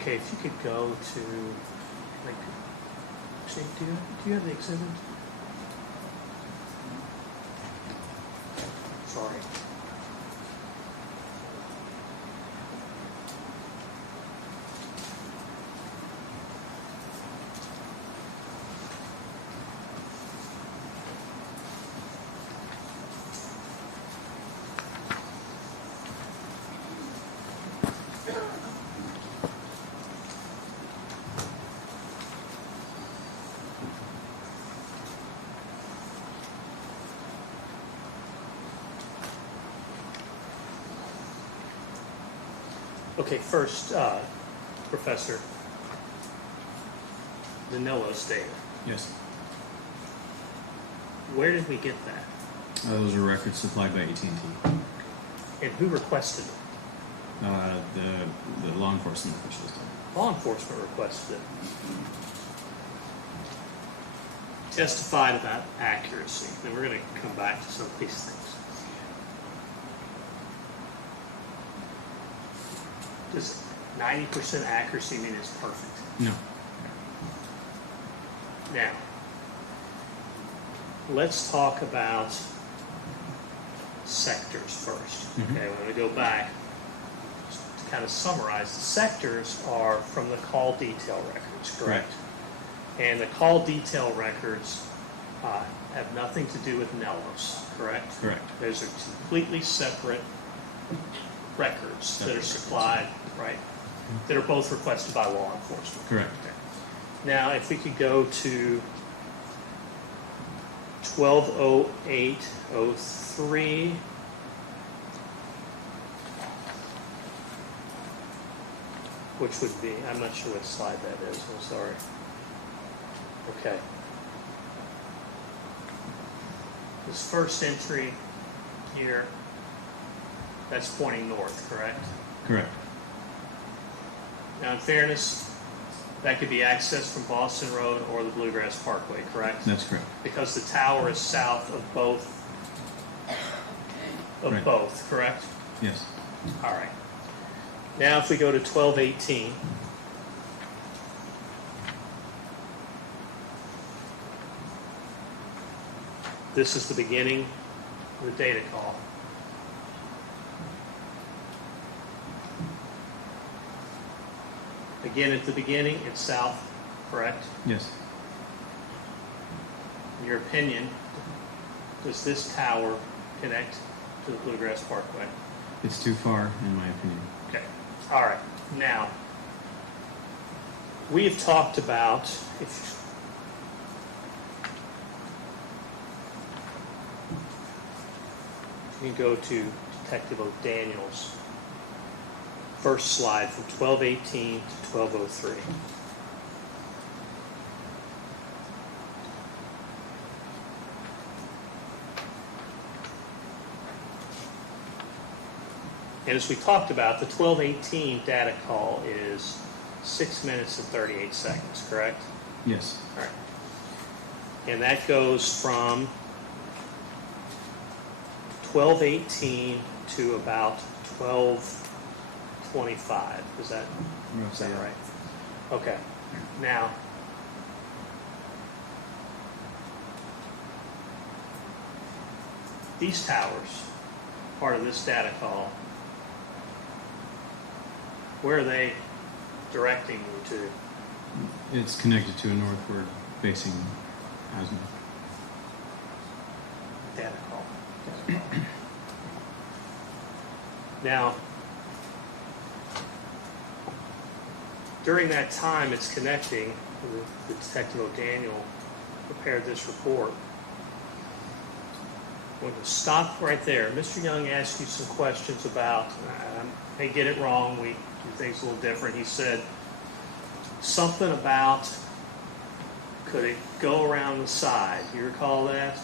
Okay, if you could go to, like, Jake, do you have the exhibit? Sorry. Okay, first, Professor, the NOAA's data. Yes. Where did we get that? Those are records supplied by AT&T. And who requested it? The law enforcement officials did. Law enforcement requested it. Testified about accuracy. Then we're going to come back to some of these things. Does 90% accuracy mean it's perfect? No. Now, let's talk about sectors first. Okay, we're going to go back to kind of summarize. The sectors are from the call detail records, correct? And the call detail records have nothing to do with NELOS, correct? Correct. Those are completely separate records that are supplied, right? That are both requested by law enforcement. Correct. Okay. Now, if we could go to 120803. Which would be, I'm not sure what slide that is, I'm sorry. Okay. This first entry here, that's pointing north, correct? Correct. Now, in fairness, that could be accessed from Boston Road or the Bluegrass Parkway, correct? That's correct. Because the tower is south of both, Right. both, correct? Yes. All right. Now, if we go to 1218, this is the beginning of the data call. Again, at the beginning, it's south, correct? Yes. In your opinion, does this tower connect to the Bluegrass Parkway? It's too far, in my opinion. Okay. All right. Now, we have talked about, if you can go to Detective O'Daniel's first slide from 1218 to 1203. And as we talked about, the 1218 data call is 6 minutes and 38 seconds, correct? Yes. All right. And that goes from 1218 to about 1225. Is that right? Okay. Now, these towers, part of this data call, where are they directing you to? It's connected to a northward facing azimuth. Data call. Now, during that time it's connecting, the Detective O'Daniel prepared this report. We're going to stop right there. Mr. Young asked you some questions about, I may get it wrong, we do things a little different. He said something about, could it go around the side? Do you recall that?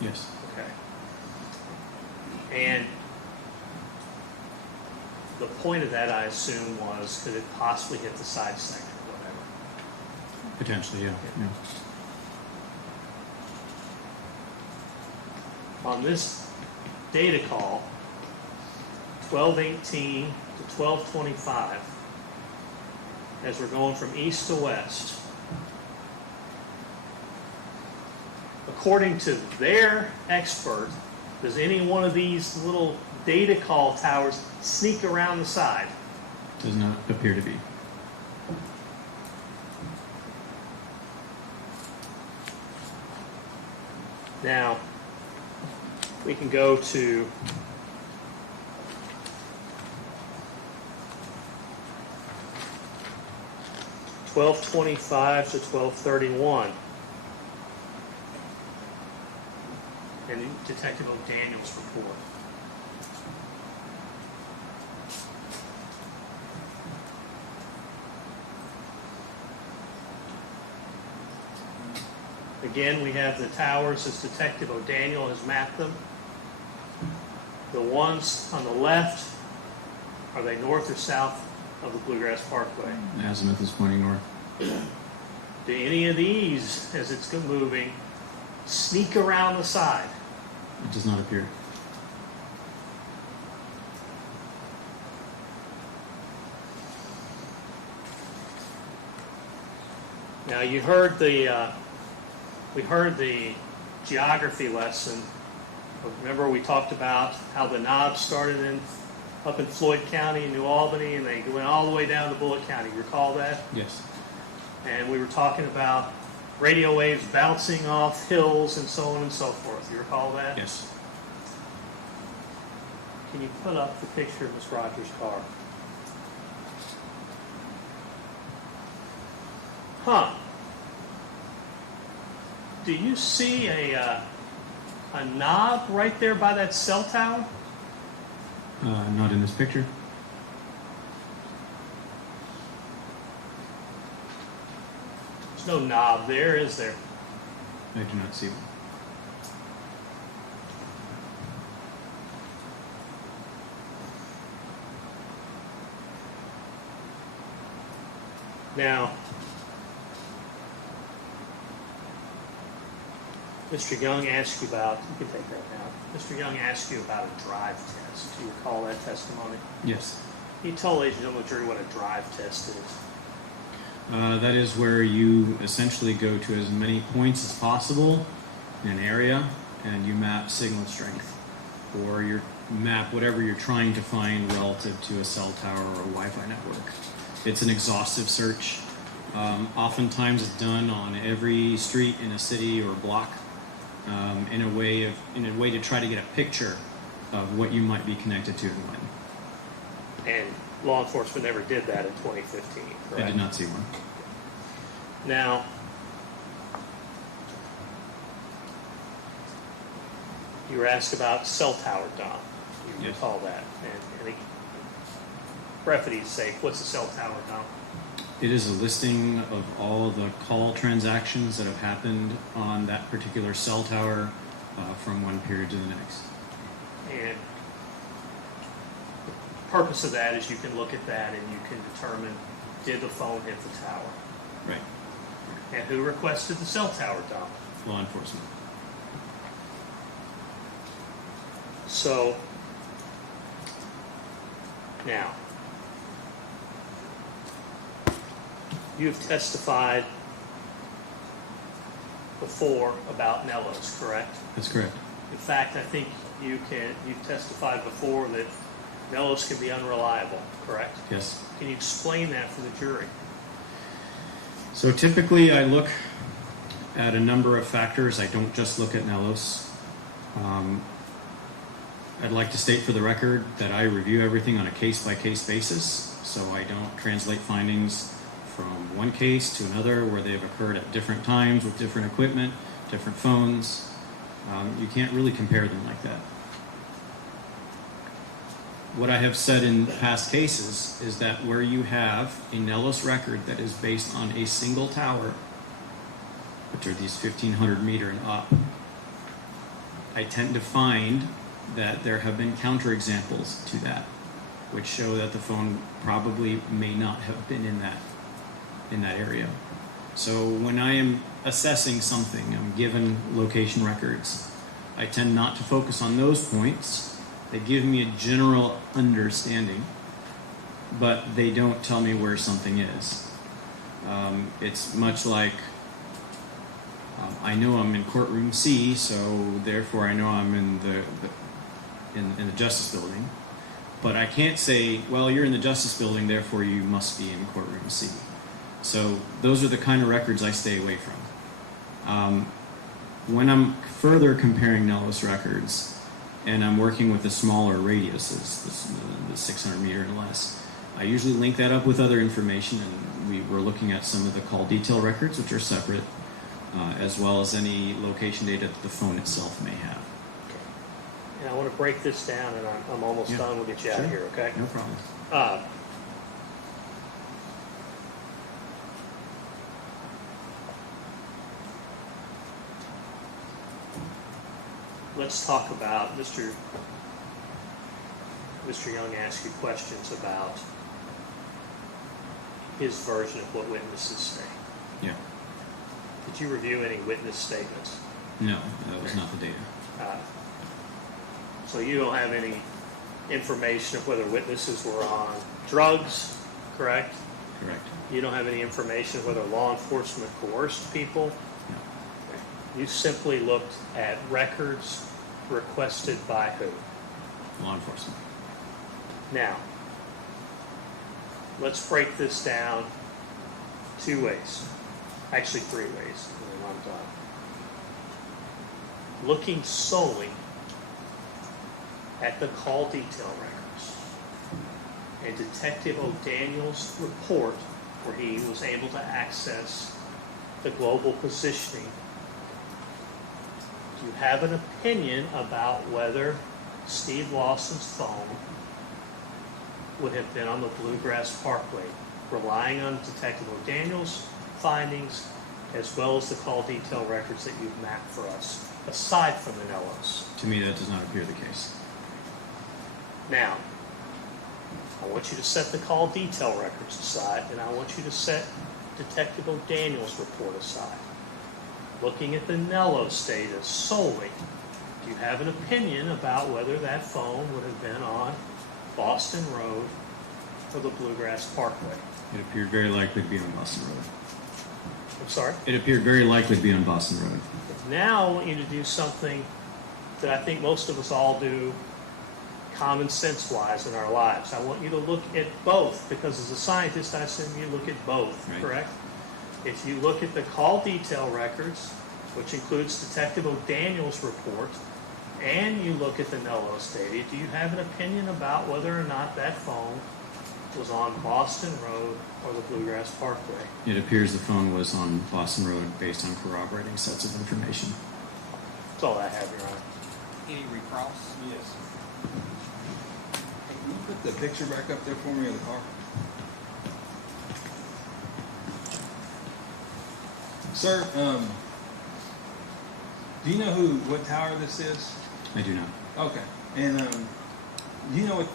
Yes. Okay. And the point of that, I assume, was could it possibly hit the side sector or whatever? Potentially, yeah. Yeah. On this data call, 1218 to 1225, as we're going from east to west, according to their expert, does any one of these little data call towers sneak around the side? Does not appear to be. Now, we can go to (1225) to 1231, and Detective O'Daniel's report. Again, we have the towers as Detective O'Daniel has mapped them. The ones on the left, are they north or south of the Bluegrass Parkway? Azimuth is pointing north. Do any of these, as it's moving, sneak around the side? It does not appear. Now you heard the, we heard the geography lesson. Remember we talked about how the knobs started up in Floyd County, New Albany, and they went all the way down to Bullitt County. You recall that? Yes. And we were talking about radio waves bouncing off hills and so on and so forth. You recall that? Yes. Can you put up the picture of Miss Rogers' car? Huh. Do you see a knob right there by that cell tower? Not in this picture. There's no knob there, is there? I do not see one. Now, Mr. Young asked you about, you can take that now. Mr. Young asked you about a drive test. Do you recall that testimony? Yes. Can you tell ladies and gentlemen of the jury what a drive test is? That is where you essentially go to as many points as possible in an area and you map signal strength, or you map whatever you're trying to find relative to a cell tower or a Wi-Fi network. It's an exhaustive search. Oftentimes it's done on every street in a city or block in a way to try to get a picture of what you might be connected to and when. And law enforcement never did that in 2015, correct? I did not see one. Now, you were asked about cell tower dump. You Yes. recall that. And brevity's sake, what's a cell tower dump? It is a listing of all the call transactions that have happened on that particular cell tower from one period to the next. And the purpose of that is you can look at that and you can determine, did the phone hit the tower? Right. And who requested the cell tower dump? Law enforcement. So, now, you've testified before about Nellos, correct? That's correct. In fact, I think you've testified before that Nellos can be unreliable, correct? Yes. Can you explain that for the jury? So typically I look at a number of factors. I don't just look at Nellos. I'd like to state for the record that I review everything on a case-by-case basis, so I don't translate findings from one case to another where they've occurred at different times with different equipment, different phones. You can't really compare them like that. What I have said in past cases is that where you have a Nellos record that is based on a single tower, which are these 1,500 meter and up, I tend to find that there have been counterexamples to that, which show that the phone probably may not have been in that area. So when I am assessing something, I'm given location records, I tend not to focus on those points. They give me a general understanding, but they don't tell me where something is. It's much like I know I'm in courtroom C, so therefore I know I'm in the Justice Building. But I can't say, well, you're in the Justice Building, therefore you must be in courtroom C. So those are the kind of records I stay away from. When I'm further comparing Nellos records, and I'm working with the smaller radiuses, the 600 meter and less, I usually link that up with other information, and we're looking at some of the call detail records, which are separate, as well as any location data that the phone itself may have. And I want to break this down, and I'm almost done. We'll get you out of here, okay? No problem. let's talk about Mr. Young asked you questions about his version of what witnesses say. Yeah. Did you review any witness statements? No, that was not the data. So you don't have any information of whether witnesses were on drugs, correct? Correct. You don't have any information of whether law enforcement coerced people? No. You simply looked at records requested by who? Law enforcement. Now, let's break this down 2 ways. Actually 3 ways, and then I'm done. Looking solely at the call detail records and Detective O'Daniel's report where he was able to access the global positioning, do you have an opinion about whether Steve Lawson's phone would have been on the Bluegrass Parkway, relying on Detective O'Daniel's findings as well as the call detail records that you've mapped for us, aside from the Nellos? To me, that does not appear the case. Now, I want you to set the call detail records aside, and I want you to set Detective O'Daniel's report aside. Looking at the Nellos data solely, do you have an opinion about whether that phone would have been on Boston Road or the Bluegrass Parkway? It appeared very likely to be on Boston Road. I'm sorry? It appeared very likely to be on Boston Road. Now I want you to do something that I think most of us all do common sense-wise in our lives. I want you to look at both, because as a scientist, I assume you look at both, Right. correct? If you look at the call detail records, which includes Detective O'Daniel's report, and you look at the Nellos data, do you have an opinion about whether or not that phone was on Boston Road or the Bluegrass Parkway? It appears the phone was on Boston Road based on corroborating sets of information. That's all I have, Your Honor. Any recross? Yes. Can you put the picture back up there for me of the car? Sir, do you know what tower this is? I do not. Okay. And you know what?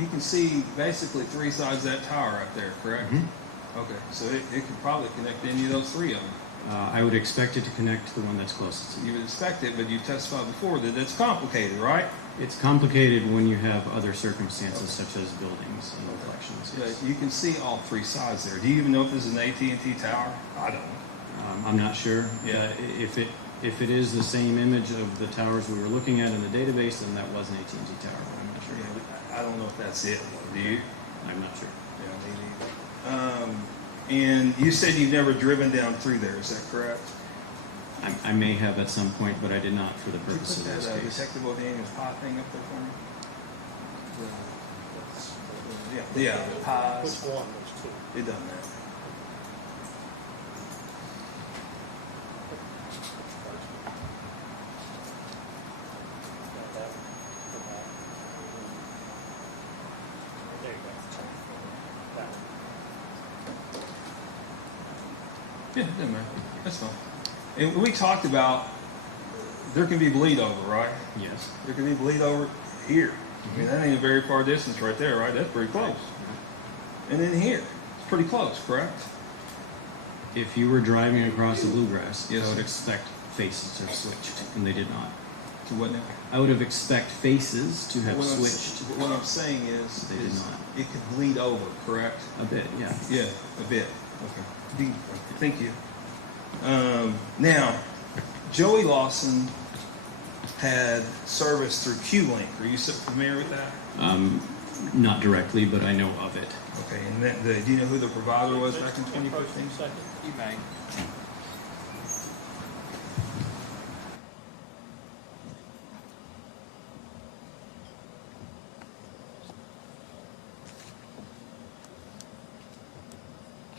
You can see basically 3 sides of that tower up there, correct? Mm-hmm. Okay. So it could probably connect to any of those 3 of them. I would expect it to connect to the one that's closest to you. You would expect it, but you testified before that it's complicated, right? It's complicated when you have other circumstances such as buildings and reflections. Yeah, Yes. you can see all 3 sides there. Do you even know if this is an AT&T tower? I don't. I'm not sure. Yeah. If it is the same image of the towers we were looking at in the database, then that was an AT&T tower. But I'm not sure. Yeah, I don't know if that's it. Do you? I'm not sure. Yeah, me neither. And you said you've never driven down through there. Is that correct? I may have at some point, but I did not for the Could you purpose put of this that case. Detective O'Daniel's pie thing up there for me? Yeah, the pies. Which one? There's 2. It doesn't matter. There you go. That one. Yeah, it doesn't matter. That's fine. And we talked about there can be bleed over, right? Yes. There can be bleed over here. I mean, that ain't a very far distance right there, right? That's pretty close. And then here, it's pretty close, correct? If you were driving across the bluegrass, Yes, I would sir. expect faces to have switched, and they did not. To what now? I would have expect faces to have switched. What I'm saying is, They did not. it could bleed over, correct? A bit, yeah. Yeah, a bit. Okay. Thank you. Now, Joey Lawson had service through Q-Link. Are you so familiar with that? Not directly, but I know of it. Okay, and do you know who the provider was back in 2015? You may.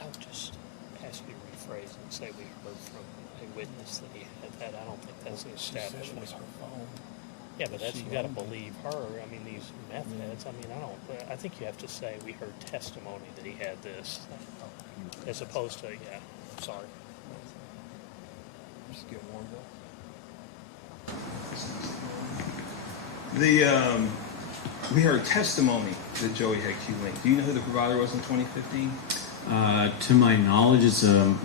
I would just ask you to rephrase and say we heard from a witness that he had that. I don't think that's the establishment. Yeah, but that's, you gotta believe her. I mean, these meth heads, I mean, I think you have to say we heard testimony that he had this, as opposed to, sorry. Just get warmed up. We heard testimony that Joey had Q-Link. Do you know who the provider was in 2015? To my knowledge, it's a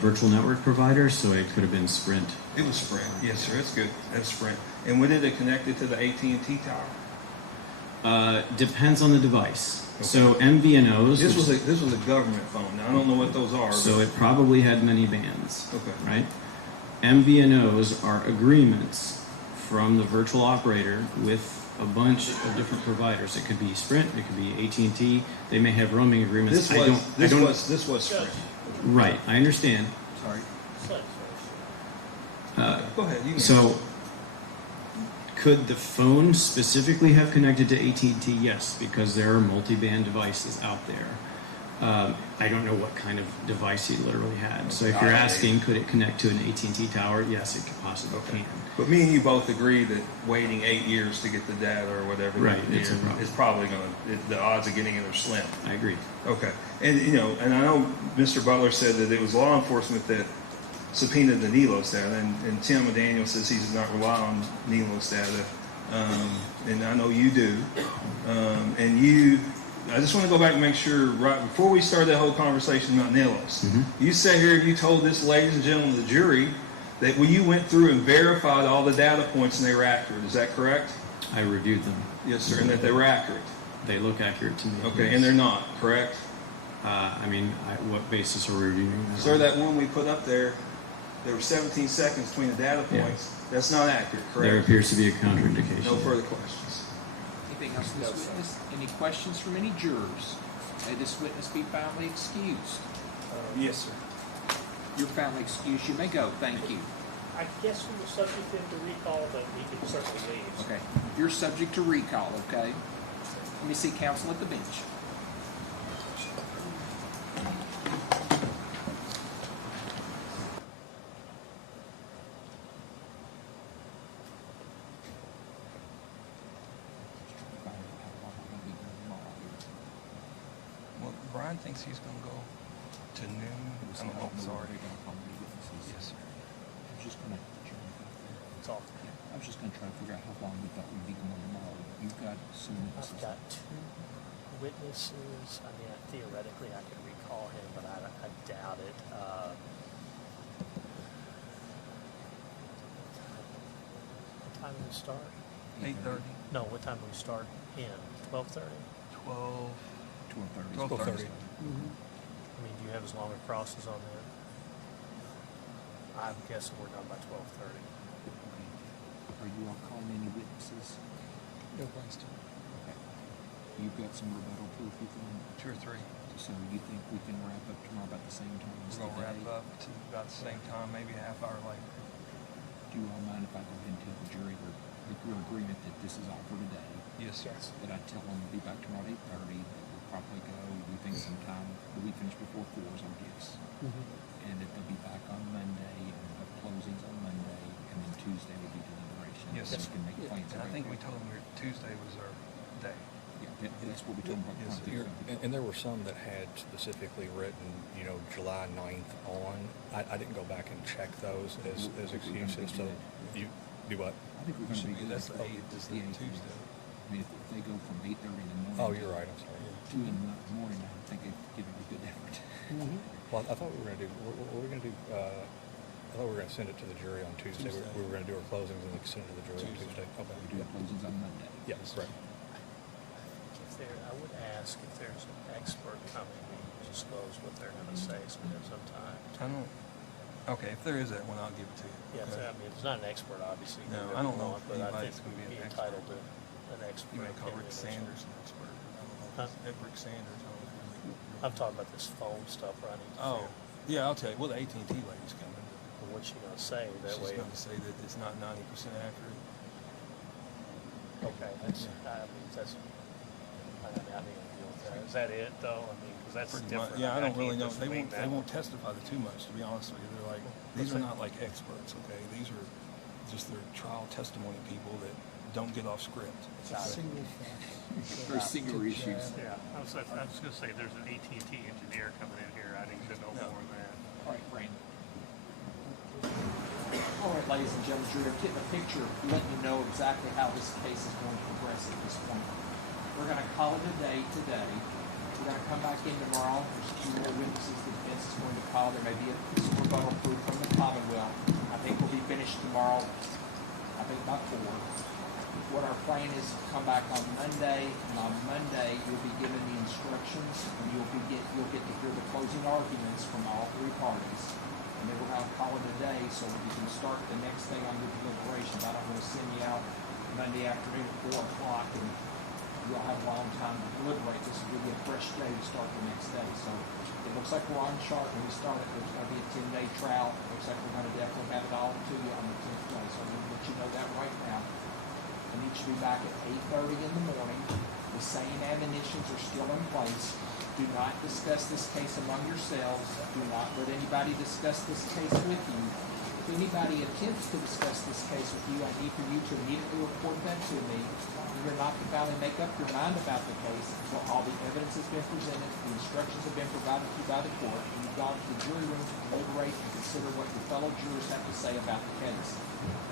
virtual network provider, so it could have been Sprint. It was Sprint. Yes, sir. That's good. That's Sprint. And when did it connect it to the AT&T tower? Depends on the device. Okay. So MVNOs. This was a government phone. Now, I don't know what those are. So it probably had many bands. Okay. Right. MVNOs are agreements from the virtual operator with a bunch of different providers. It could be Sprint. It could be AT&T. They may have roaming agreements. This was Sprint. Right. I understand. Sorry. Go ahead. You can So, could the phone specifically have connected to AT&T? Yes, because there are multi-band devices out there. I don't know what kind of device he literally had. So if you're asking, could it connect to an AT&T tower? Yes, it could possibly can. But me and you both agree that waiting 8 years to get the data or whatever is probably going to, the odds of getting it are slim. I agree. Okay. And, and I know Mr. Butler said that it was law enforcement that subpoenaed the NELOS data, and Tim McDaniel says he does not rely on NELOS data, and I know you do. I just want to go back and make sure, right before we start that whole conversation about NELOS, you sat here and you told this, ladies and gentlemen of the jury, that when you went through and verified all the data points and they were accurate. Is that correct? I reviewed them. Yes, sir, and that they were accurate. They look accurate to me. Okay, yes. and they're not, correct? What basis are we reviewing that? Sir, that one we put up there, there were 17 seconds between the data points. Yeah. That's not accurate, correct? There appears to be a contraindication. No further questions. Anything else from this witness? Any questions from any jurors? May this witness be found excused? Yes, sir. You're found excused. You may go. Thank you. I guess we were subject to recall, but he can certainly leave. Okay. You're subject to recall, okay? Let me see counsel at the bench. Well, Brian thinks he's going to go to noon. Sorry. Yes, sir. I'm just going to It's all. I was just going to try to figure out how long we thought we'd be going tomorrow. You've got some witnesses. I've got 2 witnesses. I mean, theoretically, I could recall him, but I doubt it. What time do we start? 8:30. No, what time do we start in? 12:30? 12:30. I mean, do you have as long as crosses on there? I'm guessing we're done by 12:30. Are you all calling any witnesses? No plans to. Okay. You've got some rebuttal proof, you think? 2 or 3. So you think we can wrap up tomorrow about the same time as We're going to today? wrap up to about the same time, maybe a half hour later. Do you all mind if I go ahead and tell the jury we're in agreement that this is all for today? Yes, sir. That I tell them we'll be back tomorrow at 8:30, that we'll probably go, we think sometime, that we finish before 4 is our guess. And that they'll be back on Monday, and we'll have closings on Monday, and then Tuesday will be deliberation. Yes, So sir. we can make plans. And I think we told them Tuesday was our day. Yeah, that's what we told them. Yes, Here, and there were some that had specifically written, July 9th on. I didn't go back and check those as excuses. So you do what? I think we're going to be good. That's the 8th, It's the Tuesday. I mean, if they go from 8:30 in the morning. Oh, you're right. I'm sorry. 2 in the morning, I think it'd give it a good effort. Well, I thought we were going to do. What were we going to do? I thought we were going to send it to the jury on Tuesday. We were going to do our closings and then send it to the jury on Tuesday. Okay. We do our closings on Monday. Yeah, correct. I would ask if there's an expert coming to disclose what they're going to say, so we have some time. I don't. Okay, if there is that one, I'll give it to you. Yeah, Okay. I mean, it's not an expert, obviously. No, you I don't know it, but I think anybody's gonna we'd be be an entitled expert. to an expert. You may call opinion Rick or something. Sanders an expert. I don't know. Huh? Rick Sanders. I don't know. I'm talking about this phone stuff running. Oh, yeah, I'll tell you. Well, the AT&T lady's coming. What's she going to say? That She's way. going to say that it's not 90% accurate. Okay, that's. I mean, that's. I mean, I think I'll deal with that. Is that it, though? I mean, because that's Pretty much. different. Yeah, I don't can't really know. just They wing won't. that They one. won't testify to too much. To be honest with you, they're like these are not like experts. Okay, these are just their trial testimony people that don't get off script. Very singular issues. Yeah, I was just going to say there's an AT&T engineer coming in here. I need to know more than that. All right, Brandon. All right, ladies ladies and gentlemen, jury, I'm getting a picture letting you know exactly how this case is going to progress at this point. We're going to call it a day today. We're going to come back in tomorrow. There's a few more witnesses the defense is going to call. There may be some rebuttal proof from the Commonwealth. I think we'll be finished tomorrow, I think by 4. What our plan is to come back on Monday, and on Monday you'll be given the instructions, and you'll get to hear the closing arguments from all 3 parties. And then we're going to call it a day so that you can start the next day on the deliberations. I don't want to send you out Monday afternoon at 4 o'clock and you'll have a long time to deliberate. This will give you a fresh day to start the next day. So it looks like we're on chart when we start it. There's going to be a 10-day trial. It looks like we're going to definitely have it all to you on the 10th day. So I'm going to let you know that right now. I need you to be back at 8:30 in the morning. The same admonitions are still in place. Do not discuss this case among yourselves. Do not let anybody discuss this case with you. If anybody attempts to discuss this case with you, I need for you to immediately report that to me. You're not to finally make up your mind about the case until all the evidence has been presented, the instructions have been provided to you by the court, and you've gone to the jury room to deliberate and consider what your fellow jurors have to say about the case.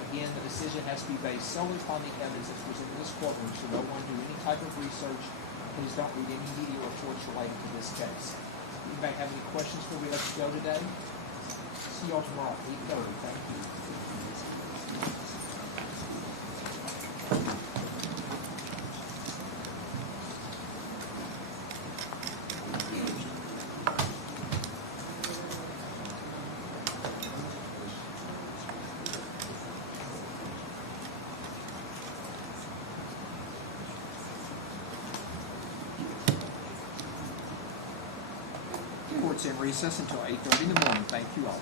Again, the decision has to be based solely upon the evidence that's presented in this courtroom, so no one do any type of research. Please don't read any media reports related to this case. Anybody have any questions before we let you go today? See you all tomorrow at 8:30. Thank you. Court's in recess until 8:30 in the morning. Thank you all.